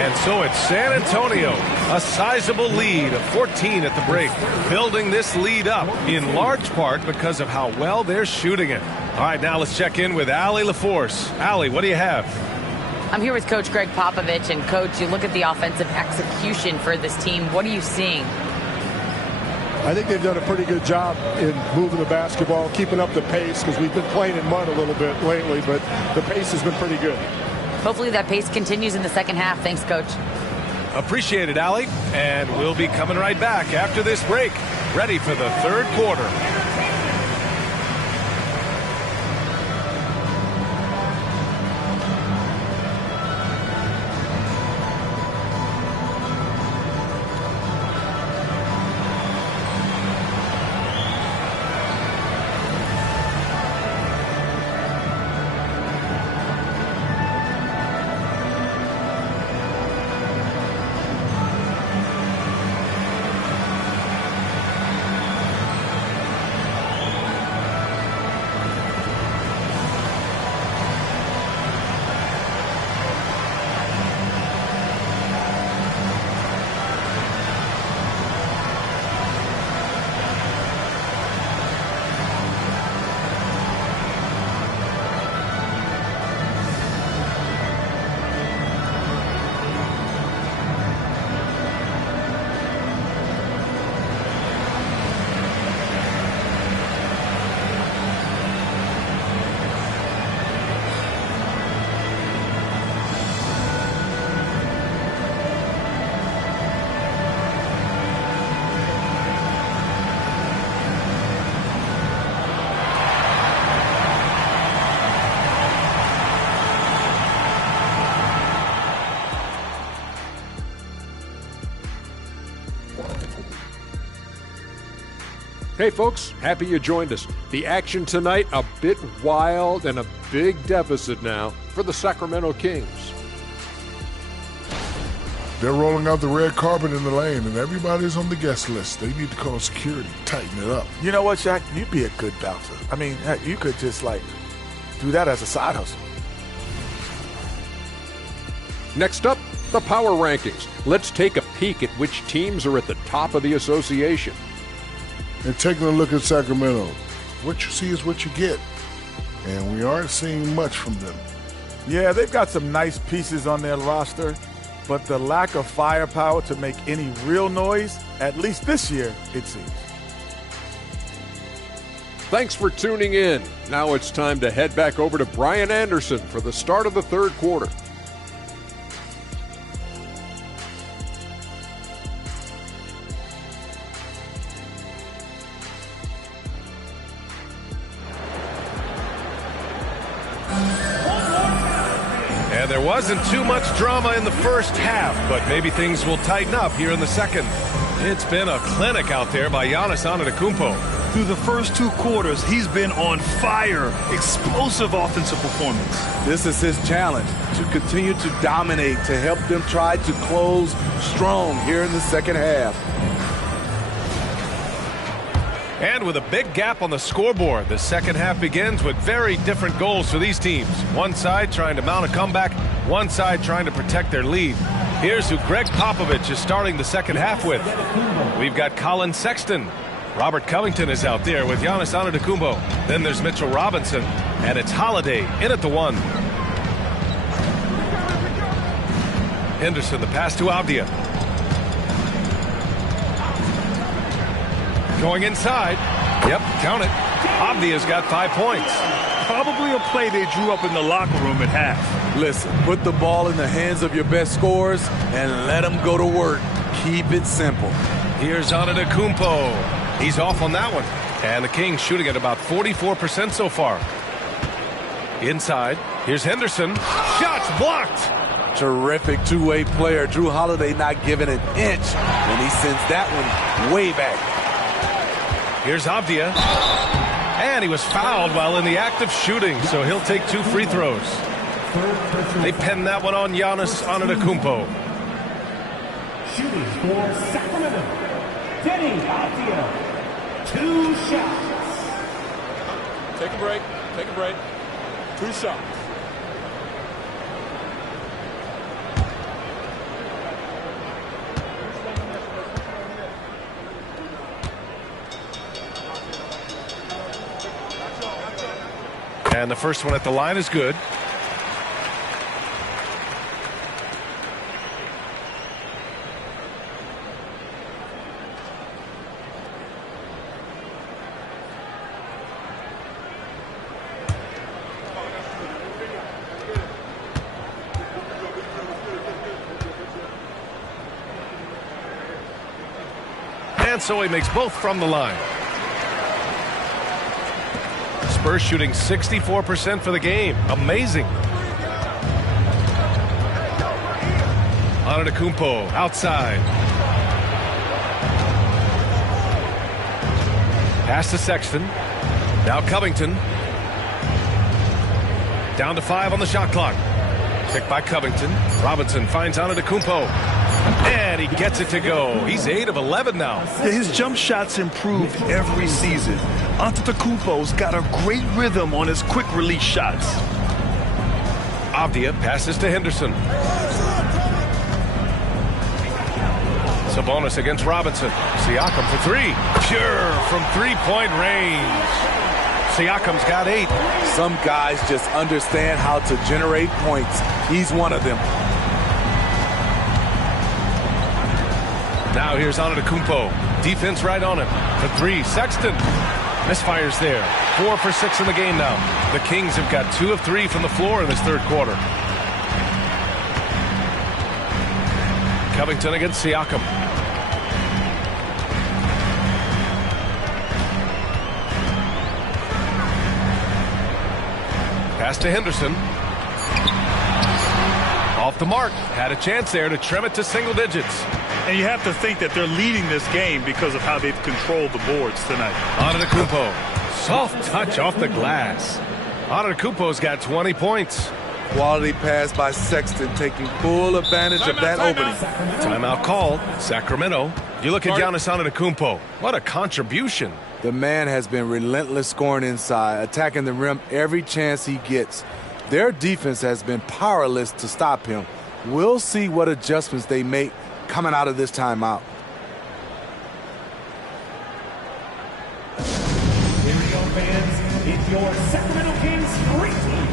And so it's San Antonio, a sizable lead of 14 at the break, building this lead up in large part because of how well they're shooting it. All right, now let's check in with Allie LaForce. Allie, what do you have? I'm here with Coach Greg Popovich, and Coach, you look at the offensive execution for this team. What are you seeing? I think they've done a pretty good job in moving the basketball, keeping up the pace, because we've been playing in mud a little bit lately, but the pace has been pretty good. Hopefully that pace continues in the second half. Thanks, Coach. Appreciate it, Allie. And we'll be coming right back after this break, ready for the third quarter. Hey folks, happy you joined us. The action tonight a bit wild and a big deficit now for the Sacramento Kings. They're rolling out the red carpet in the lane, and everybody's on the guest list. They need to call security, tighten it up. You know what, Shaq? You'd be a good bouncer. I mean, heck, you could just, do that as a side hustle. Next up, the power rankings. Let's take a peek at which teams are at the top of the association. And taking a look at Sacramento, what you see is what you get. And we aren't seeing much from them. Yeah, they've got some nice pieces on their roster, but the lack of firepower to make any real noise, at least this year, it seems. Thanks for tuning in. Now it's time to head back over to Brian Anderson for the start of the third quarter. And there wasn't too much drama in the first half, but maybe things will tighten up here in the second. It's been a clinic out there by Giannis Antetokounmpo. Through the first 2 quarters, he's been on fire. Explosive offensive performance. This is his challenge, to continue to dominate, to help them try to close strong here in the second half. And with a big gap on the scoreboard, the second half begins with very different goals for these teams. One side trying to mount a comeback, one side trying to protect their lead. Here's who Greg Popovich is starting the second half with. We've got Colin Sexton. Robert Covington is out there with Giannis Antetokounmpo. Then there's Mitchell Robinson, and it's Holiday in at the 1. Henderson, the pass to Avdia. Going inside. Yep, count it. Avdia's got 5 points. probably a play they drew up in the locker room at half. Listen, put the ball in the hands of your best scorers and let them go to work. Keep it simple. Here's Antetokounmpo. He's off on that one. And the Kings shooting at about 44% so far. Inside, here's Henderson. Shots blocked. Terrific two-way player. Drew Holiday not giving an inch when he sends that one way back. Here's Avdia. And he was fouled while in the act of shooting, so he'll take 2 free throws. They penned that one on Giannis Antetokounmpo. Shooting for Sacramento, Denny Avdia. 2 shots. Take a break. Take a break. 2 shots. And the first one at the line is good. And so he makes both from the line. Spurs shooting 64% for the game. Amazing. Antetokounmpo outside. Pass to Sexton. Now Covington. Down to 5 on the shot clock. Picked by Covington. Robinson finds Antetokounmpo. And he gets it to go. He's 8 of 11 now. Yeah, his jump shots improve every season. Antetokounmpo's got a great rhythm on his quick release shots. Avdia passes to Henderson. Sabonis against Robinson. Siakam for 3. Pure from 3-point range. Siakam's got 8. Some guys just understand how to generate points. He's one of them. Now here's Antetokounmpo. Defense right on him. For 3. Sexton. Misfires there. 4 for 6 in the game now. The Kings have got 2 of 3 from the floor in this third quarter. Covington against Siakam. Pass to Henderson. Off the mark. Had a chance there to trim it to single digits. And you have to think that they're leading this game because of how they've controlled the boards tonight. Antetokounmpo. Soft touch off the glass. Antetokounmpo's got 20 points. Quality pass by Sexton, taking full advantage of that opening. Timeout called. Sacramento. You look at Giannis Antetokounmpo. What a contribution. The man has been relentless scoring inside, attacking the rim every chance he gets. Their defense has been powerless to stop him. We'll see what adjustments they make coming out of this timeout. Here we go, fans. It's your Sacramento Kings great team.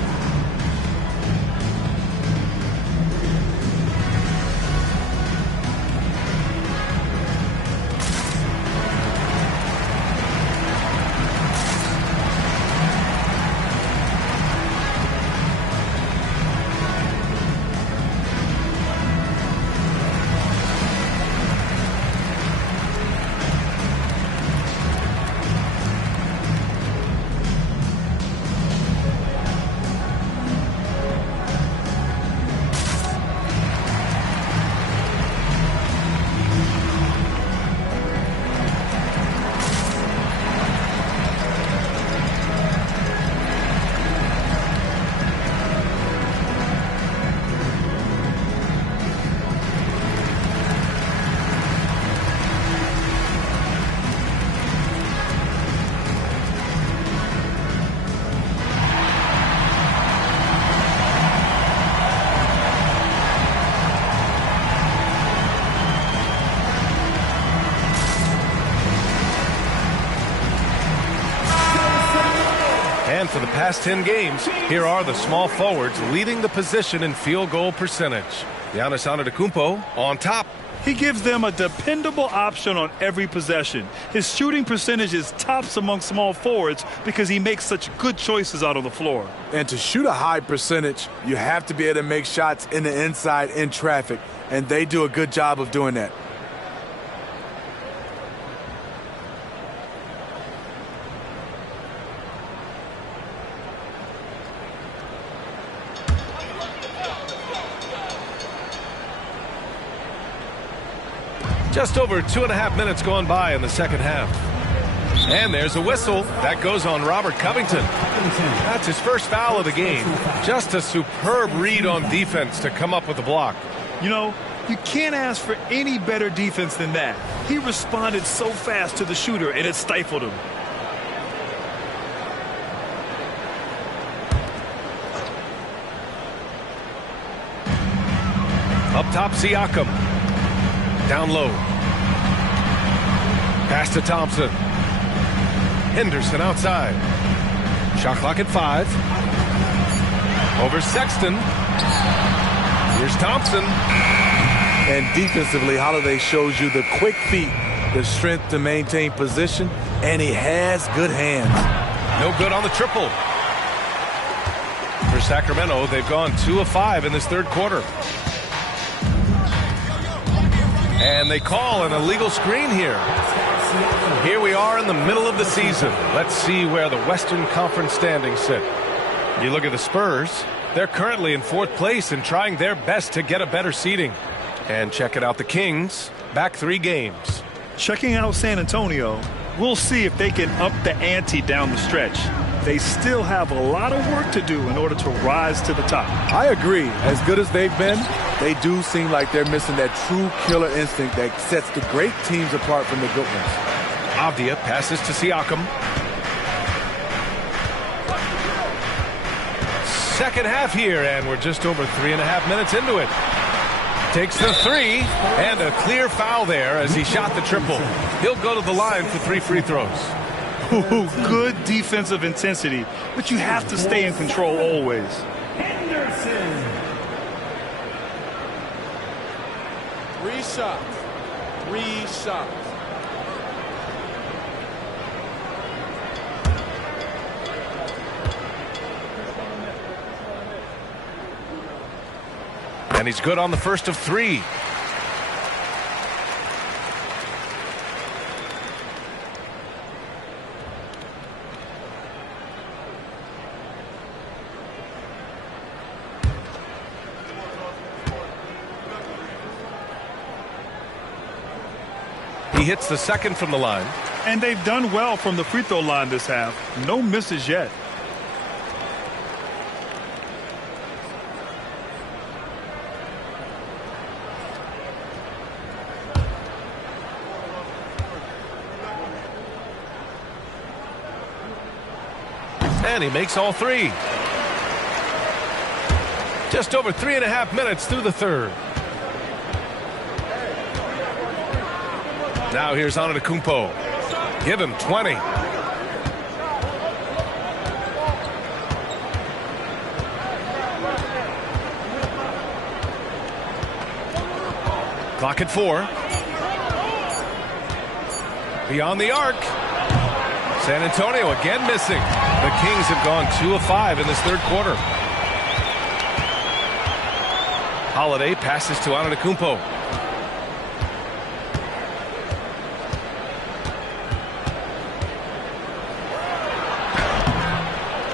And for the past 10 games, here are the small forwards leading the position in field goal percentage. Giannis Antetokounmpo on top. He gives them a dependable option on every possession. His shooting percentage is tops among small forwards because he makes such good choices out on the floor. And to shoot a high percentage, you have to be able to make shots in the inside in traffic, and they do a good job of doing that. Just over 2.5 minutes gone by in the second half. And there's a whistle. That goes on Robert Covington. That's his first foul of the game. Just a superb read on defense to come up with the block. You know, you can't ask for any better defense than that. He responded so fast to the shooter, and it stifled him. Up top, Siakam. Down low. Pass to Thompson. Henderson outside. Shot clock at 5. Over Sexton. Here's Thompson. And defensively, Holiday shows you the quick feet, the strength to maintain position, and he has good hands. No good on the triple. For Sacramento, they've gone 2 of 5 in this third quarter. And they call an illegal screen here. Here we are in the middle of the season. Let's see where the Western Conference standings sit. You look at the Spurs. They're currently in 4th place and trying their best to get a better seeding. And checking out the Kings, back 3 games. Checking out San Antonio, we'll see if they can up the ante down the stretch. They still have a lot of work to do in order to rise to the top. I agree. As good as they've been, they do seem like they're missing that true killer instinct that sets the great teams apart from the good ones. Avdia passes to Siakam. Second half here, and we're just over 3.5 minutes into it. Takes the 3, and a clear foul there as he shot the triple. He'll go to the line for 3 free throws. Ooh, good defensive intensity, but you have to stay in control always. Henderson. 3 shots. 3 shots. And he's good on the first of 3. He hits the second from the line. And they've done well from the free throw line this half. No misses yet. And he makes all 3. Just over 3.5 minutes through the third. Now here's Antetokounmpo. Give him 20. Clock at 4. Beyond the arc. San Antonio again missing. The Kings have gone 2 of 5 in this third quarter. Holiday passes to Antetokounmpo.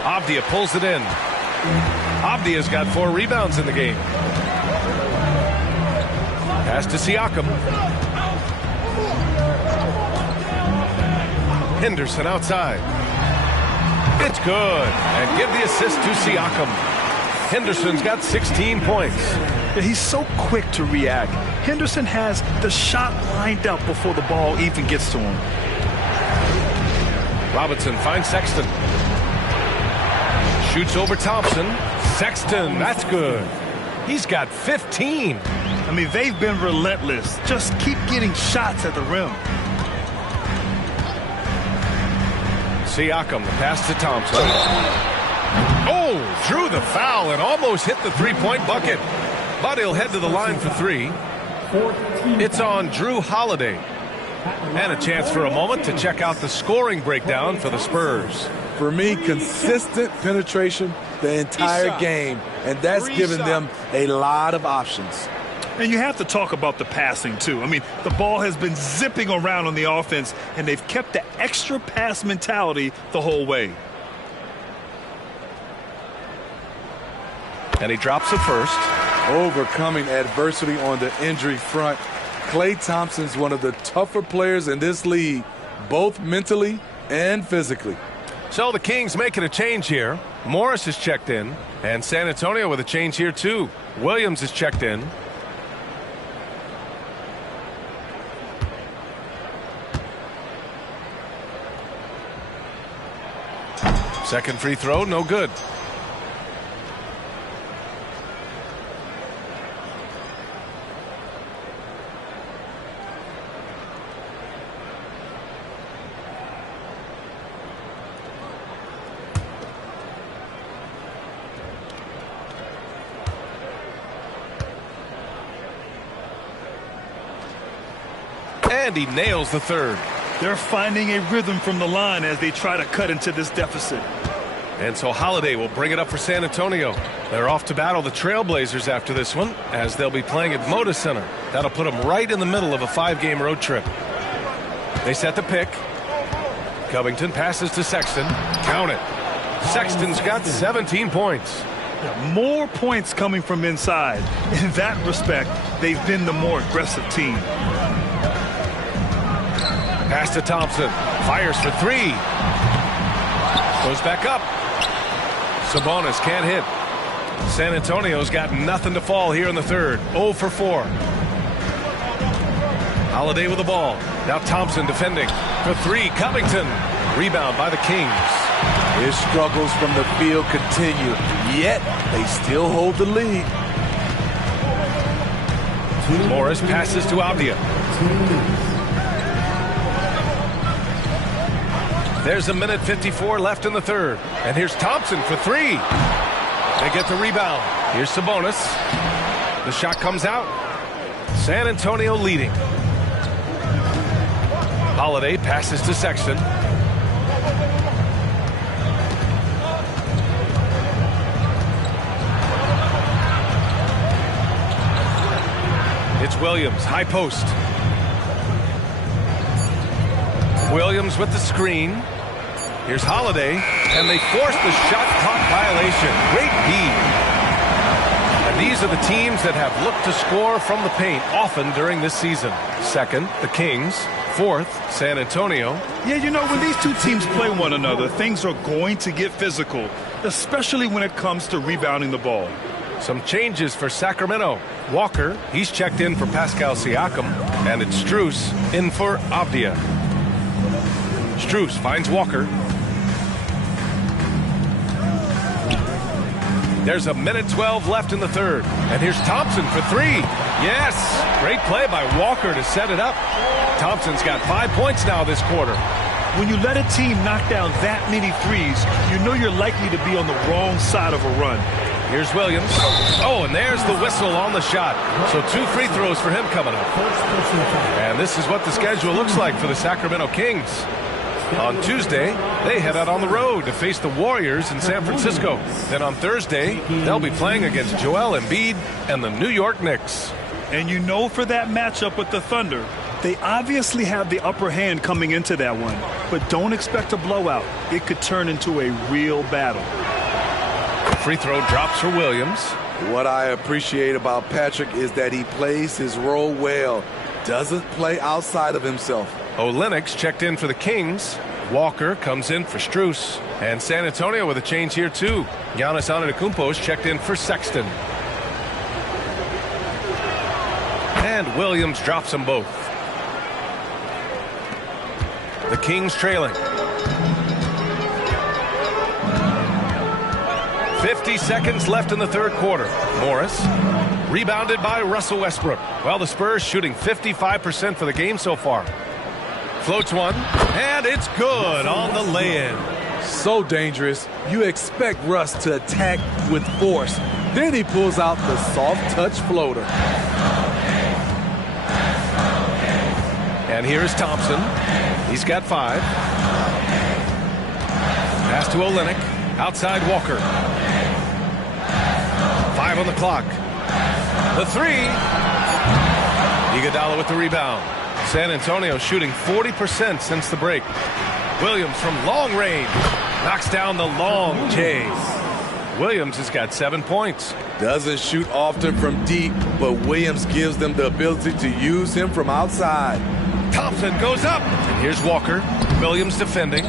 Avdia pulls it in. Avdia's got 4 rebounds in the game. Pass to Siakam. Henderson outside. It's good. And give the assist to Siakam. Henderson's got 16 points. He's so quick to react. Henderson has the shot lined up before the ball even gets to him. Robinson finds Sexton. Shoots over Thompson. Sexton, that's good. He's got 15. I mean, they've been relentless. Just keep getting shots at the rim. Siakam, the pass to Thompson. Oh, drew the foul and almost hit the 3-point bucket. But he'll head to the line for 3. It's on Drew Holiday. And a chance for a moment to check out the scoring breakdown for the Spurs. For me, consistent penetration the entire game, and that's given them a lot of options. And you have to talk about the passing, too. I mean, the ball has been zipping around on the offense, and they've kept the extra pass mentality the whole way. And he drops it first. Overcoming adversity on the injury front. Klay Thompson's one of the tougher players in this league, both mentally and physically. So the Kings making a change here. Morris is checked in, and San Antonio with a change here too. Williams is checked in. Second free throw, no good. And he nails the third. They're finding a rhythm from the line as they try to cut into this deficit. And so Holiday will bring it up for San Antonio. They're off to battle the Trailblazers after this one, as they'll be playing at Moda Center. That'll put them right in the middle of a 5-game road trip. They set the pick. Covington passes to Sexton. Count it. Sexton's got 17 points. Yeah, more points coming from inside. In that respect, they've been the more aggressive team. Pass to Thompson. Fires for three. Goes back up. Sabonis can't hit. San Antonio's got nothing to fall here in the third. 0 for 4. Holiday with the ball. Now Thompson defending. For three, Covington. Rebound by the Kings. His struggles from the field continue, yet they still hold the lead. Morris passes to Avdia. There's a minute 54 left in the third. And here's Thompson for three. They get the rebound. Here's Sabonis. The shot comes out. San Antonio leading. Holiday passes to Sexton. It's Williams, high post. Williams with the screen. Here's Holiday, and they force the shot clock violation. Great D. And these are the teams that have looked to score from the paint often during this season. Second, the Kings. Fourth, San Antonio. Yeah, you know, when these two teams play one another, things are going to get physical, especially when it comes to rebounding the ball. Some changes for Sacramento. Walker, he's checked in for Pascal Siakam, and it's Strus in for Avdia. Strus finds Walker. There's a minute 12 left in the third. And here's Thompson for three. Yes, great play by Walker to set it up. Thompson's got 5 points now this quarter. When you let a team knock down that many threes, you know you're likely to be on the wrong side of a run. Here's Williams. Oh, and there's the whistle on the shot. So 2 free throws for him coming up. And this is what the schedule looks like for the Sacramento Kings. On Tuesday, they head out on the road to face the Warriors in San Francisco. Then on Thursday, they'll be playing against Joel Embiid and the New York Knicks. And you know, for that matchup with the Thunder, they obviously have the upper hand coming into that one. But don't expect a blowout. It could turn into a real battle. Free throw drops for Williams. What I appreciate about Patrick is that he plays his role well. Doesn't play outside of himself. Olynyk checked in for the Kings. Walker comes in for Strus. And San Antonio with a change here too. Giannis Antetokounmpo's checked in for Sexton. And Williams drops them both. The Kings trailing. 50 seconds left in the third quarter. Morris, rebounded by Russell Westbrook. Well, the Spurs shooting 55% for the game so far. Floats one, and it's good on the lay-in. So dangerous. You expect Russ to attack with force. Then he pulls out the soft touch floater. And here's Thompson. He's got 5. Pass to Olynyk. Outside Walker. 5 on the clock. The 3. Iguodala with the rebound. San Antonio shooting 40% since the break. Williams from long range knocks down the long J. Williams has got 7 points. Doesn't shoot often from deep, but Williams gives them the ability to use him from outside. Thompson goes up. And here's Walker. Williams defending.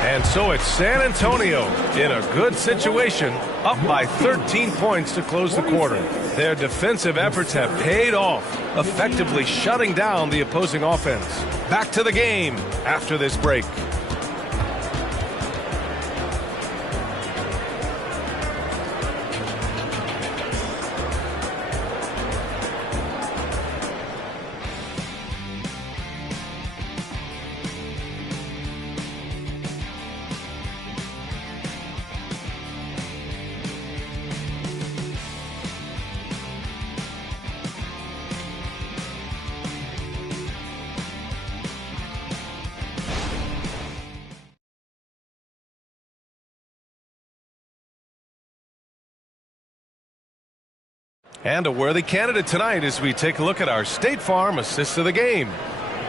And so it's San Antonio in a good situation, up by 13 points to close the quarter. Their defensive efforts have paid off, effectively shutting down the opposing offense. Back to the game after this break. And a worthy candidate tonight as we take a look at our State Farm assists of the game.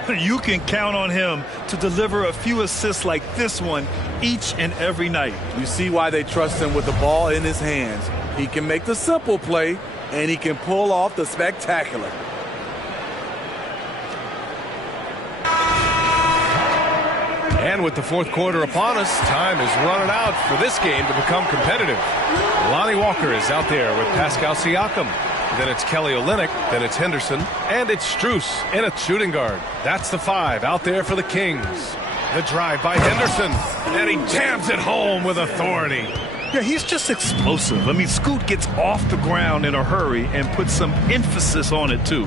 You can count on him to deliver a few assists like this one each and every night. You see why they trust him with the ball in his hands. He can make the simple play, and he can pull off the spectacular. And with the fourth quarter upon us, time is running out for this game to become competitive. Lonnie Walker is out there with Pascal Siakam. Then it's Kelly Olynyk. Then it's Henderson. And it's Strus in a shooting guard. That's the 5 out there for the Kings. The drive by Henderson. And he jams it home with authority. Yeah, he's just explosive. I mean, Scoot gets off the ground in a hurry and puts some emphasis on it, too.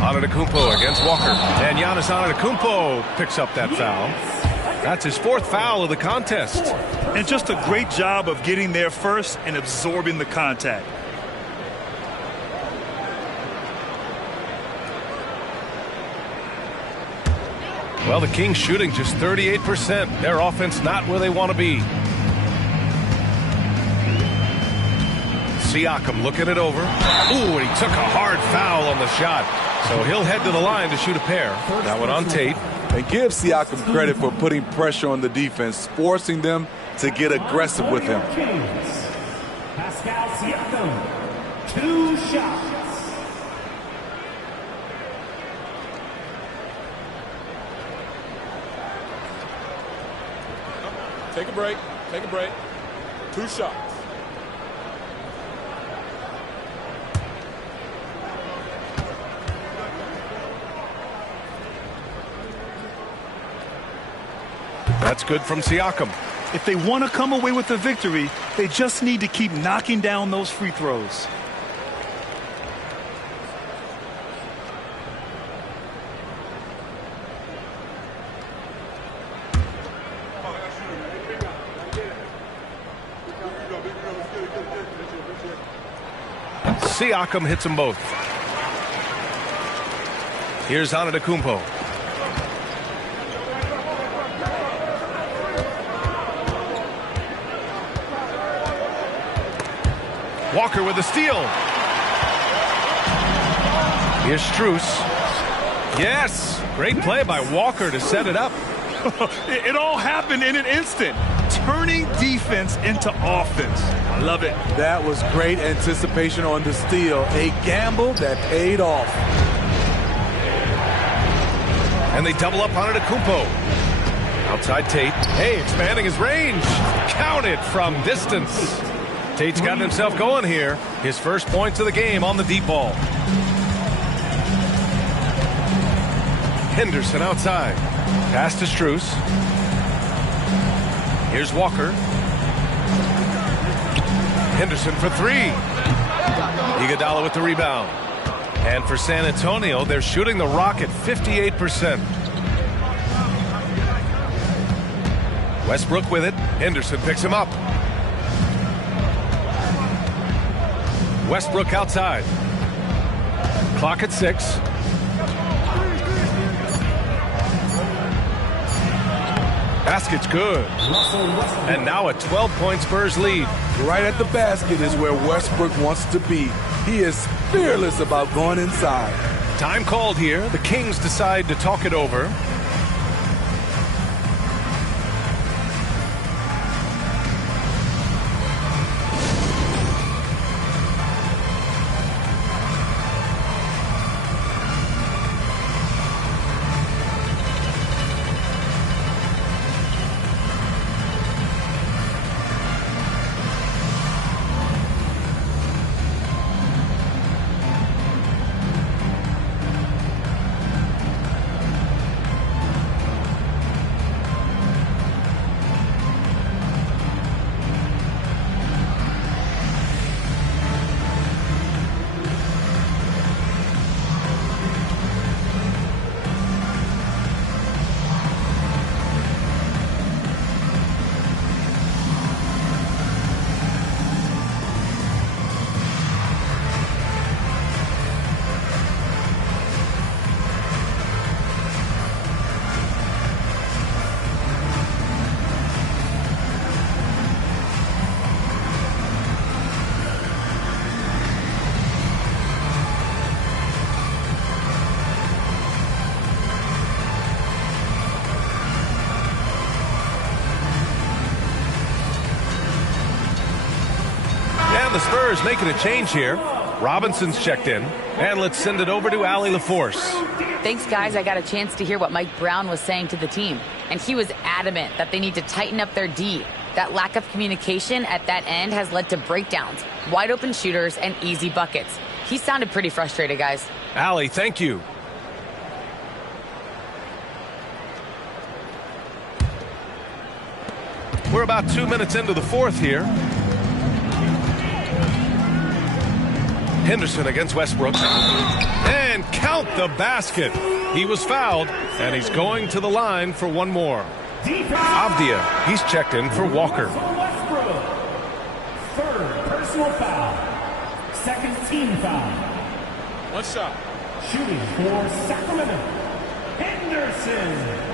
Antetokounmpo against Walker. And Giannis Antetokounmpo picks up that foul. That's his 4th foul of the contest. And just a great job of getting there first and absorbing the contact. Well, the Kings shooting just 38%. Their offense not where they want to be. Siakam looking it over. Ooh, and he took a hard foul on the shot. So he'll head to the line to shoot a pair. That one on Tate. And give Siakam credit for putting pressure on the defense, forcing them to get aggressive with him. Pascal Siakam, 2 shots. Take a break. Take a break. 2 shots. That's good from Siakam. If they want to come away with the victory, they just need to keep knocking down those free throws. Siakam hits them both. Here's Antetokounmpo. Walker with the steal. Here's Strus. Yes, great play by Walker to set it up. It all happened in an instant. Turning defense into offense. I love it. That was great anticipation on the steal. A gamble that paid off. And they double up on Antetokounmpo. Outside Tate. Hey, expanding his range. Counted from distance. Tate's gotten himself going here. His first points of the game on the deep ball. Henderson outside. Pass to Strus. Here's Walker. Henderson for 3. Iguodala with the rebound. And for San Antonio, they're shooting the rock at 58%. Westbrook with it. Henderson picks him up. Westbrook outside. Clock at 6. Basket's good. And now a 12-point Spurs lead. Right at the basket is where Westbrook wants to be. He is fearless about going inside. Time called here. The Kings decide to talk it over. The Spurs making a change here. Robinson's checked in. And let's send it over to Allie LaForce. Thanks, guys. I got a chance to hear what Mike Brown was saying to the team. And he was adamant that they need to tighten up their D. That lack of communication at that end has led to breakdowns, wide open shooters, and easy buckets. He sounded pretty frustrated, guys. Allie, thank you. We're about 2 minutes into the fourth here. Henderson against Westbrook. And count the basket. He was fouled, and he's going to the line for one more. Avdia, he's checked in for Walker. Westbrook. Third personal foul. Second team foul. One shot. Shooting for Sacramento. Henderson.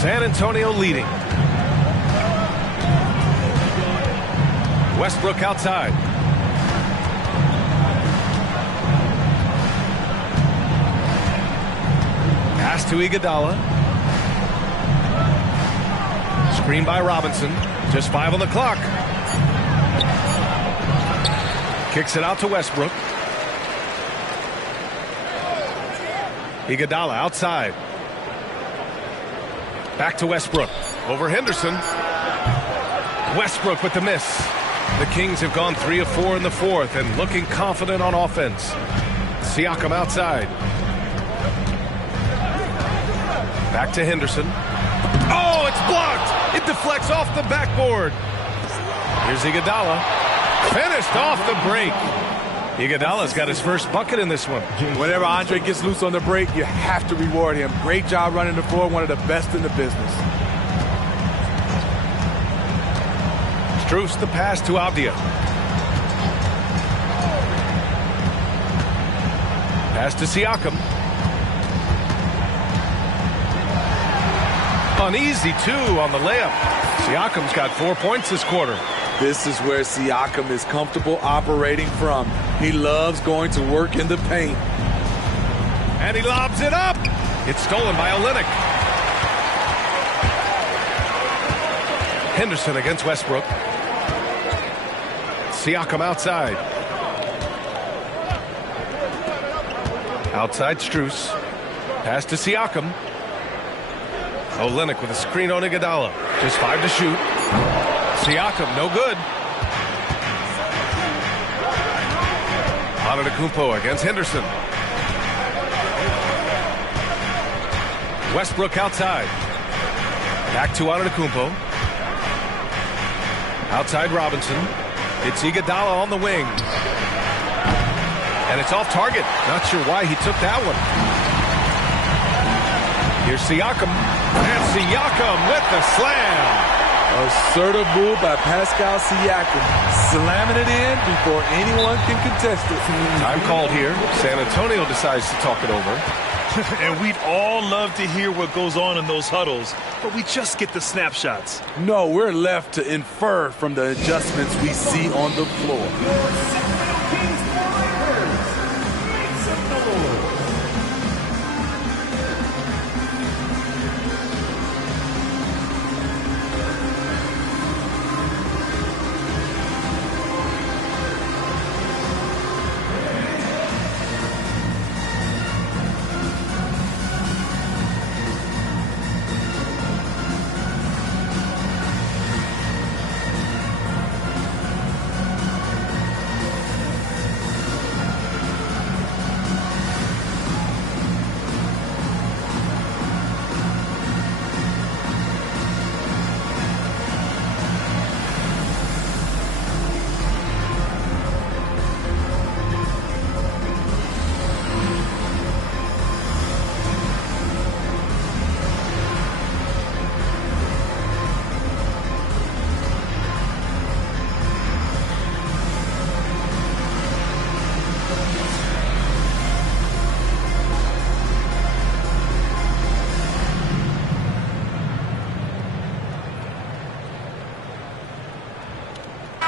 San Antonio leading. Westbrook outside. Pass to Iguodala. Screen by Robinson. Just 5 on the clock. Kicks it out to Westbrook. Iguodala outside. Back to Westbrook. Over Henderson. Westbrook with the miss. The Kings have gone 3 of 4 in the fourth and looking confident on offense. Siakam outside. Back to Henderson. Oh, it's blocked. It deflects off the backboard. Here's Iguodala. Finished off the break. Iguodala's got his first bucket in this one. Whenever Andre gets loose on the break, you have to reward him. Great job running the floor, one of the best in the business. Strus the pass to Avdia. Pass to Siakam. Uneasy, too, on the layup. Siakam's got 4 points this quarter. This is where Siakam is comfortable operating from. He loves going to work in the paint. And he lobs it up. It's stolen by Olynyk. Henderson against Westbrook. Siakam outside. Outside Strus. Pass to Siakam. Olynyk with a screen on Iguodala. Just 5 to shoot. Siakam, no good. Antetokounmpo against Henderson. Westbrook outside. Back to Antetokounmpo. Outside Robinson. It's Iguodala on the wing. And it's off target. Not sure why he took that one. Here's Siakam. And Siakam with the slam. Assertive move by Pascal Siakam, slamming it in before anyone can contest it. Time called here. San Antonio decides to talk it over. And we'd all love to hear what goes on in those huddles, but we just get the snapshots. No, we're left to infer from the adjustments we see on the floor.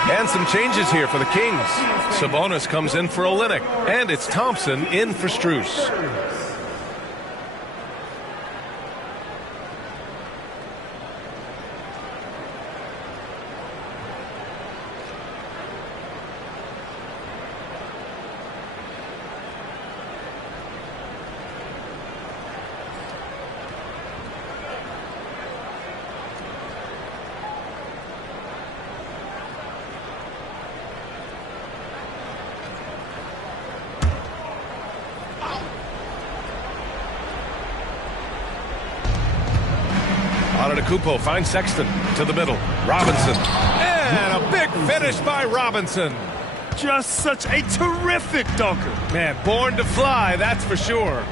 And some changes here for the Kings. Sabonis comes in for Olynyk, and it's Thompson in for Strus. Antetokounmpo finds Sexton to the middle. Robinson. And a big finish by Robinson. Just such a terrific dunker. Man, born to fly, that's for sure.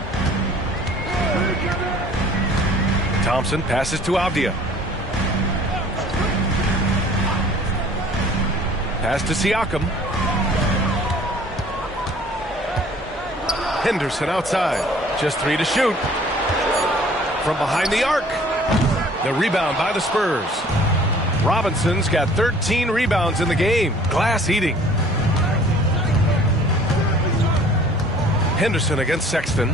Thompson passes to Avdia. Pass to Siakam. Henderson outside. Just 3 to shoot. From behind the arc. The rebound by the Spurs. Robinson's got 13 rebounds in the game. Glass eating. Henderson against Sexton.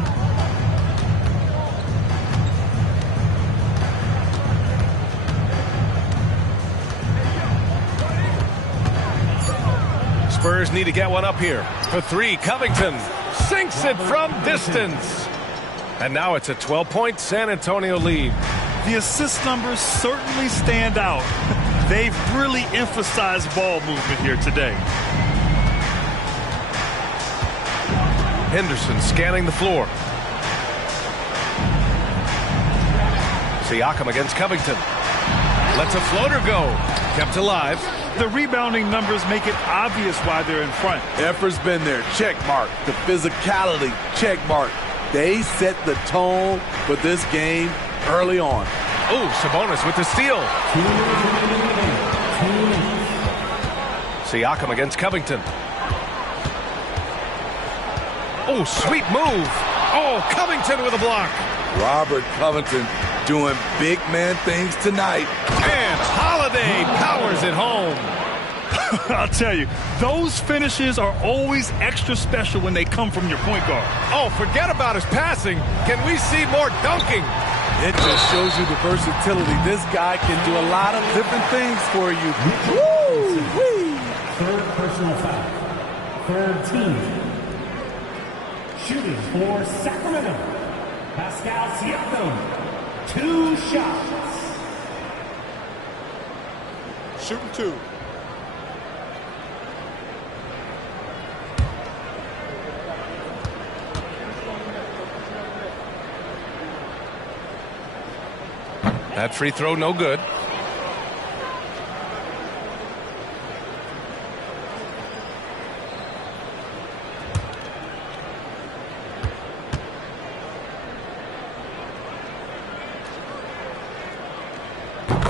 Spurs need to get one up here. For 3, Covington sinks it from distance. And now it's a 12-point San Antonio lead. The assist numbers certainly stand out. They've really emphasized ball movement here today. Henderson scanning the floor. Siakam against Covington. Lets a floater go. Kept alive. The rebounding numbers make it obvious why they're in front. Effort's been there. Check mark. The physicality. Check mark. They set the tone for this game early on. Oh, Sabonis with the steal. Siakam against Covington. Oh, sweet move. Oh, Covington with a block. Robert Covington doing big man things tonight. And Holiday powers it home. I'll tell you, those finishes are always extra special when they come from your point guard. Oh, forget about his passing. Can we see more dunking? It just shows you the versatility. This guy can do a lot of different things for you. Woo-wee. Third personal foul. Third team. Shooting for Sacramento. Pascal Siakam. 2 shots. Shooting 2. That free throw no good.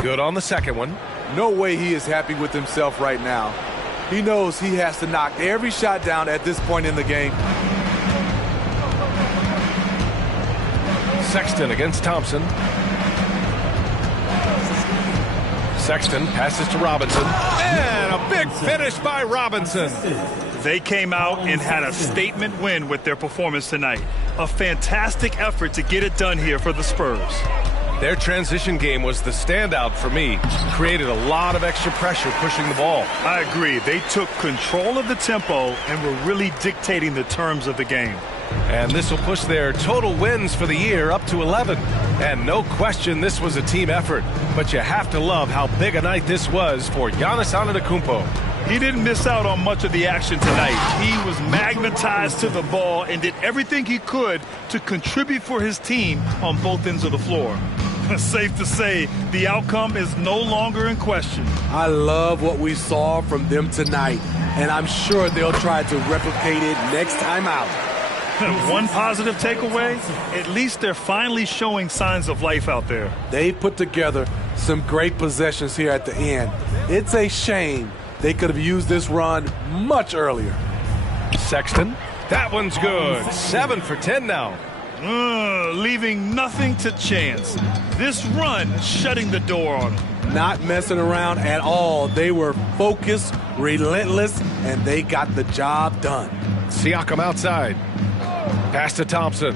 Good on the second one. No way he is happy with himself right now. He knows he has to knock every shot down at this point in the game. Sexton against Thompson. Sexton passes to Robinson. And a big finish by Robinson. They came out and had a statement win with their performance tonight. A fantastic effort to get it done here for the Spurs. Their transition game was the standout for me. Created a lot of extra pressure pushing the ball. I agree. They took control of the tempo and were really dictating the terms of the game. And this will push their total wins for the year up to 11. And no question this was a team effort. But you have to love how big a night this was for Giannis Antetokounmpo. He didn't miss out on much of the action tonight. He was magnetized to the ball and did everything he could to contribute for his team on both ends of the floor. Safe to say, the outcome is no longer in question. I love what we saw from them tonight, and I'm sure they'll try to replicate it next time out. One positive takeaway, at least they're finally showing signs of life out there. They put together some great possessions here at the end. It's a shame they could have used this run much earlier. Sexton, that one's good. 7 for 10 now. Leaving nothing to chance. This run shutting the door on them. Not messing around at all. They were focused, relentless, and they got the job done. Siakam outside. Pass to Thompson.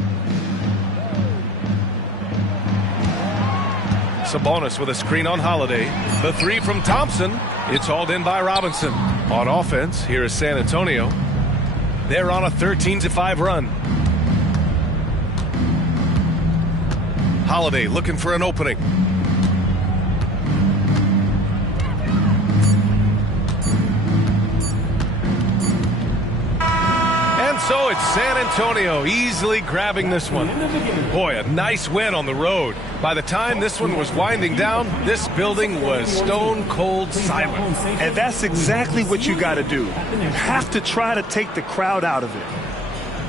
Sabonis with a screen on Holiday. The three from Thompson. It's hauled in by Robinson. On offense, here is San Antonio. They're on a 13-5 run. Holiday looking for an opening. And so it's San Antonio easily grabbing this one. Boy, a nice win on the road. By the time this one was winding down, this building was stone cold silent. And that's exactly what you got to do. You have to try to take the crowd out of it.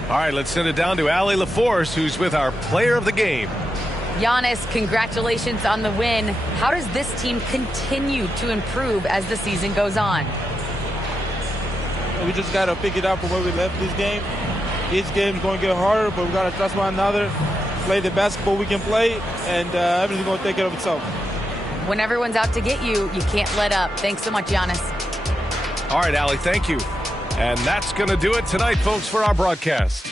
All right, let's send it down to Allie LaForce, who's with our player of the game. Giannis, congratulations on the win. How does this team continue to improve as the season goes on? We just got to pick it up from where we left this game. Each game is going to get harder, but we got to trust one another, play the basketball we can play, and everything's going to take care of itself. When everyone's out to get you, you can't let up. Thanks so much, Giannis. All right, Allie, thank you. And that's going to do it tonight, folks, for our broadcast.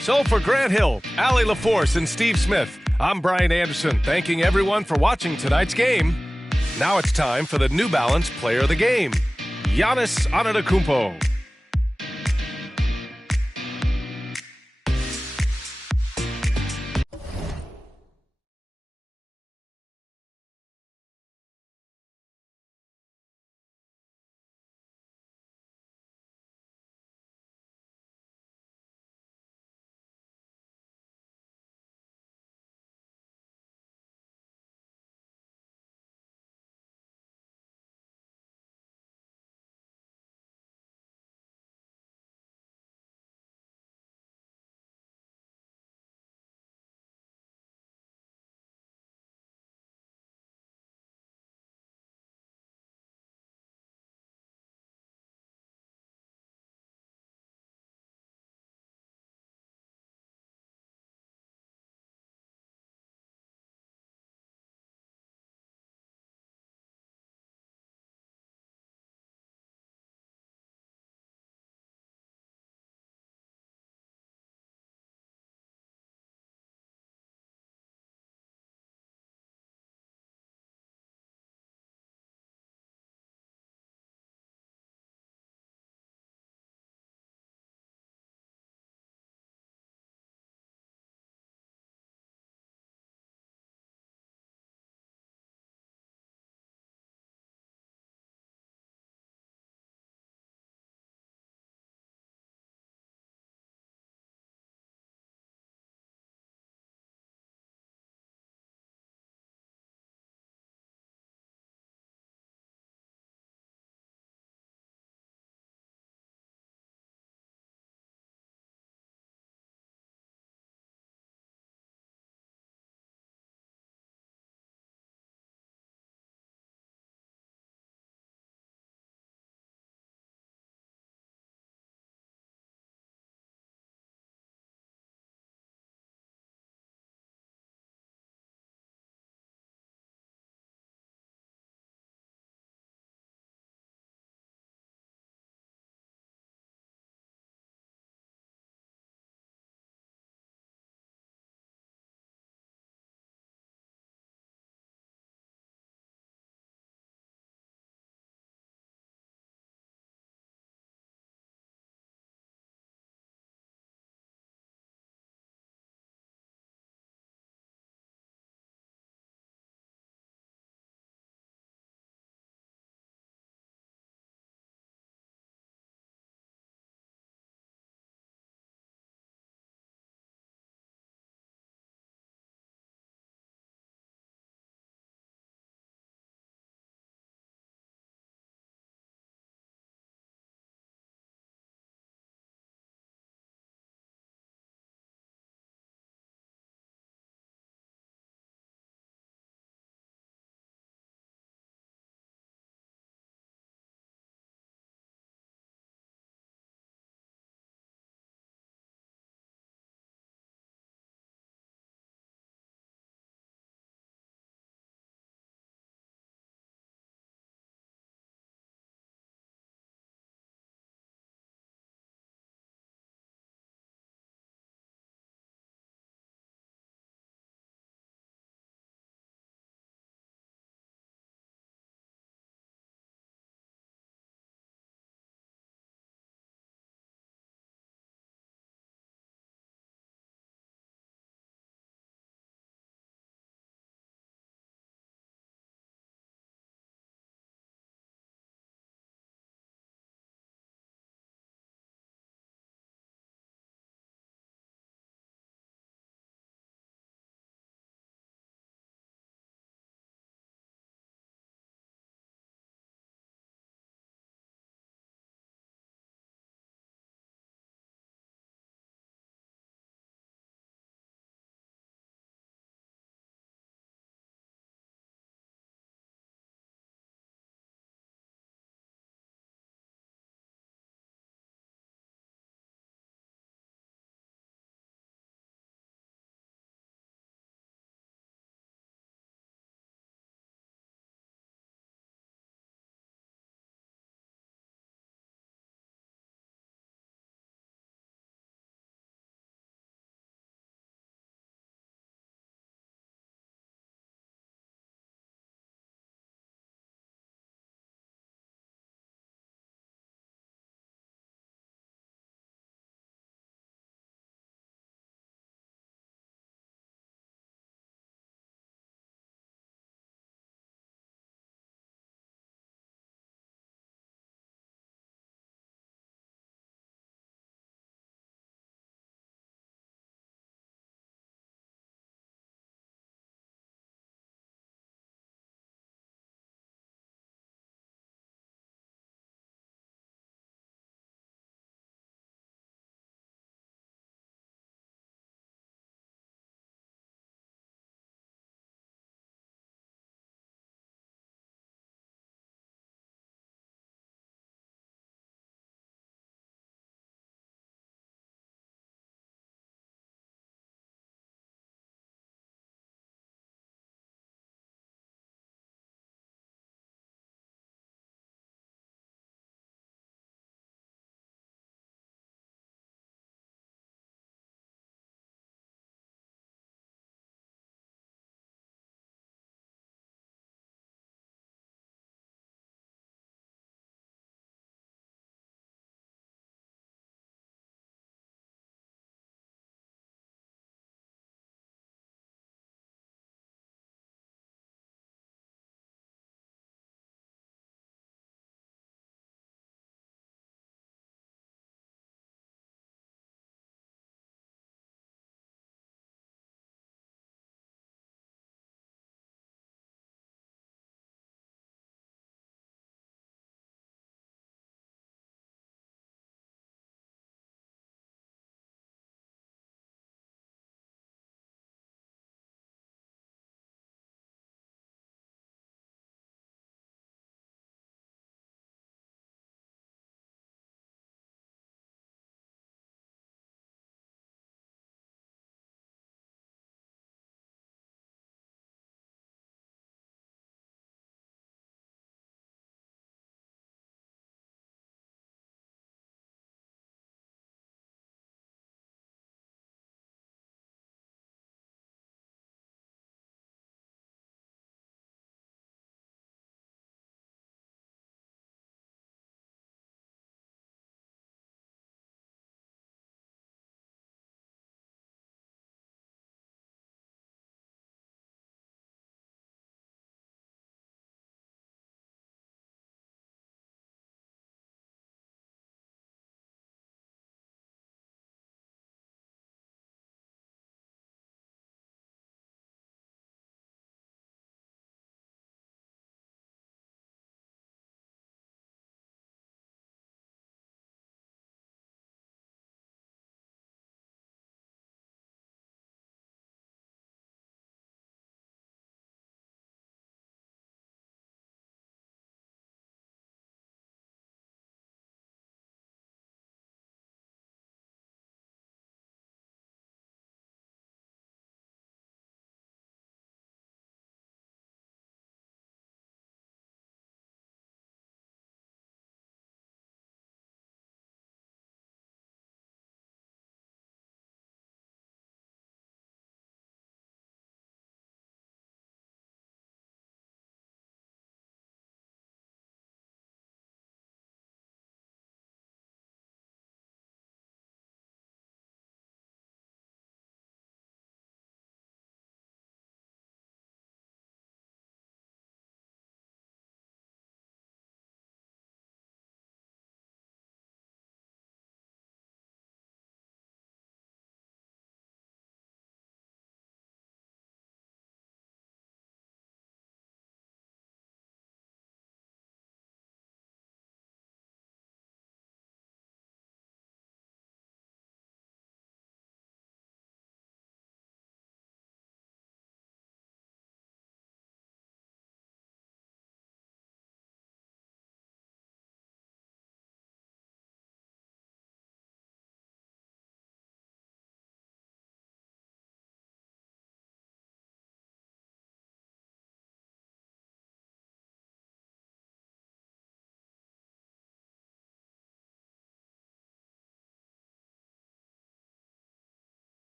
So for Grant Hill, Allie LaForce, and Steve Smith, I'm Brian Anderson, thanking everyone for watching tonight's game. Now it's time for the New Balance Player of the Game, Giannis Antetokounmpo.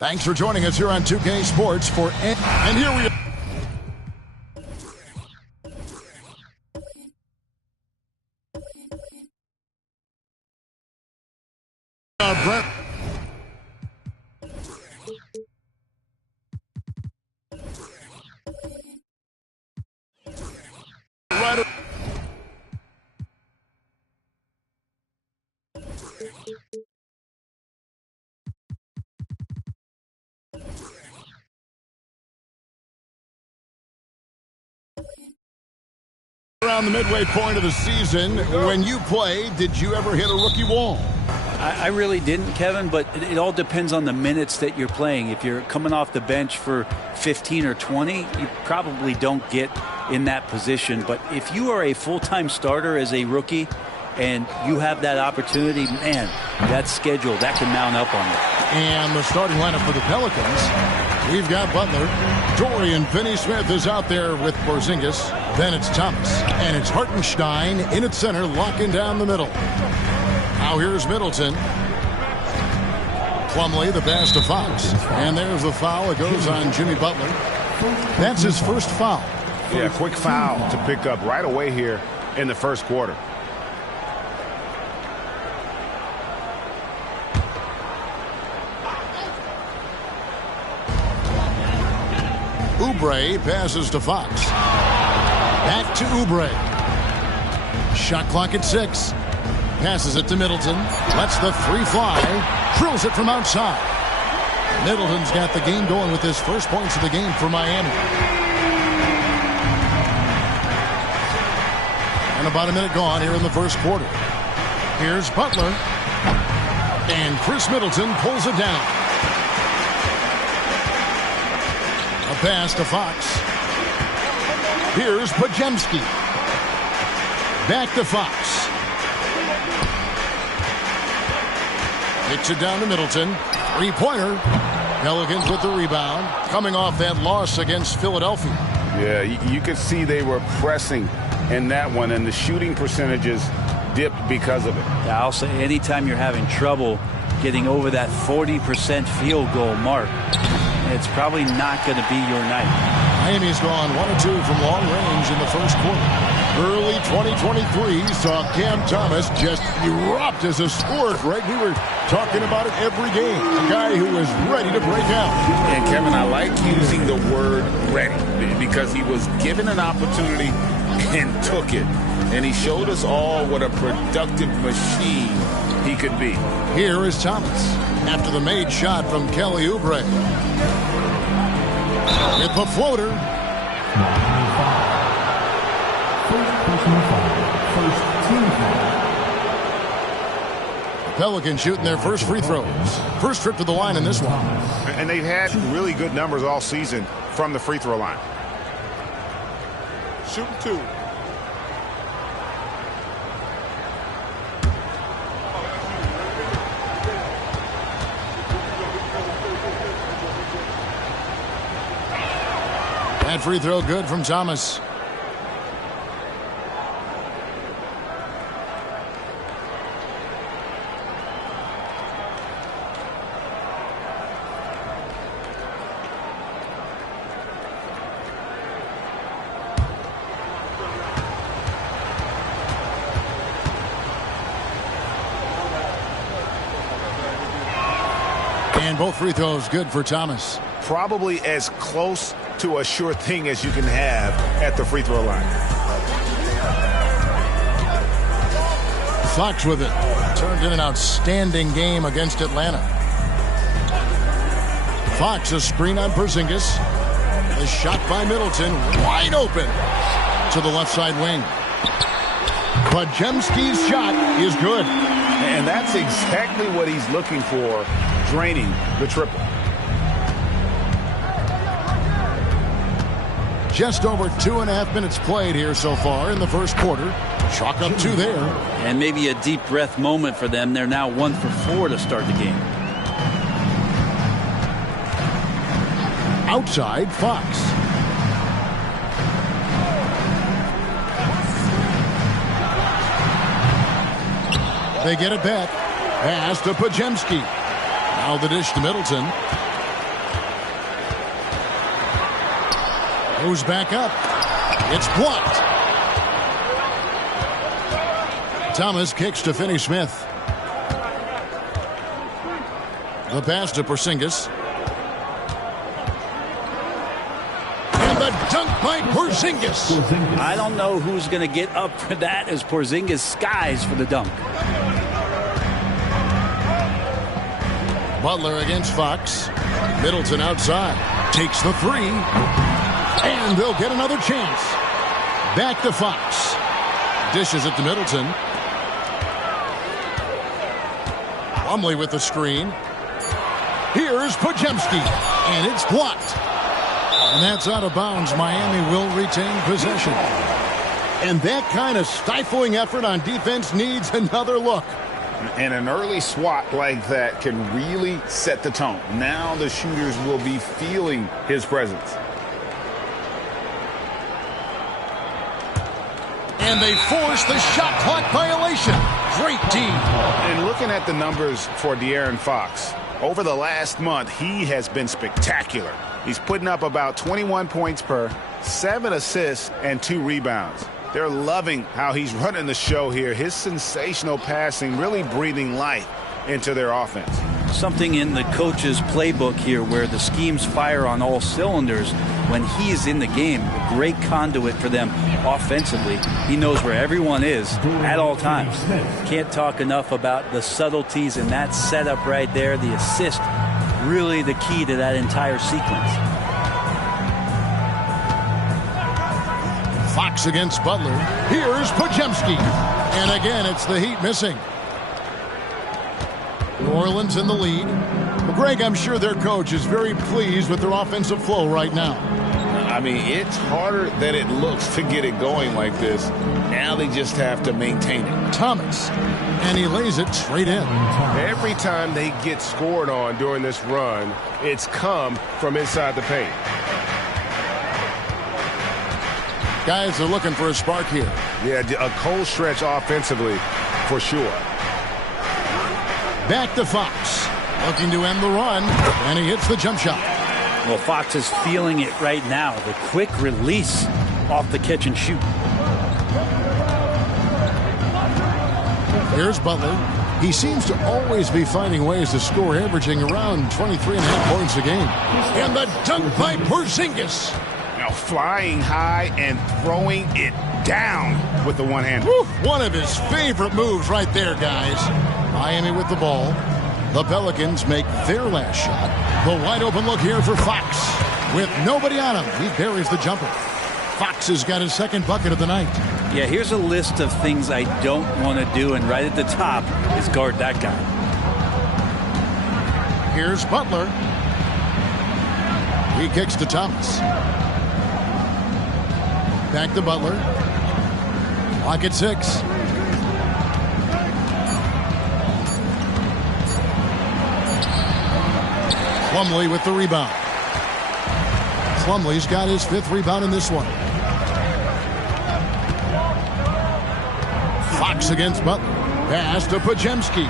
Thanks for joining us here on 2K Sports for and here we are. Brett. Right. Around the midway point of the season, when you play, did you ever hit a rookie wall? I really didn't, Kevin, but it all depends on the minutes that you're playing. If you're coming off the bench for 15 or 20, you probably don't get in that position. But if you are a full-time starter as a rookie and you have that opportunity, man, that schedule, that can mount up on you. And the starting lineup for the Pelicans, we've got Butler. Dorian Finney-Smith is out there with Porzingis. Then it's Thomas. And it's Hartenstein in at center, locking down the middle. Now here's Middleton. Plumlee, the pass to Fox. And there's the foul. It goes on Jimmy Butler. That's his first foul. Yeah, quick foul to pick up right away here in the first quarter. Oubre passes to Fox. Back to Oubre. Shot clock at 6. Passes it to Middleton. Lets the three fly. Drills it from outside. Middleton's got the game going with his first points of the game for Miami. And about a minute gone here in the first quarter. Here's Butler. And Chris Middleton pulls it down. A pass to Fox. Here's Podziemski. Back to Fox. Hits it down to Middleton. Three-pointer. Pelicans with the rebound. Coming off that loss against Philadelphia. Yeah, you could see they were pressing in that one, and the shooting percentages dipped because of it. Yeah, I'll say anytime you're having trouble getting over that 40% field goal mark, it's probably not going to be your night. Miami's gone 1 of 2 from long range in the first quarter. Early 2023 saw Cam Thomas just erupt as a scorer, Greg. We were talking about it every game. A guy who was ready to break out. And Kevin, I like using the word ready because he was given an opportunity and took it. And he showed us all what a productive machine he could be. Here is Thomas after the made shot from Kelly Oubre. With the floater. First personal foul. First team foul. Pelicans shooting their first free throws. First trip to the line in this one. And they've had really good numbers all season from the free throw line. Shooting 2. That free throw good from Thomas. And both free throws good for Thomas. Probably as close to a sure thing as you can have at the free throw line. Fox with it. Turned in an outstanding game against Atlanta. Fox a screen on Porzingis. The shot by Middleton. Wide open to the left side wing. Podziemski's shot is good. And that's exactly what he's looking for, draining the triple. Just over 2.5 minutes played here so far in the first quarter. Chalk up 2 there. And maybe a deep breath moment for them. They're now 1 for 4 to start the game. Outside, Fox. They get it back. Pass to Podziemski. Now the dish to Middleton. Goes back up. It's blocked. Thomas kicks to Finney-Smith. The pass to Porzingis. And the dunk by Porzingis. I don't know who's going to get up for that as Porzingis skies for the dunk. Butler against Fox. Middleton outside. Takes the 3. And they'll get another chance. Back to Fox. Dishes it to Middleton. Plumlee with the screen. Here's Podziemski. And it's blocked. And that's out of bounds. Miami will retain possession. And that kind of stifling effort on defense needs another look. And an early swat like that can really set the tone. Now the shooters will be feeling his presence. And they force the shot clock violation. Great D. And looking at the numbers for De'Aaron Fox, over the last month, he has been spectacular. He's putting up about 21 points per, 7 assists, and 2 rebounds. They're loving how he's running the show here. His sensational passing really breathing life into their offense. Something in the coach's playbook here where the schemes fire on all cylinders. When he's in the game, a great conduit for them offensively. He knows where everyone is at all times. Can't talk enough about the subtleties in that setup right there. The assist, really the key to that entire sequence. Fox against Butler. Here's Podziemski. And again, it's the Heat missing. New Orleans in the lead. Well, Greg, I'm sure their coach is very pleased with their offensive flow right now. I mean, it's harder than it looks to get it going like this. Now they just have to maintain it. Thomas. And he lays it straight in. Every time they get scored on during this run, it's come from inside the paint. Guys are looking for a spark here. Yeah, a cold stretch offensively for sure. Back to Fox. Looking to end the run. And he hits the jump shot. Well, Fox is feeling it right now. The quick release off the catch and shoot. Here's Butler. He seems to always be finding ways to score, averaging around 23.5 points a game. And the dunk by Porzingis. Now flying high and throwing it down with the one hand. One of his favorite moves right there, guys. Miami with the ball. The Pelicans make their last shot. The wide open look here for Fox. With nobody on him, he buries the jumper. Fox has got his second bucket of the night. Yeah, here's a list of things I don't want to do, and right at the top is guard that guy. Here's Butler. He kicks to Thomas. Back to Butler. Clock at 6. Plumlee with the rebound. Plumlee's got his 5th rebound in this one. Fox against Butler. Pass to Podziemski.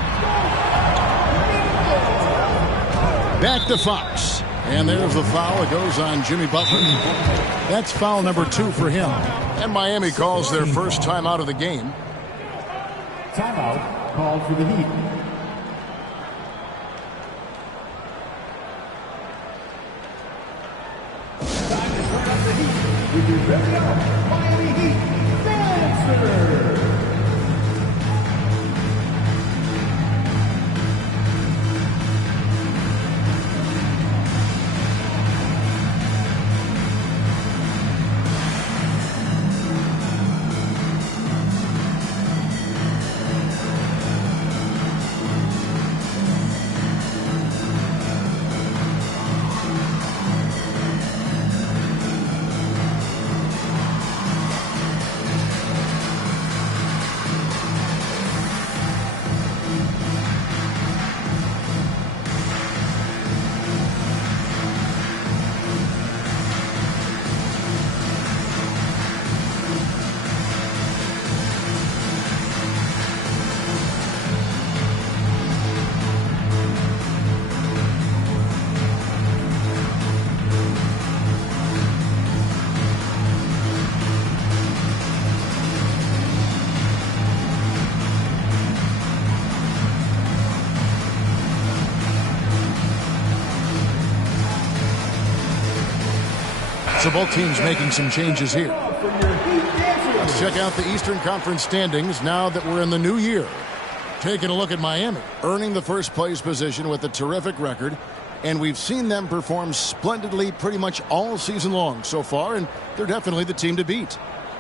Back to Fox. And there's the foul. It goes on Jimmy Butler. That's foul number 2 for him. And Miami calls their first timeout of the game. Timeout called for the Heat. With your very own Miami Heat Dancer. So both teams making some changes here. Let's check out the Eastern Conference standings now that we're in the new year. Taking a look at Miami, earning the first place position with a terrific record. And we've seen them perform splendidly pretty much all season long so far, and they're definitely the team to beat.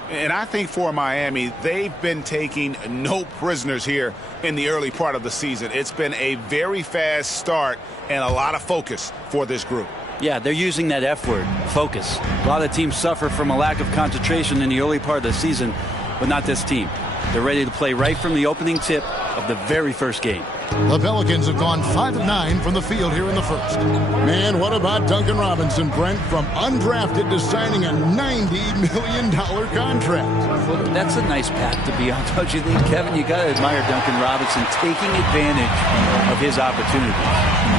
And I think for Miami, they've been taking no prisoners here in the early part of the season. It's been a very fast start and a lot of focus for this group. Yeah, they're using that F word, focus. A lot of teams suffer from a lack of concentration in the early part of the season, but not this team. They're ready to play right from the opening tip of the very first game. The Pelicans have gone 5 of 9 from the field here in the first. Man, what about Duncan Robinson, Brent, from undrafted to signing a $90 million contract? That's a nice path to be on, don't you think, Kevin? You got to admire Duncan Robinson taking advantage of his opportunities.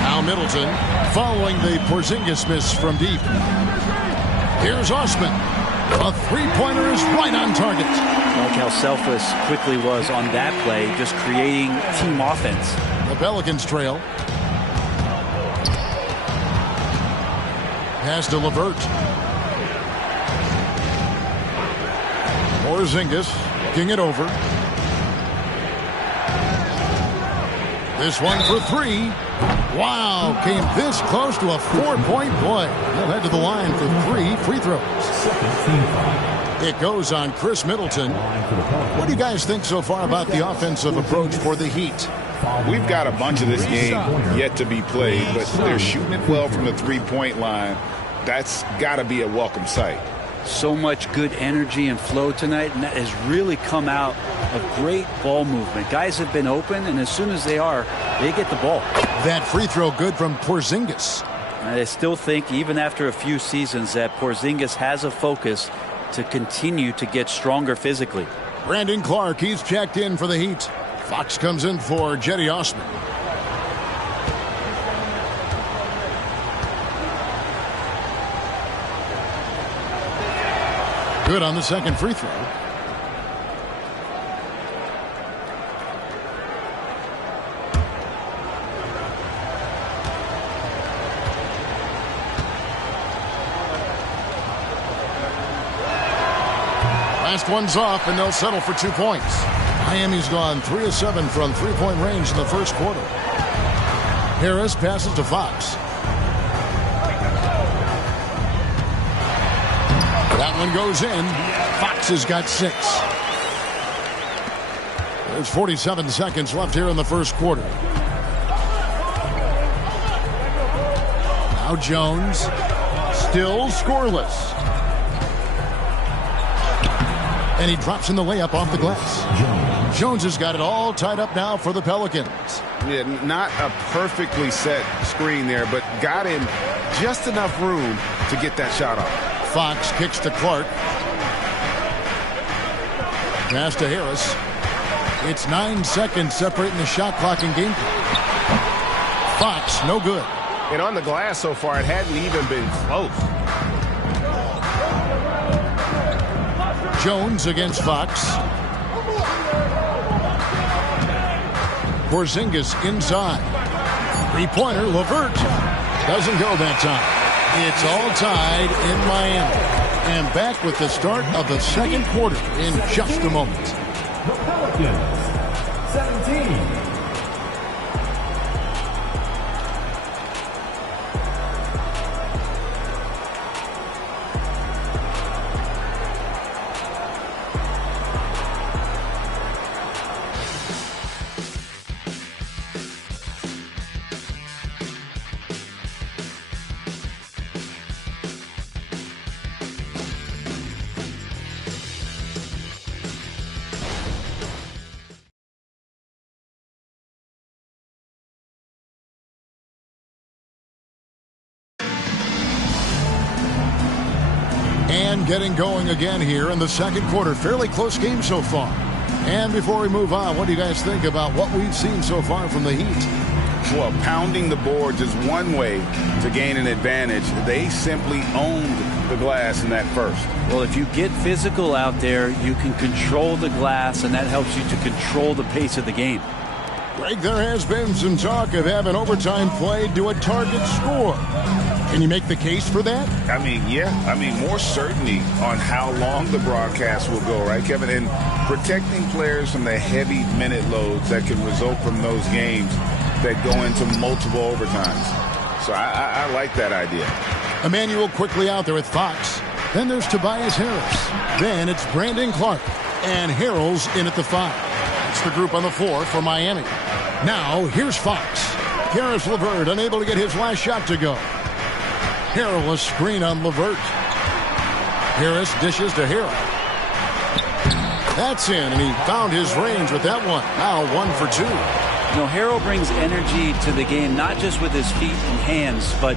Now Middleton following the Porzingis miss from deep. Here's Osman. A three-pointer is right on target. Like how selfless quickly was on that play, just creating team offense. The Pelicans trail. Pass to LeVert. Porzingis king it over. This one for 3. Wow, came this close to a 4-point play. He'll head to the line for 3 free throws. It goes on Chris Middleton. What do you guys think so far about the offensive approach for the Heat? We've got a bunch of this game yet to be played, but they're shooting it well from the three-point line. That's got to be a welcome sight. So much good energy and flow tonight, and that has really come out of great ball movement. Guys have been open, and as soon as they are, they get the ball. That free throw good from Porzingis. And I still think, even after a few seasons, that Porzingis has a focus to continue to get stronger physically. Brandon Clark, he's checked in for the Heat. Fox comes in for Jetty Osman. Good on the second free throw. Last one's off, and they'll settle for 2 points. Miami's gone 3 of 7 from three-point range in the first quarter. Harris passes to Fox. That one goes in. Fox has got 6. There's 47 seconds left here in the first quarter. Now Jones, still scoreless. And he drops in the layup off the glass. Jones has got it all tied up now for the Pelicans. Yeah, not a perfectly set screen there, but got him just enough room to get that shot off. Fox kicks to Clark. Pass to Harris. It's 9 seconds separating the shot clock and game clock. Fox, no good. And on the glass so far, it hadn't even been close. Jones against Fox. Porzingis inside. Three-pointer, LeVert. Doesn't go that time. It's all tied in Miami. And back with the start of the second quarter in just a moment. The Pelicans, 17. And getting going again here in the second quarter. Fairly close game so far. And before we move on, what do you guys think about what we've seen so far from the Heat? Well, pounding the boards is one way to gain an advantage. They simply owned the glass in that first. Well, if you get physical out there, you can control the glass, and that helps you to control the pace of the game. Greg, there has been some talk of having overtime played to a target score. Can you make the case for that? I mean, yeah. I mean, more certainty on how long the broadcast will go, right, Kevin? And protecting players from the heavy minute loads that can result from those games that go into multiple overtimes. So I like that idea. Emmanuel quickly out there with Fox. Then there's Tobias Harris. Then it's Brandon Clark. And Harrell's in at the 5. It's the group on the floor for Miami. Now, here's Fox. Karis LeVert unable to get his last shot to go. Harrell a screen on LeVert. Harris dishes to Harrell. That's in, and he found his range with that one. Now 1 for 2. You know, Harrell brings energy to the game, not just with his feet and hands, but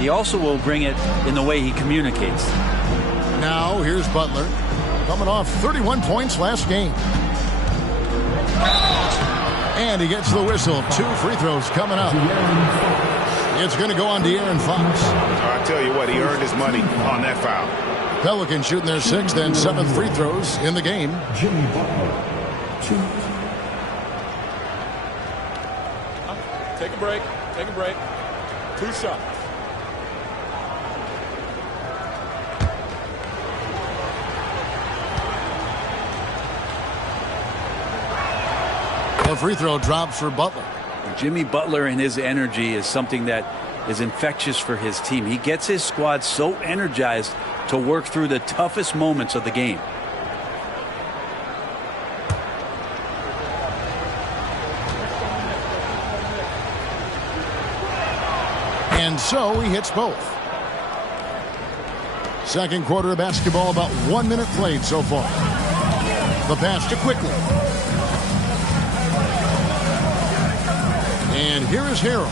he also will bring it in the way he communicates. Now here's Butler, coming off 31 points last game. And he gets the whistle. 2 free throws coming up. It's going to go on De'Aaron Fox. I tell you what, he earned his money on that foul. Pelicans shooting their 6th and 7th free throws in the game. Jimmy Butler, 2. Take a break. Take a break. 2 shots. A free throw drops for Butler. Jimmy Butler and his energy is something that is infectious for his team. He gets his squad so energized to work through the toughest moments of the game. And so he hits both. Second quarter of basketball, about 1 minute played so far. The pass to Quickly. And here is Harrell.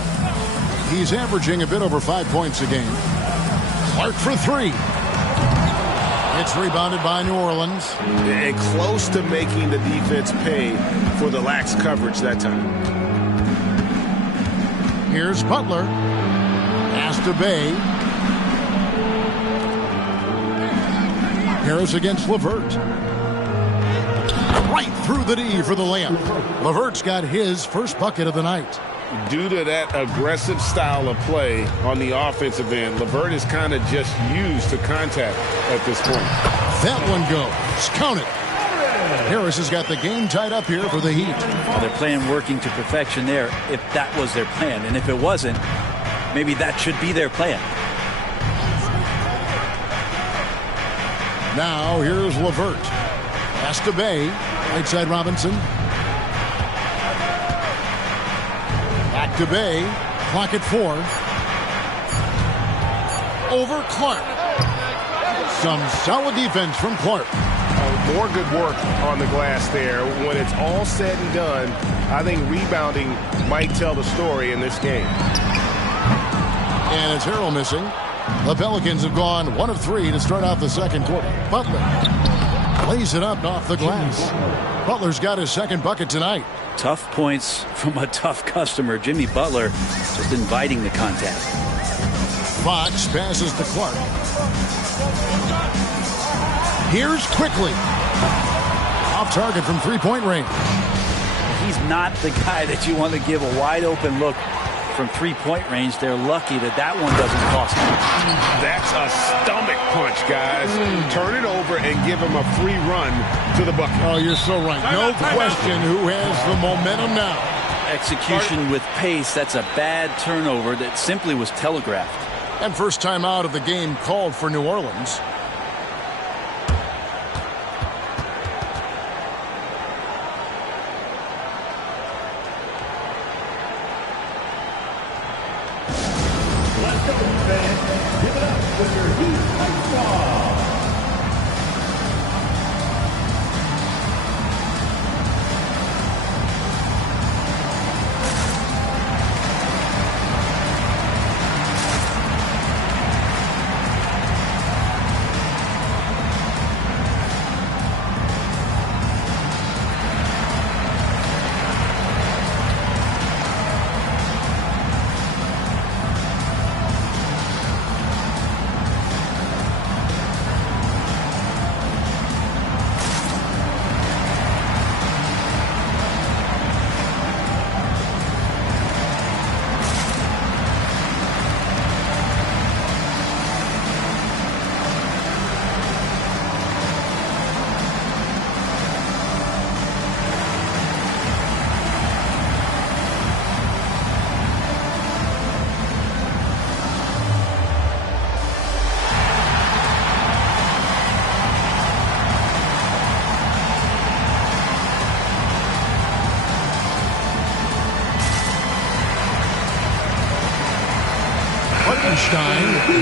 He's averaging a bit over 5 points a game. Clark for 3. It's rebounded by New Orleans. And close to making the defense pay for the lax coverage that time. Here's Butler. Pass to Bay. Harris against LeVert. Right through the D for the layup. LeVert's got his first bucket of the night. Due to that aggressive style of play on the offensive end, LeVert is kind of just used to contact at this point. That one goes. Count it. Harris has got the game tied up here for the Heat. Well, they're playing working to perfection there if that was their plan. And if it wasn't, maybe that should be their plan. Now here's LeVert. Pass to Bay. Right side Robinson. Back to Bay. Clock at 4. Over Clark. Some solid defense from Clark. More good work on the glass there. When it's all said and done, I think rebounding might tell the story in this game. And it's Harrell missing. The Pelicans have gone 1 of 3 to start out the second quarter. Butler lays it up off the glass. Butler's got his second bucket tonight. Tough points from a tough customer. Jimmy Butler just inviting the contact. Fox passes to Clark. Here's Quickly. Off target from three-point range. He's not the guy that you want to give a wide open look from three-point range. They're lucky that that one doesn't cost them. That's a stomach punch, guys. Turn it over and give him a free run to the bucket. Oh, you're so right. No question who has the momentum now. Execution with pace. That's a bad turnover that simply was telegraphed. And first time out of the game called for New Orleans. Give it up with your Heat Ice Ball.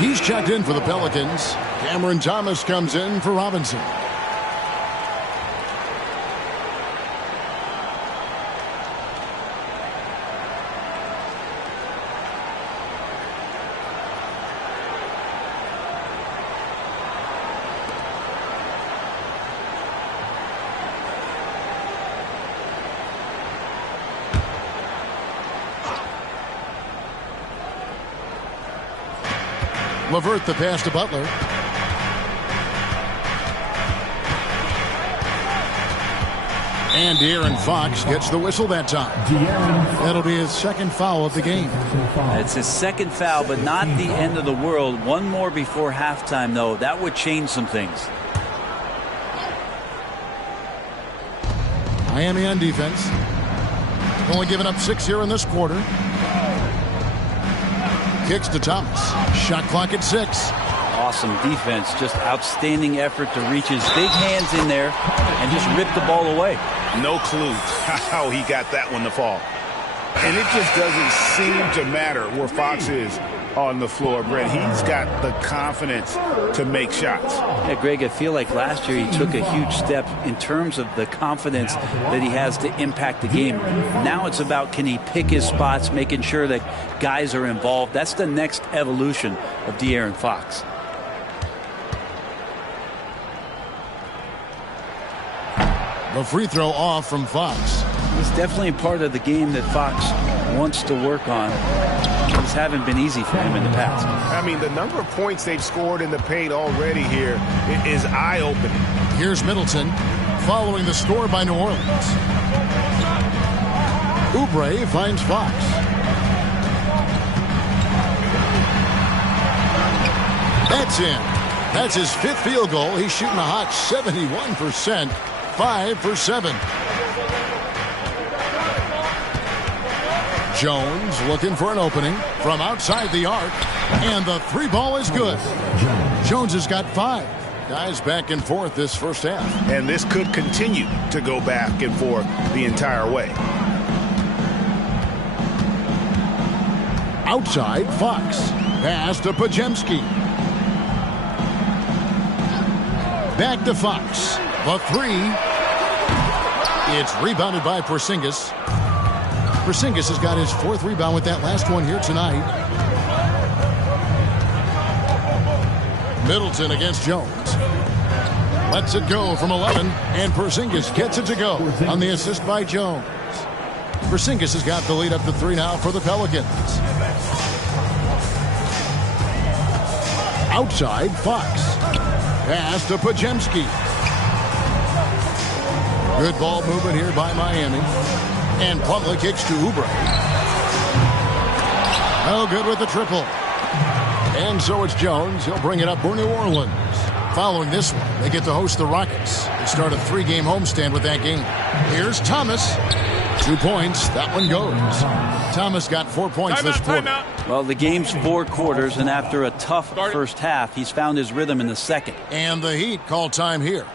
He's checked in for the Pelicans. Cameron Thomas comes in for Robinson. LeVert the pass to Butler. And De'Aaron Fox gets the whistle that time. That'll be his second foul of the game. It's his second foul, but not the end of the world. One more before halftime, though. That would change some things. Miami on defense. Only giving up 6 here in this quarter. Kicks to Thomas. Shot clock at 6. Awesome defense. Just outstanding effort to reach his big hands in there and just rip the ball away. No clue how he got that one to fall. And it just doesn't seem to matter where Fox is on the floor, Brent. He's got the confidence to make shots. Yeah, Greg, I feel like last year he took a huge step in terms of the confidence that he has to impact the game. Now it's about, can he pick his spots, making sure that guys are involved. That's the next evolution of De'Aaron Fox. The free throw off from Fox. It's definitely part of the game that Fox wants to work on. Things haven't been easy for him in the past. I mean, the number of points they've scored in the paint already here is eye-opening. Here's Middleton following the score by New Orleans. Oubre finds Fox. That's in. That's his 5th field goal. He's shooting a hot 71% 5 for 7. Jones looking for an opening from outside the arc, and the three ball is good. Jones has got 5. Guys back and forth this first half. And this could continue to go back and forth the entire way. Outside, Fox. Pass to Pajemski. Back to Fox. The 3. It's rebounded by Porzingis. Porzingis has got his 4th rebound with that last one here tonight. Middleton against Jones. Lets it go from 11, and Porzingis gets it to go on the assist by Jones. Porzingis has got the lead up to 3 now for the Pelicans. Outside, Fox. Pass to Pajemski. Good ball movement here by Miami. And Plumlee kicks to Oubre. Oh, good with the triple. And so it's Jones. He'll bring it up for New Orleans. Following this one, they get to host the Rockets. They start a 3-game homestand with that game. Here's Thomas. 2 points. That one goes. Thomas got 4 points this quarter. Well, the game's 4 quarters, and after a tough first half, he's found his rhythm in the second. And the Heat call time here.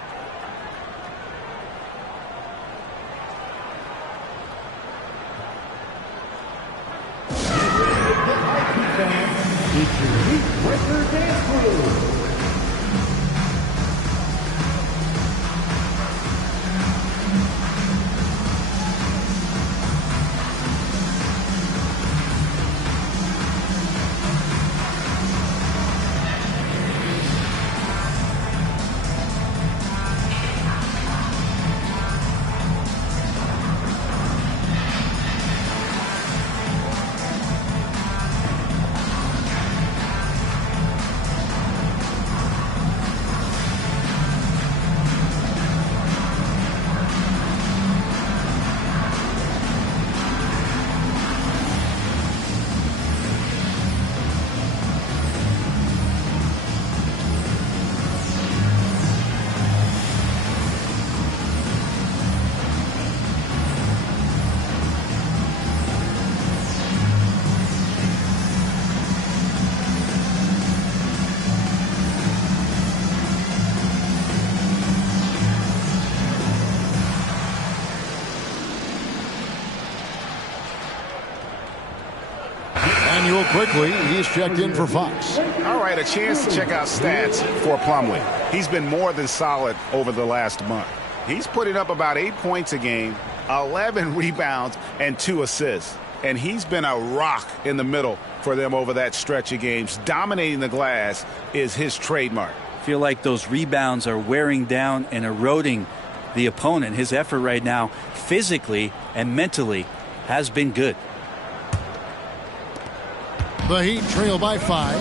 Quickly, he's checked in for Fox. All right, a chance to check out stats for Plumlee. He's been more than solid over the last month. He's putting up about 8 points a game, 11 rebounds, and 2 assists. And he's been a rock in the middle for them over that stretch of games. Dominating the glass is his trademark. I feel like those rebounds are wearing down and eroding the opponent. His effort right now, physically and mentally, has been good. The Heat trail by 5.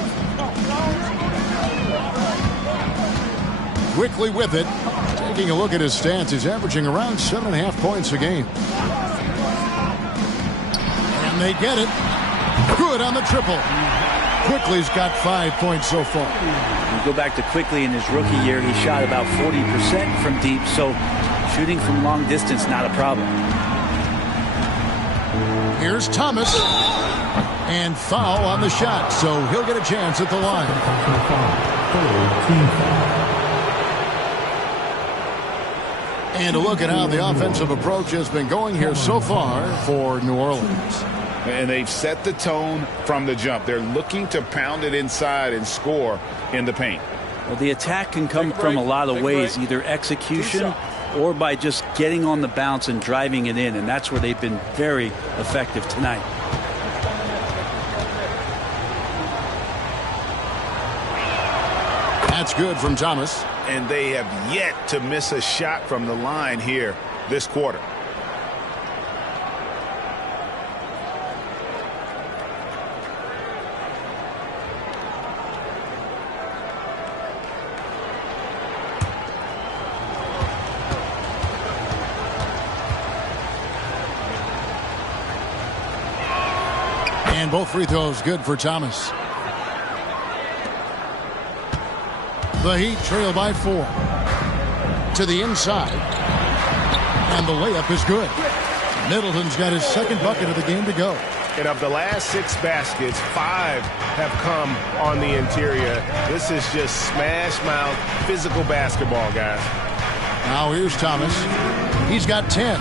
Quickly with it. Taking a look at his stats, he's averaging around 7.5 points a game. And they get it. Good on the triple. Quickly's got 5 points so far. You go back to Quickly in his rookie year, he shot about 40% from deep, so shooting from long distance, not a problem. Here's Thomas. And foul on the shot, so he'll get a chance at the line. And a look at how the offensive approach has been going here so far for New Orleans. And they've set the tone from the jump. They're looking to pound it inside and score in the paint. Well, the attack can come from a lot of ways, either execution or by just getting on the bounce and driving it in, and that's where they've been very effective tonight. That's good from Thomas. And they have yet to miss a shot from the line here this quarter. And both free throws good for Thomas. The Heat trail by 4. To the inside. And the layup is good. Middleton's got his second bucket of the game to go. And of the last 6 baskets, 5 have come on the interior. This is just smash mouth physical basketball, guys. Now here's Thomas. He's got 10.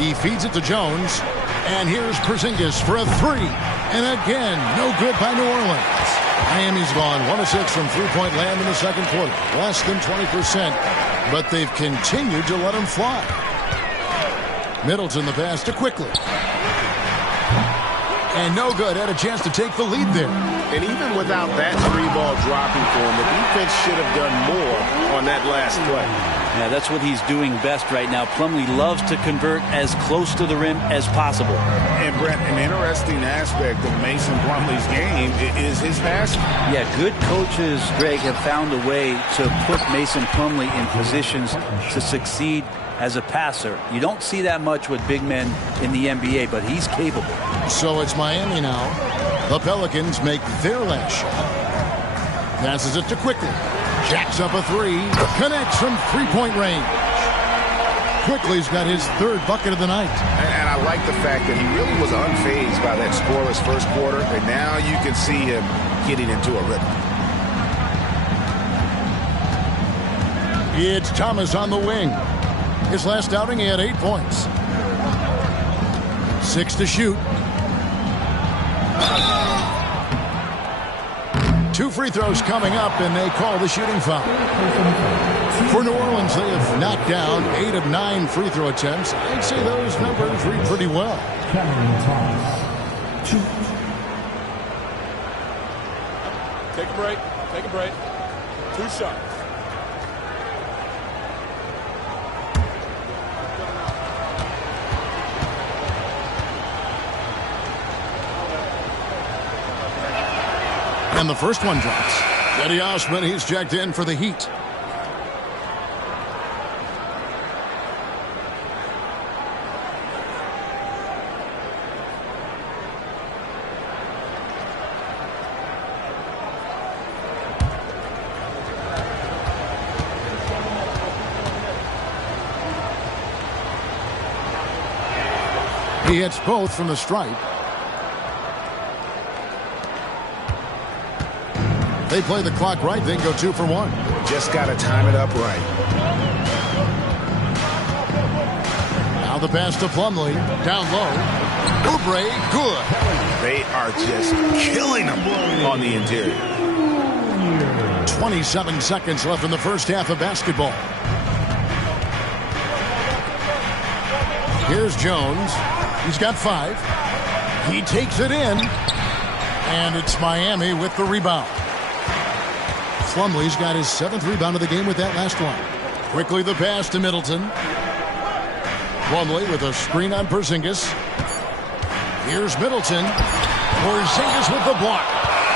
He feeds it to Jones. And here's Porzingis for a 3. And again, no good by New Orleans. Miami's gone 1 of 6 from three-point land in the second quarter. Less than 20%. But they've continued to let him fly. Middleton the pass to Quickly. And no good. Had a chance to take the lead there. And even without that 3-ball dropping for him, the defense should have done more on that last play. Yeah, that's what he's doing best right now. Plumlee loves to convert as close to the rim as possible. And Brent, an interesting aspect of Mason Plumlee's game is his passing. Yeah, good coaches, Greg, have found a way to put Mason Plumlee in positions to succeed as a passer. You don't see that much with big men in the NBA, but he's capable. So it's Miami now. The Pelicans make their last shot. Passes it to Quickly. Jacks up a 3. Connects from three-point range. Quickly's got his 3rd bucket of the night. And I like the fact that he really was unfazed by that scoreless first quarter, and now you can see him getting into a rhythm. It's Thomas on the wing. His last outing, he had 8 points. 6 to shoot. 2 free throws coming up, and they call the shooting foul. For New Orleans, they have knocked down 8 of 9 free throw attempts. I'd say those numbers read pretty well. Take a break. Take a break. 2 shots. And the first one drops. Eddie Osman, he's checked in for the Heat. He hits both from the stripe. They play the clock right, they go 2 for 1. Just got to time it up right. Now the pass to Plumlee. Down low. Oubre, good. They are just killing them on the interior. 27 seconds left in the first half of basketball. Here's Jones. He's got 5. He takes it in. And it's Miami with the rebound. Plumlee's got his 7th rebound of the game with that last one. Quickly the pass to Middleton. Plumlee with a screen on Porzingis. Here's Middleton. Porzingis with the block.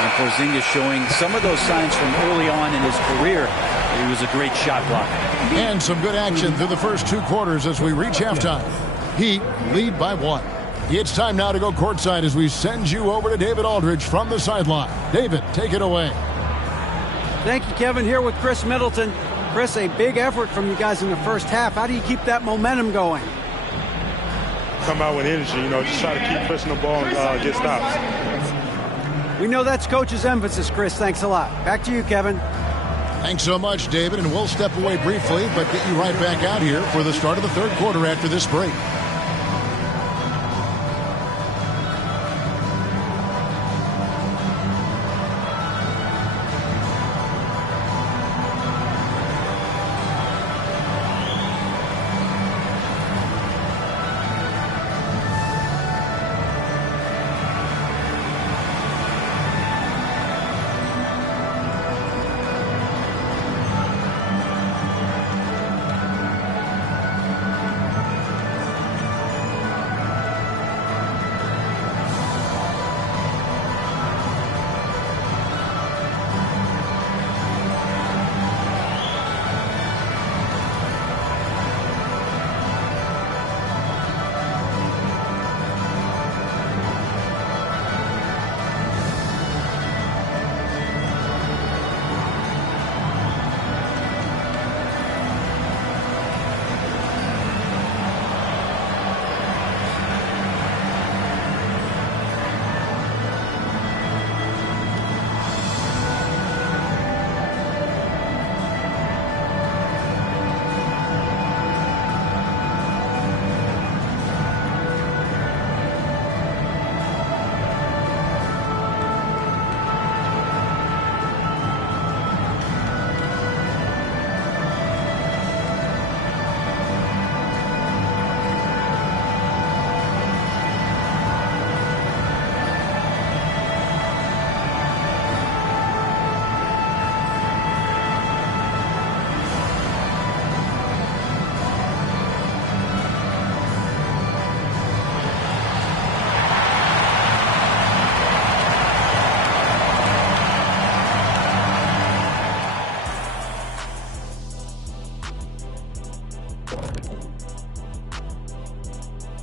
And Porzingis showing some of those signs from early on in his career. He was a great shot blocker. And some good action through the first 2 quarters as we reach halftime. Heat lead by 1. It's time now to go courtside as we send you over to David Aldridge from the sideline. David, take it away. Thank you, Kevin. Here with Chris Middleton. Chris, a big effort from you guys in the first half. How do you keep that momentum going? Come out with energy, just try to keep pushing the ball and get stops. We know that's Coach's emphasis, Chris. Thanks a lot. Back to you, Kevin. Thanks so much, David, and we'll step away briefly, but get you right back out here for the start of the 3rd quarter after this break.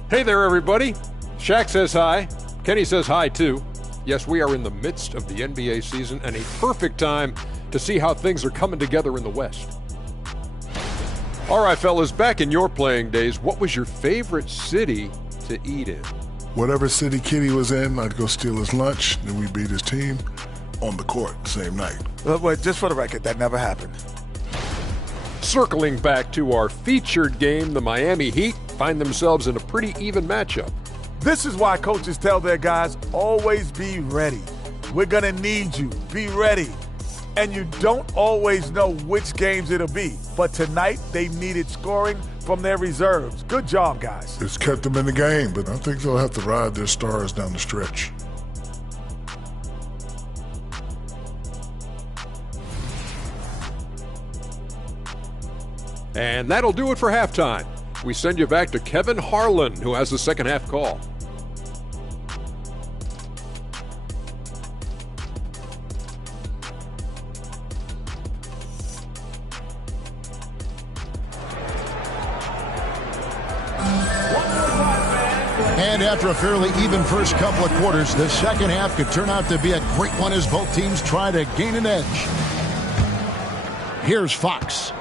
Hey there, everybody. Shaq says hi. Kenny says hi, too. Yes, we are in the midst of the NBA season and a perfect time to see how things are coming together in the West. All right, fellas, back in your playing days, what was your favorite city to eat in? Whatever city Kitty was in, I'd go steal his lunch, then we beat his team on the court the same night. Wait, just for the record, that never happened. Circling back to our featured game, the Miami Heat find themselves in a pretty even matchup. This is why coaches tell their guys, always be ready. We're going to need you. Be ready. And you don't always know which games it'll be. But tonight, they needed scoring from their reserves. Good job, guys. It's kept them in the game, but I think they'll have to ride their stars down the stretch. And that'll do it for halftime. We send you back to Kevin Harlan, who has the second half call. And after a fairly even first couple of quarters, the second half could turn out to be a great one as both teams try to gain an edge. Here's Fox.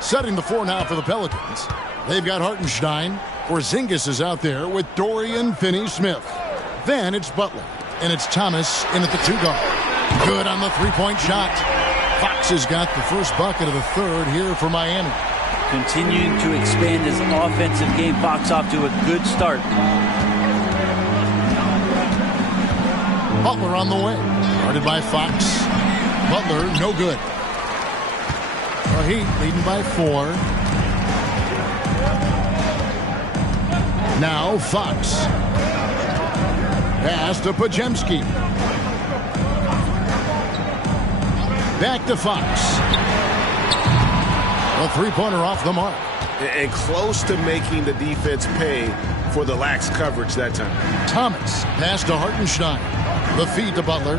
Setting the floor now for the Pelicans. They've got Hartenstein. Porzingis is out there with Dorian Finney-Smith. Then it's Butler. And it's Thomas in at the 2-guard. Good on the three-point shot. Fox has got the first bucket of the third here for Miami. Continuing to expand his offensive game. Fox off to a good start. Butler on the way. Guarded by Fox. Butler, no good. The Heat leading by 4. Now Fox. Pass to Podziemski. Back to Fox. A three-pointer off the mark. And close to making the defense pay for the lax coverage that time. Thomas. Pass to Hartenstein. The feed to Butler.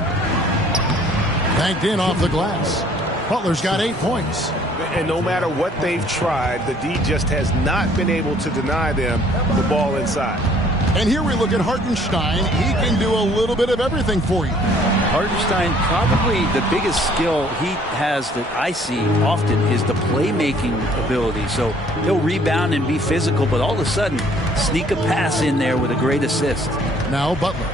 Banked in off the glass. Butler's got 8 points. And no matter what they've tried, the D just has not been able to deny them the ball inside. And here we look at Hartenstein. He can do a little bit of everything for you. Hartenstein, probably the biggest skill he has that I see often is the playmaking ability. So he'll rebound and be physical, but all of a sudden sneak a pass in there with a great assist. Now Butler.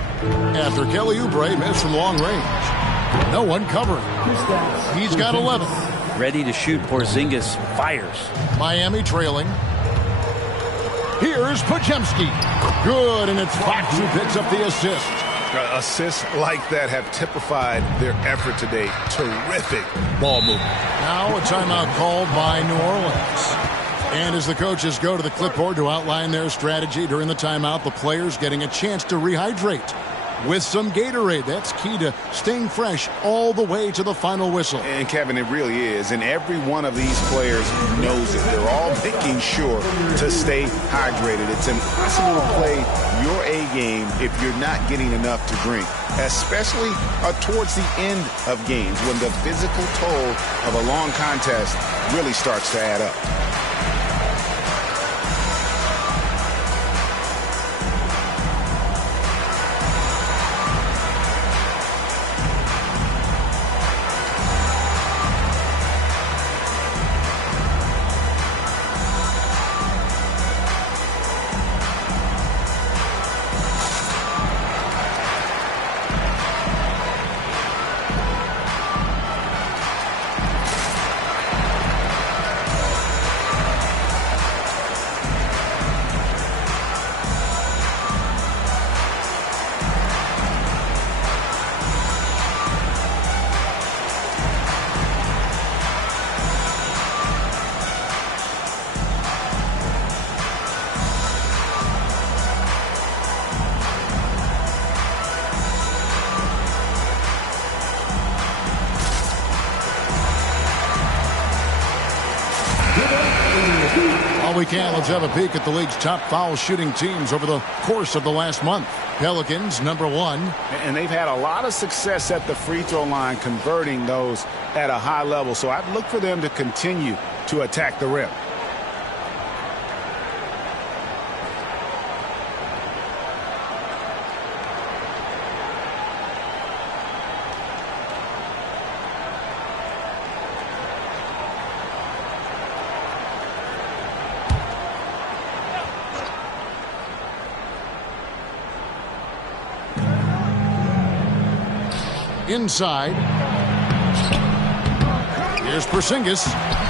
After Kelly Oubre missed from long range. No one covering. He's got 11. Ready to shoot. Porzingis fires. Miami trailing. Here's Podziemski. Good, and it's Fox who picks up the assist. Assists like that have typified their effort today. Terrific ball movement. Now a timeout called by New Orleans. And as the coaches go to the clipboard to outline their strategy during the timeout, the players getting a chance to rehydrate with some Gatorade. That's key to staying fresh all the way to the final whistle. And Kevin, it really is. And every one of these players knows it. They're all making sure to stay hydrated. It's impossible to play your A game if you're not getting enough to drink, especially towards the end of games when the physical toll of a long contest really starts to add up. We can. Let's have a peek at the league's top foul shooting teams over the course of the last month. Pelicans, number 1. And they've had a lot of success at the free throw line, converting those at a high level. So I'd look for them to continue to attack the rim. inside. Here's Porzingis.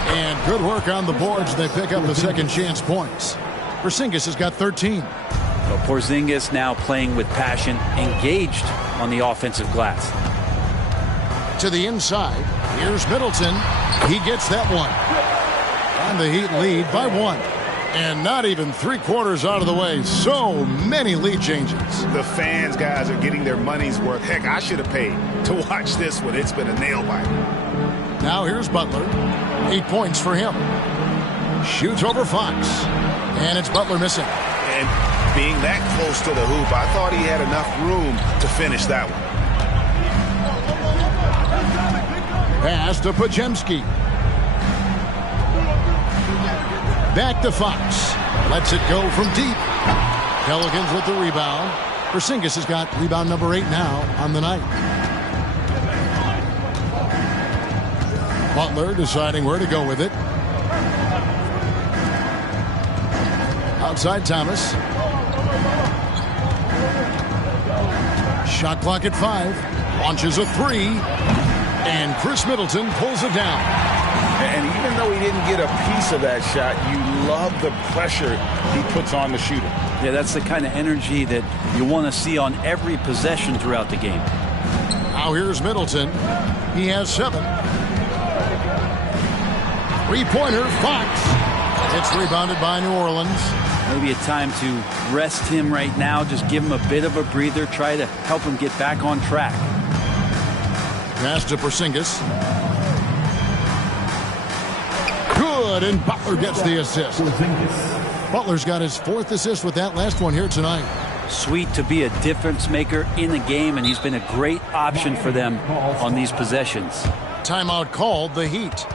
And good work on the boards. They pick up the second chance points. Porzingis has got 13. Well, Porzingis now playing with passion, engaged on the offensive glass. To the inside. Here's Middleton. He gets that one. And the Heat lead by 1. And not even 3/4 out of the way. So many lead changes. The fans, guys, are getting their money's worth. Heck, I should have paid to watch this one. It's been a nail biter. Now here's Butler. 8 points for him. Shoots over Fox. And it's Butler missing. And being that close to the hoop, I thought he had enough room to finish that one. Pass to Podziemski. Back to Fox. Lets it go from deep. Pelicans with the rebound. Porzingis has got rebound number 8 now on the night. Butler deciding where to go with it. Outside Thomas. Shot clock at 5. Launches a 3. And Chris Middleton pulls it down. And even though he didn't get a piece of that shot, you love the pressure he puts on the shooter. Yeah, that's the kind of energy that you want to see on every possession throughout the game. Now here's Middleton. He has 7. Three-pointer, Fox. It's rebounded by New Orleans. Maybe a time to rest him right now. Just give him a bit of a breather. Try to help him get back on track. Pass to Porzingis. Good, and Butler gets the assist. Butler's got his 4th assist with that last one here tonight. Sweet to be a difference maker in the game, and he's been a great option for them on these possessions. Timeout called, the Heat.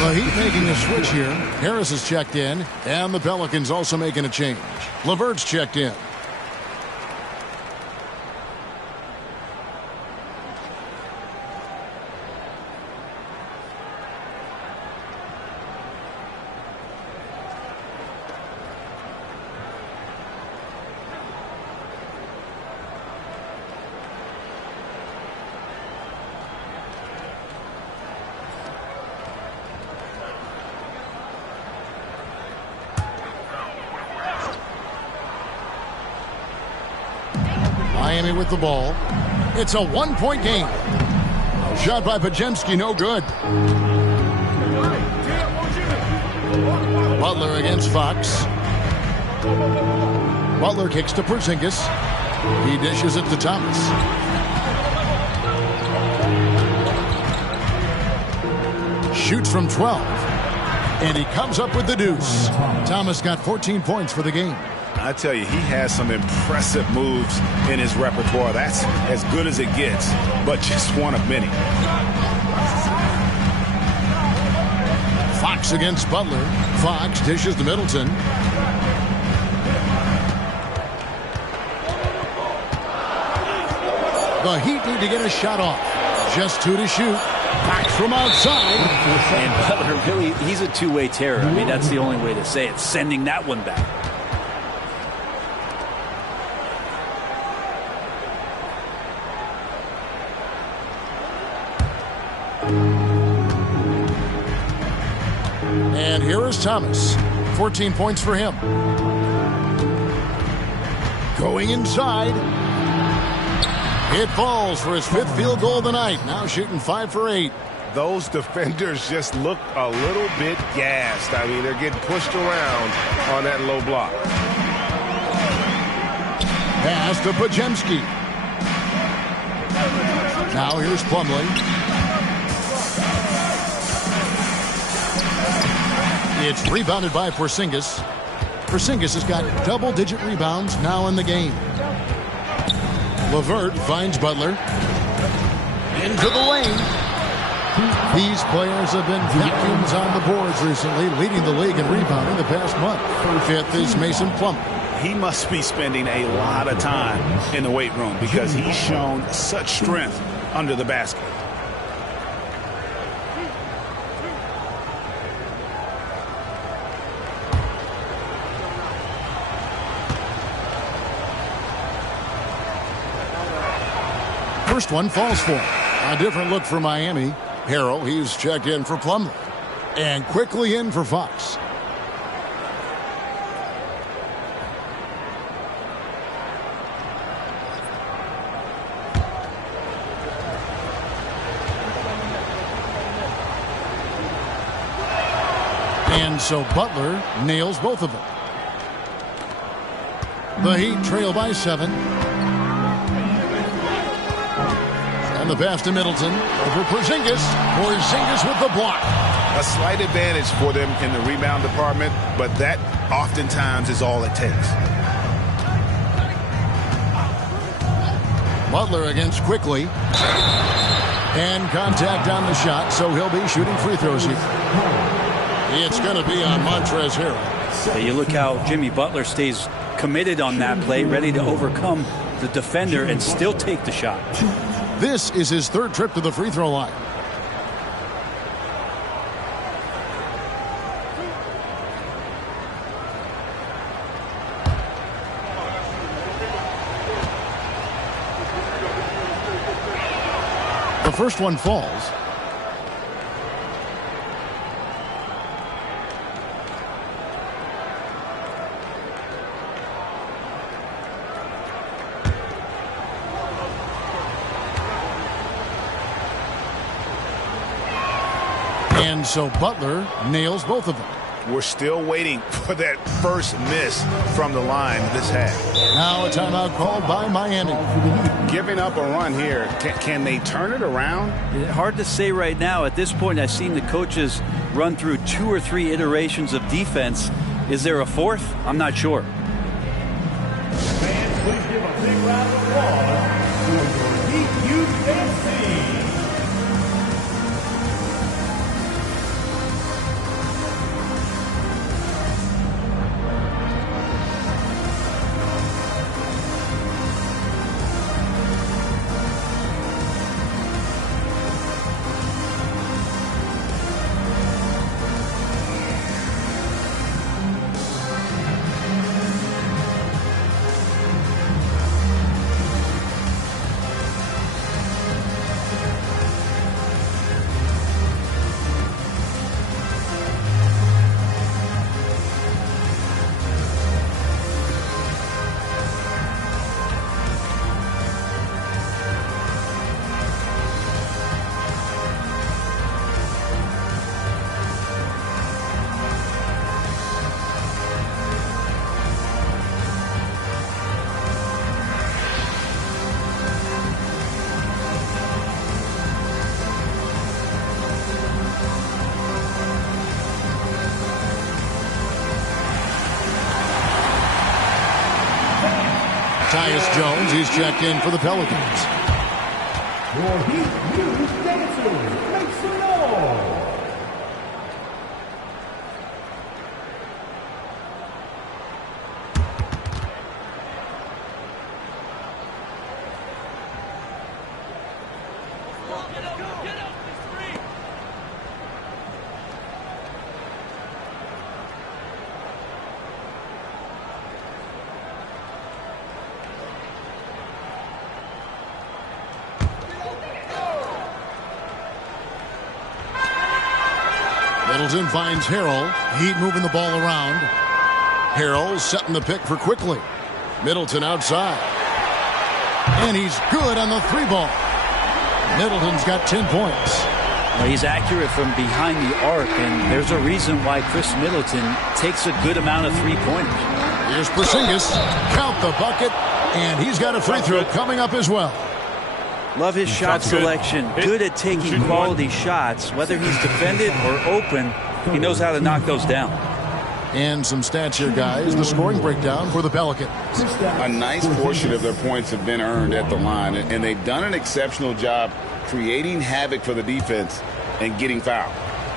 The Heat making a switch here. Harris is checked in, and the Pelicans also making a change. LeVert's checked in. Miami with the ball. It's a one-point game. Shot by Podziemski, no good. Butler against Fox. Butler kicks to Porzingis. He dishes it to Thomas. Shoots from 12. And he comes up with the deuce. Thomas got 14 points for the game. I tell you, he has some impressive moves in his repertoire. That's as good as it gets, but just one of many. Fox against Butler. Fox dishes to Middleton. The Heat need to get a shot off. Just 2 to shoot. Back from outside. And Butler, really, he's a two-way terror. I mean, that's the only way to say it. Sending that one back. And here is Thomas. 14 points for him. Going inside. It falls for his 5th field goal of the night. Now shooting 5 for 8. Those defenders just look a little bit gassed. I mean, they're getting pushed around on that low block. Pass to Pajemski. Now here's Plumlee. It's rebounded by Porzingis. Porzingis has got double-digit rebounds now in the game. LeVert finds Butler. Into the lane. These players have been vacuums on the boards recently, leading the league in rebounding the past month. 5th is Mason Plumlee. He must be spending a lot of time in the weight room because he's shown such strength under the basket. First one falls for him. A different look for Miami. Harrell, he's checked in for Plumlee. And quickly in for Fox. And so Butler nails both of them. The Heat trail by 7. And the pass to Middleton over Porzingis. Porzingis with the block. A slight advantage for them in the rebound department, but that oftentimes is all it takes. Butler against Quickly. And contact on the shot, so he'll be shooting free throws here. It's going to be on Montrezl Harrell. You look how Jimmy Butler stays committed on that play, ready to overcome the defender and still take the shot. This is his 3rd trip to the free throw line. The first one falls. And so Butler nails both of them. We're still waiting for that first miss from the line this half. Now a timeout called by Miami. Giving up a run here. Can they turn it around? Hard to say right now. At this point, I've seen the coaches run through 2 or 3 iterations of defense. Is there a 4th? I'm not sure. Fans, please give a big round of applause for your Heat Youth FC. Tyus Jones, he's checked in for the Pelicans. Your Heat Youth dancers, make some noise. Middleton finds Harrell. Heat moving the ball around. Harrell setting the pick for quickly. Middleton outside. And he's good on the 3-ball. Middleton's got 10 points. Well, he's accurate from behind the arc, and there's a reason why Chris Middleton takes a good amount of 3-pointers. Here's Porzingis. Count the bucket. And he's got a free throw coming up as well. Love his shot selection. Good at taking quality shots. Whether he's defended or open, he knows how to knock those down. And some stats here, guys. The scoring breakdown for the Pelicans. A nice portion of their points have been earned at the line, and they've done an exceptional job creating havoc for the defense and getting fouled.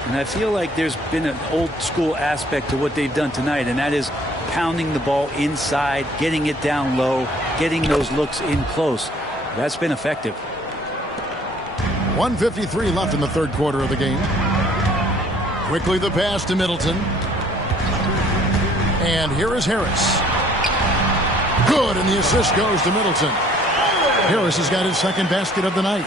And I feel like there's been an old school aspect to what they've done tonight, and that is pounding the ball inside, getting it down low, getting those looks in close. That's been effective. 1:53 left in the third quarter of the game. Quickly the pass to Middleton. And here is Harris. Good, and the assist goes to Middleton. Harris has got his second basket of the night.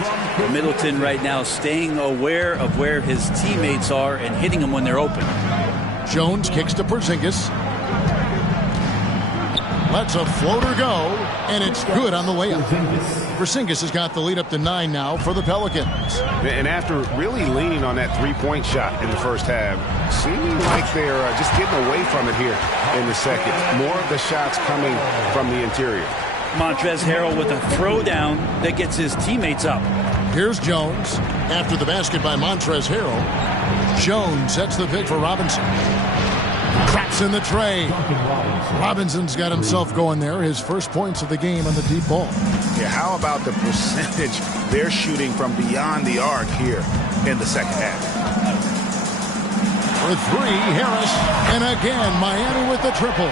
Middleton right now staying aware of where his teammates are and hitting them when they're open. Jones kicks to Porzingis. Lets a floater go, and it's good on the layup. Porzingis has got the lead up to 9 now for the Pelicans. And after really leaning on that three-point shot in the first half, seeming like they're just getting away from it here in the second. More of the shots coming from the interior. Montrezl Harrell with a throwdown that gets his teammates up. Here's Jones. After the basket by Montrezl Harrell, Jones sets the pick for Robinson. Traps in the tray. Robinson's got himself going there. His first points of the game on the deep ball. Yeah, how about the percentage they're shooting from beyond the arc here in the second half? For 3, Harris. And again, Miami with the triple.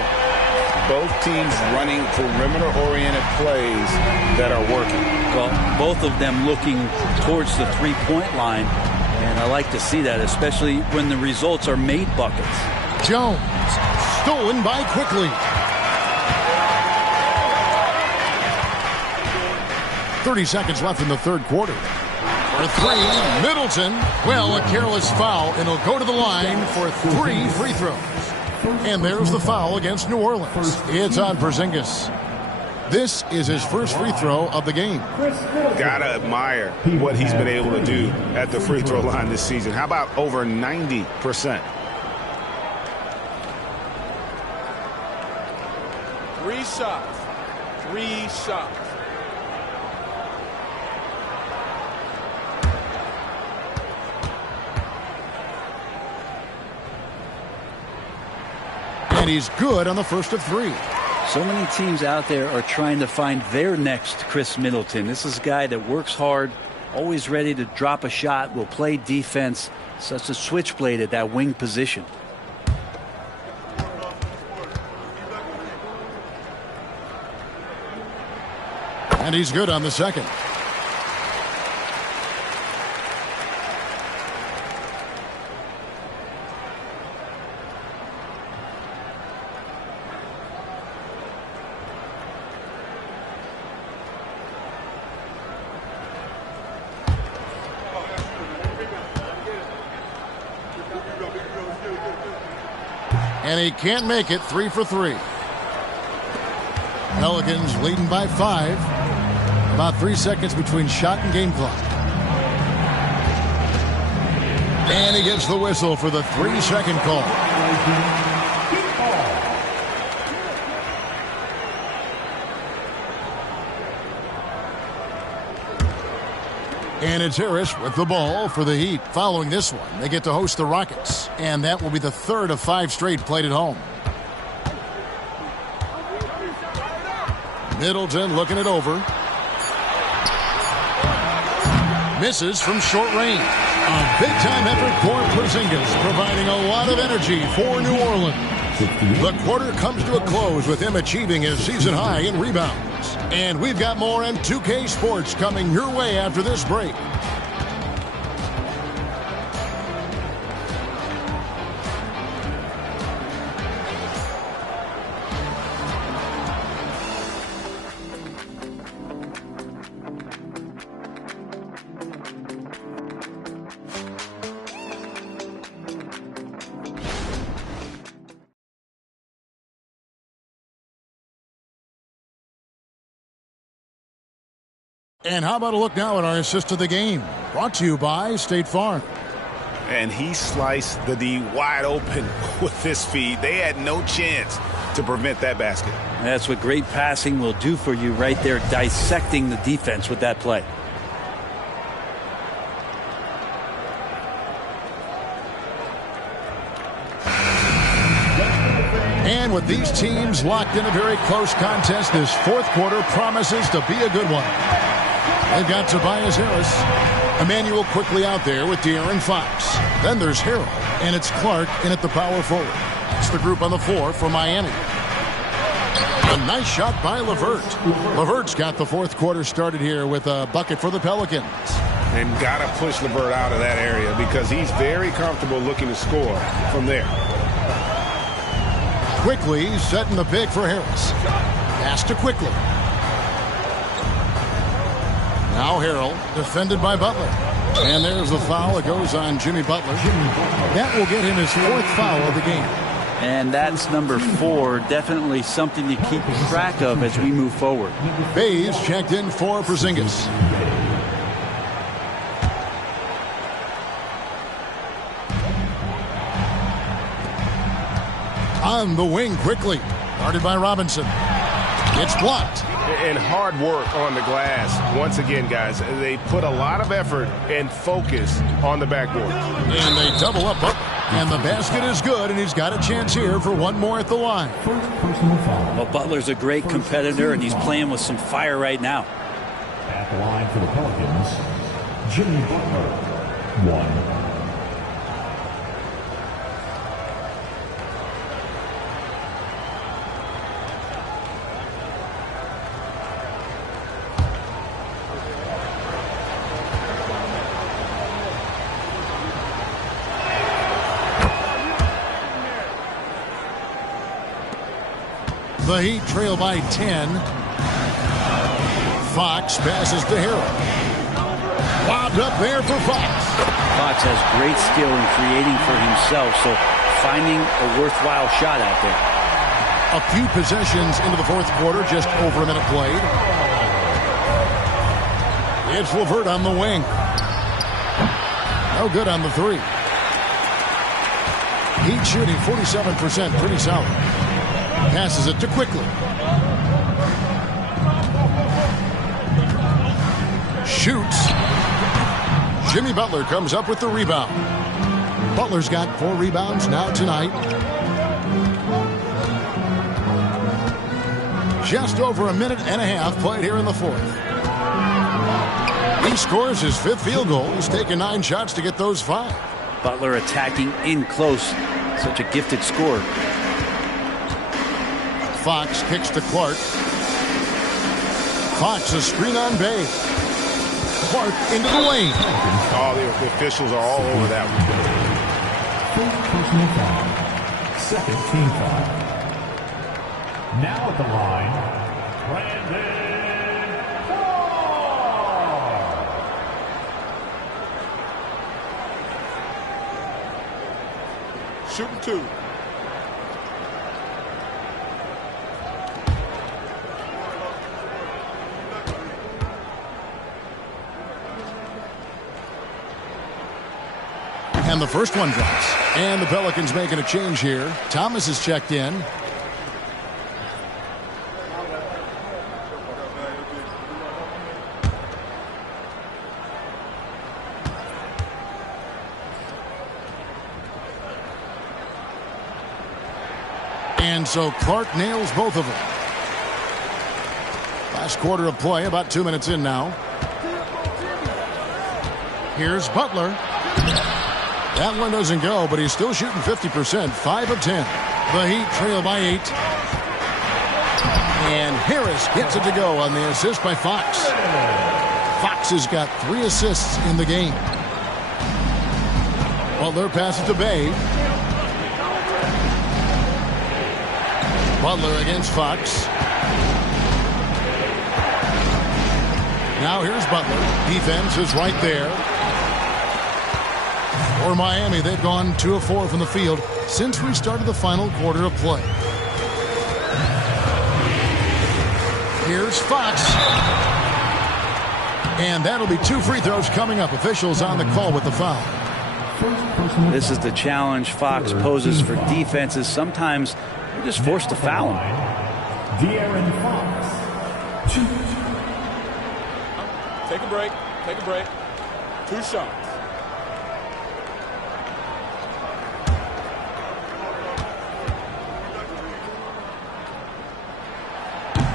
Both teams running perimeter-oriented plays that are working. Well, both of them looking towards the three-point line. And I like to see that, especially when the results are made buckets. Jones, stolen by Quickly. 30 seconds left in the third quarter. For 3, Middleton. Well, a careless foul, and he'll go to the line for 3 free throws. And there's the foul against New Orleans. It's on Porzingis. This is his first free throw of the game. Gotta admire what he's been able to do at the free throw line this season. How about over 90%? 3 shots. 3 shots. And he's good on the first of 3. So many teams out there are trying to find their next Chris Middleton. This is a guy that works hard, always ready to drop a shot, will play defense, such a switchblade at that wing position. And he's good on the second. And he can't make it. 3 for 3. Pelicans leading by 5. About 3 seconds between shot and game clock. And he gets the whistle for the 3-second call. And it's Harris with the ball for the Heat. Following this one, they get to host the Rockets. And that will be the 3rd of 5 straight played at home. Middleton looking it over. Misses from short range. A big-time effort for Porzingis, providing a lot of energy for New Orleans. The quarter comes to a close with him achieving his season high in rebounds. And we've got more on 2K Sports coming your way after this break. And how about a look now at our assist of the game? Brought to you by State Farm. And he sliced the D wide open with this feed. They had no chance to prevent that basket. That's what great passing will do for you right there, dissecting the defense with that play. And with these teams locked in a very close contest, this fourth quarter promises to be a good one. They've got Tobias Harris. Emmanuel quickly out there with De'Aaron Fox. Then there's Harrell, and it's Clark in at the power forward. It's the group on the floor for Miami. A nice shot by LeVert. LeVert's got the fourth quarter started here with a bucket for the Pelicans. And got to push LeVert out of that area because he's very comfortable looking to score from there. Quickly setting the pick for Harris. Pass to Quickly. Now Harrell, defended by Butler. And there's the foul. It goes on Jimmy Butler. That will get him his fourth foul of the game. And that's number 4. Definitely something to keep track of as we move forward. Bays checked in for Porzingis. On the wing quickly. Guarded by Robinson. It's blocked. And hard work on the glass. Once again, guys, they put a lot of effort and focus on the backboard. And they double up. And the basket is good, and he's got a chance here for one more at the line. Well, Butler's a great competitor, and he's playing with some fire right now. At the line for the Pelicans, Jimmy Butler, 1. The Heat trail by 10. Fox passes to Harrell. Lobbed up there for Fox. Fox has great skill in creating for himself, so finding a worthwhile shot out there. A few possessions into the fourth quarter, just over a minute played. It's LeVert on the wing. No good on the three. Heat shooting 47%, pretty solid. Passes it to Quickly. Shoots. Jimmy Butler comes up with the rebound. Butler's got 4 rebounds now tonight. Just over a minute and a half played here in the fourth. He scores his 5th field goal. He's taken 9 shots to get those 5. Butler attacking in close. Such a gifted scorer. Fox kicks to Clark. Fox a screen on Bay. Clark into the lane. Oh, the officials are all over that one. Personal foul. Second team foul. Now at the line, Brandon. Shooting 2. And the first one drops. And the Pelicans making a change here. Thomas is checked in. And so Clark nails both of them. Last quarter of play, about 2 minutes in now. Here's Butler. That one doesn't go, but he's still shooting 50%, 5 of 10. The Heat trail by 8. And Harris gets it to go on the assist by Fox. Fox has got 3 assists in the game. Butler passes to Bay. Butler against Fox. Now here's Butler. Defense is right there. For Miami, they've gone 2 of 4 from the field since we started the final quarter of play. Here's Fox. And that'll be 2 free throws coming up. Officials on the call with the foul. This is the challenge Fox poses for defenses. Sometimes you're just forced to foul them. De'Aaron Fox. Take a break. Take a break. 2 shots.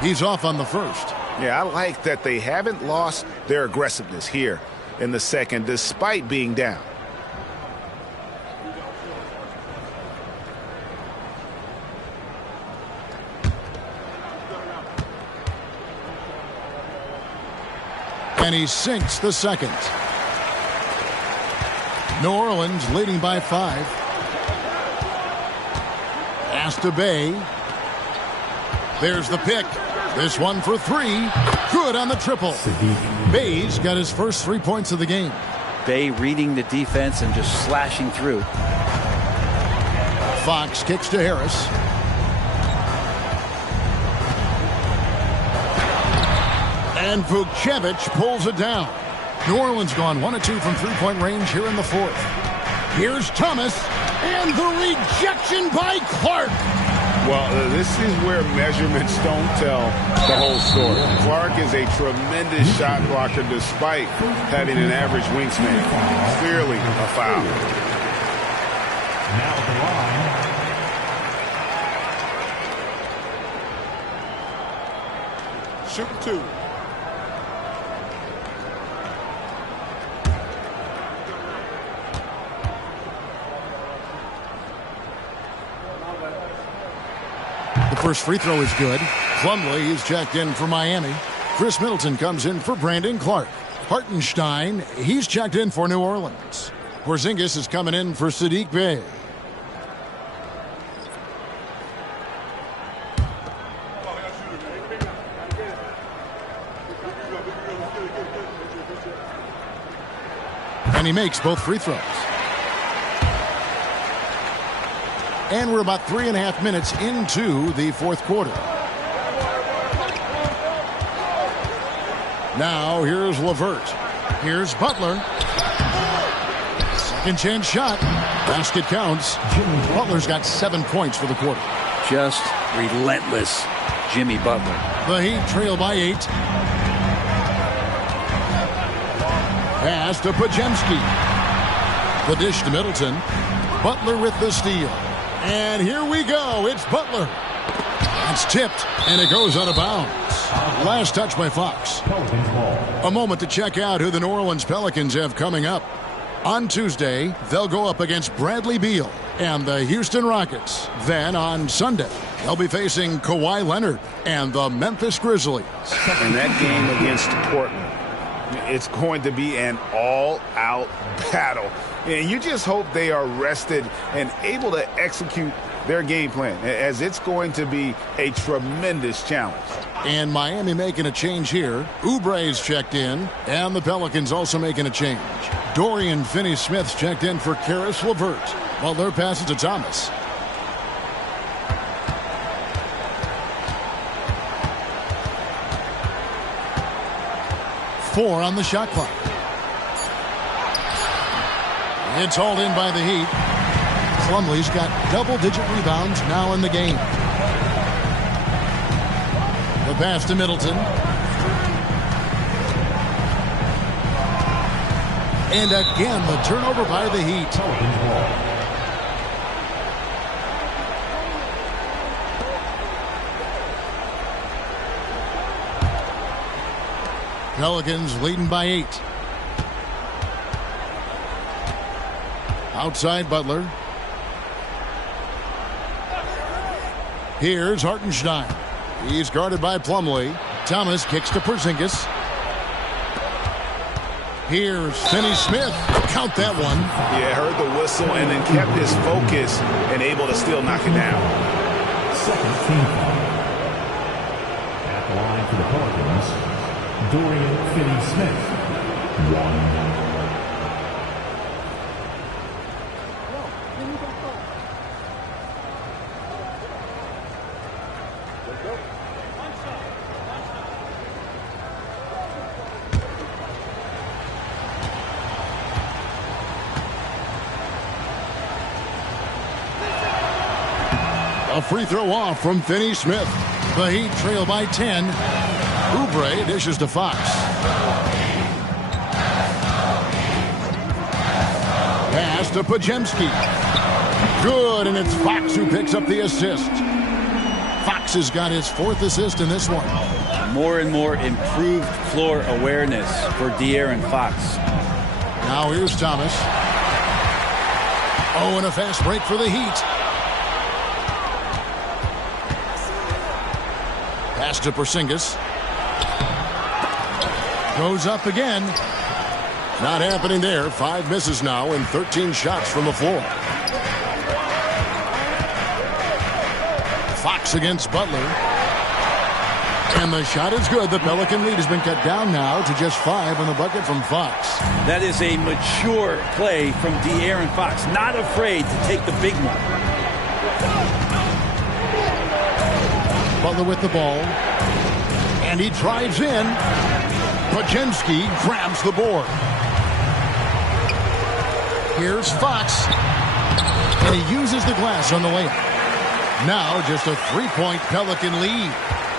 He's off on the first. Yeah, I like that they haven't lost their aggressiveness here in the second, despite being down. And he sinks the second. New Orleans leading by 5. Pass to Bay. There's the pick. This one for 3. Good on the triple. Bay's got his first 3 points of the game. Bay reading the defense and just slashing through. Fox kicks to Harris. And Vukcevic pulls it down. New Orleans gone 1 of 2 from 3-point range here in the fourth. Here's Thomas. And the rejection by Clark. Well, this is where measurements don't tell the whole story. Clark is a tremendous shot blocker despite having an average wingspan. Clearly a foul. Now at the line. Shoot 2. The first free throw is good. Plumlee is checked in for Miami. Chris Middleton comes in for Brandon Clark. Hartenstein, he's checked in for New Orleans. Porzingis is coming in for Saddiq Bey. And he makes both free throws. And we're about 3.5 minutes into the fourth quarter. Now here's LeVert. Here's Butler. Second chance shot. Basket counts. Butler's got 7 points for the quarter. Just relentless Jimmy Butler. The Heat trail by 8. Pass to Podziemski. The dish to Middleton. Butler with the steal. And here we go. It's Butler. It's tipped, and it goes out of bounds. Last touch by Fox. A moment to check out who the New Orleans Pelicans have coming up. On Tuesday, they'll go up against Bradley Beal and the Houston Rockets. Then on Sunday, they'll be facing Kawhi Leonard and the Memphis Grizzlies. And that game against Portland, it's going to be an all-out battle. And you just hope they are rested and able to execute their game plan, as it's going to be a tremendous challenge. And Miami making a change here. Oubre's checked in, and the Pelicans also making a change. Dorian Finney-Smith's checked in for Karis LeVert, while their passes to Thomas. Four on the shot clock. It's hauled in by the Heat. Plumlee's got double-digit rebounds now in the game. The pass to Middleton. And again, the turnover by the Heat. Pelicans leading by 8. Outside Butler. Here's Hartenstein. He's guarded by Plumlee. Thomas kicks to Porzingis. Here's Finney-Smith. Count that one. Yeah, heard the whistle and then kept his focus and able to still knock it down. Second team foul. At the line for the Pelicans, Dorian Finney-Smith. 1. A free throw off from Finney Smith. The Heat trail by 10. Oubre dishes to Fox. Pass to Pajemski. Good, and it's Fox who picks up the assist. Fox has got his 4th assist in this one. More and more improved floor awareness for De'Aaron Fox. Now here's Thomas. Oh, and a fast break for the Heat. Pass to Porzingis. Goes up again. Not happening there. 5 misses now and 13 shots from the floor. Fox against Butler. And the shot is good. The Pelican lead has been cut down now to just 5 on the bucket from Fox. That is a mature play from De'Aaron Fox. Not afraid to take the big one. Butler with the ball. And he drives in. Pajemski grabs the board. Here's Fox. And he uses the glass on the layup. Now just a 3-point Pelican lead.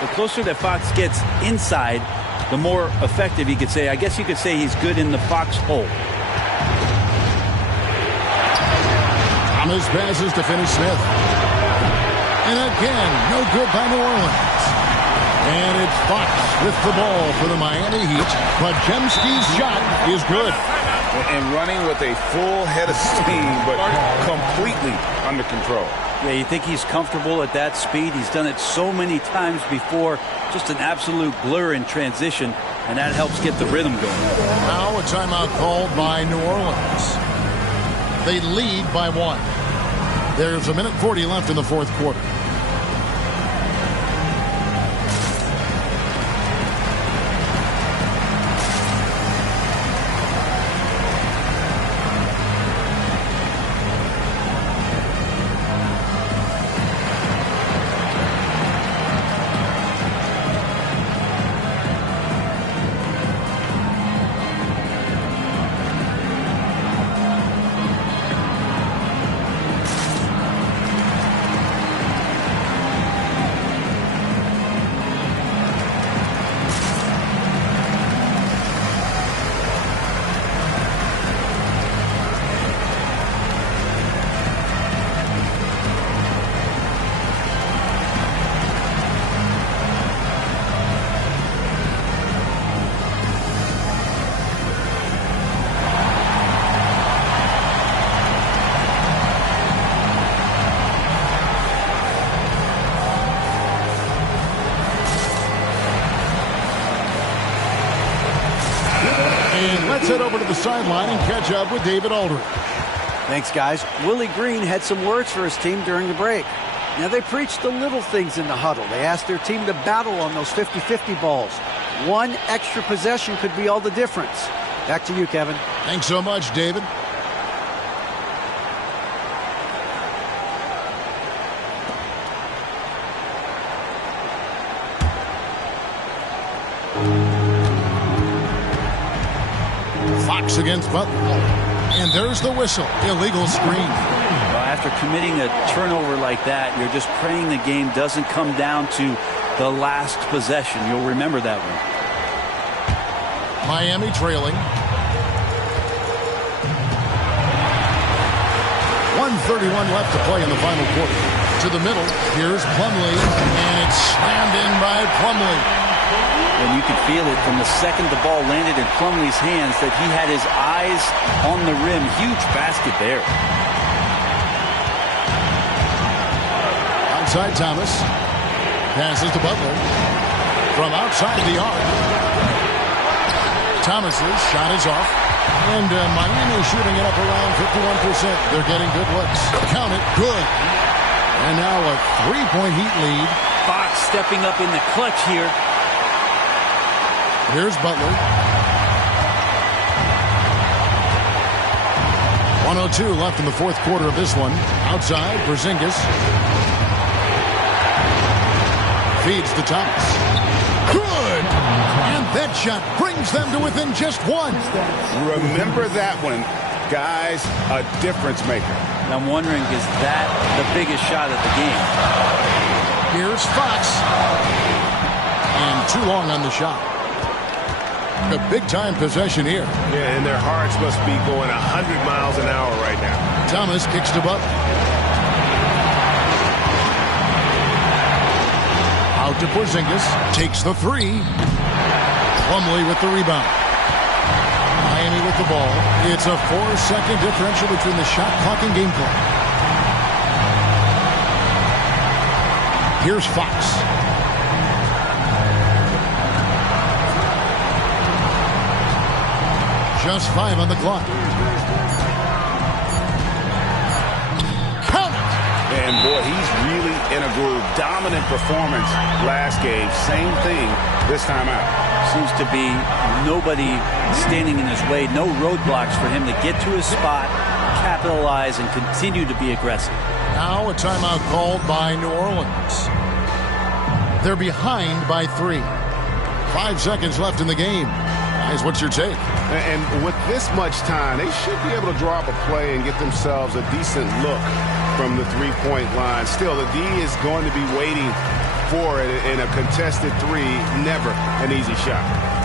The closer that Fox gets inside, the more effective he could say. I guess you could say he's good in the Fox hole. Thomas passes to Finney Smith. And again, no good by New Orleans. And it's Fox with the ball for the Miami Heat. Pajemski's shot is good. And running with a full head of steam, but completely under control. Yeah, you think he's comfortable at that speed. He's done it so many times before. Just an absolute blur in transition, and that helps get the rhythm going. Now a timeout called by New Orleans. They lead by 1. There's 1:40 left in the 4th quarter. Let's head over to the sideline and catch up with David Aldridge. Thanks, guys. Willie Green had some words for his team during the break. Now, they preached the little things in the huddle. They asked their team to battle on those 50-50 balls. One extra possession could be all the difference. Back to you, Kevin. Thanks so much, David. Fox against Butler. And there's the whistle. Illegal screen. Well, after committing a turnover like that, you're just praying the game doesn't come down to the last possession. You'll remember that one. Miami trailing. 1:31 left to play in the final quarter. To the middle. Here's Plumlee. And it's slammed in by Plumlee. And you could feel it from the second the ball landed in Plumlee's hands that he had his eyes on the rim. Huge basket there. Outside Thomas. Passes to Butler. From outside the arc. Thomas's shot is off. And Miami shooting it up around 51%. They're getting good looks. Count it. Good. And now a 3-point Heat lead. Fox stepping up in the clutch here. Here's Butler. 1:02 left in the 4th quarter of this one. Outside, Porzingis. Feeds to Thomas. Good! And that shot brings them to within just 1. Remember that one. Guys, a difference maker. And I'm wondering, is that the biggest shot of the game? Here's Fox. And too long on the shot. A big-time possession here. Yeah, and their hearts must be going 100 miles an hour right now. Thomas kicks to Butler. Out to Porzingis. Takes the three. Plumlee with the rebound. Miami with the ball. It's a 4-second differential between the shot clock and game clock. Here's Fox. Just 5 on the clock. Count it! And boy, he's really in a groove. Dominant performance last game. Same thing this time out. Seems to be nobody standing in his way. No roadblocks for him to get to his spot, capitalize, and continue to be aggressive. Now a timeout called by New Orleans. They're behind by 3. 5 seconds left in the game. Guys, what's your take? And with this much time, they should be able to draw up a play and get themselves a decent look from the three-point line. Still, the D is going to be waiting for it in a contested three. Never an easy shot.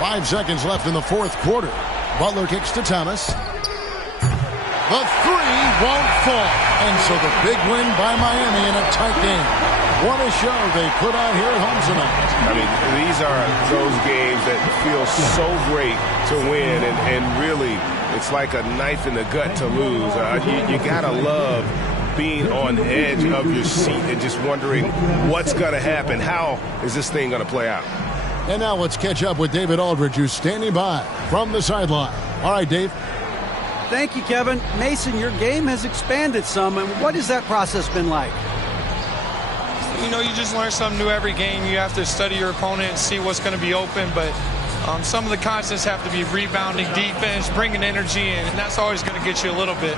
Five seconds left in the fourth quarter. Butler kicks to Thomas. The three won't fall. And so the big win by Miami in a tight game. What a show they put on here at home tonight. I mean, these are those games that feel so great to win. And really, it's like a knife in the gut to lose. You got to love being on the edge of your seat and just wondering what's going to happen. How is this thing going to play out? And now let's catch up with David Aldridge, who's standing by from the sideline. All right, Dave. Thank you, Kevin. Mason, your game has expanded some. And what has that process been like? You know, you just learn something new every game. You have to study your opponent and see what's going to be open. But some of the concepts have to be rebounding, defense, bringing energy, and that's always going to get you a little bit.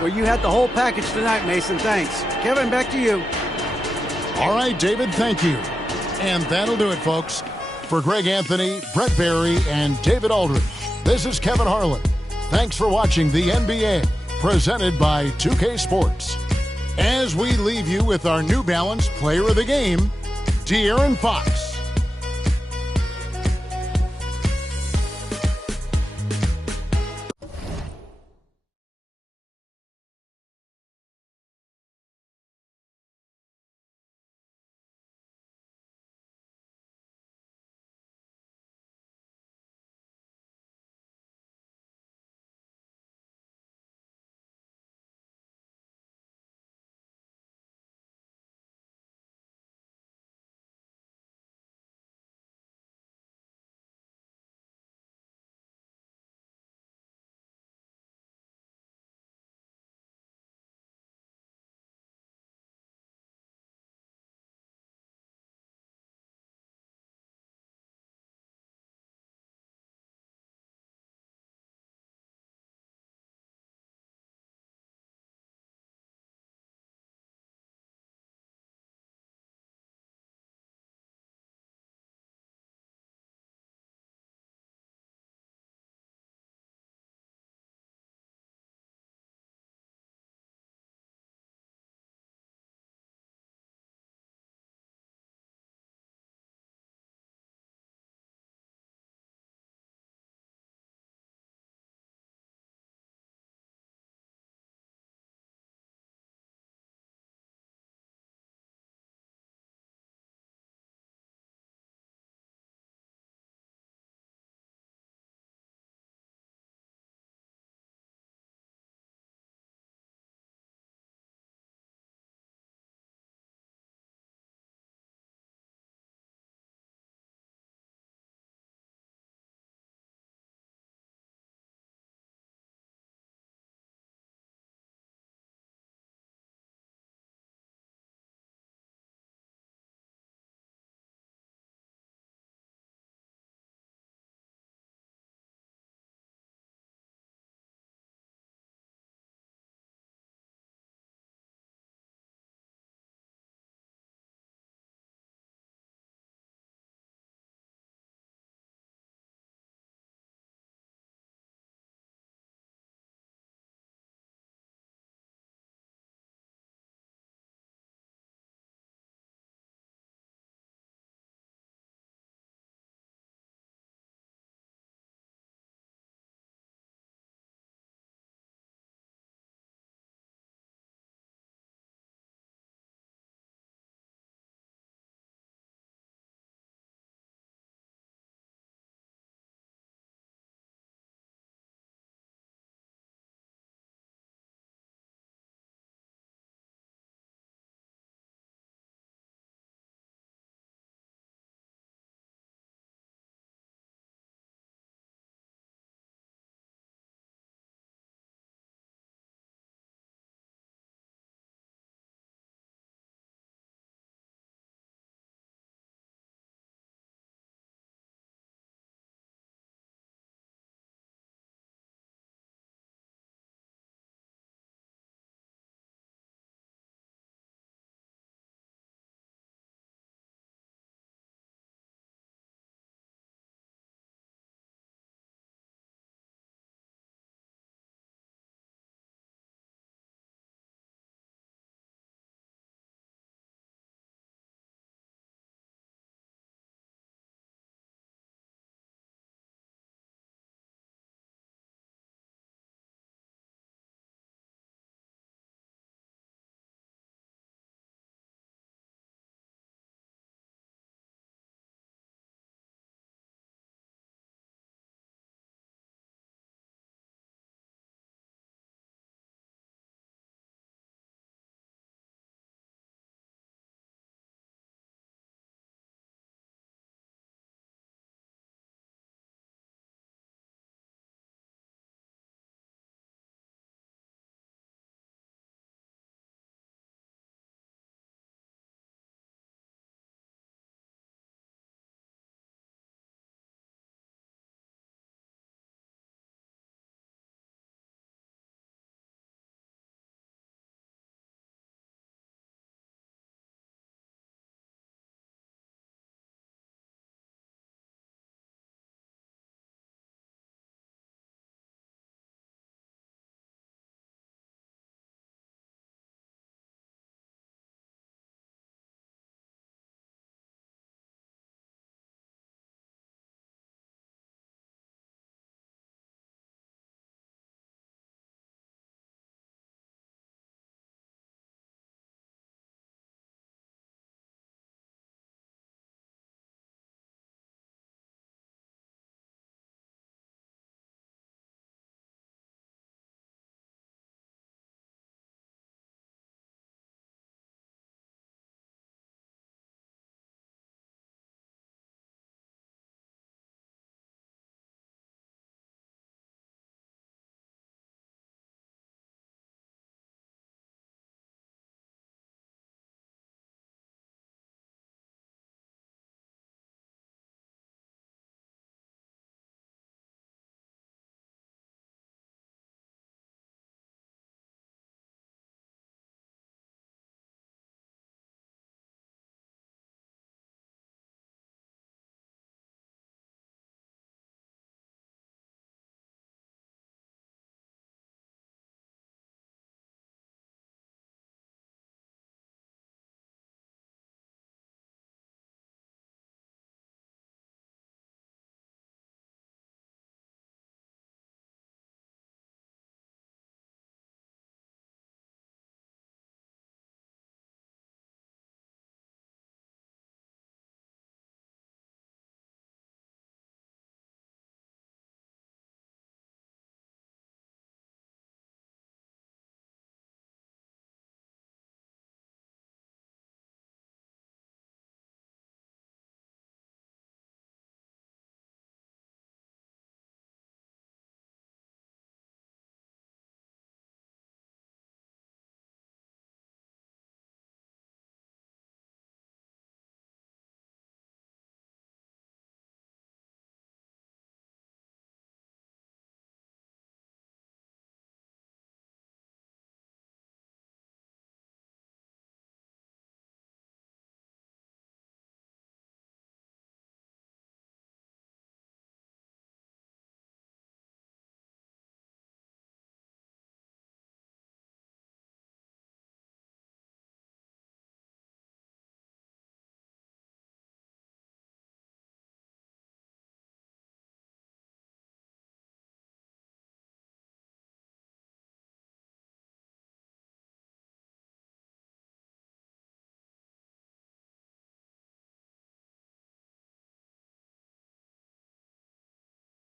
Well, you had the whole package tonight, Mason. Thanks. Kevin, back to you. All right, David, thank you. And that'll do it, folks. For Greg Anthony, Brett Barry, and David Aldridge, this is Kevin Harlan. Thanks for watching the NBA, presented by 2K Sports. As we leave you with our New Balance Player of the Game, De'Aaron Fox.